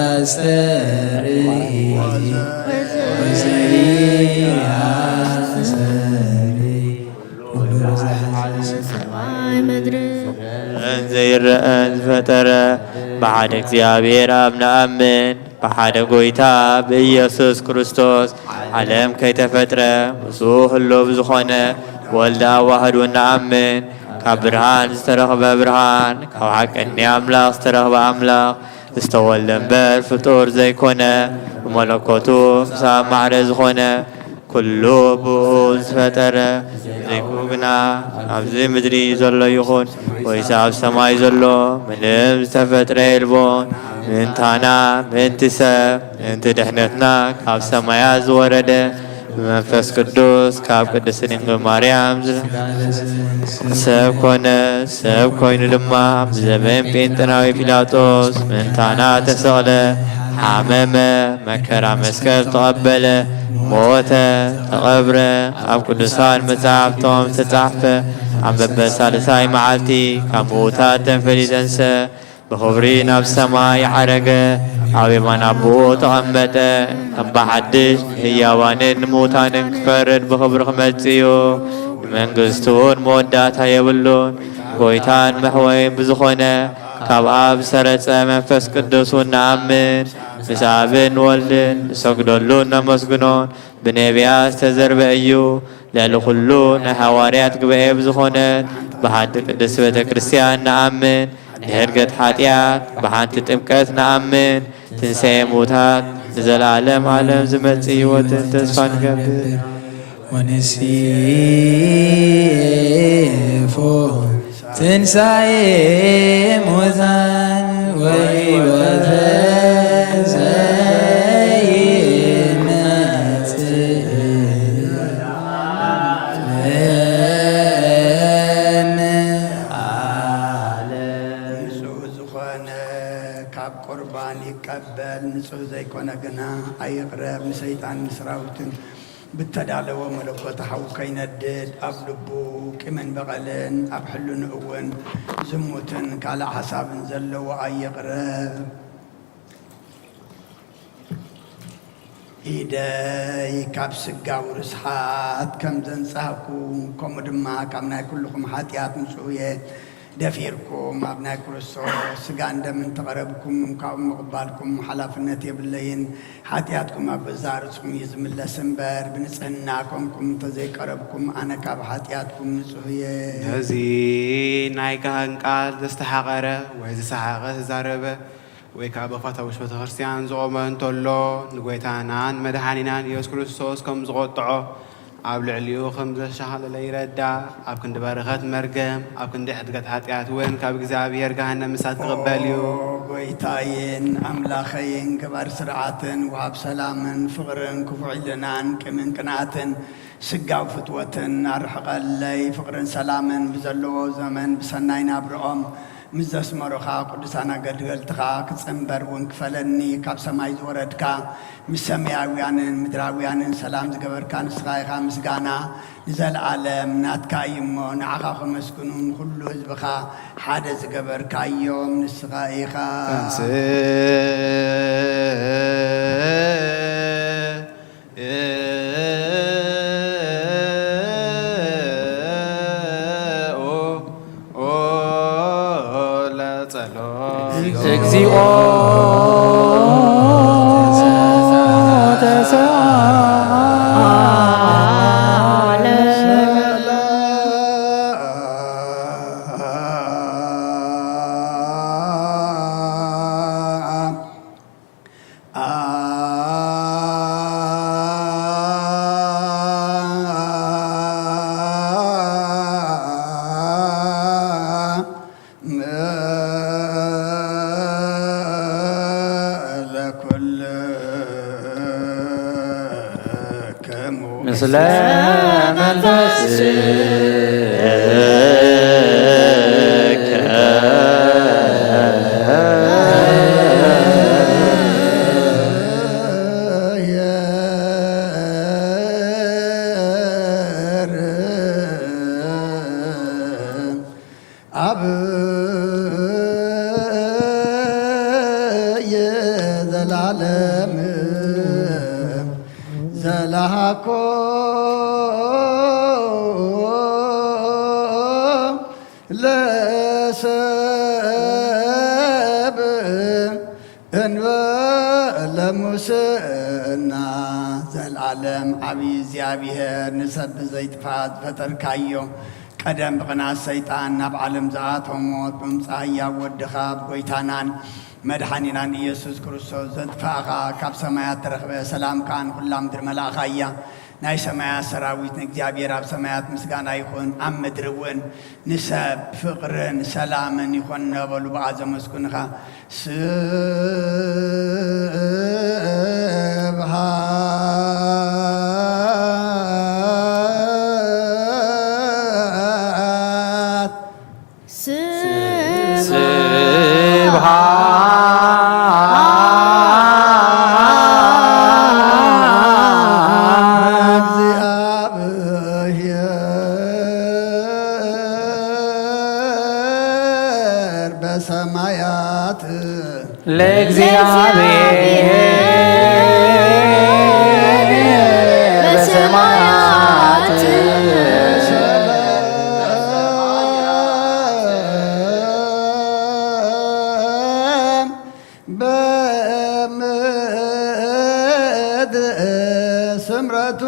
ዘያስተርኢ እንዘይረአ ዝፈጠረ ብሓደ እግዚአብሔር ኣብ ንኣምን ብሓደ ጎይታ ብኢየሱስ ክርስቶስ ዓለም ከይተፈጥረ ምስኡ ህሎ ብዝኾነ ወልደ ኣዋህድ ንኣምን ካብ ብርሃን ዝተረኽበ ብርሃን ካብ ሓቀኛ ኣምላኽ ዝተረኽበ ኣምላኽ ዝተወልደ እምበር ፍጡር ዘይኮነ ብመለኮቱ ምሳብ ማዕረ ዝኾነ ኩሉ ብኡ ዝፈጠረ ዘይኩግና ኣብዚ ምድሪ ዘሎ ይኹን ወይስ ኣብ ሰማይ ዘሎ ምንም ዝተፈጥረ የልቦን ምንታና ምንቲ ሰብ ምንቲ ድሕነትና ካብ ሰማያት ዝወረደ ብመንፈስ ቅዱስ ካብ ቅድስት ድንግል ማርያም ሰብ ኮነ ሰብ ኮይኑ ድማ ብዘበን ጴንጤናዊ ጲላጦስ ምንታና ተሰቕለ ሓመመ መከራ መስቀል ተቐበለ ሞተ ተቐብረ ኣብ ቅዱሳን መጻሕፍቶም ዝተጻሕፈ ኣብ በበሳልሳይ መዓልቲ ካብ ምዉታት ተንፈሊጠንሰ ብኽብሪ ናብ ሰማይ ዓረገ ኣብ የማን ኣቦኡ ተቐመጠ ከም ብሓድሽ ህያዋንን ንምዉታንን ክፈርድ ብኽብሪ ክመጽእ እዩ ንመንግሥቱን መወዳእታ የብሉን ጎይታን መሕወይን ብዝኾነ ካብ ኣብ ሰረጸ መንፈስ ቅዱስ ንኣምን ምስ ኣብን ወልድን ንሰግደሉን ነመስግኖን بنبيات تزرب أيو لأن كله نحواريات قبائب زخونات بحد قدس بيت كريستيان نأمن نهرقت حاتيات بحد تتمكت نأمن تنسي موتات نزل عالم عالم زمت إيوة تسفان قبل ونسيفو تنسي موتان ويوة ንጹህ ዘይኮነ ግና ኣይቕረብ ንሰይጣን ንስራዊትን ብተዳለወ መለኮት ሓው ከይነድድ ኣብ ልቡ ቂምን በቐልን ኣብ ሕሉን እውን ዝሙትን ካልእ ሓሳብን ዘለዎ ኣይቕረብ ኢደይ ካብ ስጋው ርስሓት ከም ዘንጻህኩ ከምኡ ድማ ካብ ናይ ኩልኩም ሓጢኣት ንጹህ እየ ደፊርኩም ኣብ ናይ ክርስቶስ ስጋ እንደምን ተቐረብኩም ካብኡ ምቕባልኩም ሓላፍነት የብለይን ሓጢኣትኩም ኣብ በዛርስኩም እዩ ዝምለስ እምበር ብንጽህና ከምኩም እንተዘይቀረብኩም ኣነ ካብ ሓጢኣትኩም ንጹህ እየ ነዚ ናይ ካህን ቃል ዘስተሓቐረ ወይ ዝሰሓቐ ዝዛረበ ወይ ከዓ በፋታውሽ ቤተ ክርስቲያን ዝቆመ እንተሎ ንጎይታናን መድሓኒናን ኢየሱስ ክርስቶስ ከም ዝቆጥዖ ኣብ ልዕሊኡ ከም ዘሻኸለለ ይረዳእ ኣብ ክንዲ በረኸት መርገም ኣብ ክንዲ ሕድገት ሓጢኣት እውን ካብ እግዚኣብሔር ገሃነም እሳት ክቕበል እዩ ጎይታዬን ኣምላኸይን ገባር ስርዓትን ወሃብ ሰላምን ፍቕርን ክፉዕ ኢልናን ቅምን ቅንኣትን ስጋው ፍትወትን ኣርሕቐለይ ፍቕርን ሰላምን ብዘለዎ ዘመን ብሰናይ ናብርኦም ምስ ዘስመሩኻ ቅዱሳን ኣገልገልትኻ ክፅንበር እውን ክፈለኒ ካብ ሰማይ ዝወረድካ ምስ ሰማያውያንን ምድራውያንን ሰላም ዝገበርካ ንስኻ ኢኻ ምስጋና ንዘለዓለም ናትካ እዩ እሞ ንዓኻ ከመስግኑ ንኩሉ ህዝብኻ ሓደ ዝገበርካ እዮም ንስኻ ኢኻ እግዚኦ ምስለ መንፈስከ አብ የዘላለም ዘላሃኮ ለሰብ እንበለ ሙስና ዘላለም ዓብይ እግዚአብሔር ንሰብ ዘይጥፋት ፈጠርካዮ ቀደም ብቕናት ሰይጣን ናብ ዓለም ዝኣተሞት ብምምፃእ ሕያው ወድኻ ብጎይታናን መድሓኒናን ኢየሱስ ክርስቶስ ዘጥፋእኻ ካብ ሰማያት ተረኽበ ሰላምካ ንኩላ ምድሪ መላእኻ እያ ናይ ሰማያት ሰራዊት ንእግዚአብሔር ኣብ ሰማያት ምስጋና ይኹን ኣብ ምድሪ እውን ንሰብ ፍቕርን ሰላምን ይኹን ነበሉ ብኣ ዘመስኩንኻ በሰማያት ለእግዚአብሔር በሰማያት በምድር ስምረቱ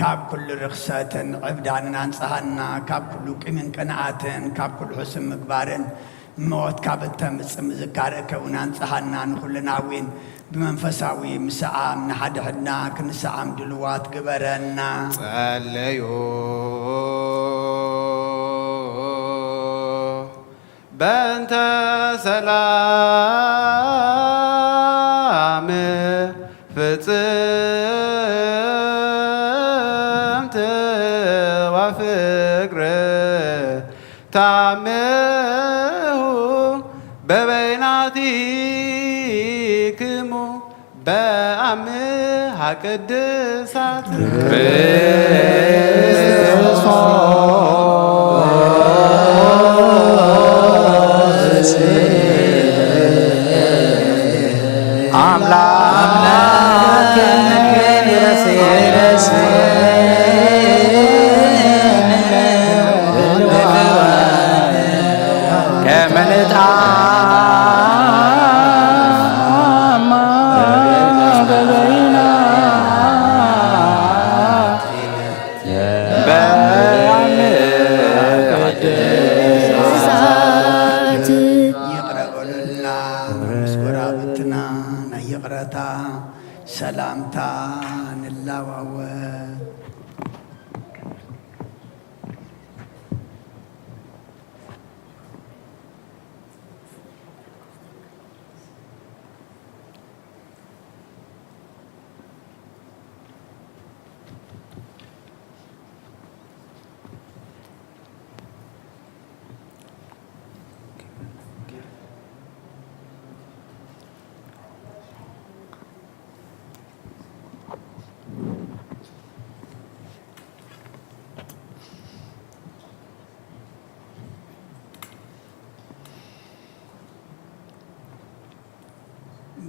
ካብ ኩሉ ርክሰትን ዕብዳንን አንጽሐና ካብ ኩሉ ቅንን ቅንዓትን ካብ ኩሉ ሕስም ምግባርን ሞት ካብ እተምጽእ ምዝካርእ እውን አንጽሐና ንኹልናዊን ብመንፈሳዊ ምስዓም ንሓድሕድና ክንሰዓም ድልዋት ግበረና ጸለዩ በእንተ ሰላም ፍጽምት ወፍቅር ታምሁ በበይናቲክሙ በአምሃ ቅድሳት ሰላምታ ንላዋወጥ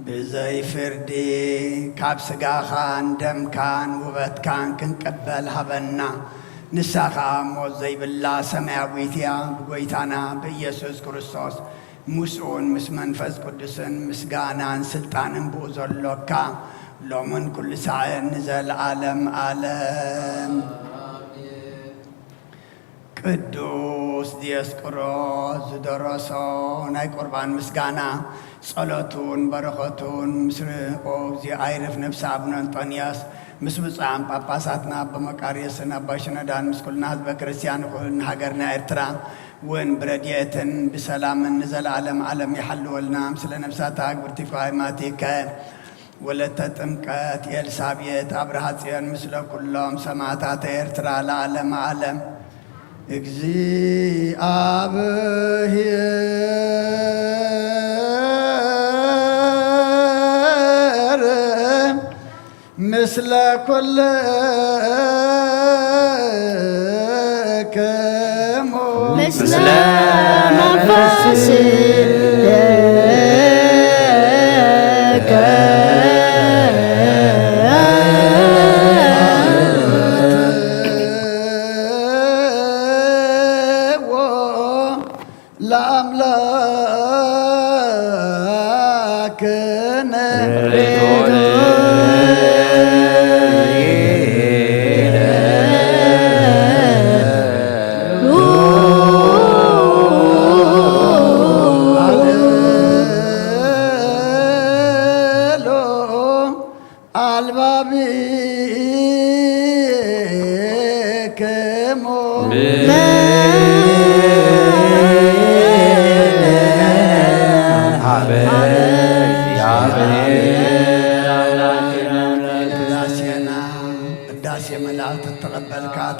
ብዘይ ፍርዲ ካብ ስጋኻን ደምካን ውበትካን ክንቀበል ሃበና ንሳኻ ሞት ዘይብላ ሰማያዊት እያ ብጎይታና ብኢየሱስ ክርስቶስ ምስኡን ምስ መንፈስ ቅዱስን ምስጋናን ስልጣንን ብኡ ዘሎካ ሎምን ኩሉ ሰዓን ንዘለዓለም ዓለም ቅዱስ ዲዮስቆሮስ ዝደረሶ ናይ ቁርባን ምስጋና ጸሎቱን በረኸቱን ምስርቆ እግዚእ አይረፍ ነፍስ አቡነ አንጦንያስ ምስ ብፁዓን ጳጳሳትና በመቃርየስን አባ ሽኖዳን ምስ ኩልና ህዝበ ክርስቲያን ኩልን ሃገርና ኤርትራ ወን ብረድኤትን ብሰላምን ንዘለዓለም ዓለም ይሓልወልና ምስለ ነፍሳታ ግብርቲ ሃይማኖቲከ ወለተ ጥምቀት ኤልሳቤጥ አብርሃ ጽዮን ምስለ ኩሎም ሰማዕታተ ኤርትራ ለዓለም ዓለም እግዚአብሔር ምስለ ኩልክሙ ምስለ መንፈስከ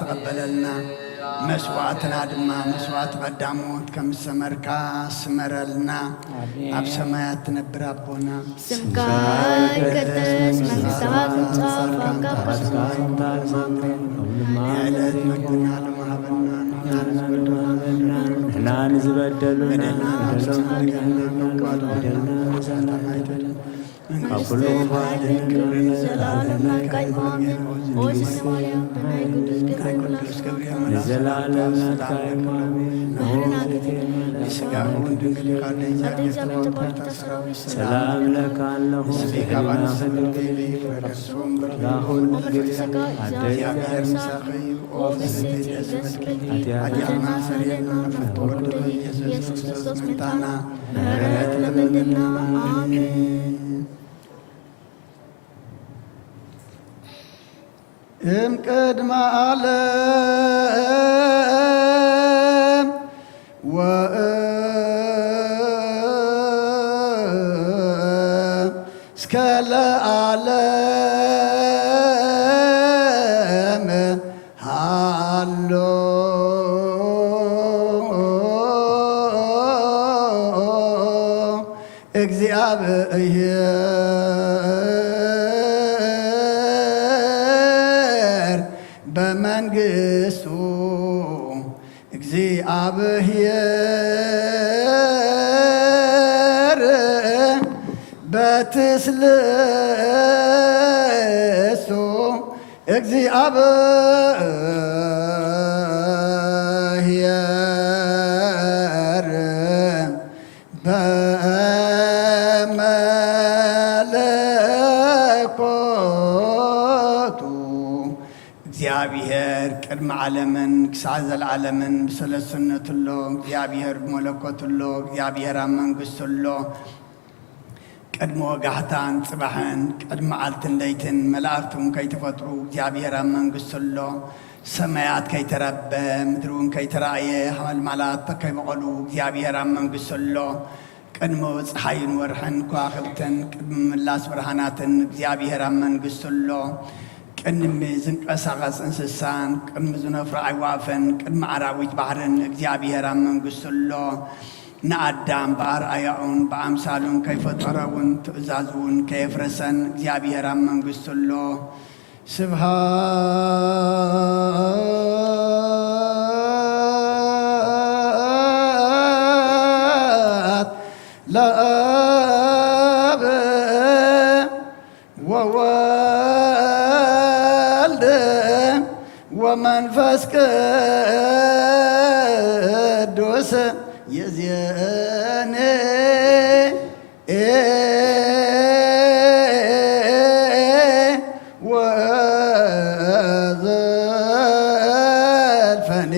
ተቀበለልና መስዋዕትና ድማ መስዋዕት ቀዳሞት ከምሰመርካ ስመረልና ኣብ ሰማያት ትነብር አቦና ስምካ ይቀደስ መንግሥትኻ ትምጻእ ፈቃድካ የዕለት ምግብና ለማህበና ንሕና ንዝበደሉና ከኩሉ ባድን ክብር ዘላለም ናቃኝ አሜን። ኦ ስነ ማርያም በናይ ቅዱስ ገብርኤል ለዘላለም ናቃኝ አሜን። ስጋውን ድንግል ሰላም ለካለሁ ላሁን እምቅድመ ዓለም እስከ ለዓለም ሃሎ እግዚአብሔር በመንግሥቱ እግዚአብሔር በትስልሱ እግዚአብሔር በመለኮቱ እግዚአብሔር ቅድመ ዓለምን ክሳዕ ዘለዓለምን ብሰለስነትሎ እግዚአብሔር ብመለኮትሎ እግዚአብሔር ኣብ መንግሥትሎ ቅድሚ ወጋሕታን ጽባሕን ቅድሚ መዓልትን ለይትን መላእክቱን ከይተፈጥሩ እግዚአብሔር ኣብ መንግሥትሎ ሰማያት ከይተረበ ምድሪ እውን ከይተረእየ ሓመልማላት ከይበቐሉ እግዚአብሔር ኣብ መንግሥትሎ ቅድሚ ፀሓይን ወርሕን ከዋኽብትን ቅድሚ ምላስ ብርሃናትን እግዚአብሔር ኣብ መንግሥትሎ ቅድሚ ዝንቀሳቐስ እንስሳን ቅድሚ ዝነፍሩ ኣዕዋፍን ቅድሚ ኣራዊት ባሕርን እግዚአብሔር ኣብ መንግሥትሎ ንኣዳም ብኣርኣያኡን ብኣምሳሉን ከይፈጠረውን ትእዛዙውን ከየፍረሰን እግዚአብሔር ኣብ መንግሥትሎ ስብሃት ለአብ ወወልድ ወመንፈስ ቅዱስ የዚአነ ወዘልፈኒ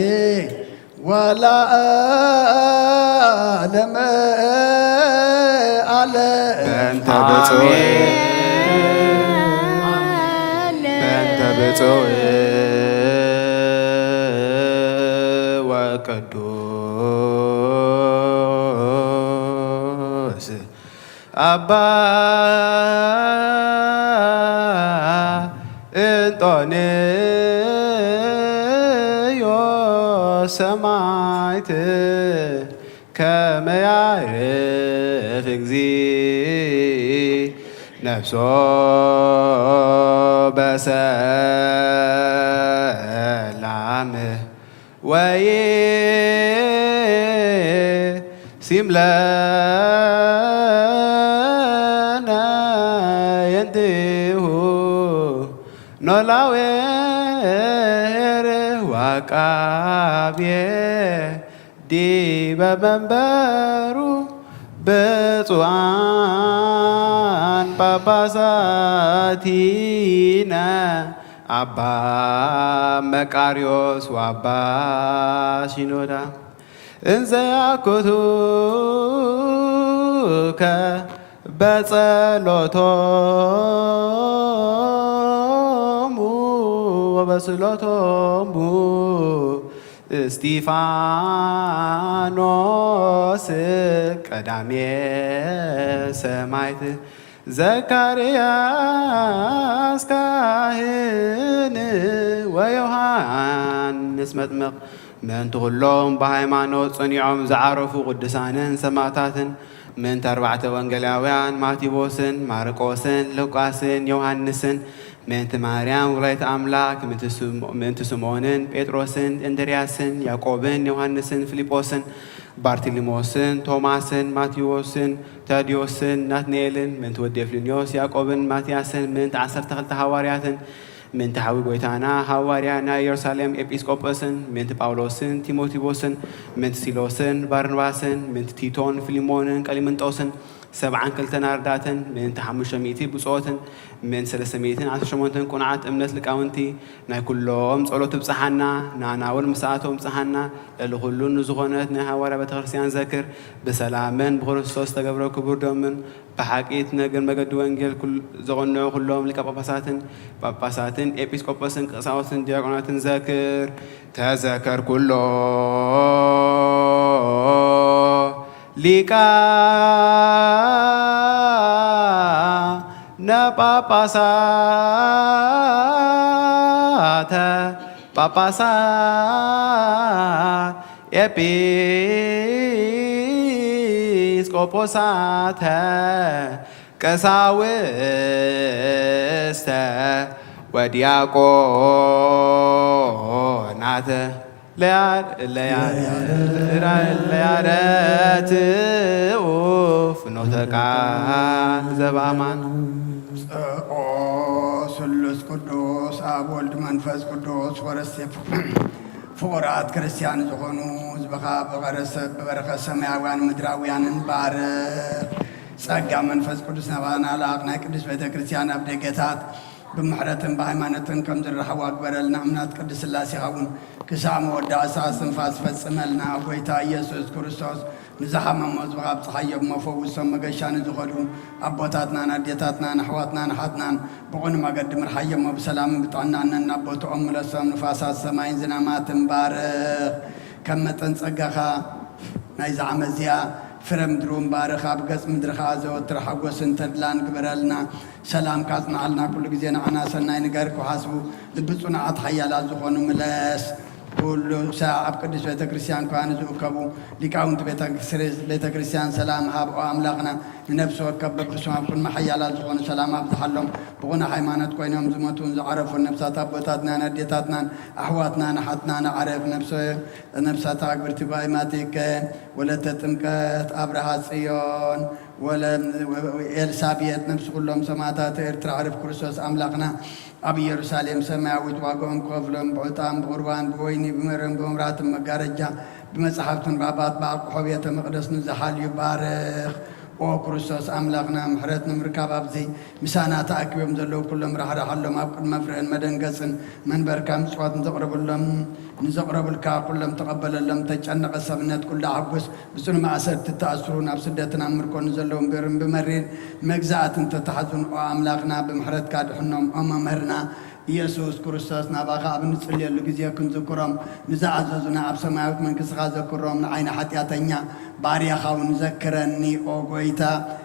ወለዓለመ ዓለም በእንተ ብፁዕ ወቅዱስ አባ እንጦንዮስ ሰማዕት ከመ ያዕርፍ እግዚእ ነፍሶ በሰላም ወይሲም ለነ የንቲሁ ኖላዊ ዋቃብየ ዲበ መንበሩ ብፁዓን ጳጳሳቲነ አባ መቃርዮስ ወአባ ሲኖዳ እንዘ ያኩቱከ በጸሎቶሙ ወበስሎቶሙ እስጢፋኖስ ቀዳሜ ሰማዕት ዘካርያስ ካህን ወዮሐንስ መጥምቅ ምእንቲ ኩሎም ብሃይማኖት ጸኒዖም ዝዓረፉ ቅዱሳንን ሰማዕታትን ምእንቲ ኣርባዕተ ወንጌላውያን ማቴዎስን ማርቆስን ሉቃስን ዮሐንስን ምእንቲ ማርያም ወላዲተ ኣምላክ ምእንቲ ስምዖንን ጴጥሮስን እንድርያስን ያዕቆብን ዮሐንስን ፊልጶስን ባርቲሊሞስን ቶማስን ማቴዎስን ታዲዮስን ናትናኤልን ምንት ወዲ ፍልዮስ ያዕቆብን ማትያስን ምንት 12 ሐዋርያትን ምንት ሓዊ ጎይታና ሐዋርያ ናይ ኢየሩሳሌም ኤጲስቆጶስን ምንት ጳውሎስን ቲሞቴዎስን ምንት ሲሎስን ባርናባስን ምንት ቲቶን ፊሊሞንን ቀሊምንጦስን 72 ኣርዳትን ምንት 500 ብጾትን من 318 قنعات أمنت لكاونتي ناكلهم صلوت بصحنا نعناول مساعتهم بصحنا اللي كلون نزغونات نهاورة بتغرسيان ذكر بسلامن بخرسوس تجبروا كبر دومن بحقيت نجر مجد وانجيل كل زغنوا كلهم لك باباساتن إبيسكوباسن قساوسن دياقوناتن ذكر تذكر كله ليكا papasat episkoposat ቀሳውስተ ወዲያቆናት ለያረትኡ ፍኖተ ቃል ዘበአማን ስሉስ ቅዱስ አብ ወልድ መንፈስ ቅዱስ ወረስተ ፍቁራት ክርስቲያን ዝኾኑ ዝበኻ በበረኸት ሰማያውያን ምድራውያንን ባርኽ ጸጋ መንፈስ ቅዱስ ናባና ላቕ ናይ ቅዱስ ቤተ ክርስቲያን ኣብ ደገታት ብምሕረትን ብሃይማኖትን ከም ዝረኸቡ ኣግበረልና እምነት ቅዱስ ሥላሴ ይኸውን ክሳብ መወዳእታ እስትንፋስ ፈጽመልና ጐይታ ኢየሱስ ክርስቶስ ንዝሓመሞ ዝበኻ ብፀሓዮም መፈውሶም መገሻ ንዝኸዱ ኣቦታትናን ኣዴታትናን ኣሕዋትናን ሓትናን ብቑኑ መገዲ ምርሓዮሞ ብሰላምን ብጥዕናን ኣቦቶኦም ምለሶም ንፋሳት ሰማይን ዝናማትን ባርኽ ከም መጠን ጸጋኻ ናይዚ ዓመት እዚኣ ፍረ ምድሩን ባርኽ ኣብ ገጽ ምድርኻ ዘወትር ሓጐስን ተድላን ግበረልና ሰላም ካጽንዓልና ኩሉ ግዜ ንዓና ሰናይ ነገር ክሓስቡ ልቢ ጽኑዓት ሓያላት ዝኾኑ ምለስ ኩሉ ሳዕ ኣብ ቅዱስ ቤተ ክርስቲያን ከዋኑ ዝእከቡ ሊቃውንቲ ቤተ ክርስቲያን ሰላም ሃብኦ ኣምላኽና ንነብሲ ወከብ በብርስም ኣብ ቅድሚ ሓያላት ዝኾኑ ሰላም ኣብዝሓሎም ብቑነ ሃይማኖት ኮይኖም ዝሞቱን ዝዓረፉን ነብሳት ኣቦታትናን ኣዴታትናን ኣሕዋትናን ሓትናን ዓረፍ ነብሳት ኣግብርቲ ባይማቲከ ወለተ ጥምቀት ኣብርሃ ጽዮን ኤልሳቤጥ ነብሲ ኩሎም ሰማዕታት ኤርትራ ዓረፍ ክርስቶስ ኣምላኽና ኣብ ኢየሩሳሌም ሰማያዊት ዋጋኦም ክኸፍሎም ብዕጣን ብቁርባን ብወይኒ ብመረን ብምራትን መጋረጃ ብመጽሓፍትን ባባት ብኣቁሖ ቤተ መቕደስ ንዝሓልዩ ባርኽ ኦ ክርስቶስ ኣምላኽና ምሕረት ንምርካብ ኣብዚ ምሳና ተኣኪቦም ዘለዉ ኩሎም ራሕራሓሎም ኣብ ቅድመ ፍርህን መደንገጽን መንበርካ ምጽዋት ንዘቕረቡልካ ኩሎም ተቐበለሎም ተጨነቐ ሰብነት ኩሉ ዓጉስ ብጽኑ ማእሰርቲ ተኣስሩ ናብ ስደትን ኣብ ምርኮን ዘለዎም ብርን ብመሪር መግዛእትን ተተሓዙን ኦ ኣምላኽና ብምሕረትካ ድሕኖም ኦ መምህርና ኢየሱስ ክርስቶስ ናባኻ ኣብ ንጽልየሉ ግዜ ክንዝክሮም ንዝኣዘዙና ኣብ ሰማያዊት መንግሥትኻ ዘክሮም ንዓይነ ሓጢኣተኛ ባርያኻ እውን ዘክረኒ ኦ ጐይታ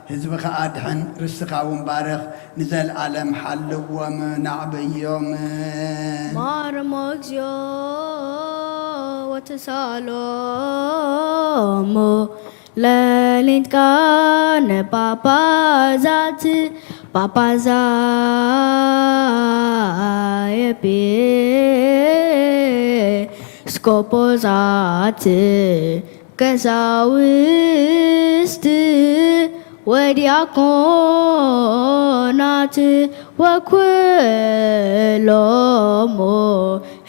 ህዝብኻ ኣድሕን ርስኻ እውን ባርኽ ንዘለኣለም ሓልዎም ናዕብዮም ማርሞ እግዚኦ ወተሳሎሙ ለሊትካ ንጳጳዛት ኤጲስቆጶሳት ቀሳውስት ወዲያቆናት ወኩሎሙ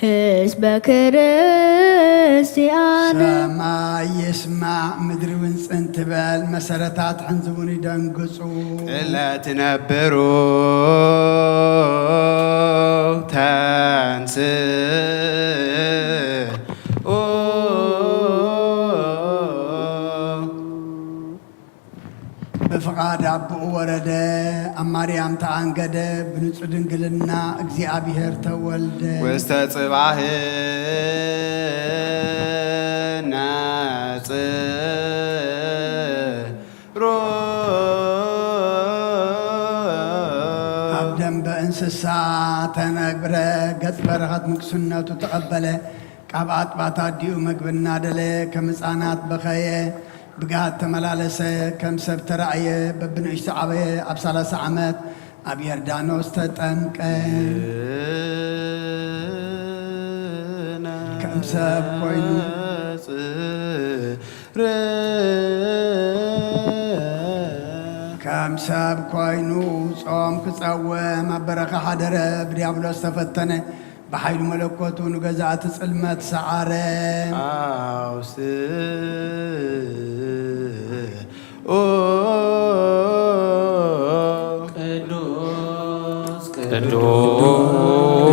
ህዝበ ክርስቲያን ሰማይ ይስማዕ ምድሪ ውንፅን ትበል መሰረታት ሕንዝቡን ይደንግጹ ለትነብሩ ተንሥኡ بفقاد أبو ورد أماريام تانجد بنت دنجلنا እግዚአብሔር ተወልደ واستصبح ناصر أبدم بإنسسا تنقبر قد برغت مكسنة تقبل قبعت باتاديو مقبلنا دلي كمسانات بخيه بقات تملالسه كم سبت رأيه ببنش تعبيه أبسالة عمت أبي يردانوس تتمك كم سب كوين ከም ሰብ ኮይኑ ጾም ክጸወም ኣብ በረኻ ሓደረ ብዲያብሎስ ተፈተነ بحيل ملكوته نجزعت ظلمت سعارة أوس قدوس قدوس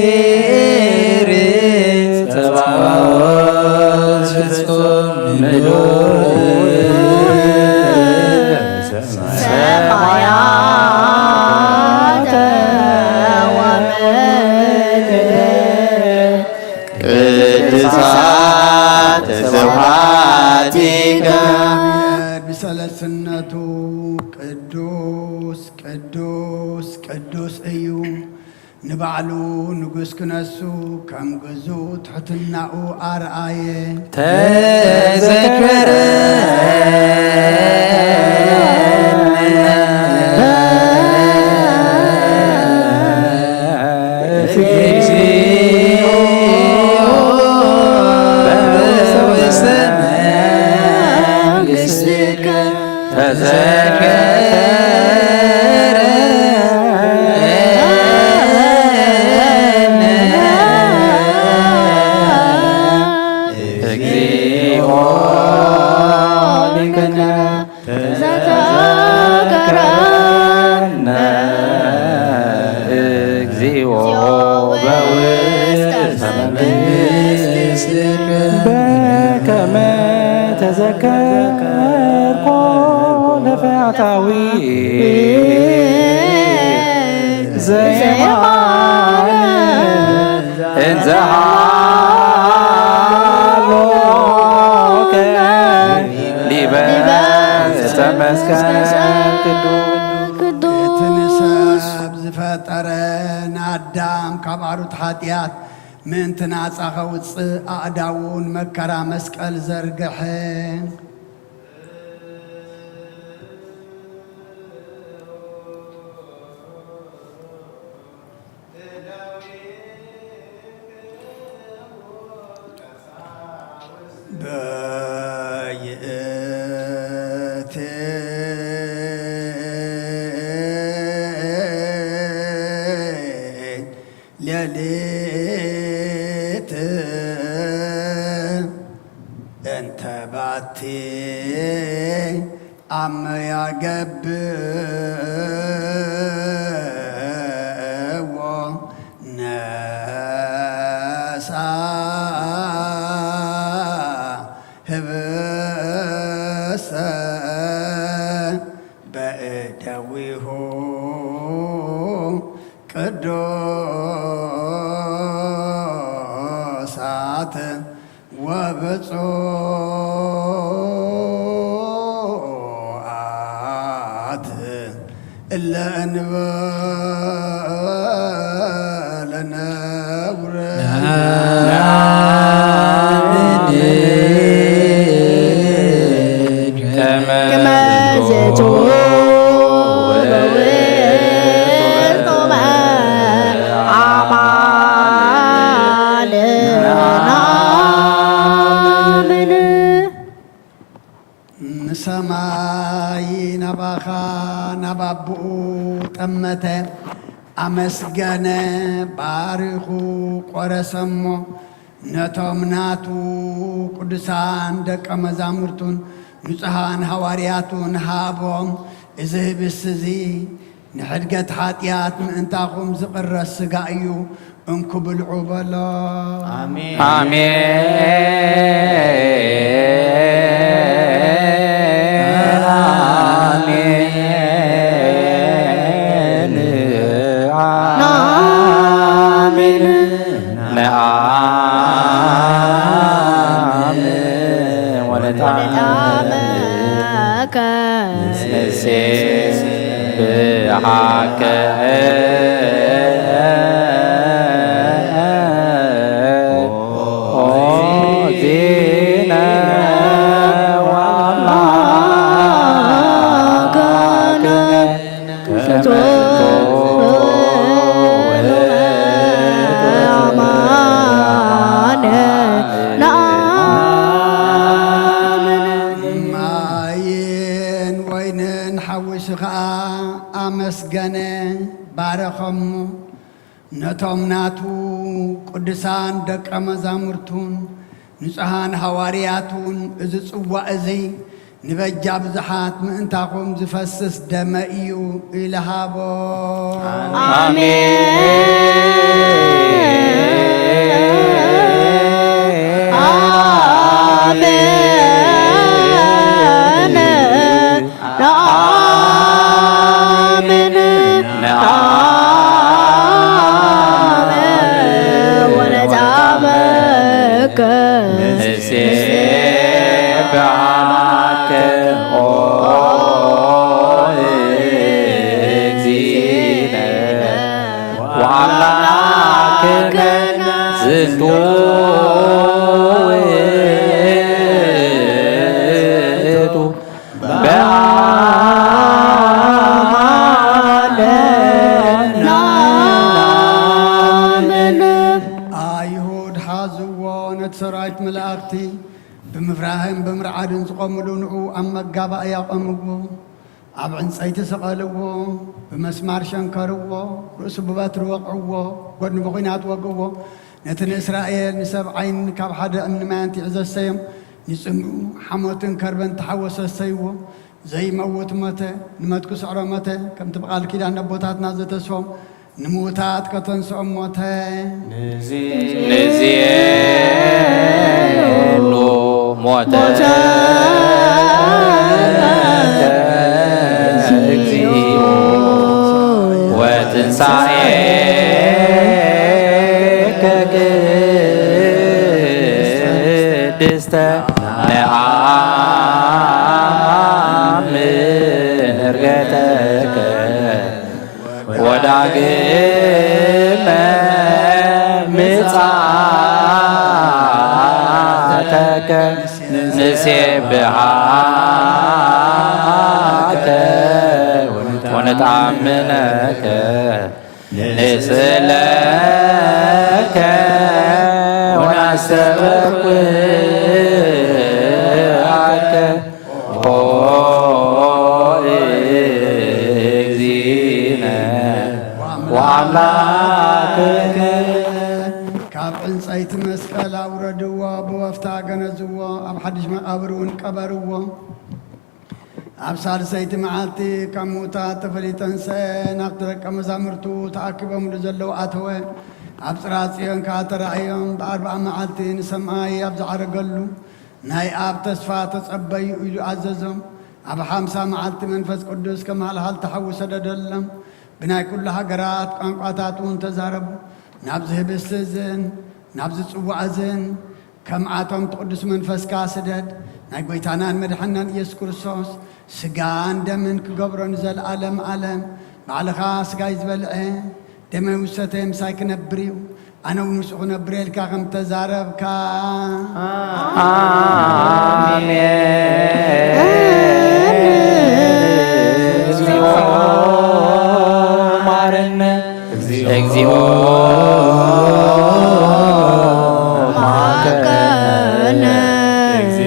እግዚአብሔር ተባዖት ፍጹም ምሉእ ሰማያተ ወምድር ቅድሳት ስብሐቲከ بسلسنته قدوس قدوس قدوس أيو نبعلو نقص كنسو كم جزو تحتناو أرآية تذكر አዳም ካብአሩት ኃጢአት ምን ትናጻኸ ውፅእ አእዳውን መከራ መስቀል ዘርግሐ ليلت انت باتي عم يعقب وناسا هبسا بأدويه قدوسات وبصوات إلا أنبالنا كما زيتون ሰማይ ነባኻ ነባብኡ ጠመተ ኣመስገነ ባሪኹ ቆረሰሞ ነቶም ናቱ ቅዱሳን ደቀ መዛሙርቱን ንጹሓን ሃዋርያቱን ሃቦም እዚ ህብስቲ እዚ ንሕድገት ሓጢኣት ምእንታኹም ዝቕረስ ሥጋ እዩ እንኩ ብልዑ በሎ አሜን Oh አመስገነ ባረኸሙ ነቶም ናቱ ቅዱሳን ደቀ መዛሙርቱን ንጹሓን ሐዋርያቱን እዚ ጽዋዕ እዚ ንበጃ ብዙሓት ምእንታኹም ዝፈስስ ደመ እዩ ኢልሃቦ ብምፍራህን ብምርዓድን ዝቆምሉ ንዑ ኣብ መጋባእ ያቆምዎ ኣብ ዕንፀይቲ ሰቐልዎ ብመስማር ሸንከርዎ ርእሱ ብበትሪ ወቕዕዎ ጎድኑ ብኹናት ወግዎ ነቲ ንእስራኤል ንሰብ ዓይን ካብ ሓደ እምኒ ማያንቲ ዘሰዮም ንጽምኡ ሓሞትን ከርበን ተሓወሰ ሰይዎ ዘይመውት ሞተ ንመትኩ ስዕሮ ሞተ ከምቲ ብቓል ኪዳን ኣቦታትና ዘተስፎም ንምውታት ከተንስኦም ሞተ ንዚኤሉ ሞተ እግዚኦ ወትንሣኤከ ቅድስተ ነአምን ዕርገተከ ወዳግመ ምጽአተከ ንሴብሐከ ወነትአምነከ ንስእለከ ወናስተበኩዓከ ኦ እግዚእነ ወአምላክከ ካብ ዕንፀይቲ መስቀል ኣውረድዎ ብወፍታ ገነዝዎ ኣብ ሓድሽ መቃብር እውን ቀበርዎ ኣብ ሳልሰይቲ መዓልቲ ካብ ሙታት ተፈሊጠንሰ ናብቲ ደቀ መዛሙርቱ ተኣኪቦምሉ ዘለዉ ኣተወ ኣብ ጽራጽዮን ከዓ ተራእዮም ብ40 መዓልቲ ንሰማይ ኣብ ዝዓረገሉ ናይ ኣብ ተስፋ ተጸበዩ ኢሉ ኣዘዞም ኣብ 50 መዓልቲ መንፈስ ቅዱስ ከመሃልሃል ተሓውሰደደሎም ብናይ ኩሉ ሃገራት ቋንቋታት እውን ተዛረቡ ናብዚ ህብስቲ እዝን ናብዚ ጽዋዕ እዝን ከምኣቶም ትቅዱስ መንፈስካ ስደድ ናይ ጎይታናን መድሓናን ኢየሱስ ክርስቶስ ስጋን ደምን ክገብሮ ንዘለዓለም ዓለም ባዕልኻ ስጋይ ዝበልዐ ደመይ ውሰተ ምሳይ ክነብር እዩ ኣነ እውን ምስኡ ክነብር የልካ ከም ተዛረብካ እግዚኦ ማረነ እግዚኦ ማረነ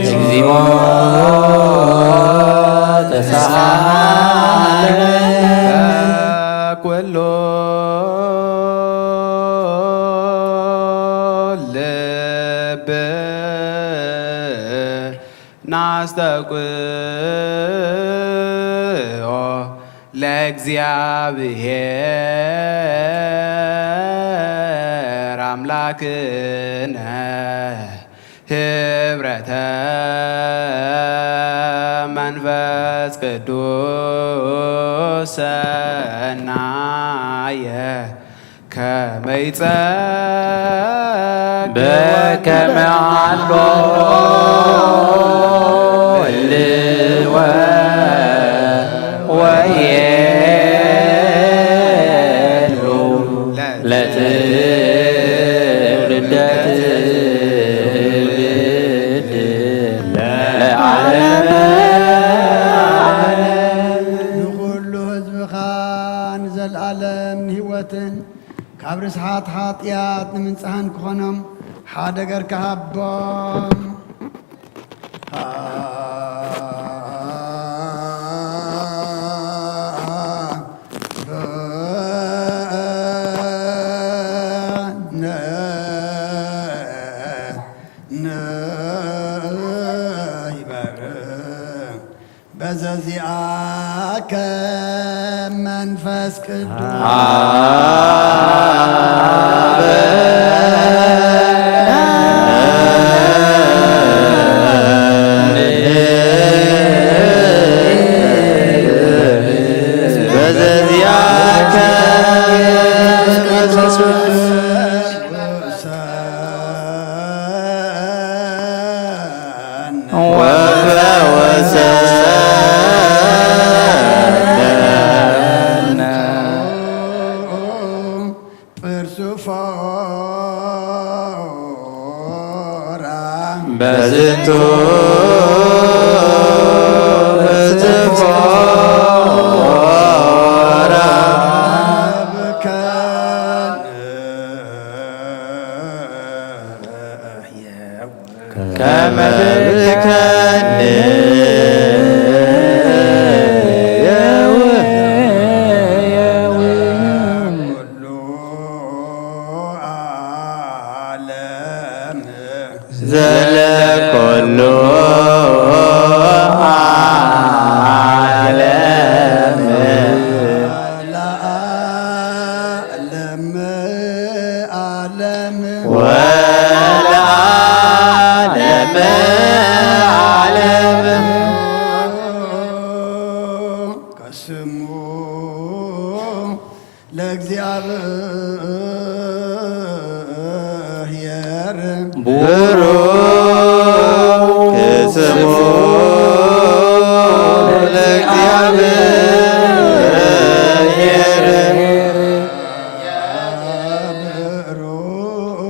እግዚኦ ኩሉ ልብ ናስተውቅዖ ለእግዚአብሔር አምላክነ ህብረተ መንፈስ ቅዱስ ሰናየ ከመ ይጸግብ በከመ አሎ እልወ ወየሉ ለትውልደ ትውልድ ለዓለመ ንኩሉ ህዝብኻ ንዘለዓለም ንህይወትን ካብ ርስሓት ሓጢኣት ንምንጽሃን ክኾኖም ሓደ ገርካ ሃቦም በዘዚአከ መንፈስ ቅዱስ በዝንቱ ለእግዚአብሔር ቡሩክ ስሙ ለእግዚአብሔር ብሩክ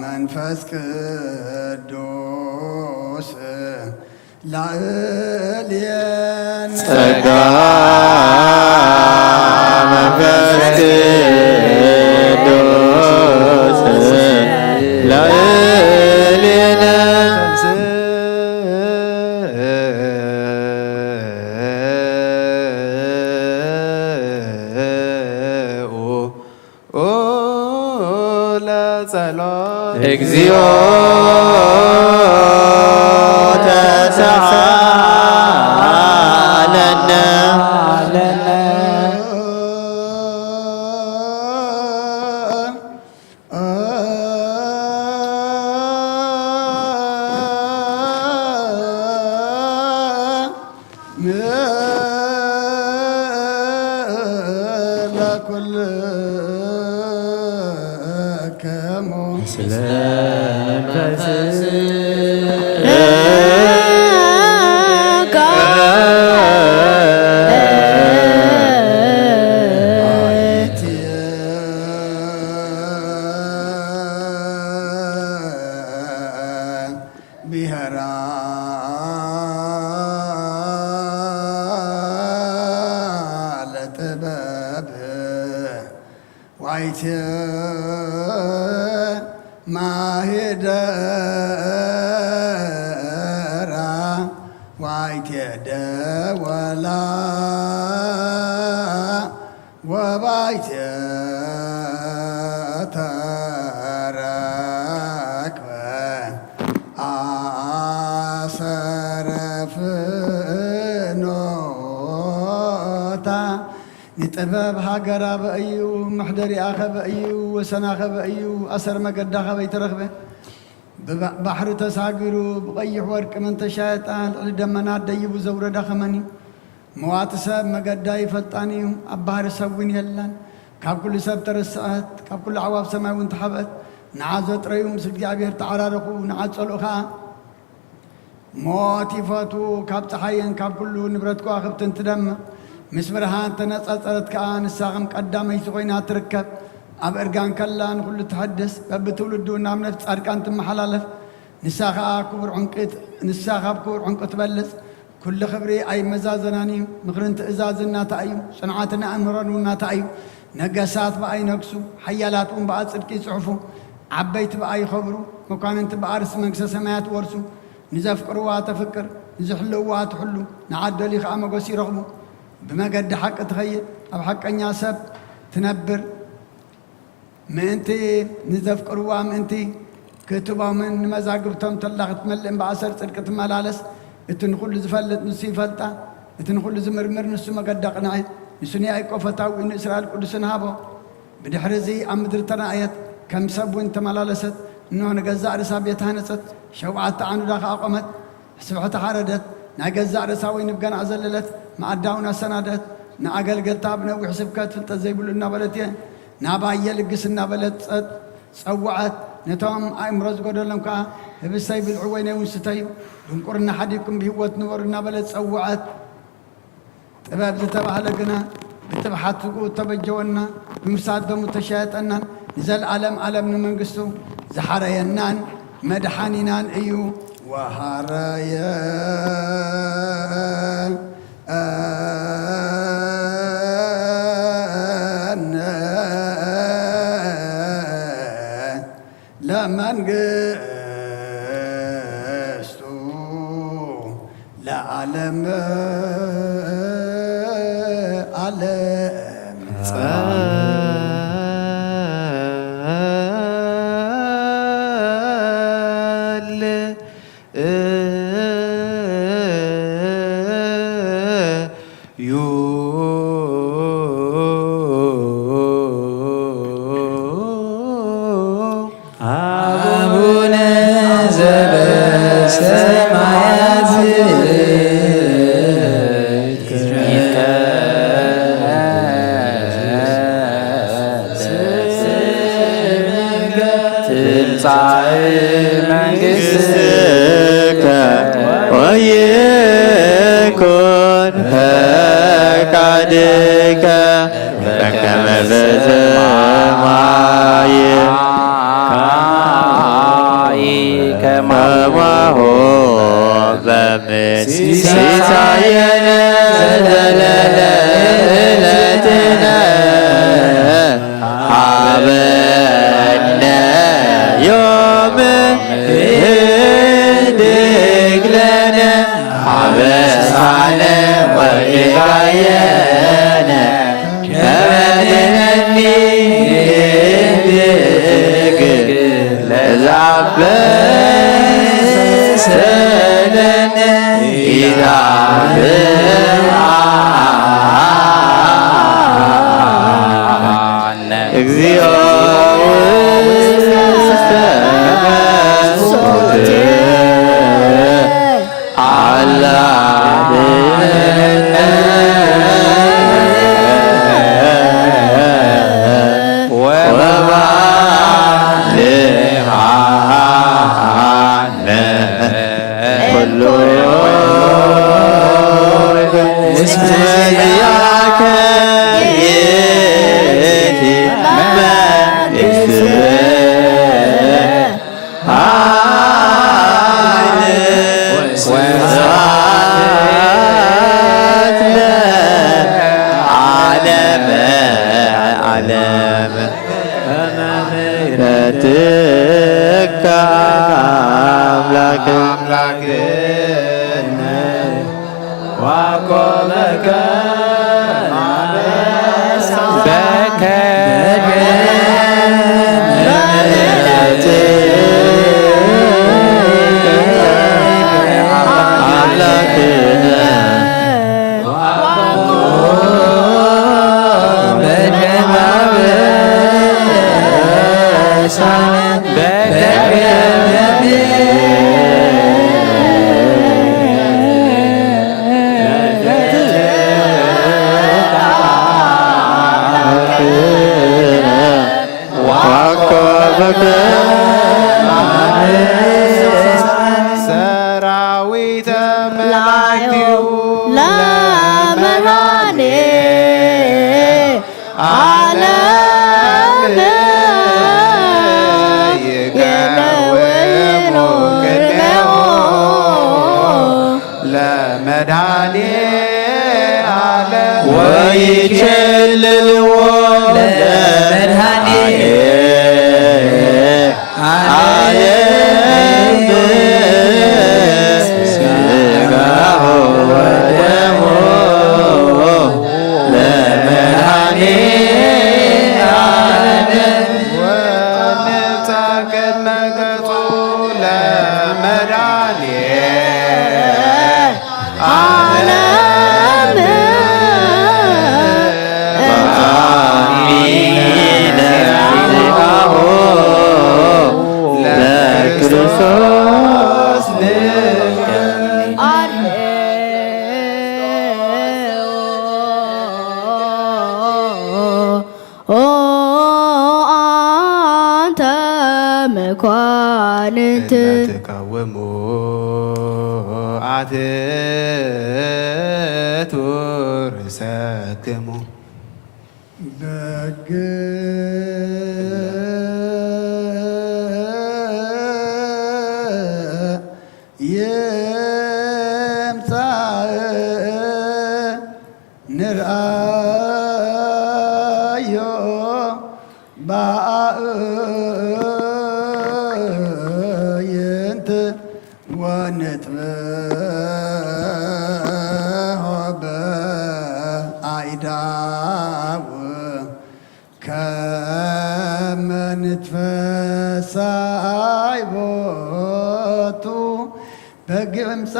መንፈስ ቅዱስ ላዕሌነ ጸጋ መንፈስ ቅዱስ ላዕሌነ እግዚኦ ተሳሃለነ ዋይት ማሄደራ ዋይት ደወላ ወባይት ተረክበ አሰረፍኖታ ንጥበብ ሃገራ በእዩ ምሕደሪኣ ኸበእዩ ወሰና ኸበእዩ ኣሰር መገዳ ኸበይ ተረኽበ ባሕሪ ተሳጊሩ ብቐይሕ ወርቂ መንተሻየጣ ልዕሊ ደመናት ደይቡ ዘውረዳ ኸመኒ መዋቲ ሰብ መገዳ ይፈልጣን እዩ ኣብ ባህሪ ሰብ እውን የላን ካብ ኩሉ ሰብ ተረስአት ካብ ኩሉ ዓዋብ ሰማይ እውን ተሓብአት ንዓዞ ጥረዩ ምስ እግዚኣብሔር ተዓራረኹ ንዓፀልኡ ከዓ ሞት ይፈቱ ካብ ፀሓይን ካብ ኩሉ ንብረት ከዋኽብትን ትደምቕ ምስ ብርሃን ተነፃፀረት ከዓ ንሳኸም ቀዳመይቲ ኮይና ትርከብ ኣብ እርጋን ከላ ንኩሉ ትሐድስ በብትውልዱ ናብ ነፍሲ ጻድቃን ትመሓላለፍ ንሳ ከዓ ክቡር ዕንቂት ንሳ ካብ ክቡር ዕንቂ ትበልፅ ኩሉ ክብሪ ኣይመዛዘናን እዩ ምኽርን ትእዛዝ እናታ እዩ ፅንዓትን ኣእምሮን እናታ እዩ ነገሳት በኣ ይነግሱ ሓያላት እውን በኣ ጽድቂ ይፅሑፉ ዓበይቲ በኣ ይኸብሩ መኳንንቲ በኣ ርእሲ መንግስተ ሰማያት ወርሱ ንዘፍቅርዋ ተፍቅር ንዝሕልውዋ ትሕሉ ንዓደሊ ከዓ መጎስ ይረኽቡ ብመገዲ ሓቂ ትኸይድ ኣብ ሓቀኛ ሰብ ትነብር ምእንቲ ንዘፍቅርዋ ምእንቲ ክትቦምን ንመዛግብቶም ተላ ክትመልእ እምበኣሰር ጽድቂ ትመላለስ እቲ ንኩሉ ዝፈልጥ ንሱ ይፈልጣ እቲ ንኩሉ ዝምርምር ንሱ መገዲ ኣቕንዐ ንሱ ንያዕቆብ ፈታዊ ንእስራኤል ቅዱስን ሃቦ ብድሕሪ እዚ ኣብ ምድሪ ተራእየት ከም ሰብ እውን ተመላለሰት እንሆ ንገዛእ ርእሳ ቤት ሃነፀት 7 ዓኑዳ ከዓ ቆመት ስብሕቲ ሓረደት ናይ ገዛእ ርእሳ ወይ ንብገናዕ ዘለለት መኣዳውን ኣሰናደት ንኣገልገልታ ብነዊሕ ስብከት ፍልጠት ዘይብሉ እናበለት እየ ናባየ ልግስ እናበለት ፀውዐት ነቶም ኣእምሮ ዝጎደሎም ከዓ ህብስተይ ብልዑ ወይ ነይ እውን ስተዩ ድንቁርና ሓዲኩም ብህይወት ንበሩ እናበለት ፀውዐት ጥበብ ዝተባህለ ግና ብጥብሓት ትጉ ተበጀወና ብምሳት ደሙ ተሻየጠናን ንዘለዓለም ዓለም ንመንግስቱ ዝሓረየናን መድሓኒናን እዩ ወሃረየ ለመንግስቱ ለዓለም ዓለም ويكن فقدك فكما بسماي كما هو بمسيساينا زلالتنا حبنا يوم عبسانا وإغايانا كمدنني ስጋ አምላክነ ዋቆመከ ሰራዊተ መላእክቲሁ ለመድኃኔ ዓለም የለወይኑ ቅኔሁ ለመድኃኔ ዓለም ወይኬልልዎ ለመድኃኔ ዓለም ሥጋሁ ወደሙ ለመድኃኔ ዓለም ወንብታ ቅድመ ገጹ ለመድኃኔ ዓለም በአሚነ ሥጋሁ ለክርስቶስ አንተ መኳንንት ተቃወሙ አትቱ ርእሰክሙ በግ የምፃእ ንርአዮ ባእየንት ወንጥበሆ በአይዳው ከመ ንትፈሳይ ቦቱ በግምፃ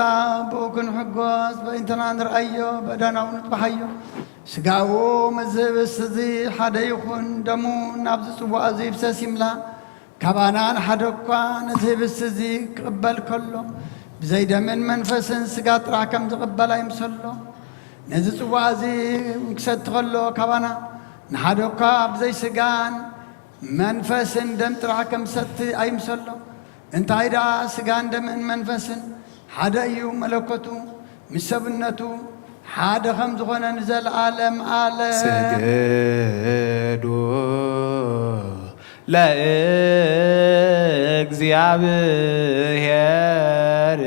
ብኡክን ሕጎስ በእንተና ንርአዮ በዳናው ንጥባሓዮ ስጋዎ መዘብስ እዚ ሓደ ይኹን ደሙ ናብ ዝፅዋዕ እዚ ይፍሰስ ይምላ ካባናን ሓደ እኳ ነዚ ህብስ እዚ ክቕበል ከሎ ብዘይ ደምን መንፈስን ስጋ ጥራሕ ከም ዝቕበል ኣይምሰሎ ነዚ ፅዋዕ እዚ ክሰቲ ከሎ ካባና ንሓደ እኳ ብዘይ ስጋን መንፈስን ደም ጥራሕ ከም ሰቲ ኣይምሰሎ እንታይ ደኣ ስጋን ደምን መንፈስን ሓደ እዩ መለኮቱ ምስ ሰብነቱ ሓደ ከም ዝኾነ ንዘለዓለም ዓለም ስግዱ ለእግዚአብሔር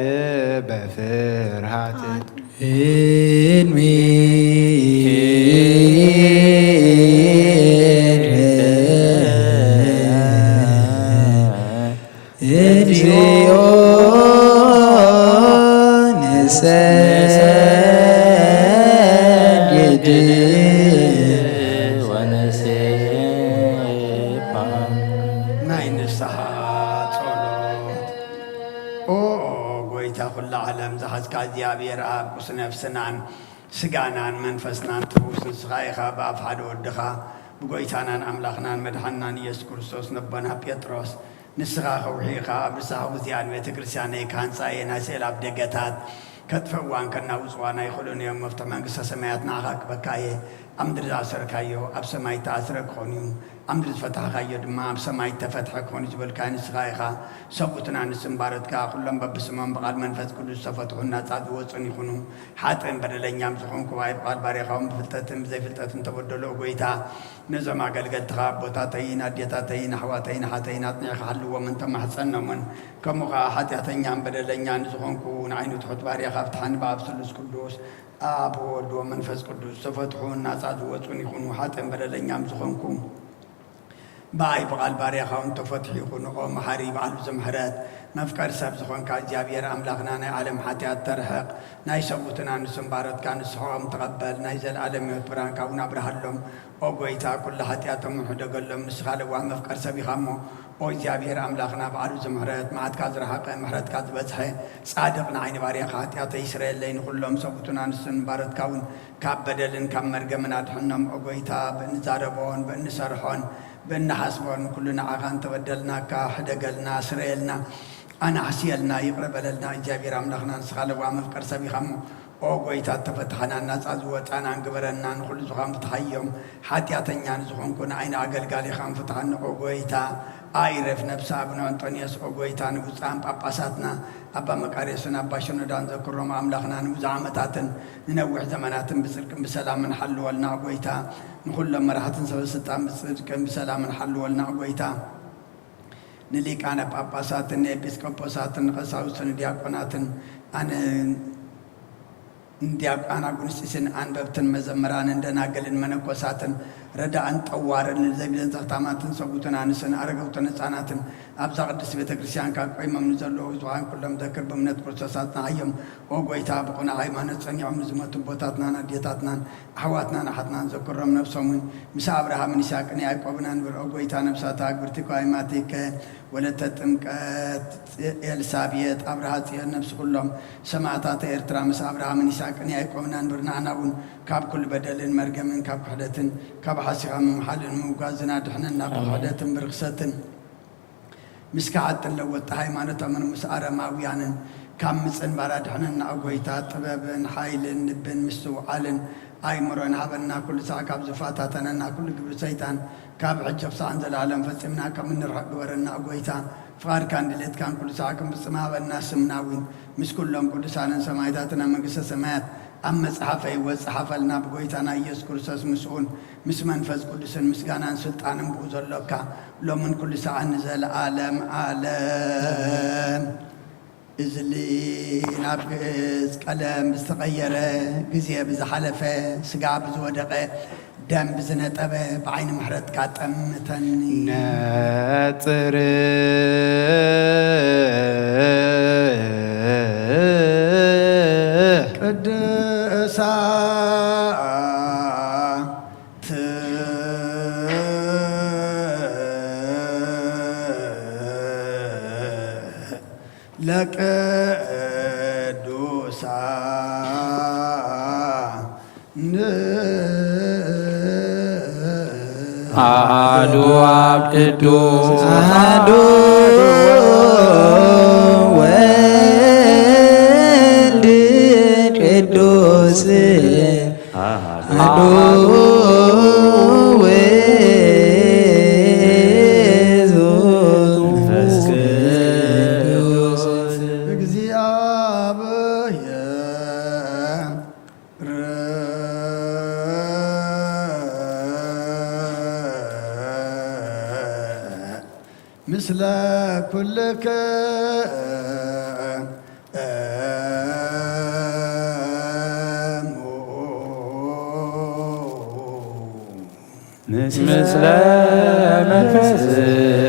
በፍርሃት እግዚኦ ንሰግድ ናይ ንስሓ ጸሎት ኦ ጎይታ ኩሉ ዓለም ዝሓዝካ እግዚኣብሔር ኣብ ቁስ ነፍስናን ስጋናን መንፈስናን ትውስ ንስኻ ኢኻ ብኣፍ ሓደ ወድኻ ብጎይታናን ኣምላኽናን መድሓንናን ኢየሱስ ክርስቶስ ነቦና ጴጥሮስ ንስኻ ኸውሒኻ ኣብ ርሳኽ ውዝያን ቤተ ክርስቲያነይ ካንፃየ ናይ ስእል ኣብ ደገታት ከጥፈዋን ከናውፅዋና ይኽእሉን እዮም መፍትሒ መንግስተ ሰማያት ንዓኻ ክበካየ ኣብ ምድሪ ዝኣሰርካዮ ኣብ ሰማይ ተኣስረ ክኾን እዩ ኣብ ምድሪ ዝፈታሕካዮ ድማ ኣብ ሰማይ ተፈትሐ ክኾን እዩ ዝበልካ ንስኻ ኢኻ ሰብኡትና ንስምባረትካ ኩሎም በብስሞም ብቓል መንፈስ ቅዱስ ተፈትሑን ናፃ ዝወፁን ይኹኑ ሓጥን በደለኛም ዝኾንኩ ባይ ብቓል ባሪኻውን ብፍልጠትን ብዘይፍልጠትን ተበደሎ ጎይታ ነዞም ኣገልገልትኻ ኣቦታተይን ኣዴታተይን ኣሕዋተይን ሓተይን ኣጥኒዕኻ ሃልዎምን ተማሕፀኖምን ከምኡ ከዓ ሓጢኣተኛን በደለኛን ዝኾንኩ ንዓይኑ ትሑት ባሪኻ ኣብትሓን ብኣብ ስሉስ ቅዱስ ኣብ ወልድ ወመንፈስ ቅዱስ ተፈትሑን ናፃ ዝወፁን ይኹኑ ሓጥን በደለኛም ዝኾንኩ باي بقال باريخاون تفتح يكون قوم حريب على زمحرات مفكر سب زخون كاجابير أملاقنا ناي عالم حتى الترحق ناي سبوتنا نسمبارت كان سحوم تقبل ناي زل عالم يتبران كاونا برهلهم وقويتا كل حتياتهم محدق لهم نسخال ومفكر سبي خمو وجابير أملاقنا بعد زمحرات معد كازر حق محرات كاز بزحي صادقنا عين باريخ حتيات إسرائيل لين كلهم سبوتنا نسمبارت كاون كاب بدلن كام مرقمنا دحنم وقويتا بنزاربون بنسرحون بنحسبون كلنا عغان تبدلنا كحدقلنا سريلنا أنا حسيلنا يقرب لنا جابير أملاقنا نسخال ومفكر سبي خمو وقويتا تفتحنا الناس أزوات أنا انقبرنا نقول زخام فتحيهم حتياتنا نزخون كنا عين عقل قالي خام فتحنا وقويتا آيرف نفسه ابن أنطونيوس وقويتا نبوزان باباساتنا أبا مكاريسنا أبا شنودان ذكرهم أملاقنا نبوزعامتاتن ننوح زماناتن بسلكم بسلام من حل والنا وقويتا نقول لما راح تنسوا ستان بسلكم بسلام من حل والنا وقويتا نليك أنا باباساتن إبسكوبوساتن قساوسن دياقوناتن أنا قنسيسن أنببتن مزمران عندنا قلن منكوساتن ردا أن طوارن زبيدن زختاماتن صبوتن أنسن أرغوتن صاناتن أبزا قدس بيت كريستيان كاقوي ممنزلو وزوان كلهم ذكر بمنت كرسوساتنا هيم وقويتا بقنا هيمانت صنيعهم نزمتن بوتاتنا نديتاتنا أحواتنا نحتنا نذكرهم نفسهم مسا أبراهام نساقني أيقوبنا نبر وقويتا نفساتا أكبرتكو أيماتيك ولتتمكت إلسابيت أبراهاتي النفس كلهم سماعتات إرترا مسا أبراهام نساقني أيقوبنا نبرنا عناون كاب كل بدل مرقمن كاب حدتن كاب حاسقا محل موقازنا دحننا قحدتن برخصتن مسكعت اللوت هايمانة من مسارة ماويانا كام مسن بارا دحننا أقويتا طبابن حايلن نبن مستوعالن أي مرون هابنا كل ساعة كاب زفاتاتنا كل قبل سيطان كاب عجب ساعة العالم فسمنا كم من الرق ورنا أقويتا فار كان دلت كان كل ساعة كم بسماء والناس سمناوين مش كلهم كل ساعة سمايداتنا مقص سمات أما صحافة وصحافة لنا بقويتنا يذكر ساس مسؤول مس منفذ كل سن مسجانا سلطان بوزر لك لو من كل ساعة نزل عالم إزلي نابقز كلام بستغيره جزية بزحلفة سقع بزودقة دم بزنتبه بعين محرت كاتم تني ناطر لك دوسا አሐዱ አብ ቅዱስ አሐዱ ወልድ ቅዱስ አሐዱ مثل كلك مثل منفسك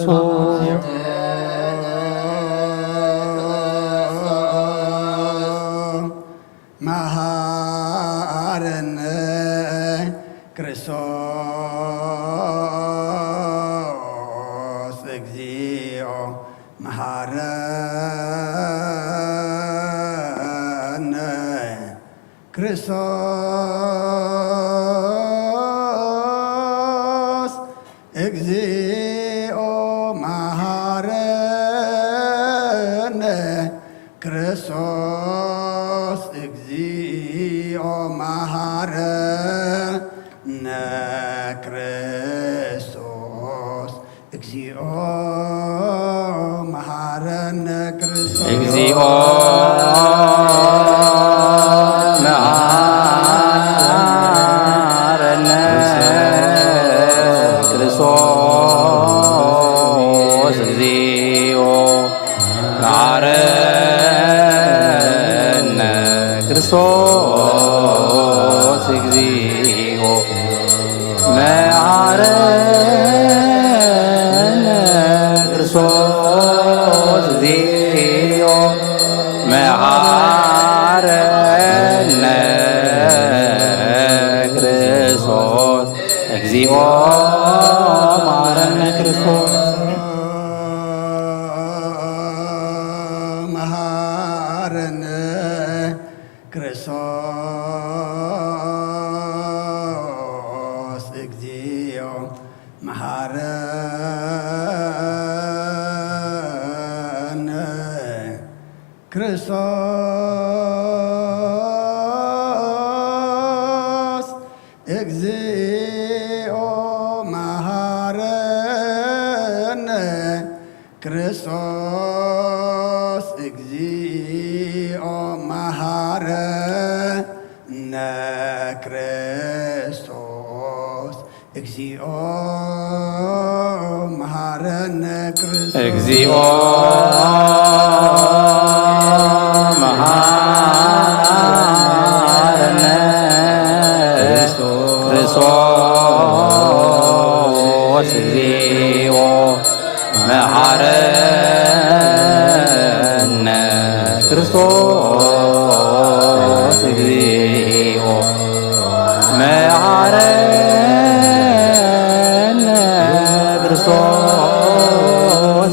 ክርስቶስ እግዚኦ መሐረነ ክርስቶስ እግዚኦ መሐረነ ክርስቶስ እግዚኦ መሐረነ ክርስቶስ እግዚኦ ክርስቶስ እግዚኦ መሐረነ ክርስቶስ እግዚኦ መሐረነ ክርስቶስ እግዚኦ መሐረነ ክርስቶስ መሐረነ ክርስቶስ እግዚኦ መሐረነ ክርስቶስ እግዚኦ መሐረነ ክርስቶስ እግዚኦ መሐረነ ክርስቶስ እግዚኦ መሐረነ ክርስቶስ እግዚኦ መሐረነ ክርስቶስ እግዚኦ መሐረነ ክርስቶስ እግዚኦ መሐረነ ክርስቶስ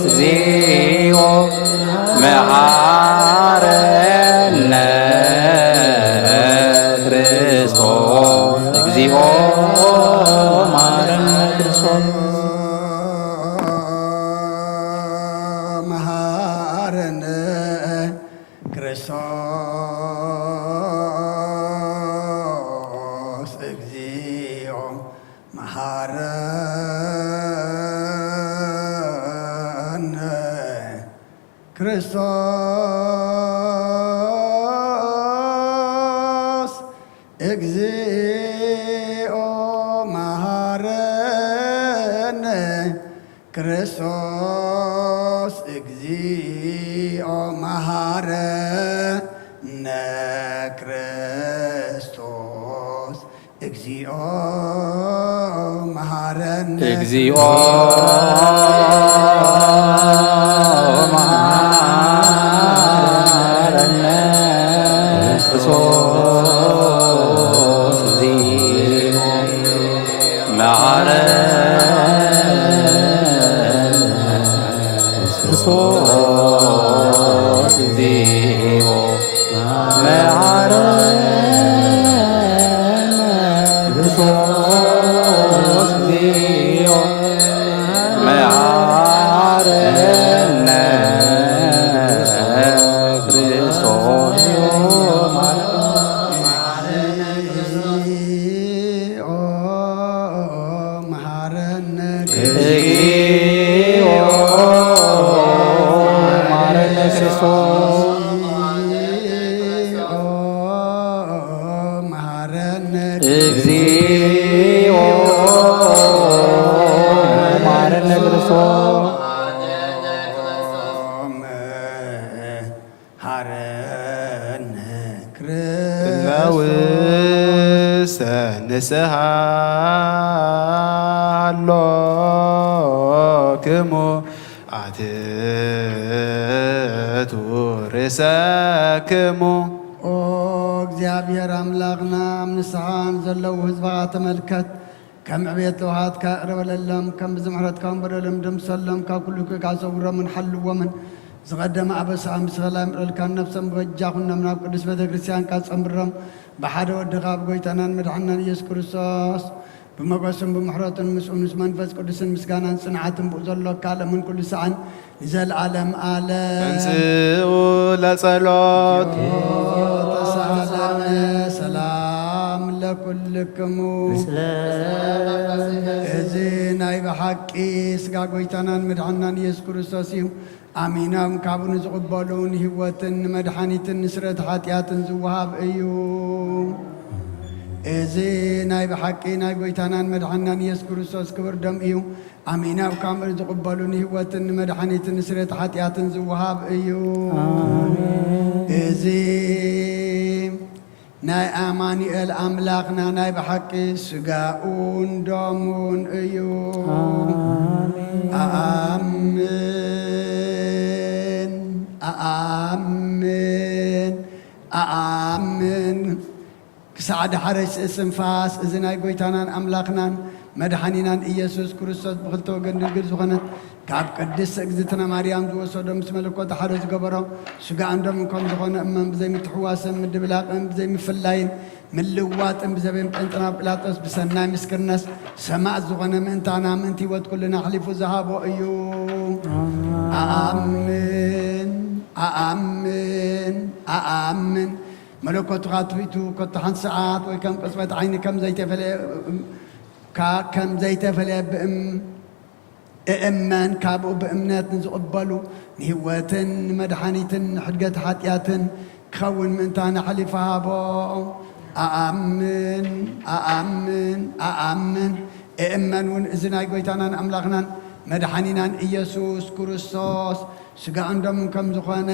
እግዚኦ ክርስቶስ እግዚኦ መሐረነ ክርስቶስ እግዚኦ መሐረነ ክርስቶስ እግዚኦ መሐረነ እግዚኦ መሐረነ ክርስቶስ እግዚኦ መሐረነ ክርስቶስ እግዚኦ መሐረነ ክርስቶስ እግዚኦ መሐረነ ክርስቶስ እግዚኦ መሐረነ እግዚኦ መሐረነ ክርስቶስ መሐረነ እግዚኦ መሐረነ ክርስቶስ መሐረነ ውስተ ንስሐ አሎክሙ አትቱ ርእሰክሙ ኦ እግዚአብሔር አምላክና ንስሓን ዘለዉ ህዝብኻ ተመልከት ከም ዕብየት ተዋሃትካ ቅረበለሎም ከም ብዝምሕረትካውን በደሎም ደምሰሎም ካብ ኩሉ ክእካ ሰውሮምን ሓልዎምን ዝቐደመ ኣበሳዓ ምስ ኸላይ ምረልካን ነፍሶም ብበጃኹኖም ናብ ቅዱስ ቤተ ክርስቲያንካ ጸምብሮም ብሓደ ወድኻ ብጎይታናን መድሓናን ኢየሱስ ክርስቶስ ብመጎስን ብምሕረትን ምስኡ ምስ መንፈስ ቅዱስን ምስጋናን ጽንዓትን ብኡ ዘሎ ካልእምን ኩሉ ሰዓን ንዘለዓለም ዓለም እንጽኡ ለጸሎት ተሳሃለነ ሰላም ለኩልክሙ እዚ ናይ ብሓቂ ስጋ ጎይታናን መድሓናን ኢየሱስ ክርስቶስ እዩ ኣሚኖም ካብኡ ንዝቕበሉን ህይወትን ንመድሓኒትን ንስረት ሓጢኣትን ዝወሃብ እዩ እዚ ናይ ብሓቂ ናይ ጎይታናን መድሓናን ኢየሱስ ክርስቶስ ክብር ደም እዩ ኣሚኖም ካብኡ ዝቕበሉን ህይወትን ንመድሓኒትን ንስረት ሓጢኣትን ዝወሃብ እዩ እዚ ናይ ኣማኒኤል ኣምላኽና ናይ ብሓቂ ስጋኡን ደሙን እዩ ኣኣምን ኣኣምን ኣኣምን ክሳዕ ድሓረይ ስንፋስ እዚ ናይ ጎይታናን ኣምላኽናን መድሓኒናን ኢየሱስ ክርስቶስ ብክልተ ወገን ድንግል ዝኾነት ካብ ቅድስቲ እግዝእትነ ማርያም ዝወሰዶ ምስ መለኮት ሓደ ዝገበሮ ስጋኣን ደሙን ከም ዝኾነ እመን ብዘይምትሕዋስን ምድብላቕን ብዘይምፍላይን ምልዋጥን ብዘበን ጴንጥናዊ ጲላጦስ ብሰናይ ምስክርነስ ሰማዕት ዝኾነ ምእንታና ምእንቲ ህይወት ኩልና ሓሊፉ ዝሃቦ እዩ ኣኣምን ኣኣምን ኣኣምን መለኮቱኻ ትቢቱ ኮታ ሓንቲ ሰዓት ወይ ከም ቅፅበት ዓይኒ ከም ዘይተፈለየ እእመን ካብኡ ብእምነት ንዝቕበሉ ንህይወትን ንመድሓኒትን ንሕድገት ሓጢኣትን ክኸውን ምእንታና ሓሊፉ ሃቦ ኣኣምን ኣኣምን ኣኣምን እእመን እውን እዚ ናይ ጎይታናን ኣምላኽናን መድሓኒናን ኢየሱስ ክርስቶስ ስጋኡን ደሙን ከም ዝኾነ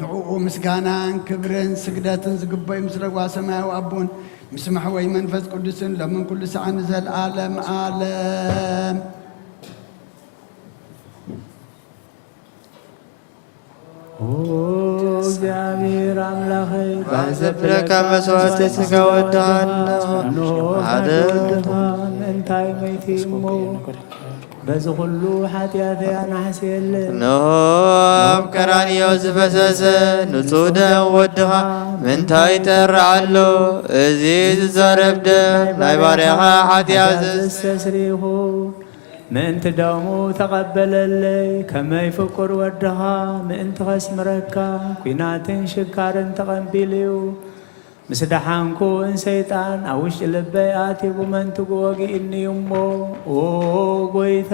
ንዕኡ ምስጋናን ክብርን ስግደትን ዝግበዩ ምስ ረግዋ ሰማያዊ ኣቦን ምስ መሕወይ መንፈስ ቅዱስን ለምን ኩሉ ሰዓን ዘለዓለም ዓለም እግዚአብሔር አምላኸይ ባዘብለካ መስዋዕት ስጋ ወድሃና ሓደ እንታይ መይቲ እሞ በዚ ኩሉ ሓጢአተያ ናሕስየለን እንሆ ኣብ ቀራንዮ ዝፈሰሰ ንጹህ ደም ወድኻ ምንታይ ይጠርዕ ኣሎ እዚ ዝዛረብ ደም ናይ ባርያኻ ሓጢአት ዝተስሪኹ ምእንቲ ደሙ ተቐበለለይ ከመይ ፍቁር ወድኻ ምእንቲ ኸስምረካ ኩናትን ሽካርን ተቐንቢሉ እዩ ምስ ደሓንኩ እንሰይጣን ኣብ ውሽጢ ልበይ ኣትቡ መንትጉ ወጊእኒ እሞ ኦ ጐይታ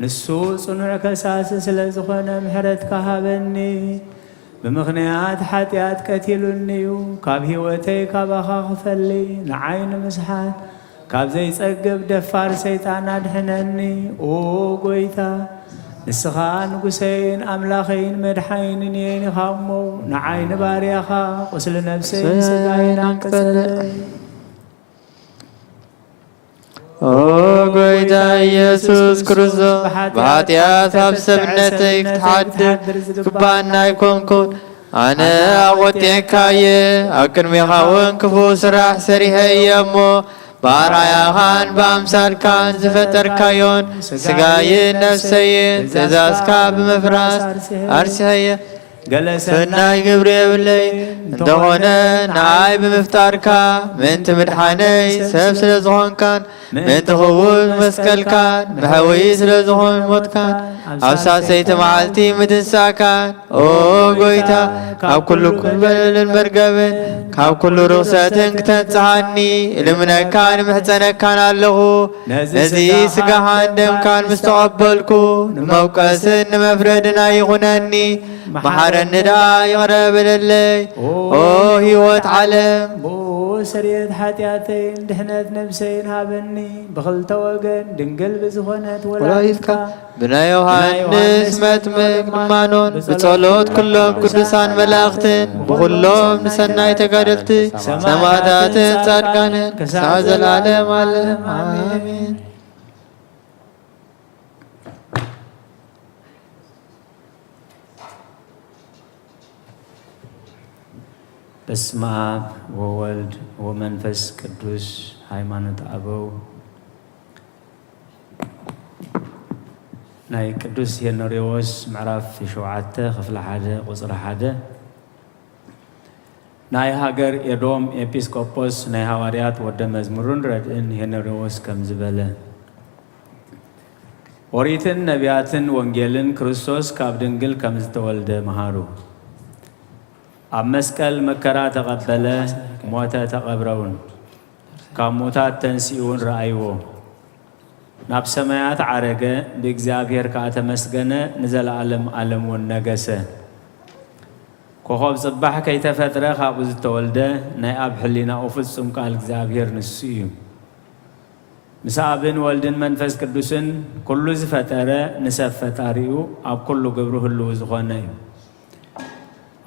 نسو صنع كساس سلزخون محرت كهابني بمغنيات حتيات كتيلنيو كاب هيوتي كاب خافلي نعين مسحات كاب زي صقب دفار سيطان ادحنني او غويتا نسخان قسين أملاخين مدحين نيني خامو نعين باريخا قسل نفسين سقاين انكسل او قويتا يسوس كروزو بحاتيات بسبنتك تحدر كبانا يكونكون أنا أغوتين كاية أكن ميخاون كفو سراح سريها يمو بارايا خان بامسال كان زفتر كايون سقاين نفسيين تزاسكا بمفراس أرسيها سناي قبري بلي انتهونا نعاي بمفتاركا من تمدحاني سبس لزهون كان من تخوض مسكال كان بحويس لزهون موت كان أبساسي تمعالتي مدنسا كان او قويتا كاب كل كبل المرقبن كاب كل رغساتن كتنسحاني لمنا كان محسنة كان الله نزي سقاهان دم كان مستقبلكو نموكسن مفردنا يغناني محارن دا يغرب للي او هيوت علم بو سريت حاتياتين دحنت نفسين هابني بخلت وقن دنقل بزخونت ولايتكا بنا يوحنس متمك نمانون بصلوت كلهم قدسان ملاختين بخلهم نسناي تقرلتي سمادات صادقان كساز العالم علم آمين بسم آب وولد ومنفس قدوس ሃይማኖት አበው ናይ ቅዱስ ሄኖሪዎስ ምዕራፍ 7 ክፍለ 1 ቁጽሪ 1 ናይ ሃገር ኤዶም ኤጲስቆጶስ ናይ ሐዋርያት ወደ መዝሙሩን ረድእን ሄኖሪዎስ ከም ዝበለ ኦሪትን ነቢያትን ወንጌልን ክርስቶስ ካብ ድንግል ከም ዝተወልደ መሃሩ ኣብ መስቀል መከራ ተቀበለ ሞተ ተቀብረውን ካብ ሞታት ተንሲኡን ረአይዎ ናብ ሰማያት ዓረገ በእግዚአብሔር ካተመስገነ ንዘላለም ዓለሙን ነገሰ ኮኸብ ጽባሕ ከይተፈጥረ ካብ ዝተወልደ ናይ ኣብ ሕሊናኡ ፍጹም ቃል እግዚአብሔር ንሱ እዩ ምስ ኣብን ወልድን መንፈስ ቅዱስን ኩሉ ዝፈጠረ ንሰብ ፈጣሪኡ ኣብ ኩሉ ግብሩ ህልው ዝኾነ እዩ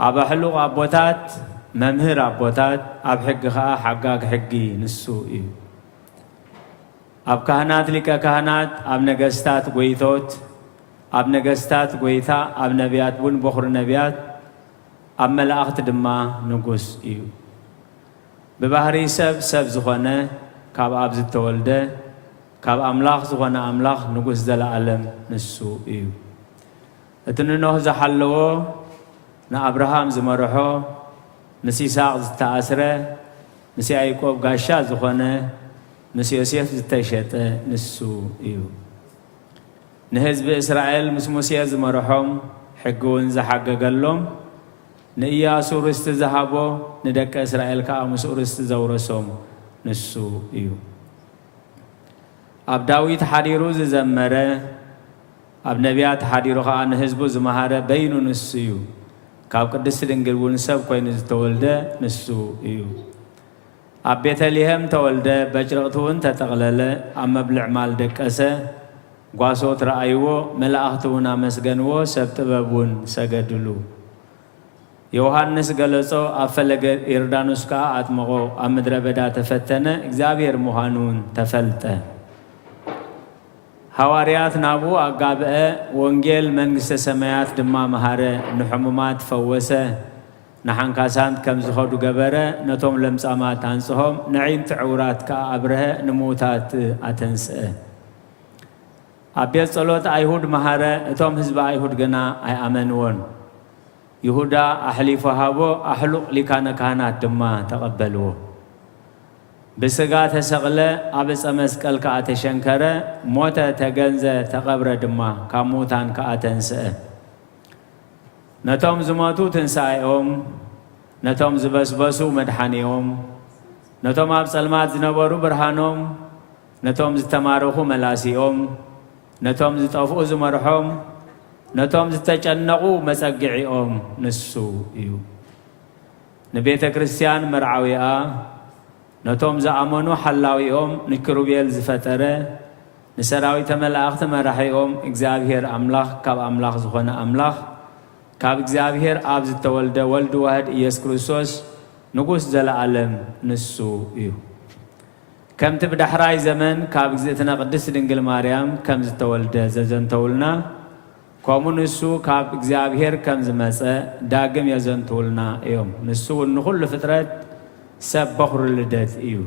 ኣብ ሕሉቕ ኣቦታት መምህር ኣቦታት ኣብ ሕጊ ከዓ ሓጋግ ሕጊ ንሱ እዩ ኣብ ካህናት ሊቀ ካህናት ኣብ ነገስታት ጎይቶት ኣብ ነገስታት ጎይታ ኣብ ነቢያት ውን በኹሪ ነቢያት ኣብ መላእኽቲ ድማ ንጉስ እዩ ብባህሪ ሰብ ዝኾነ ካብ ኣብ ዝተወልደ ካብ ኣምላኽ ዝኾነ ኣምላኽ ንጉስ ዘለዓለም ንሱ እዩ እቲ ንኖህ ዝሓለዎ ንኣብርሃም ዝመርሖ ምስ ይስሐቅ ዝተኣስረ ምስ ያዕቆብ ጋሻ ዝኾነ ምስ ዮሴፍ ዝተሸጠ ንሱ እዩ ንህዝቢ እስራኤል ምስ ሙሴ ዝመርሖም ሕጊ እውን ዝሓገገሎም ንኢያሱ ርስቲ ዝሃቦ ንደቀ እስራኤል ከዓ ምስኡ ርስቲ ዘውረሶም ንሱ እዩ ኣብ ዳዊት ሓዲሩ ዝዘመረ ኣብ ነቢያት ሓዲሩ ከዓ ንህዝቡ ዝመሃረ በይኑ ንሱ እዩ ካብ ቅድስቲ ድንግል እውን ሰብ ኮይኑ ዝተወልደ ንሱ እዩ ኣብ ቤተልሔም ተወልደ በጭረቕቱ እውን ተጠቕለለ ኣብ መብልዕ ማል ደቀሰ ጓሶት ረአይዎ መላእኽቲ እውን ኣመስገንዎ ሰብ ጥበብ እውን ሰገድሉ ዮሐንስ ገለጾ ኣብ ፈለገ ዮርዳኖስ ከዓ ኣጥምቆ ኣብ ምድረ በዳ ተፈተነ እግዚአብሔር ምዃኑ እውን ተፈልጠ ሐዋርያት ናቡ ኣጋብአ ወንጌል መንግስተ ሰማያት ድማ መሃረ ንሕሙማት ፈወሰ ንሓንካሳት ከም ዝኸዱ ገበረ ነቶም ለምጻማት አንጽሖም ንዒንት ዕውራት ከዓ አብረኸ ንሙታት አተንስአ ኣብ ቤት ጸሎት አይሁድ መሃረ እቶም ህዝቢ አይሁድ ገና ኣይኣመንዎን ይሁዳ ኣሕሊፉ ሃቦ ኣሕሉቕ ሊቃነ ካህናት ድማ ተቐበልዎ ብስጋ ተሰቕለ ኣብ ዕፀ መስቀል ከዓ ተሸንከረ ሞተ ተገንዘ ተቐብረ ድማ ካብ ሙታን ከዓ ተንስአ ነቶም ዝሞቱ ትንሣኤኦም ነቶም ዝበስበሱ መድሓኒኦም ነቶም ኣብ ጸልማት ዝነበሩ ብርሃኖም ነቶም ዝተማረኹ መላሲኦም ነቶም ዝጠፍኡ ዝመርሖም ነቶም ዝተጨነቁ መጸግዒኦም ንሱ እዩ ንቤተ ክርስቲያን መርዓዊኣ ነቶም ዝኣመኑ ሓላዊኦም ንክሩቤል ዝፈጠረ ንሰራዊተ መላእኽቲ መራሒኦም እግዚአብሔር አምላኽ ካብ አምላኽ ዝኾነ አምላኽ ካብ እግዚአብሔር አብ ዝተወልደ ወልድ ዋህድ ኢየሱስ ክርስቶስ ንጉስ ዘለዓለም ንሱ እዩ ከምቲ ብዳሕራይ ዘመን ካብ እግዝእትና ቅድስት ድንግል ማርያም ከም ዝተወልደ ዘዘንተውልና ከምኡ ንሱ ካብ እግዚአብሔር ከም ዝመፀ ዳግም የዘንትውልና እዮም ንሱ ንኹሉ ፍጥረት ሰብ በኹሪ ልደት እዩ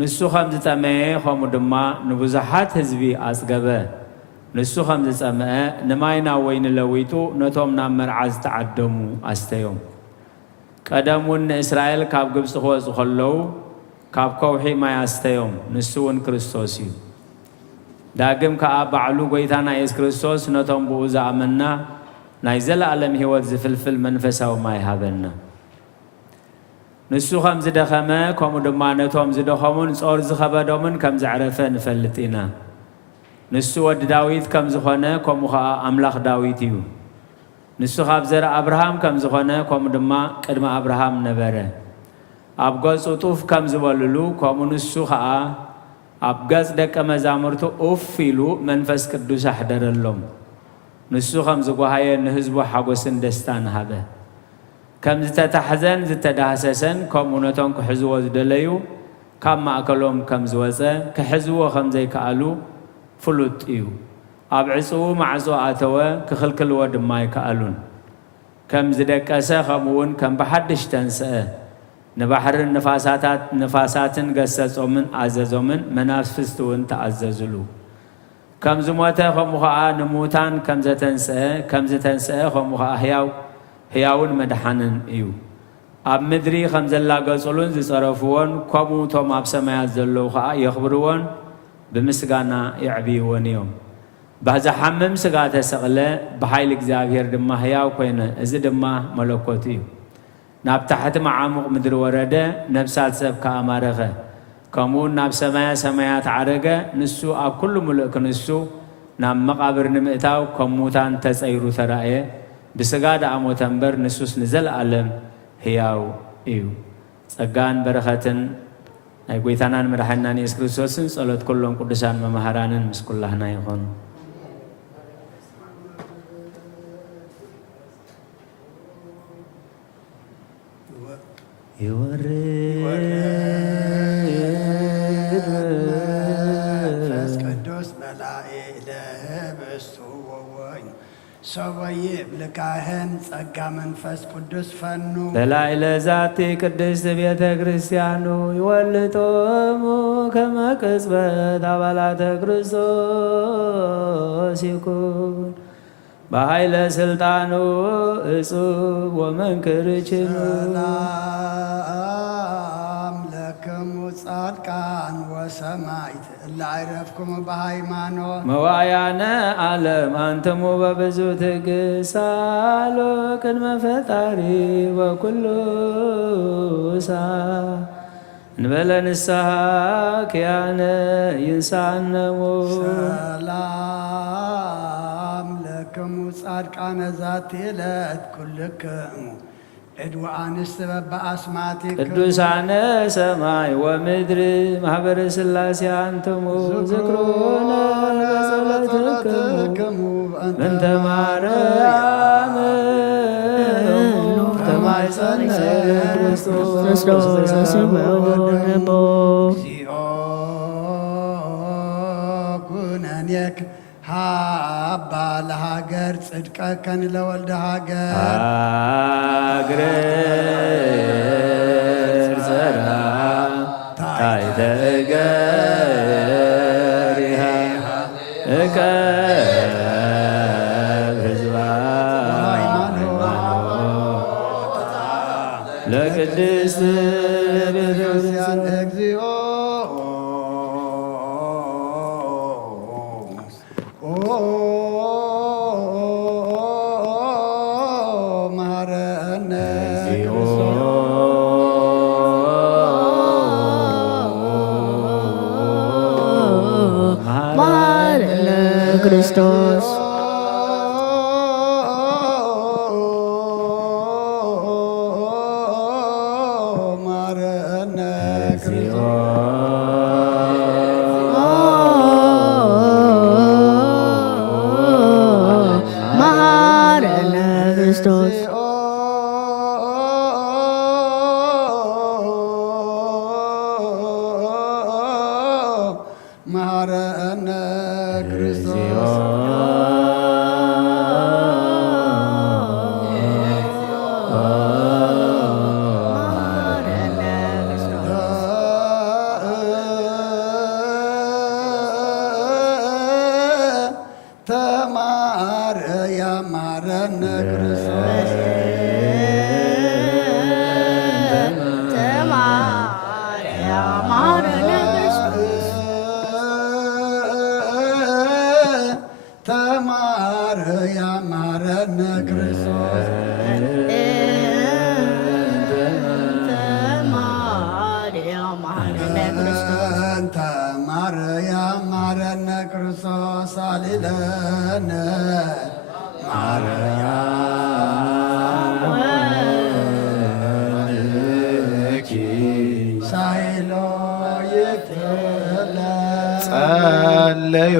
ንሱ ከም ዝጠመየ ከምኡ ድማ ንብዙሓት ህዝቢ አጽገበ ንሱ ከም ዝጸመአ ንማይና ወይኒ ለዊጡ ነቶም ናብ መርዓ ዝተዓደሙ አስተዮም ቀደሙን ንእስራኤል ካብ ግብፅ ክወፁ ከለዉ ካብ ከውሒ ማይ አስተዮም ንሱ እውን ክርስቶስ እዩ ዳግም ከዓ ባዕሉ ጎይታና ኢየሱስ ክርስቶስ ነቶም ብኡ ዝኣመና ናይ ዘለዓለም ህይወት ዝፍልፍል መንፈሳዊ ማይ ሃበና ንሱ ከም ዝደኸመ ከምኡ ድማ ነቶም ዝደኸሙን ጾር ዝኸበዶምን ከም ዘዕረፈ ንፈልጥ ኢና ንሱ ወዲ ዳዊት ከም ዝኾነ ከምኡ ከዓ ኣምላኽ ዳዊት እዩ ንሱ ካብ ዘር አብርሃም ከም ዝኾነ ከምኡ ድማ ቅድሚ አብርሃም ነበረ ኣብ ገጹ ጡፍ ከም ዝበልሉ ከምኡ ንሱ ከዓ ኣብ ገጽ ደቀ መዛሙርቱ ኡፍ ኢሉ መንፈስ ቅዱስ ኣሕደረሎም ንሱ ከም ዝጓሃየ ንህዝቡ ሓጎስን ደስታን ሃበ ከም ዝተታሕዘን ዝተዳህሰሰን ከምኡ ነቶም ክሕዝዎ ዝደለዩ ካብ ማእከሎም ከም ዝወፀ ክሕዝዎ ከም ዘይከኣሉ ፍሉጥ እዩ ኣብ ዕፁቡ ማዕጾ ኣተወ ክኽልክልዎ ድማ ይከኣሉን ከም ዝደቀሰ ከምኡውን ከም ብሓድሽ ተንስአ ንባሕርን ንፋሳትን ገሰጾምን ኣዘዞምን መናፍስቲ እውን ተኣዘዝሉ ከም ዝሞተ ከምኡ ከዓ ንሙታን ከም ዝተንስአ ከምኡ ከዓ ሕያውን መድሓንን እዩ ኣብ ምድሪ ከም ዘላገጹሉን ዝጸረፍዎን ከምኡ ቶም ኣብ ሰማያት ዘለዉ ከዓ የኽብርዎን ብምስጋና የዕብይዎን እዮም ብዝሓምም ስጋ ተሰቕለ ብሓይሊ እግዚአብሔር ድማ ሕያው ኮይነ እዚ ድማ መለኮት እዩ ናብ ታሕቲ መዓሙቕ ምድሪ ወረደ ነብሳት ሰብ ከዓ ማረኸ ከምኡውን ናብ ሰማያት ዓረገ ንሱ ኣብ ኩሉ ሙሉእ ክንሱ ናብ መቃብር ንምእታው ከም ሙታን ተጸይሩ ተራእየ ብስጋ ደኣሞተ እምበር ንሱስ ንዘለዓለም ሕያው እዩ ጸጋን በረኸትን ናይ ጎይታናን መድሓኒናን ኢየሱስ ክርስቶስን ጸሎት ኩሎም ቅዱሳን መምሃራንን ምስ ኩላህና ይኹን መንፈስ ቅዱስ መላኤክ ለህብስቱ ወወይኑ ሰበይ ብልካህን ጸጋ መንፈስ ቅዱስ ፈኑ በላዕለ ዛቲ ቅድስት ቤተ ክርስቲያኑ ይወልጦሙ ከመ ቅጽበት አባላተ ክርስቶስ ይኩን በኃይለ ስልጣኑ እጹብ ወመንክር ችኑ ሰላም ለክሙ ጻድቃን ወሰማዕት እለ አይረፍክሙ በሃይማኖት መዋያነ ዓለም አንትሙ በብዙ ትዕግሥት ሳሎ ቅድመ ፈጣሪ በኩሉ ሰዓት እንበለ ንስሐ ኪያነ ይንሳነሙ ሰላም ለክሙ ጻድቃነ ዛቲ ዕለት ኩልክሙ ዕድወ አንስት በበአስማቲክሙ ቅዱሳነ ሰማይ ወምድር ማኅበረ ሥላሴ አንትሙ ዝክሩነ በጸሎትክሙ በእንተ ማርያም ተማይጸነ ክርስቶስ እግዚኦ ኩነኔክ ሃባ ለሃገር ጽድቀከን ለወልደ ሃገር አግረ ዘራ ታይተ እገሪሃ እቀብ ህዝባ ለቅድስት ቤተክርስቲያን እግዚኦ መሐረነ ማረነ ክርስቶስ ማረነ መሐረነ ክርስቶስ ማረነ ክርስቶስ ተማረ ያማረነ ክርስቶስ ተማረ ያማረነ ክርስቶስ ተማረ ያማረነ ክርስቶስ አሊለነ ሳይሎ ይትለ ጸለዮ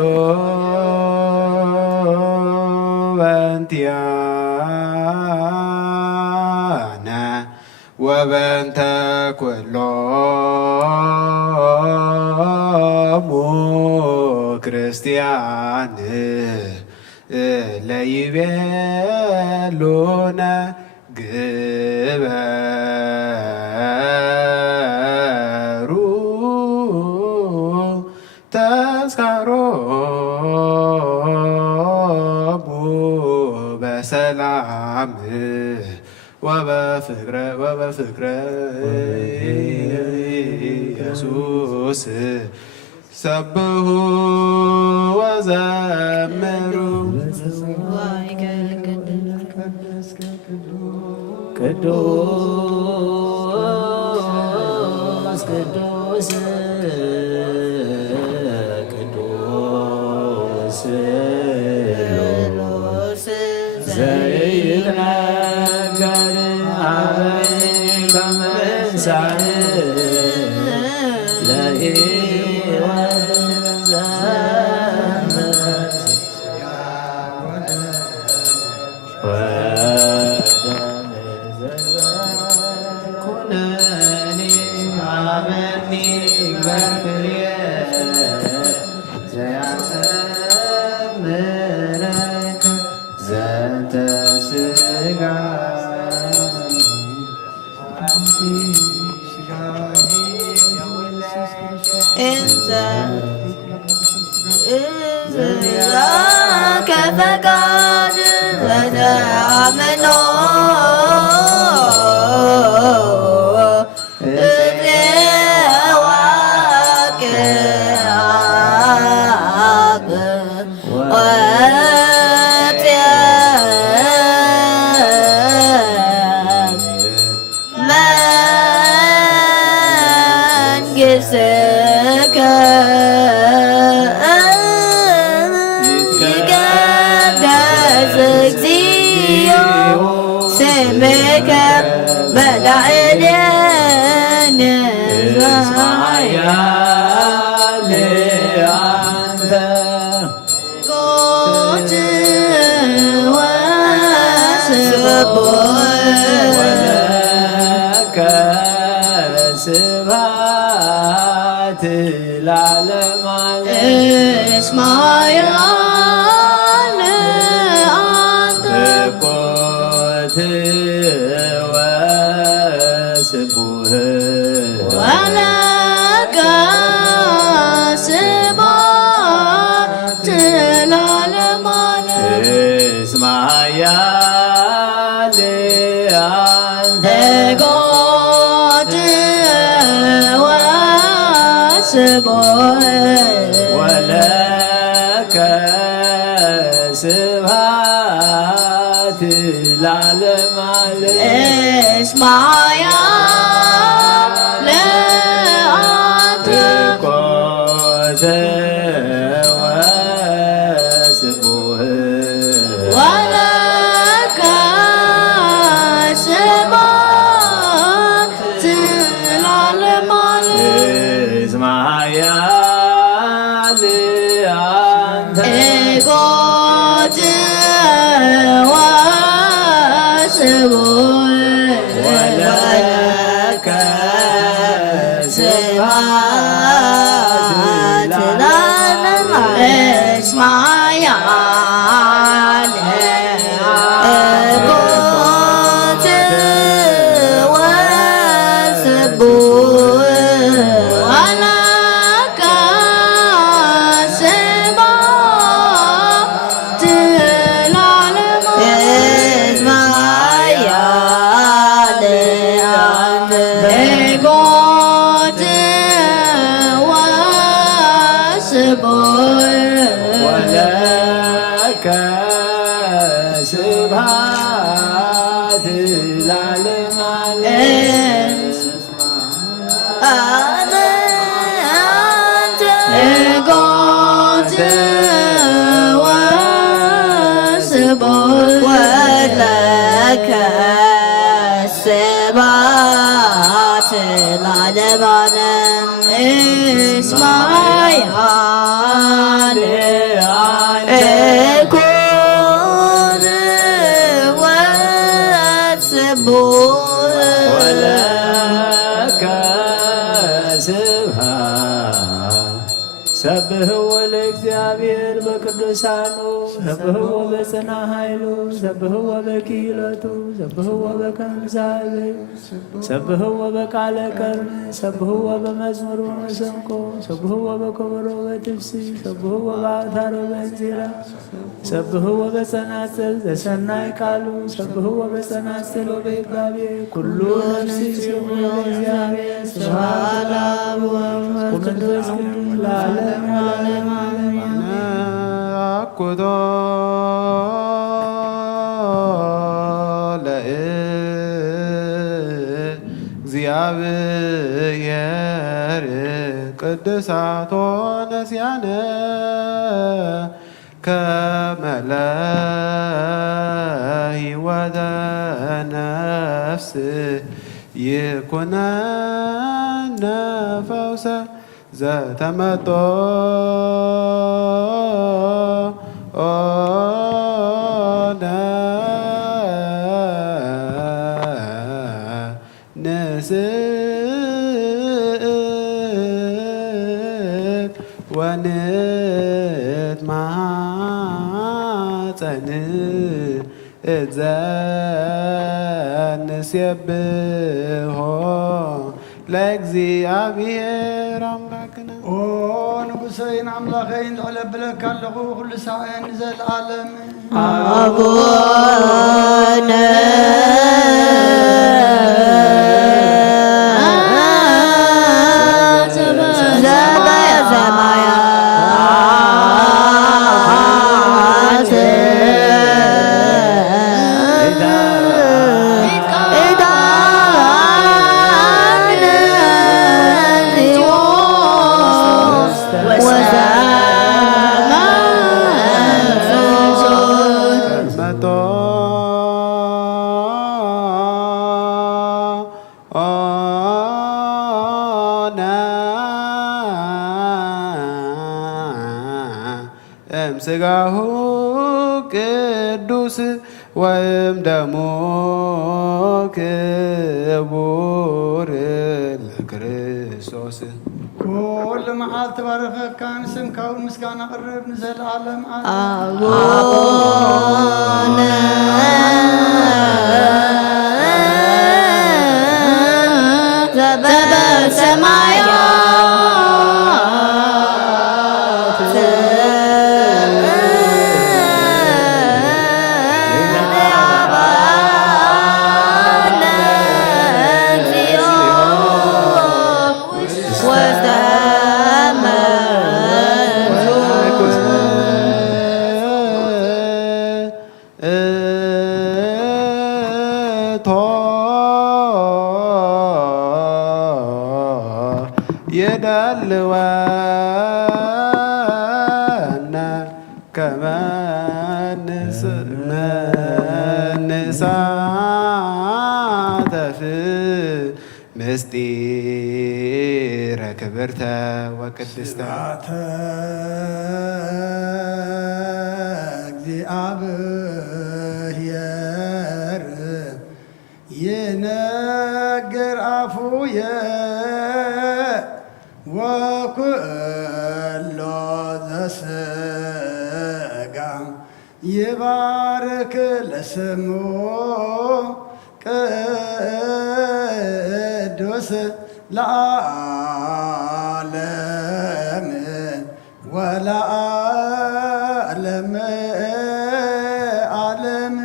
በእንቲአነ ወበእንተ ኩሎሙ ክርስቲያን ለይቤሉነ ግበሩ ተስካሮሙ በሰላም ወበፍቅረ ኢየሱስ ሰብሑ ወዘምሩ ቅዱስ ቅዱስ ቅዱስ ዘይትነገር አበይከ ምንሣእ ለሕይወት ኩነኔ አመኒ በፍሬ ዘያሰምረከ ዘንተ ሥጋ ከፈቃድ ወተአምኖ ስምከ በላዕሌነ ኃያል አንተ ጎት ወስቡሕ ወለከ ስብሐት ለዓለመ ዓለም እስመ ኃያል አንተ እኮት ወስቡሕ ወለከ ስብሐት ለዓለመ ዓለም እስመ ኃያል አንተ ጎት ወስቡሕ ወለከ ስብሐት ለዓለመ ዓለም እስመ ኃያል አንተ ኮተ እጎት ወስቡሕ ወለከ ስብሐት ለዓለመ እስማያለ እጎት ወስቡሕ ወለከ ስብሐት ለዓለመ እስማያለ እጎት ወስቡሕ ወለከ ስብሐት ለዓለመ እጎት ወስቡሕ ወለከ ስብሐት ለዓለመ እስማያለ እጎት ወስቡሕ ወለከ ስብሐት ሰብሕዎ ለእግዚአብሔር በቅዱሳኑ ሰብሕዎ በጽና ኃይሉ ሰብሕዎ በክህሎቱ ሰብሕዎ በከምሳሌ ሰብሕዎ በቃለ ቀርን ሰብሕዎ በመዝሙር ወመሰንቆ ሰብሕዎ በከበሮ በትፍስሕ ሰብሕዎ በአውታረ በእንዚራ ሰብሕዎ በጸናጽል ዘሰናይ ቃሉ ሰብሕዎ በጸናጽል ወበይባቤ ኩሉ ነፍስ ሲሆን ለእግዚአብሔር ስብሐት ለአብ ወወልድ ወመንፈስ ቅዱስ ለዓለሙ ዓለም አሜን። አኩቶ ለእግዚአብሔር ቅድሳቶ ነስያነ ከመ ለሕይወተ ነፍስ ይኩነነ ፈውሰ ዘተመጦ ንስእት ወንትማፀን እዘንሴብሖ ለእግዚአብሔር አምላክነ ኦ ንጉሰይን አምላኸይን ዝዕለብለካ ኣለኹ ኩሉ ሰዓን ዘለዓለም አቡነ እምሥጋሁ ቅዱስ ወእም ደሙ ክቡር ለክርስቶስ ኩሉ መዓልቲ ባረኸካ ንስምካ እውን ምስጋና ቅርብ ንዘለዓለም አቡነ ዘበሰማያት የዳልወነ ከመ ንሳተፍ ምስጢረ ክብርተ ወቅድስተ እግዚአብሔር ይነግር አፉየ ወኩሎ ዘሥጋ ይባርክ ለስሙ ቅዱስ ለዓለም ወለዓለም ዓለም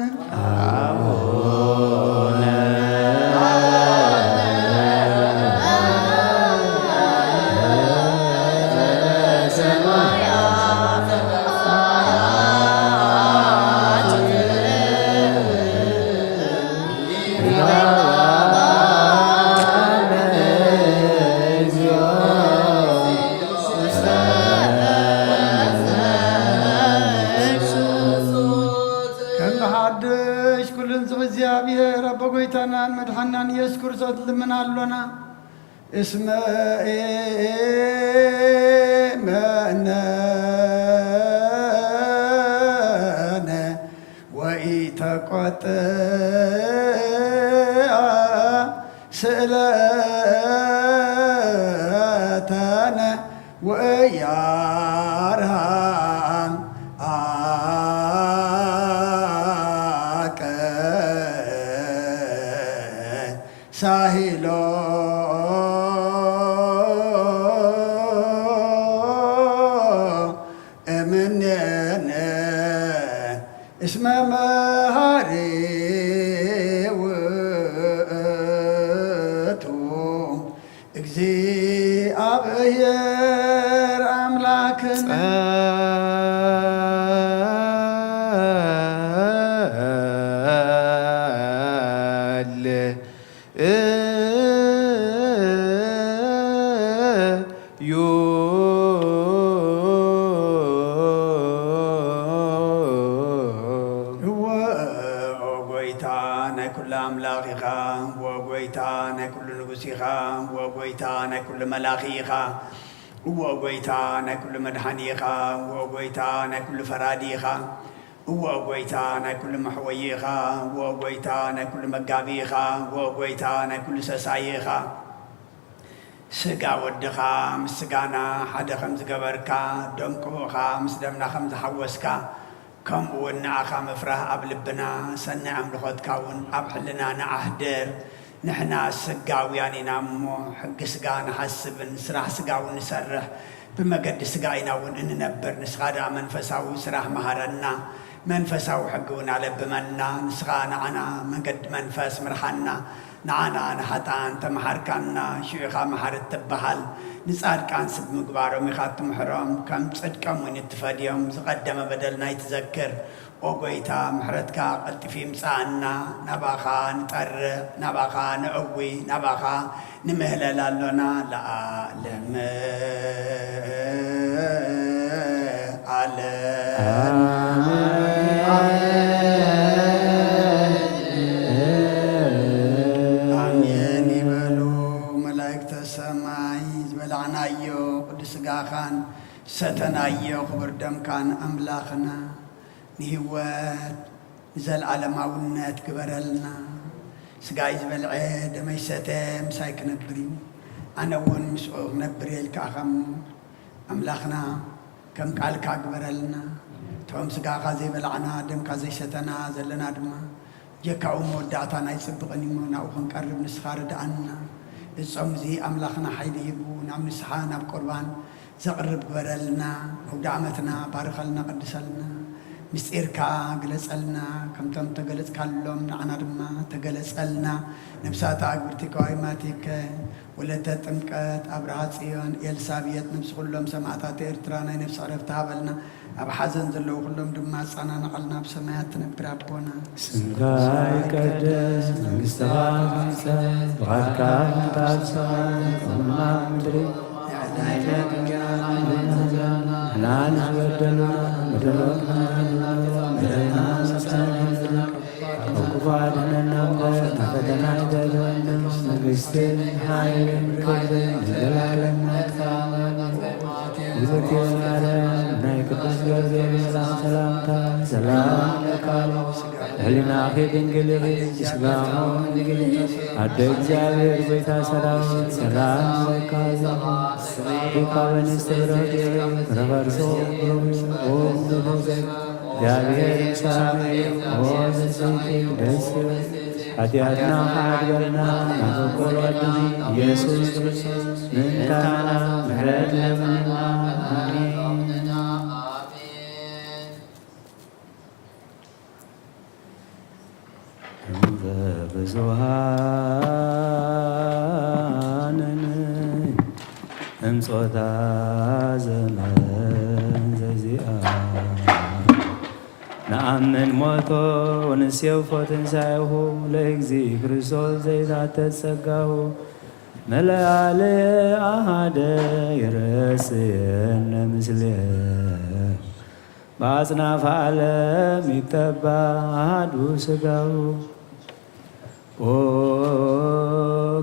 ከመሓድሽ ኩልን ዝብ እግዚአብሔር አቦ ጎይታናን መድሓናን ኢየሱስ ክርስቶስ ልምናሎና እስመ መነነ ወኢተቆጥአ ስእለተነ ወያርሃም ሳሂሎ እምኔነ እስመ መሃሪ ውእቱ እግዚአብሔር አምላክነ ወጎይታ ናይ ኩሉ ንጉስ ኢኻ ወጎይታ ናይ ኩሉ መላኺ ኢኻ ወጎይታ ናይ ኩሉ መድሓኒ ኢኻ ወጎይታ ናይ ኩሉ ፈራዲ ኢኻ ወጎይታ ናይ ኩሉ መሕወይ ኢኻ ወጎይታ ናይ ኩሉ መጋቢ ኢኻ ወጎይታ ናይ ኩሉ ሰሳይ ኢኻ ስጋ ወድኻ ምስ ስጋና ሓደ ከም ዝገበርካ ደም ቅቡእኻ ምስ ደምና ከም ዝሓወስካ ከምኡ እውን ንዓኻ ምፍራህ ኣብ ልብና ሰናይ ኣምልኾትካ እውን ኣብ ሕልና ንኣህድር ንሕና ስጋውያን ኢና እሞ ሕጊ ስጋ ንሓስብን ስራሕ ስጋ እውን ንሰርሕ ብመገዲ ስጋ ኢና እውን እንነብር ንስኻ ደኣ መንፈሳዊ ስራሕ መሃረና መንፈሳዊ ሕጊ እውን ኣለብመና ንስኻ ንዓና መንገዲ መንፈስ ምርሓና ንዓና ንሓጣን ተመሃርካና ሽዑኻ መሃርት ትበሃል ንጻድቃን ስብ ምግባሮም ኢኻ ትምሕሮም ከም ጽድቆም እውን እትፈድዮም ዝቐደመ በደልና ይትዘክር ወጎይታ ምሕረትካ ቀልጢፊ ምጻእና ናባኻ ንጠርእ ናባኻ ንዕዊ ናባኻ ንምህለል ኣሎና ለዓለም ዓለም አሜን ይበሉ መላእክተ ሰማይ ዝበላዕናዮ ቅዱስ ስጋኻን ሰተናዮ ክቡር ደምካን ኣምላኽና ንህይወት ንዘለዓለማውነት ግበረልና ስጋይ ዝበልዐ ደመይ ሰተ ምሳይ ክነብር እዩ ኣነ እውን ምስኡ ክነብር የልካ ከም ኣምላኽና ከም ቃልካ ግበረልና እቶም ስጋኻ ዘይበላዕና ደምካ ዘይሰተና ዘለና ድማ ጀካኡ መወዳእታ ናይ ፅብቕን እሞ ናብኡ ክንቀርብ ንስኻ ርድኣና እጾም እዚ ኣምላኽና ሓይሊ ሂቡ ናብ ንስሓ ናብ ቁርባን ዘቕርብ ግበረልና ኣውደ ዓመትና ባርኸልና ቅድሰልና ምስጢርካ ግለጸልና ከምቶም ተገለጽካሎም ንዓና ድማ ተገለጸልና ነብሳት ኣግብርቲ ከዋይማቲከ ወለተ ጥምቀት ኣብርሃ ጽዮን ኤልሳቤጥ ነብሲ ኩሎም ሰማዕታት ኤርትራ ናይ ነብሲ ዕረፍቲ ሃበልና ኣብ ሓዘን ዘለዉ ኩሎም ድማ ጻናናቐልና ብሰማያት ትነብር ኣቦና ስምካ ይቀደስ መንግሥትኻ ትምጸእ ፍቓድካ ትምጻእ ኣብ ሰማይ ከምኡ ኣብ ምድሪ ንዕለት እንጀራና ንሕና ንዝበደሉና በደሎትና በደልና መሳለና ወክፉ አድኅነና እምበር ፈተና ይግጠመና መንግሥትን ኃይልን ክብርን ለዘላለሙ ናትካ። እግዝእትየ ማርያም ናይ ቅዱስ ገብርኤል ሰላምታ ሰላም ለካሎ ለህሊናኺ ድንግል ስጋሞ ድንግል አደ እግዚአብሔር ቤታ ሰራዊት ሰላም ለካሎ ሪካበንስ ብረት ረፈርሶ ኦም እግዚአብሔር ሳሜ ወዘሰንቴ ደስ ኃጢአትና ኃድበልና ናበቆሏድ ኢየሱስ ክርስቶስ ምንታና ምሕረት ለምንና አሜን። ብዙሃንን እምጾታ ዘመን ዘዚአ ነአምን ሞቶ ወንሴውፎ ትንሣኤሁ ለእግዚ ክርስቶስ ዘይታተት ጸጋሁ መለአለ አሃደ ይረስየነ ምስሌየ በአጽናፈ ዓለም ይተባ አሐዱ ሥጋሁ ኦ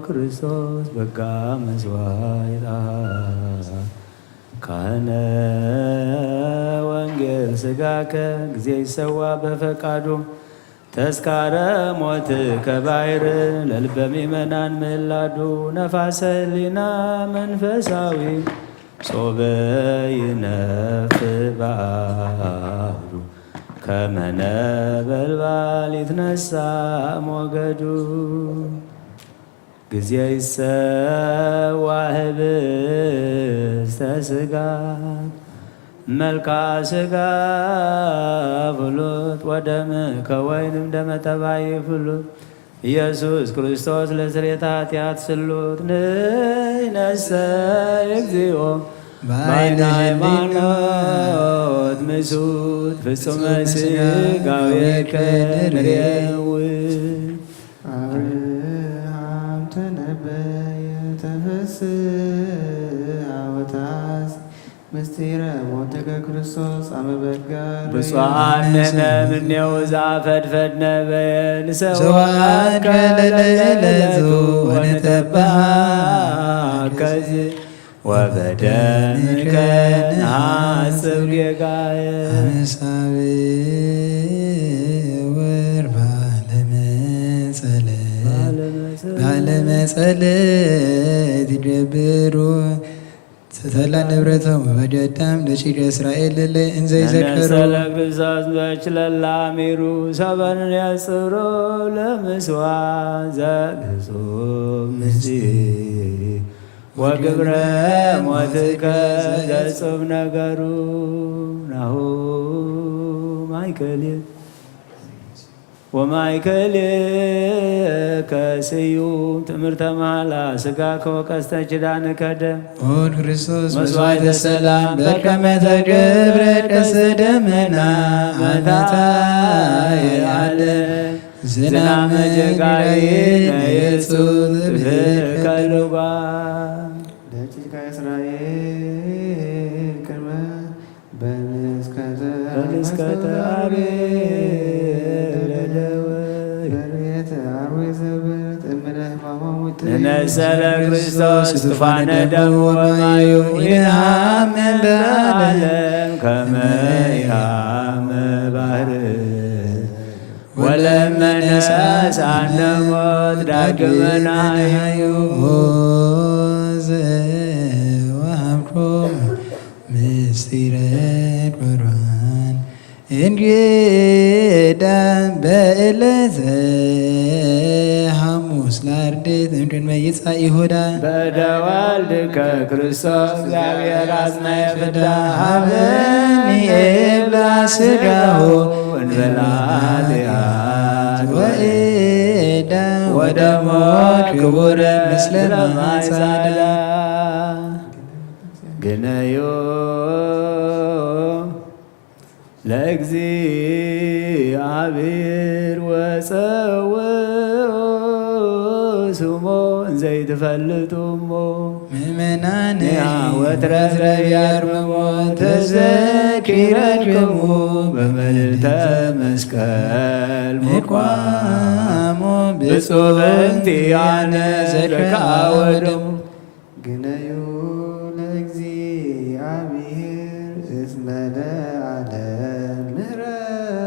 ክርስቶስ በጋ መሥዋዕት ካህነ ወንጌል ሥጋከ ጊዜ ይሰዋ በፈቃዱ ተስካረ ሞት ከባይር ለልበ ምእመናን ምዕላዱ ነፋሰ ሕሊና መንፈሳዊ ጾበ ይነፍ በአሐዱ ከመ ነበልባል ይትነሣ ሞገዱ ጊዜ ይሰዋ ህብስተ ሥጋ መልክዐ ሥጋ ፍሉጥ ወደም ከወይንም ደመ ጠባይ ፍሉጥ ኢየሱስ ክርስቶስ ለስርየተ ኃጢአት ስሉጥ ንሕነሰ እግዚኦ በዓይነ ሃይማኖት ምሱት ፍጹመ ሥጋዌከ ንሬውድ አብርሃም ተነበየ ተፈስሐ ወታስ ምስጢረ ሞትከ ክርስቶስ አመ በጋር ብፁዓን ነነ እምኔሁ ዘአፈድፈድነ በየንሰዋከ ለዕለቱ ወንጠባከዝ ወበደምከ ነሐስብ ጌጋየ አመሳብር ባለመጸለት ይደብሩ ስተላ ንብረቶም በደዳም ለጭድ እስራኤል እንዘ ይዘከሩ ክርስቶስ በችለላሚሩ ሰበን ያጽሮ ለምስዋ ዘግጹም ምስጢር ወግብረ ሞትከ ዘጹም ነገሩ ናሁ ማእከል ወማእከልከ ስዩም ትምህርተ መሐላ ሥጋከ ወቀስተ ኪዳንከ ደም ኦን ክርስቶስ መስዋዕተ ሰላም በከመ ተገብረ ቀስተ ደመና መታየ ዓለም ዝናመ ጀጋሪ ነየጹት ብከ ልጓም ለጭቃ እስራኤል ቅድመ በንስከተ ነሰለ ክርስቶስ ስቱፋነ ደሙ ወማዩ ይሃምን ለዓለም ከመ ይሃመ ባሕር ወለመነሳሳነ ሞት ዳግመ ናህዩ ዘወሃብኮሙ ምስጢረ ቁርባን እንግዳ በዕለተ ሐሙስ ለአርድእት እምድኅረ መይጻእ ይሁዳ በደወልድከ ክርስቶስ እግዚአብሔር አጽናየ ፍዳ ሀበኒ እብላ ሥጋሁ እንበላ ኃጢአት ወእዳ ወደሞ ክቡረ ምስለ ማይጻዳ ግነዮ ለእግዚአብሔር ወፀውዑ ስሞ እንዘ ይትፈልጡሞ ምእመናን ወትረትረ ያርምሞ ተዘኪረክሙ በመልዕልተ መስቀል ምቋሞ ብፁዕ በእንቲአነ ዘከአወደሙ ግነዩ ለእግዚአብሔር እስመ ለዓለም ምሕረቱ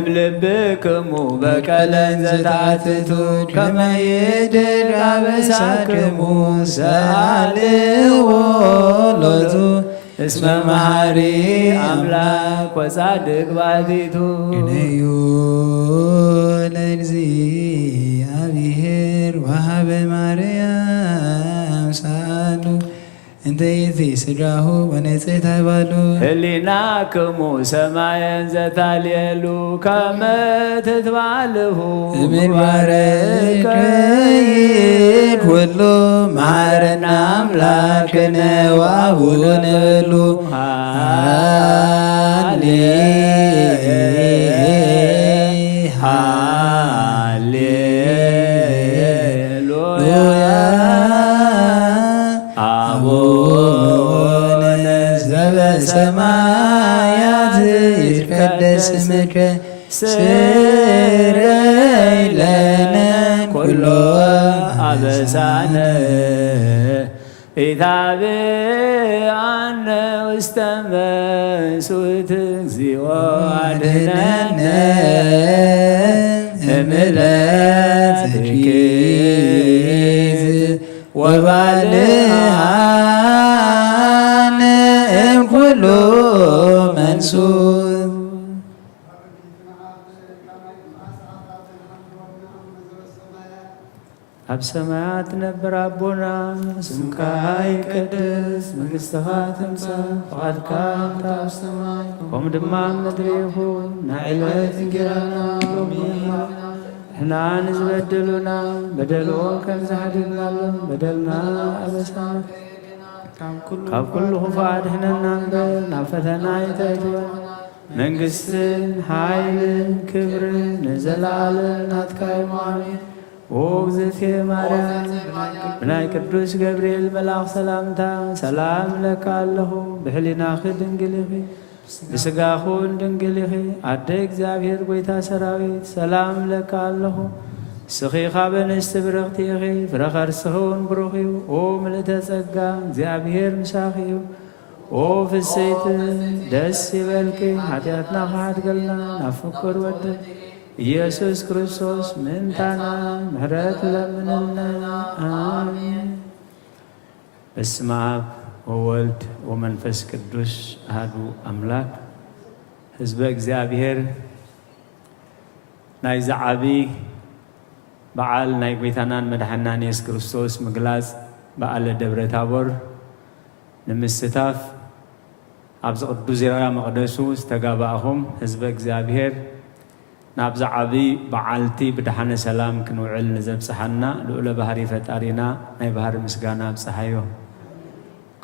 እምልብክሙ በቀለን ዘታትቱ ከመ ይድር አበሳክሙ ሰአልዎ ሎቱ እስመ መሐሪ አምላክ ወጻድቅ ባሕቲቱ ግነዩ ለእግዚአብሔር ወሀበ ማርያም ሳሉ እንተ ይትስዳሁ ወነጽሕት አይባሉ ህሊናክሙ ሰማየን ዘታልየሉ ከመ ትትባልሁ እምግባረ ቀይር ኩሉ መሐረነ አምላክነ ወአቡነ በሉ ሰማያት ይትቀደስ ስምከ ስረይ ለነ ኩሎ አበሳነ ኢታብአነ ውስተ መንሱት እግዚኦ አድኅነነ እምዕለት ትኪዝ ወባልዓነ እምኩሉ መንሱት ኣብ ሰማያት ነብር አቦና ስምካ ይቀደስ መንግሥትኻ ትምጻእ ፈቃድካ እንተ ኣብ ሰማይ ከምኡ ድማ ኣብ ምድሪ ይኹን ንዕለት እንጀራና ሎሚ ንሕና ንዝበደሉና በደልዎ ከም ዝሓድግናሎም በደልና ኣበሳና ካብ ኩሉ ክፉእ ኣድሕነና እምበር ናብ ፈተና ኣይተእትወና መንግሥትን ሓይልን ክብርን ንዘለዓለም ናትካ እዩ ኣሜን። ኦ እግዝእትየ ማርያም ብናይ ቅዱስ ገብርኤል መልአኽ ሰላምታ ሰላም ለካ ኣለኹ ብሕሊናኺ ድንግል ኢኺ ብስጋኹን ድንግል ኢኺ ኣደ እግዚአብሔር ጐይታ ሰራዊት ሰላም ለካ ኣለኹ እስኺ ኻብ ኣንስቲ ብርኽቲ ኢኺ ፍረ ከርስኺ እውን ብሩኽ እዩ ኦ ምልእተ ጸጋ እግዚአብሔር ምሳኺ እዩ ኦ ፍስይቲ ደስ ይበልኪ ኃጢአትና ኻሓድገልና ናብ ፍቁር ወዲ ኢየሱስ ክርስቶስ ምንታና ምሕረት ለምንልና አሜን። በስመ አብ ወወልድ ወመንፈስ ቅዱስ አሐዱ አምላክ። ህዝበ እግዚአብሔር ናይ ዝዓብይ በዓል ናይ ጐይታናን መድሓናን ኢየሱስ ክርስቶስ ምግላጽ በዓለ ደብረ ታቦር ንምስታፍ ኣብዚ ቅዱስ ዜራ መቕደሱ ዝተጋባእኹም ህዝበ እግዚአብሔር ናብዛ ዓብይ በዓልቲ ብድሓነ ሰላም ክንውዕል ንዘብፅሓና ልዑለ ባህሪ ፈጣሪና ናይ ባህሪ ምስጋና ኣብፅሓዮ።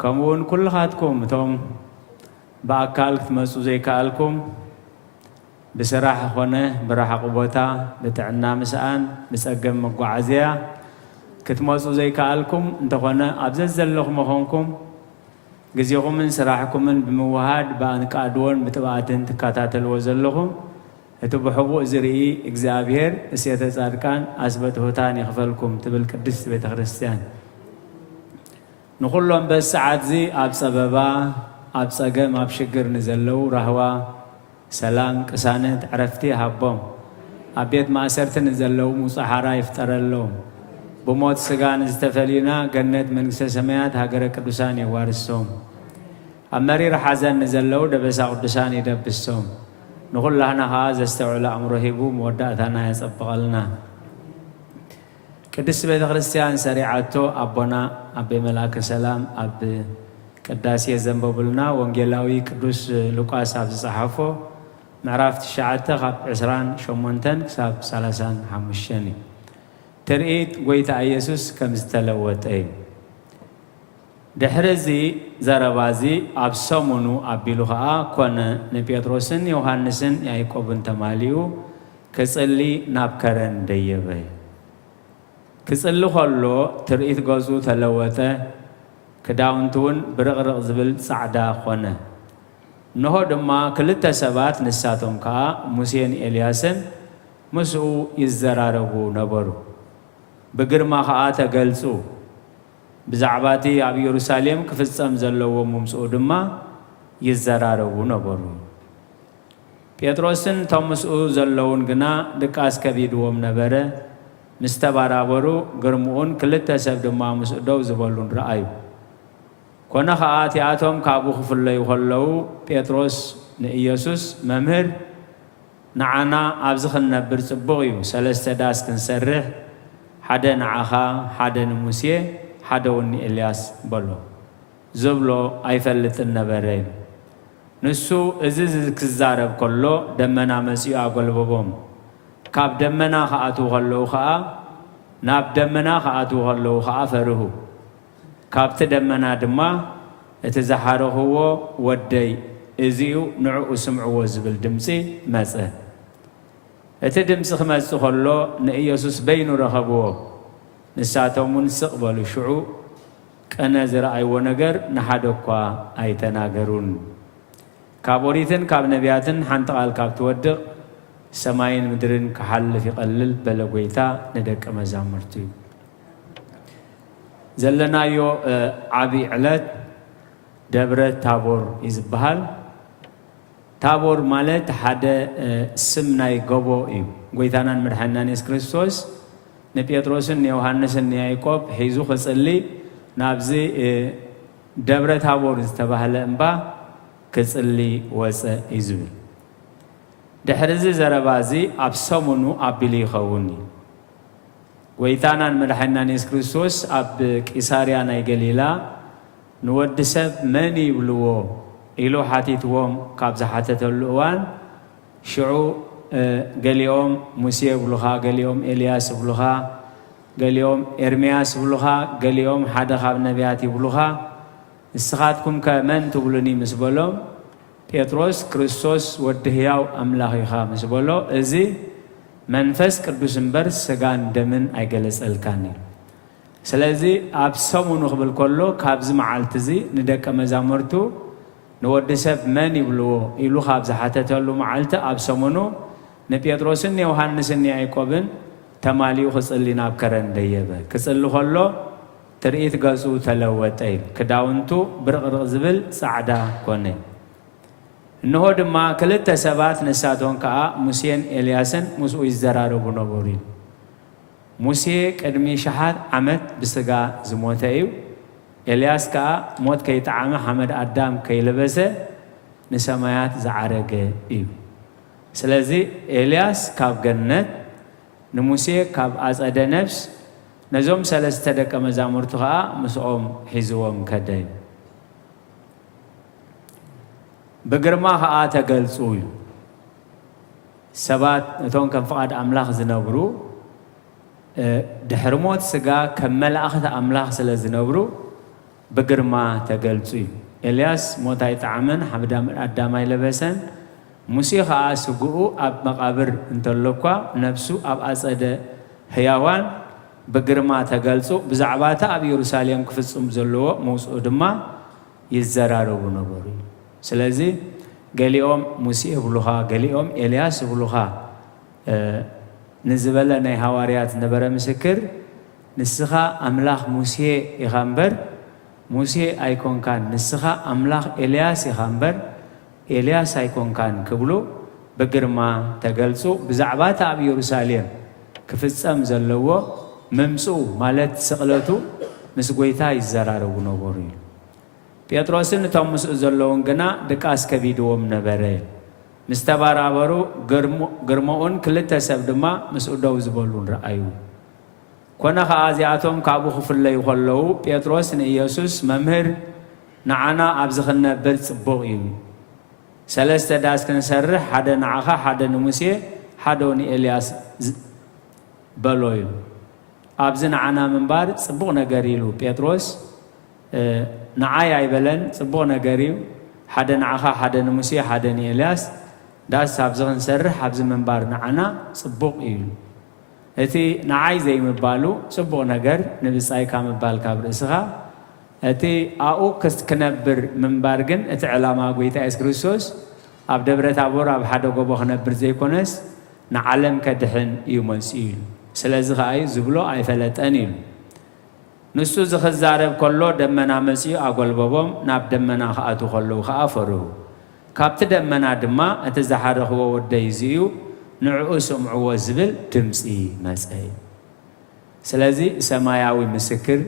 ከምኡውን ኩልኻትኩም እቶም ብኣካል ክትመፁ ዘይከኣልኩም ብስራሕ ኾነ ብረሓቕ ቦታ ብጥዕና ምስኣን ብፀገም መጓዓዝያ ክትመፁ ዘይከኣልኩም እንተኾነ ኣብዘ ዘለኹም ኾንኩም ግዜኹምን ስራሕኩምን ብምውሃድ ብኣንቃድዎን ብጥባኣትን ትከታተልዎ ዘለኹም እቲ ብሕቡእ ዝርኢ እግዚአብሔር እሴተ ጻድቃን ኣስበትሑታን ይኽፈልኩም ትብል ቅድስት ቤተ ክርስቲያን ንኹሎም በሰዓት ዚ ኣብ ፀበባ ኣብ ፀገም ኣብ ሽግር ንዘለዉ ራህዋ ሰላም ቅሳነት ዕረፍቲ ሃቦም ኣብ ቤት ማእሰርቲ ንዘለዉ ሙፃሓራ ይፍጠረሎም ብሞት ስጋ ንዝተፈሊና ገነት መንግስተ ሰማያት ሃገረ ቅዱሳን የዋርሶም ኣብ መሪር ሓዘን ንዘለዉ ደበሳ ቅዱሳን ይደብሶም ንኹላህና ኸዓ ዘስተውዕሎ ኣእምሮ ሂቡ መወዳእታና የጸብቐልና። ቅድስት ቤተ ክርስቲያን ሰሪዓቶ ኣቦና ኣቤ መልአከ ሰላም ኣብ ቅዳሴ ዘንበቡልና ወንጌላዊ ቅዱስ ሉቃስ ኣብ ዝፀሓፎ ምዕራፍ 9 ካብ 28 ክሳብ 35 እዩ። ትርኢት ጐይታ ኢየሱስ ከም ዝተለወጠ እዩ። ድሕሪ እዚ ዘረባ እዚ ኣብ ሰሙኑ ኣቢሉ ኸዓ ኮነ ንጴጥሮስን ዮሃንስን ያዕቆብን ተማሊኡ ክጽሊ ናብ ከረን ደየበ። ክጽሊ ከሎ ትርኢት ገጹ ተለወጠ፣ ክዳውንቱ እውን ብርቕርቕ ዝብል ጻዕዳ ኾነ። እንሆ ድማ ክልተ ሰባት ንሳቶም ከዓ ሙሴን ኤልያስን ምስኡ ይዘራረቡ ነበሩ። ብግርማ ከዓ ተገልጹ። ብዛዕባቲ ኣብ ኢየሩሳሌም ክፍጸም ዘለዎ ምምጽኡ ድማ ይዘራረቡ ነበሩ። ጴጥሮስን ተምስኡ ዘለውን ግና ድቃስ ከቢድዎም ነበረ ምስተባራበሩ ግርሙኡን ክልተ ሰብ ድማ ምስኡ ደው ዝበሉን ረአዩ ኮነ ከዓ እቲኣቶም ካብኡ ክፍለዩ ከለዉ ጴጥሮስ ንኢየሱስ መምህር ንዓና ኣብዚ ክንነብር ጽቡቕ እዩ 3 ዳስ ክንሰርሕ ሓደ ንዓኻ ሓደ ንሙሴ ሓደ እውን ኤልያስ በሎ ዝብሎ ኣይፈልጥን ነበረ እዩ ንሱ እዚ ክዛረብ ከሎ ደመና መጺኡ ኣጐልበቦም ካብ ደመና ከኣትዉ ከለዉ ከዓ ናብ ደመና ከኣትዉ ከለዉ ከዓ ፈርሁ ካብቲ ደመና ድማ እቲ ዝሓረኽዎ ወደይ እዚኡ ንዕኡ ስምዕዎ ዝብል ድምፂ መጸ እቲ ድምፂ ክመጽእ ከሎ ንኢየሱስ በይኑ ረኸብዎ ንሳቶም እውን ስቕ በሉ ሽዑ ቀነ ዝረኣይዎ ነገር ንሓደ እኳ ኣይተናገሩን ካብ ኦሪትን ካብ ነቢያትን ሓንቲ ቃል ካብ ትወድቕ ሰማይን ምድርን ክሓልፍ ይቐልል በለ ጐይታ ንደቀ መዛሙርቱ እዩ ዘለናዮ ዓብዪ ዕለት ደብረ ታቦር እዩ ዝበሃል ታቦር ማለት ሓደ ስም ናይ ጎቦ እዩ ጐይታናን መድሓኒናን ኢየሱስ ክርስቶስ ንጴጥሮስን ንዮሃንስን ንያዕቆብ ሒዙ ክጽሊ ናብዚ ደብረ ታቦር ዝተባህለ እምባ ክጽሊ ወፀ እዩ ዝብል ድሕሪ እዚ ዘረባ እዚ ኣብ ሰሙኑ ኣቢሉ ይኸውን እዩ ጐይታናን መድሓኒናን ኢየሱስ ክርስቶስ ኣብ ቂሳርያ ናይ ገሊላ ንወዲ ሰብ መን ይብልዎ ኢሉ ሓቲትዎም ካብ ዝሓተተሉ እዋን ሽዑ ገሊኦም ሙሴ ይብሉኻ ገሊኦም ኤልያስ ይብሉኻ ገሊኦም ኤርምያስ ይብሉኻ ገሊኦም ሓደ ካብ ነቢያት ይብሉኻ ንስኻትኩም ከ መን ትብሉኒ ምስ በሎም ጴጥሮስ ክርስቶስ ወዲ ህያው ኣምላኽ ኢኻ ምስ በሎ እዚ መንፈስ ቅዱስ እምበር ስጋን ደምን ኣይገለጸልካን እዩ ስለዚ ኣብ ሰሙኑ ክብል ከሎ ካብዚ መዓልቲ እዚ ንደቀ መዛሙርቱ ንወዲ ሰብ መን ይብልዎ ኢሉ ካብ ዝሓተተሉ መዓልቲ ኣብ ሰሙኑ ንጴጥሮስን ዮሃንስን ያዕቆብን ተማሊኡ ክጽሊ ናብ ከረን ደየበ ክጽሊ ከሎ ትርኢት ገጹ ተለወጠ እዩ ክዳውንቱ ብርቕርቕ ዝብል ጻዕዳ ኮነ እንሆ ድማ ክልተ ሰባት ንሳቶም ከዓ ሙሴን ኤልያስን ምስኡ ይዘራረቡ ነበሩ እዩ ሙሴ ቅድሚ 1,000 ዓመት ብስጋ ዝሞተ እዩ ኤልያስ ከዓ ሞት ከይጠዓመ ሓመድ ኣዳም ከይለበሰ ንሰማያት ዝዓረገ እዩ ስለዚ ኤልያስ ካብ ገነት ንሙሴ ካብ ኣጸደ ነፍስ ነዞም 3 ደቀ መዛሙርቱ ከዓ ምስኦም ሒዝዎም ከደ እዩ ብግርማ ከዓ ተገልጹ እዩ ሰባት እቶም ከም ፍቓድ ኣምላኽ ዝነብሩ ድሕሪ ሞት ስጋ ከም መላእኽቲ ኣምላኽ ስለ ዝነብሩ ብግርማ ተገልጹ እዩ ኤልያስ ሞት ኣይጠዓመን ሓመድ ኣዳም ኣይለበሰን ሙሴ ከዓ ስጉኡ ኣብ መቃብር እንተሎ እኳ ነፍሱ ኣብ ኣጸደ ህያዋን ብግርማ ተገልጹ ብዛዕባ እታ ኣብ ኢየሩሳሌም ክፍጽም ዘለዎ መውፅኡ ድማ ይዘራረቡ ነበሩ እዩ ስለዚ ገሊኦም ሙሴ ይብሉኻ ገሊኦም ኤልያስ ይብሉኻ ንዝበለ ናይ ሃዋርያት ነበረ ምስክር ንስኻ ኣምላኽ ሙሴ ኢኻ እምበር ሙሴ ኣይኮንካን ንስኻ ኣምላኽ ኤልያስ ኢኻ እምበር ኤልያስ ኣይኮንካን ክብሉ ብግርማ ተገልጹ ብዛዕባ እታ ኣብ ኢየሩሳሌም ክፍጸም ዘለዎ ምምጽኡ ማለት ስቕለቱ ምስ ጐይታ ይዘራረቡ ነበሩ እዩ ጴጥሮስን እቶም ምስኡ ዘለውን ግና ድቃስ ከቢድዎም ነበረ ምስ ተባራበሩ ግርሞኡን ክልተ ሰብ ድማ ምስኡ ደው ዝበሉን ረአዩ ኮነ ከዓ እዚኣቶም ካብኡ ክፍለዩ ከለዉ ጴጥሮስ ንኢየሱስ መምህር ንዓና ኣብዚ ክንነብር ጽቡቕ እዩ 3 ዳስ ክንሰርሕ ሓደ ንዓኻ ሓደ ንሙሴ ሓደ ንኤልያስ በሎ እዩ ኣብዚ ንዓና ምንባር ጽቡቕ ነገር ኢሉ ጴጥሮስ ንዓይ ኣይበለን ጽቡቕ ነገር እዩ ሓደ ንዓኻ ሓደ ንሙሴ ሓደ ንኤልያስ ዳስ ኣብዚ ክንሰርሕ ኣብዚ ምንባር ንዓና ጽቡቕ እዩ እቲ ንዓይ ዘይምባሉ ጽቡቕ ነገር ንብጻይካ ምባል ካብ ርእስኻ እቲ ኣብኡ ክነብር ምንባር ግን እቲ ዕላማ ጐይታ ኢየሱስ ክርስቶስ ኣብ ደብረ ታቦር ኣብ ሓደ ጎቦ ክነብር ዘይኮነስ ንዓለም ከድሕን እዩ መጺኡ እዩ ስለዚ ከዓ ዝብሎ ኣይፈለጠን እዩ ንሱ ዝኽዛረብ ከሎ ደመና መጺኡ ኣጐልበቦም ናብ ደመና ከኣትዉ ከለዉ ከዓ ፈርሁ ካብቲ ደመና ድማ እቲ ዝሓረኽዎ ወደይ እዚኡ ንዕኡ ስምዕዎ ዝብል ድምፂ መፀ ስለዚ ሰማያዊ ምስክር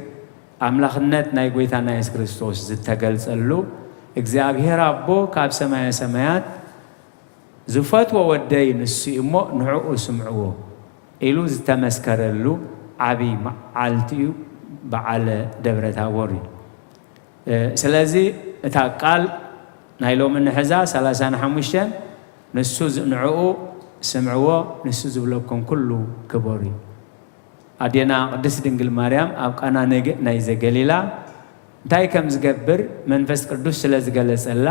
ኣምላኽነት ናይ ጎይታና ኢየሱስ ክርስቶስ ዝተገልጸሉ እግዚአብሔር አቦ ካብ ሰማየ ሰማያት ዝፈትዎ ወደይ ንሱ እሞ ንዕኡ ስምዕዎ ኢሉ ዝተመስከረሉ ዓብይ መዓልቲ እዩ በዓለ ደብረ ታቦር እዩ ስለዚ እታ ቃል ናይ ሎሚ ንሕዛ 35 ንሱ ንዕኡ ስምዕዎ ንሱ ዝብለኩም ኩሉ ክበሩ እዩ ኣዴና ቅድስት ድንግል ማርያም ኣብ ቃና ናይ ዘገሊላ እንታይ ከም ዝገብር መንፈስ ቅዱስ ስለ ዝገለጸላ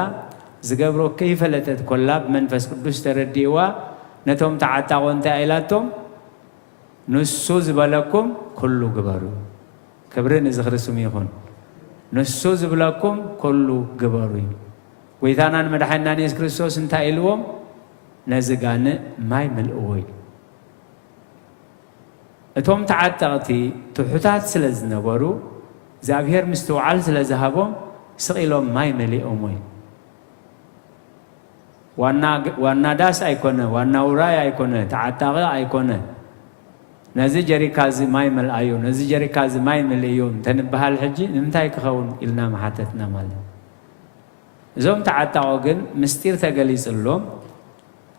ዝገብሮ ከይፈለጠት ኮላ ብመንፈስ ቅዱስ ተረዲእዋ ነቶም ተዓጣቆ እንታይ ኢላቶም ንሱ ዝበለኩም ኩሉ ግበሩ ክብሪ ንዝኽርስም ይኹን ንሱ ዝብለኩም ኩሉ ግበሩ ጎይታናን መድሓኒትናን ኢየሱስ ክርስቶስ እንታይ ኢልዎም ነዚ ጋንእ ማይ ምልእዎ እዩ እቶም ተዓጠቕቲ ትሑታት ስለ ዝነበሩ እግዚአብሔር ምስትውዓል ስለ ዝሃቦም ስቂሎም ማይ መሊኦም እዩ ዋና ዳስ ኣይኮነ ዋና ውራይ ኣይኮነ ተዓጣቂ ኣይኮነ ነዚ ጀሪካዚ ማይ መልአዮ ነዚ ጀሪካዚ ማይ መልእዮም ተንበሃል ሕጂ ንምንታይ ክኸውን ኢልና መሓተትና ማለት እዞም ተዓጣቆ ግን ምስጢር ተገሊጽሎም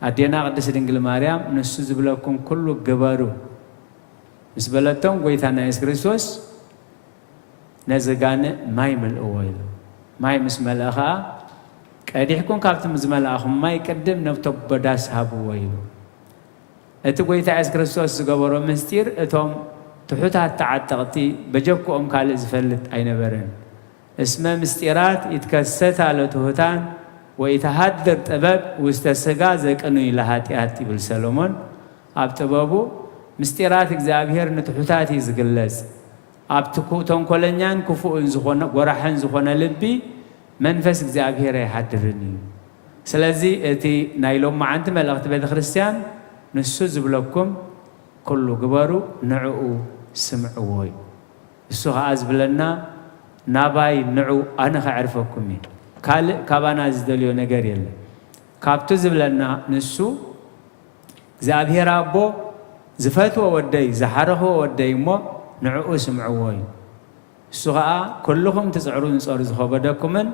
ኣዴና ቅድስት ድንግል ማርያም ንሱ ዝብለኩም ኩሉ ግበሩ ምስ በለቶም ጎይታና ኢየሱስ ክርስቶስ ነዚ ጋንእ ማይ መልእዎ ኢሉ ማይ ምስ መልአ ኸዓ ቀዲሕኩም ካብቲ ዝመልኣኹም ማይ ቅድም ነብቶ በዳስ ሃብዎ ኢሉ እቲ ጎይታ ኢየሱስ ክርስቶስ ዝገበሮ ምስጢር እቶም ትሑታት ተዓጠቕቲ በጀክኦም ካልእ ዝፈልጥ ኣይነበረን እስመ ምስጢራት ይትከሰት አለ ትሑታን ወይተሃድር ጥበብ ውስተ ስጋ ዘቅንዩ ለኃጢአት ይብል ሰሎሞን ኣብ ጥበቡ ምስጢራት እግዚአብሔር ንትሑታት እዩ ዝግለጽ ኣብቲ ተንኮለኛን ክፉእን ዝኾነ ጎራሕን ዝኾነ ልቢ መንፈስ እግዚአብሔር ኣይሓድርን እዩ ስለዚ እቲ ናይ ሎማዓንቲ መልእኽቲ ቤተ ክርስቲያን ንሱ ዝብለኩም ኩሉ ግበሩ ንዕኡ ስምዕዎ እዩ እሱ ከዓ ዝብለና ናባይ ንዑ ኣነ ከዕርፈኩም እዩ ካልእ ካባና ዝደልዮ ነገር የለን ካብቱ ዝብለና ንሱ እግዚአብሔር አቦ ዝፈትዎ ወደይ ዝሓረኽዎ ወደይ እሞ ንዕኡ ስምዕዎ እዩ እሱ ከዓ ኩልኹም ትፅዕሩን ጾር ዝኸበደኩምን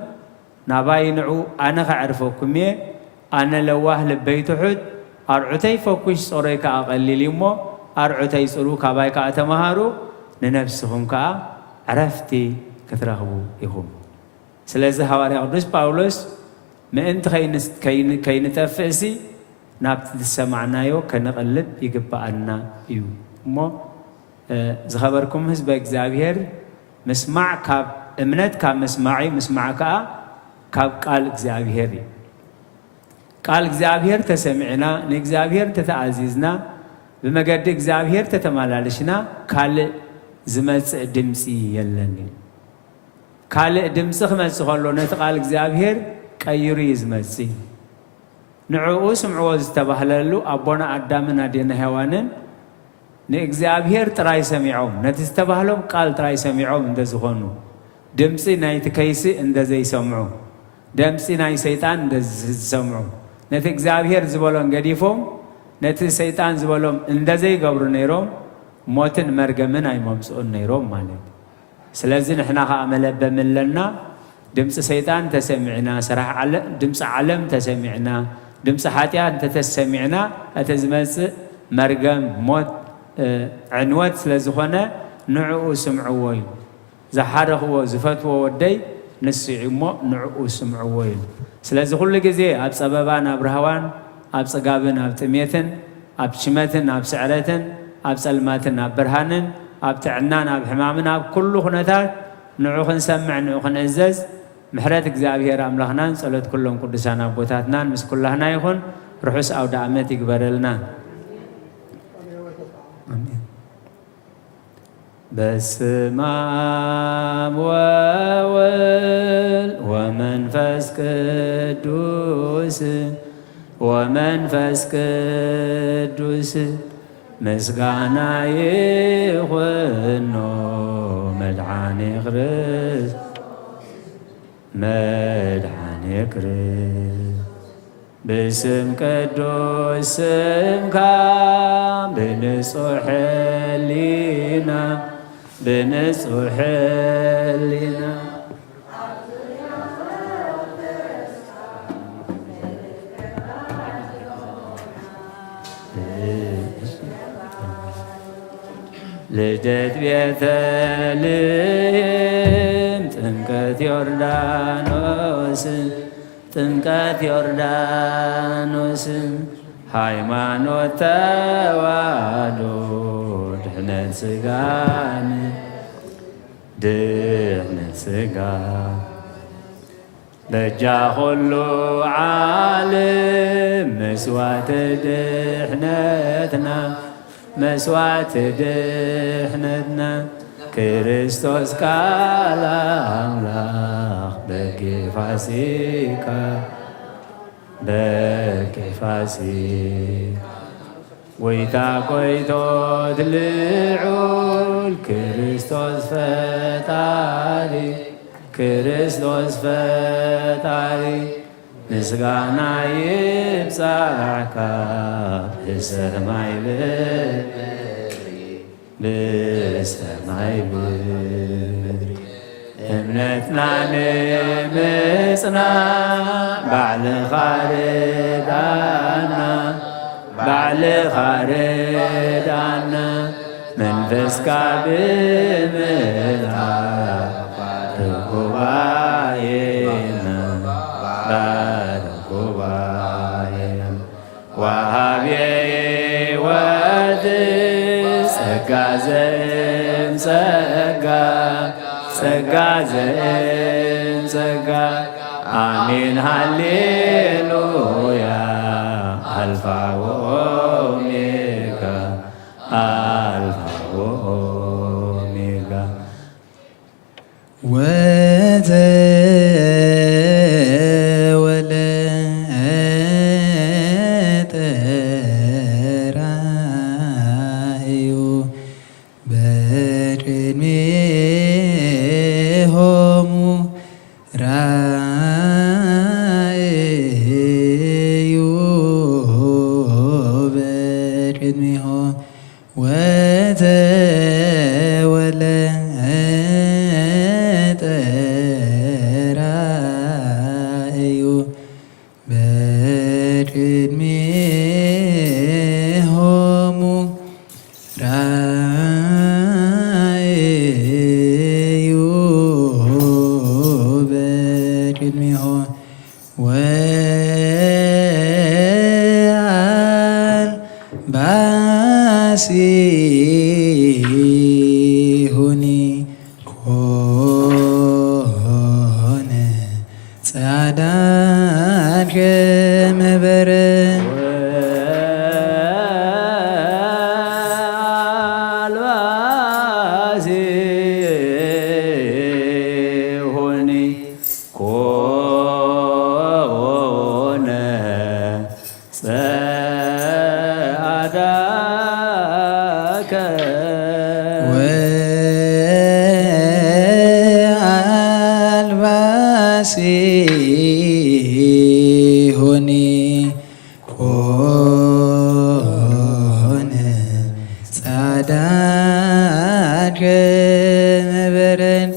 ናባይ ንዑ ኣነ ከዕርፈኩም እየ ኣነ ለዋህ ልበይ ትሑት ኣርዑተይ ፈኩሽ ጾረይ ከዓ ቀሊል እሞ ኣርዑተይ ጽሩ ካባይ ከዓ ተመሃሩ ንነፍስኹም ከዓ ዕረፍቲ ክትረኽቡ ኢኹም ስለዚ ሐዋርያ ቅዱስ ጳውሎስ ምእንቲ ከይንጠፍእሲ ናብቲ ዝሰማዕናዮ ከነቐልብ ይግባአና እዩ እሞ ዝኸበርኩም ህዝበ እግዚአብሔር ምስማዕ ካብ እምነት ካብ መስማዕ ምስማዕ ከዓ ካብ ቃል እግዚአብሔር እዩ ቃል እግዚአብሔር ተሰሚዕና ንእግዚአብሔር ተተኣዚዝና ብመገዲ እግዚአብሔር ተተመላለሽና ካልእ ዝመጽእ ድምፂ የለን እዩ ካልእ ድምፂ ክመጽእ ከሎ ነቲ ቃል እግዚአብሔር ቀይሩ እዩ ዝመጽእ ንዕኡ ስምዕዎ ዝተባህለሉ ኣቦና ኣዳምን ኣዴና ሔዋንን ንእግዚአብሔር ጥራይ ሰሚዖም ነቲ ዝተባህሎም ቃል ጥራይ ሰሚዖም እንደዝኾኑ ድምፂ ናይቲ ከይሲ እንደዘይሰምዑ ድምፂ ናይ ሰይጣን እንደዝሰምዑ ነቲ እግዚአብሔር ዝበሎም ገዲፎም ነቲ ሰይጣን ዝበሎም እንደዘይገብሩ ነይሮም ሞትን መርገምን ኣይመምጽኡን ነይሮም ማለት ስለዚ ንሕና ከዓ መለበም ኣለና ድምፂ ሰይጣን ተሰሚዕና ስራሕ ድምፂ ዓለም ተሰሚዕና ድምፂ ሓጢአት እንተተሰሚዕና እቲ ዝመጽእ መርገም ሞት ዕንወት ስለ ዝኾነ ንዕኡ ስምዕዎ እዩ ዝሓረኽዎ ዝፈትዎ ወደይ ንስዑ እሞ ንዕኡ ስምዕዎ እዩ ስለዚ ኩሉ ግዜ ኣብ ፀበባን ኣብ ረህዋን ኣብ ፅጋብን ኣብ ጥሜትን ኣብ ሽመትን ኣብ ስዕረትን ኣብ ፀልማትን ኣብ ብርሃንን ኣብ ጥዕናን ኣብ ሕማምን ኣብ ኩሉ ኩነታት ንዑ ክንሰምዕ ንዑ ክንእዘዝ ምሕረት እግዚአብሔር ኣምላኽናን ጸሎት ኩሎም ቅዱሳን ኣቦታትናን ምስ ኩላህና ይኹን ርሑስ ኣውደ ዓመት ይግበረልና በስመ አብ ወወልድ ወመንፈስ ቅዱስ ምስጋና ይኹኖ መድኃኔ ክርስቶስ باسم ቅዱስ ስምካ بنጹሕ ሕሊና بنጹሕ ሕሊና ልደት ቤተልሔም ጥምቀት ዮርዳኖስን ጥምቀት ዮርዳኖስን ሃይማኖት ተዋህዶ ድኅነት ሥጋን ድኅነት ሥጋ በጃ ኹሉ ዓለም መስዋዕት ድኅነትና መስዋዕት ድኅነትና ክርስቶስ ቃል አምላክ በጌ ፋሲካ በጌ ፋሲካ ወይታ ቆይቶት ልዑል ክርስቶስ ፈጣሪ ክርስቶስ ፈጣሪ ምስጋና ይብጻሕካ ብሰማይ ብሰማይ ብሪ እምነትና ንምጽናዕ ባዕልኻ ርዳእና ባዕልኻ ርዳእና መንፈስካ ብምልኣክ ባርክ ጉባኤና ባርክ ጉባኤና ወሃብየ ሕይወት ጸጋ ዘእምጸጋ ጸጋ ዘእምጸጋ አሜን ሃሌሉያ አልፋ ወኦሜጋ አልፋ ወኦሜጋ ሲሁኒ ኮነ ጻዕዳ ከመበረ ሲሁኒ ኮነ ጻዕዳ ከመበረን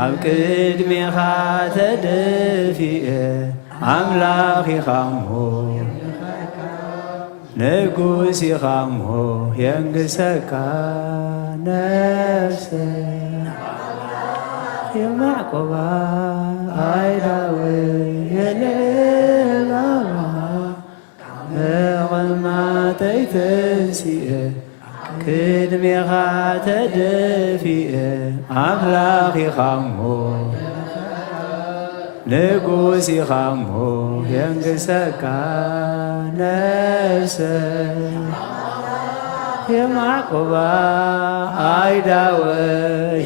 ኣብ ቅድሜኻ ተደፊአ ኣምላኽ ኢኻ እሞ ንጉስ ኢኻ እሞ የንግሰካ ነፍሰይ የማዕቆባ ኣይዳወይ የለባባ መቐማጠይ ተንሲአ ቅድሜኻ ተደፊአ ኣምላኽ ኢኻ እሞ ንጉስ ኢኻ እሞ የንግሰካ ነፍሰይ የማዕቆባ ኣይዳወይ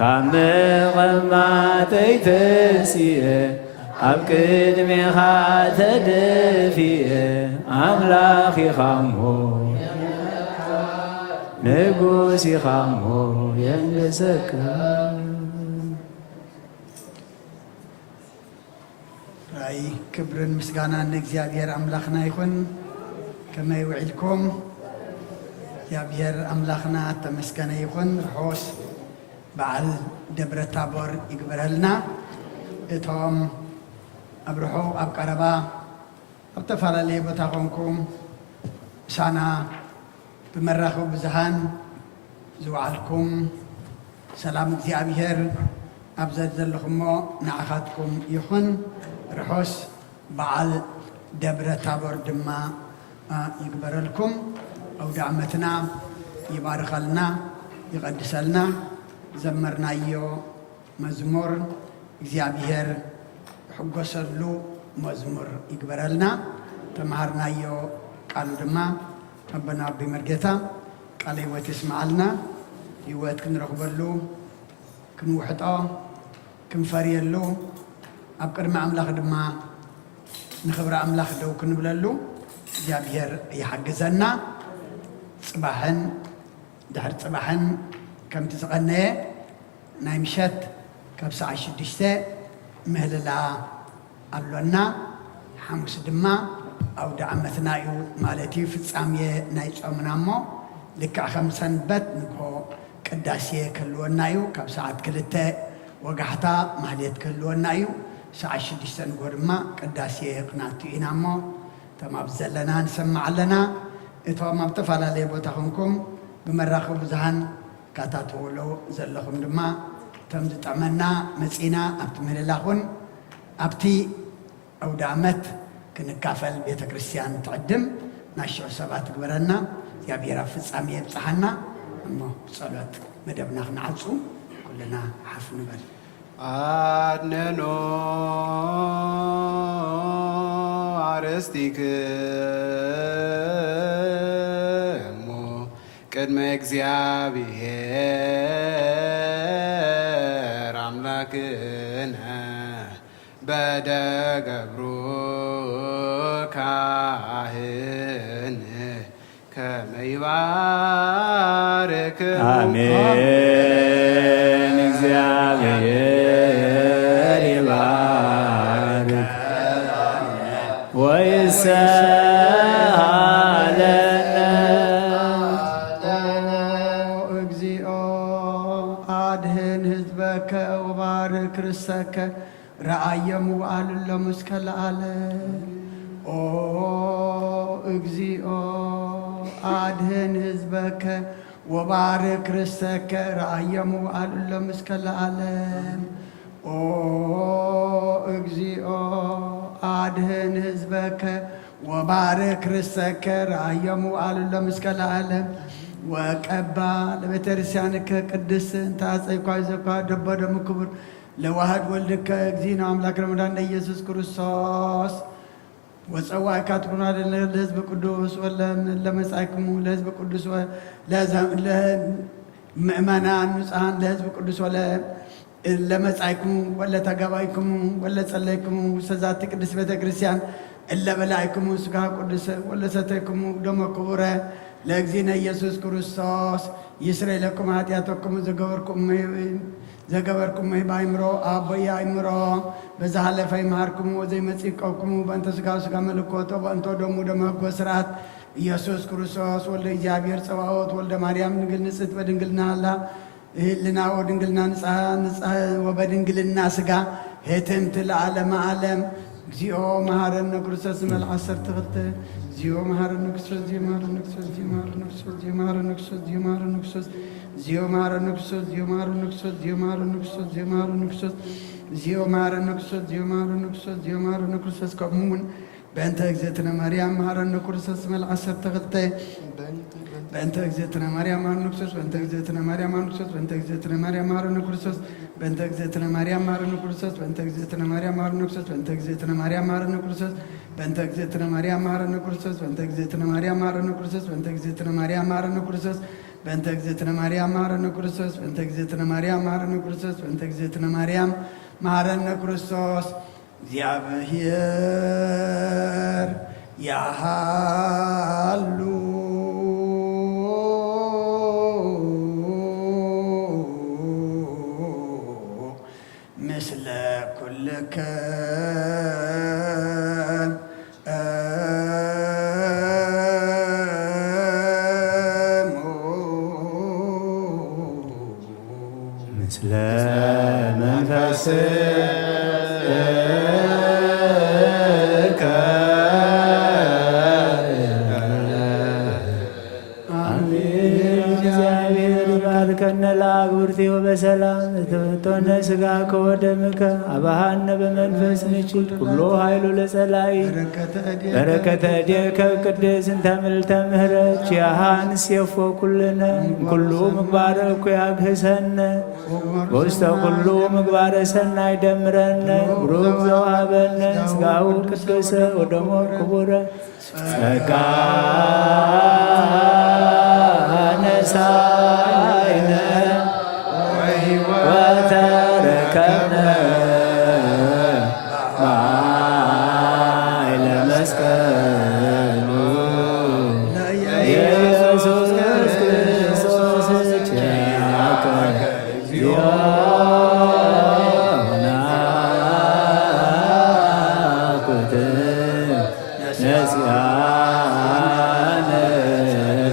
ካብ መቐማጠይ ተንሲአ ኣብ ቅድሜኻ ተደፊአ ኣምላኽ ኢኻ እሞ ንጉስ ኢኻ እሞ የንግሰካ ራእይ ክብርን ምስጋናን ንእግዚአብሔር ኣምላኽና ይኹን። ከመይ ውዒልኩም? እግዚአብሔር ኣምላኽና ተመስገነ ይኹን። ርሑስ በዓል ደብረ ታቦር ይግበረልና። እቶም ኣብ ርሑቕ ኣብ ቀረባ ኣብ ተፈላለየ ቦታ ኮንኩም ምሳና ብመራኸቢ ብዙሃን ዝወዓልኩም ሰላም እግዚአብሔር ኣብ ዘለኹሞ ንዓኻትኩም ይኹን። ርሑስ በዓል ደብረ ታቦር ድማ ይግበረልኩም። ኣውደ ዓመትና ይባርከልና ይቐድሰልና። ዘመርናዮ መዝሙር እግዚአብሔር ሕጎሰሉ መዝሙር ይግበረልና። ተማሃርናዮ ቃሉ ድማ ኣቦና ኣቢ መርጌታ ቃለ ሕይወት ይስማዓልና። ሕይወት ክንረኽበሉ ክንውሕጦ ክንፈርየሉ ኣብ ቅድሚ ኣምላኽ ድማ ንኽብሪ ኣምላኽ ደው ክንብለሉ እግዚአብሔር ይሓግዘና። ጽባሕን ድሕሪ ጽባሕን ከምቲ ዝቐነየ ናይ ምሸት ካብ ሰዓት 6 ምህልላ ኣሎና። ሓሙስ ድማ ኣውደ ዓመትና እዩ ማለት እዩ፣ ፍጻሜ ናይ ጾምና እሞ ልክዕ ከም ሰንበት ንጎ ቅዳሴ ክህልወና እዩ። ካብ ሰዓት 2 ወጋሕታ ማህሌት ክህልወና እዩ። ሰዓት 6 ንጎ ድማ ቅዳሴ ክናቱ ኢና እሞ እቶም ኣብ ዘለና ንሰማዕ ኣለና። እቶም ኣብ ተፈላለየ ቦታ ኮንኩም ብመራኸቢ ብዙሃን ካታትውሉ ዘለኹም ድማ እቶም ዝጠመና መፂና ኣብቲ ምህልላኹን ኣብቲ ኣውደ ዓመት ክንካፈል ቤተ ክርስቲያን ትዕድም ናሽዑ ሰባት ትግበረና። እግዚአብሔር ኣብ ፍጻሜ የብፅሓና እሞ ጸሎት መደብና ክንዓፁ ኩልና ሓፍ ንበል። አድነኖ አርሥቲክሙ ቅድመ እግዚአብሔር አምላክነ በደገብሩ ካህን ከመ ይባርክሙ። አሜን። እግዚአብሔር ይባርክ ወይስሐለነ። እግዚኦ አድህን ህዝበከ ወባርክ ርሰከ ረአየሙ አልሎም እስከ ለዓለም። ኦ እግዚኦ አድህን ህዝበከ ወባርክ ርሰከ ረአየሙ አልሎም እስከ ለዓለም። ኦ እግዚኦ አድህን ህዝበከ وبارك رزقك رايم وقالوا له مسك العالم وقبا لبترسيانك قدس انت عصيكوا زكوا دب دم كبر لواحد ولدك اجزينا املاك رمضان يسوع كريستوس وصواي كاتبنا للحزب القدوس ولا لمساكم لحزب القدوس ولا مؤمنان نصحان لحزب القدوس ولا لمساكم ولا تغبايكم ولا صليكم وسزات قدس بيت كريستيان الا بلايكم سغا قدس ولا ستيكم دم كبره لأجزينا يسوع كريستوس يسري لكم هاتياتكم زغبركم بايمرو ابيا ايمرو بزحل في ماركم وزي مسيقكم بانت سغا ملكوتو بانت دمو دم بسرات يسوع كريستوس ولد እግዚአብሔር ጸባኦት ወልደ ማርያም ድንግል ንጽሕት በድንግልና አላ ህልና ወድንግልና ንጻ ወበድንግልና ስጋ ሄትምት ለዓለም ዓለም እግዚኦ መሐረነ ክርስቶስ መልዓስ ሰርተክልተ እግዚኦ መሐረነ ክርስቶስ እግዚኦ መሐረነ ክርስቶስ እግዚኦ መሐረነ ክርስቶስ እግዚኦ መሐረነ ክርስቶስ እግዚኦ መሐረነ ክርስቶስ እግዚኦ መሐረነ ክርስቶስ እግዚኦ መሐረነ ክርስቶስ እግዚኦ መሐረነ ክርስቶስ እግዚኦ መሐረነ ክርስቶስ እግዚኦ መሐረነ ክርስቶስ እግዚኦ መሐረነ ክርስቶስ እግዚኦ መሐረነ ክርስቶስ ከሙን በእንተ እግዝእትነ ማርያም መሐረነ ክርስቶስ መልዓስ ሰርተክልተ በእንተ እግዝእትነ ማርያም መሐረነ ክርስቶስ በእንተ እግዝእትነ ማርያም መሐረነ ክርስቶስ በእንተ እግዝእትነ ማርያም መሐረነ ክርስቶስ በእንተ እግዝእትነ ማርያም መሐረነ ክርስቶስ በእንተ እግዝእትነ ማርያም መሐረነ ክርስቶስ በእንተ እግዝእትነ ማርያም መሐረነ ክርስቶስ በእንተ እግዝእትነ ማርያም መሐረነ ክርስቶስ በእንተ እግዝእትነ ማርያም መሐረነ ክርስቶስ በእንተ እግዝእትነ ማርያም መሐረነ ክርስቶስ በእንተ እግዝእትነ ማርያም መሐረነ ክርስቶስ በእንተ እግዝእትነ ማርያም መሐረነ ክርስቶስ በእንተ እግዝእትነ ማርያም መሐረነ ክርስቶስ እግዚአብሔር ያሃሉ ምስለ ኩልከ ምስለ መንፈስ በሰላም ተወነ ስጋ ከወደምከ አባሃነ በመንፈስ ንችል ኩሎ ኃይሉ ለጸላይ በረከተ እዴከ ቅድስት ምልዕተ ምሕረት ያሃንስ የፎ ኩልነ ኩሉ ምግባረ እኩያት ህሰነ በውስተ ኩሉ ምግባረ ሰናይ ደምረነ ብሩክ ዘወሀበነ ስጋሁ ቅዱስ ወደሞ ክቡረ ጸጋ ነሳይነ ወተረከብነ ማእለ መስቀሉ ኢየሱስ ክርስቶስ ቸያከ እግዚኦ ናኩት ነስያነ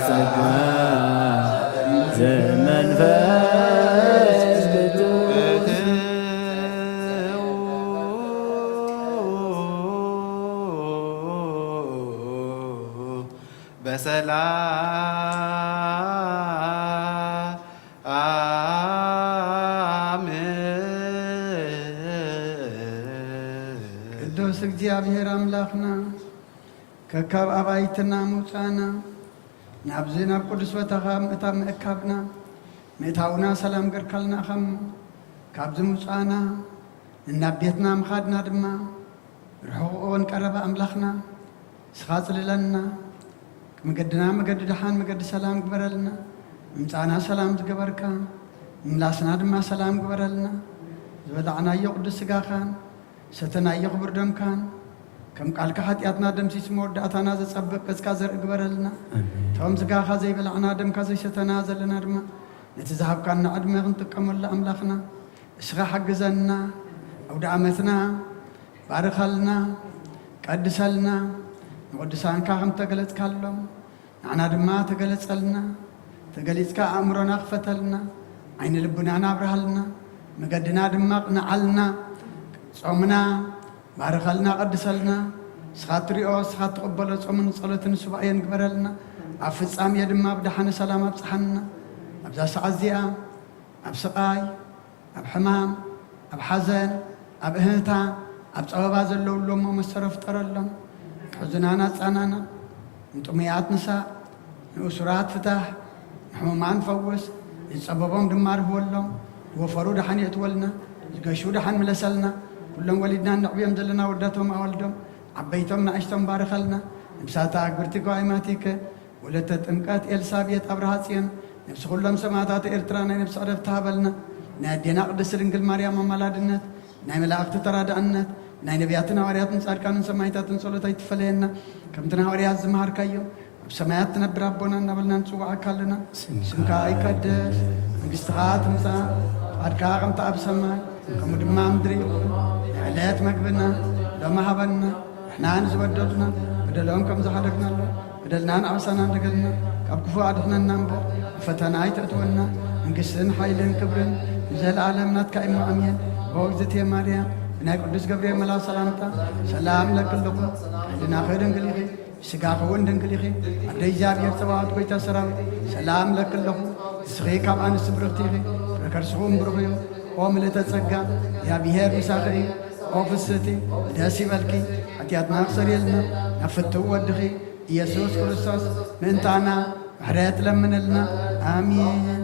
ጸጋ ዘመንፈስ ቅዱስ በሰላም ቅዱስ እግዚአብሔር አምላክና ከካብ አባይትና ሙፃና ናብዚ ናብ ቅዱስ ቦታኻ ምእታብ ምእካብና ምእታውና ሰላም ገርካልና ኸም ካብዚ ሙፃና እናብ ቤትና ምኻድና ድማ ርሑቕን ቀረባ ኣምላኽና ስኻ ጽልለና መገድና መገዲ ድሓን መገዲ ሰላም ግበረልና ምምፃና ሰላም ዝገበርካ ምላስና ድማ ሰላም ግበረልና ዝበላዕናዮ ቅዱስ ስጋኻን ሰተናዮ ክቡር ደምካን ከም ቃልካ ሓጢኣትና ደምሲስ መወዳእታና ዘጸብቕ ገጽካ ዘርኢ ግበረልና እቶም ስጋኻ ዘይበላዕና ደምካ ዘይሰተና ዘለና ድማ ነቲ ዝሃብካና ዕድመ ክንጥቀመሉ ኣምላኽና እስኻ ሓግዘና ኣውደ ዓመትና ባርኸልና ቀድሰልና ንቅዱሳንካ ከም ተገለጽካሎም ንዓና ድማ ተገለጸልና ተገሊጽካ ኣእምሮና ክፈተልና ዓይኒ ልቡናና ኣብርሃልና መገድና ድማ ቅንዓልና ጾምና ባርኸልና ቀድሰልና እስኻ ትሪኦ እስኻ ትቕበሎ ጾምን ጸሎትን ሱባኤን ግበረልና ኣብ ፍጻሜ ድማ ብድሓነ ሰላም ኣብፅሓና ኣብዛ ሰዓት እዚኣ ኣብ ስቓይ ኣብ ሕማም ኣብ ሓዘን ኣብ እህታ ኣብ ፀበባ ዘለውሎሞ መሰረ ፍጠረሎም حزنانا ጻናና እንጥሙያት ንሳእ ንእሱራት ፍታሕ ንሕሙማን ፈውስ ዝጸበቦም ድማ ርህወሎም ወፈሩ ድሓን የትወልና ዝገሹ ድሓን ምለሰልና ኩሎም ወሊድና ንዕብዮም ዘለና ወዳቶም ኣወልዶም ዓበይቶም ንኣሽቶም ባርኸልና ንብሳታ ኣግብርቲ ጓይማቲከ ወለተ ጥምቀት ኤልሳቤጥ ኣብርሃ ጽዮን ነብሲ ኩሎም ሰማዕታት ኤርትራ ናይ ነብሲ ዕረፍቲ ሃበልና ናይ ኣዴና ቅድስቲ ድንግል ማርያም ኣማላድነት ናይ መላእኽቲ ተራዳእነት ናይ ነቢያትን ሐዋርያትን ጻድቃንን ሰማዕታትን ጸሎት ኣይትፈለየና ከምቲ ሐዋርያት ዝመሃርካዮ ኣብ ሰማያት ትነብር ኣቦና እናበልና ንጽዋዓካ ኣለና ስምካ ይቀደስ መንግሥትኻ ትምጻእ ፈቃድካ ከምቲ ኣብ ሰማይ ከምኡ ድማ ምድሪ ይኹን ንዕለት መግብና ሎሚ ሃበና ንሕና ንዝበደሉና በደሎም ከም ዝሓደግናሎ በደልናን ዓብሳና እንደገልና ካብ ክፉእ ኣድሕነና እምበር ፈተና ኣይተእትወና መንግሥትን ሓይልን ክብርን ንዘለዓለም ናትካ እሞ ኣሜን በወግዝእትየ ማርያም ብናይ ቅዱስ ገብርኤል መልኣክ ሰላምታ ሰላም ለክልኹም ሕሊና ድንግል ኢኺ ስጋኸ እውን ድንግል ኢኺ ኣደ እግዚኣብሔር ፀባዖት ጐይታ ሰራዊት ሰላም ለክለኹ ንስኺ ካብ ኣንስቲ ብርኽቲ ኢኺ ፍረከርስኹም ብሩኽ እዩ ኦ ምልእተ ጸጋ እግዚኣብሔር ምሳኺ እዩ ኦ ፍስቲ ደስ ይበልኪ ሓጢኣትና ክሰሪየልና ናብ ፍትው ወድኺ ኢየሱስ ክርስቶስ ምእንታና ምሕረት ለምንልና ኣሜን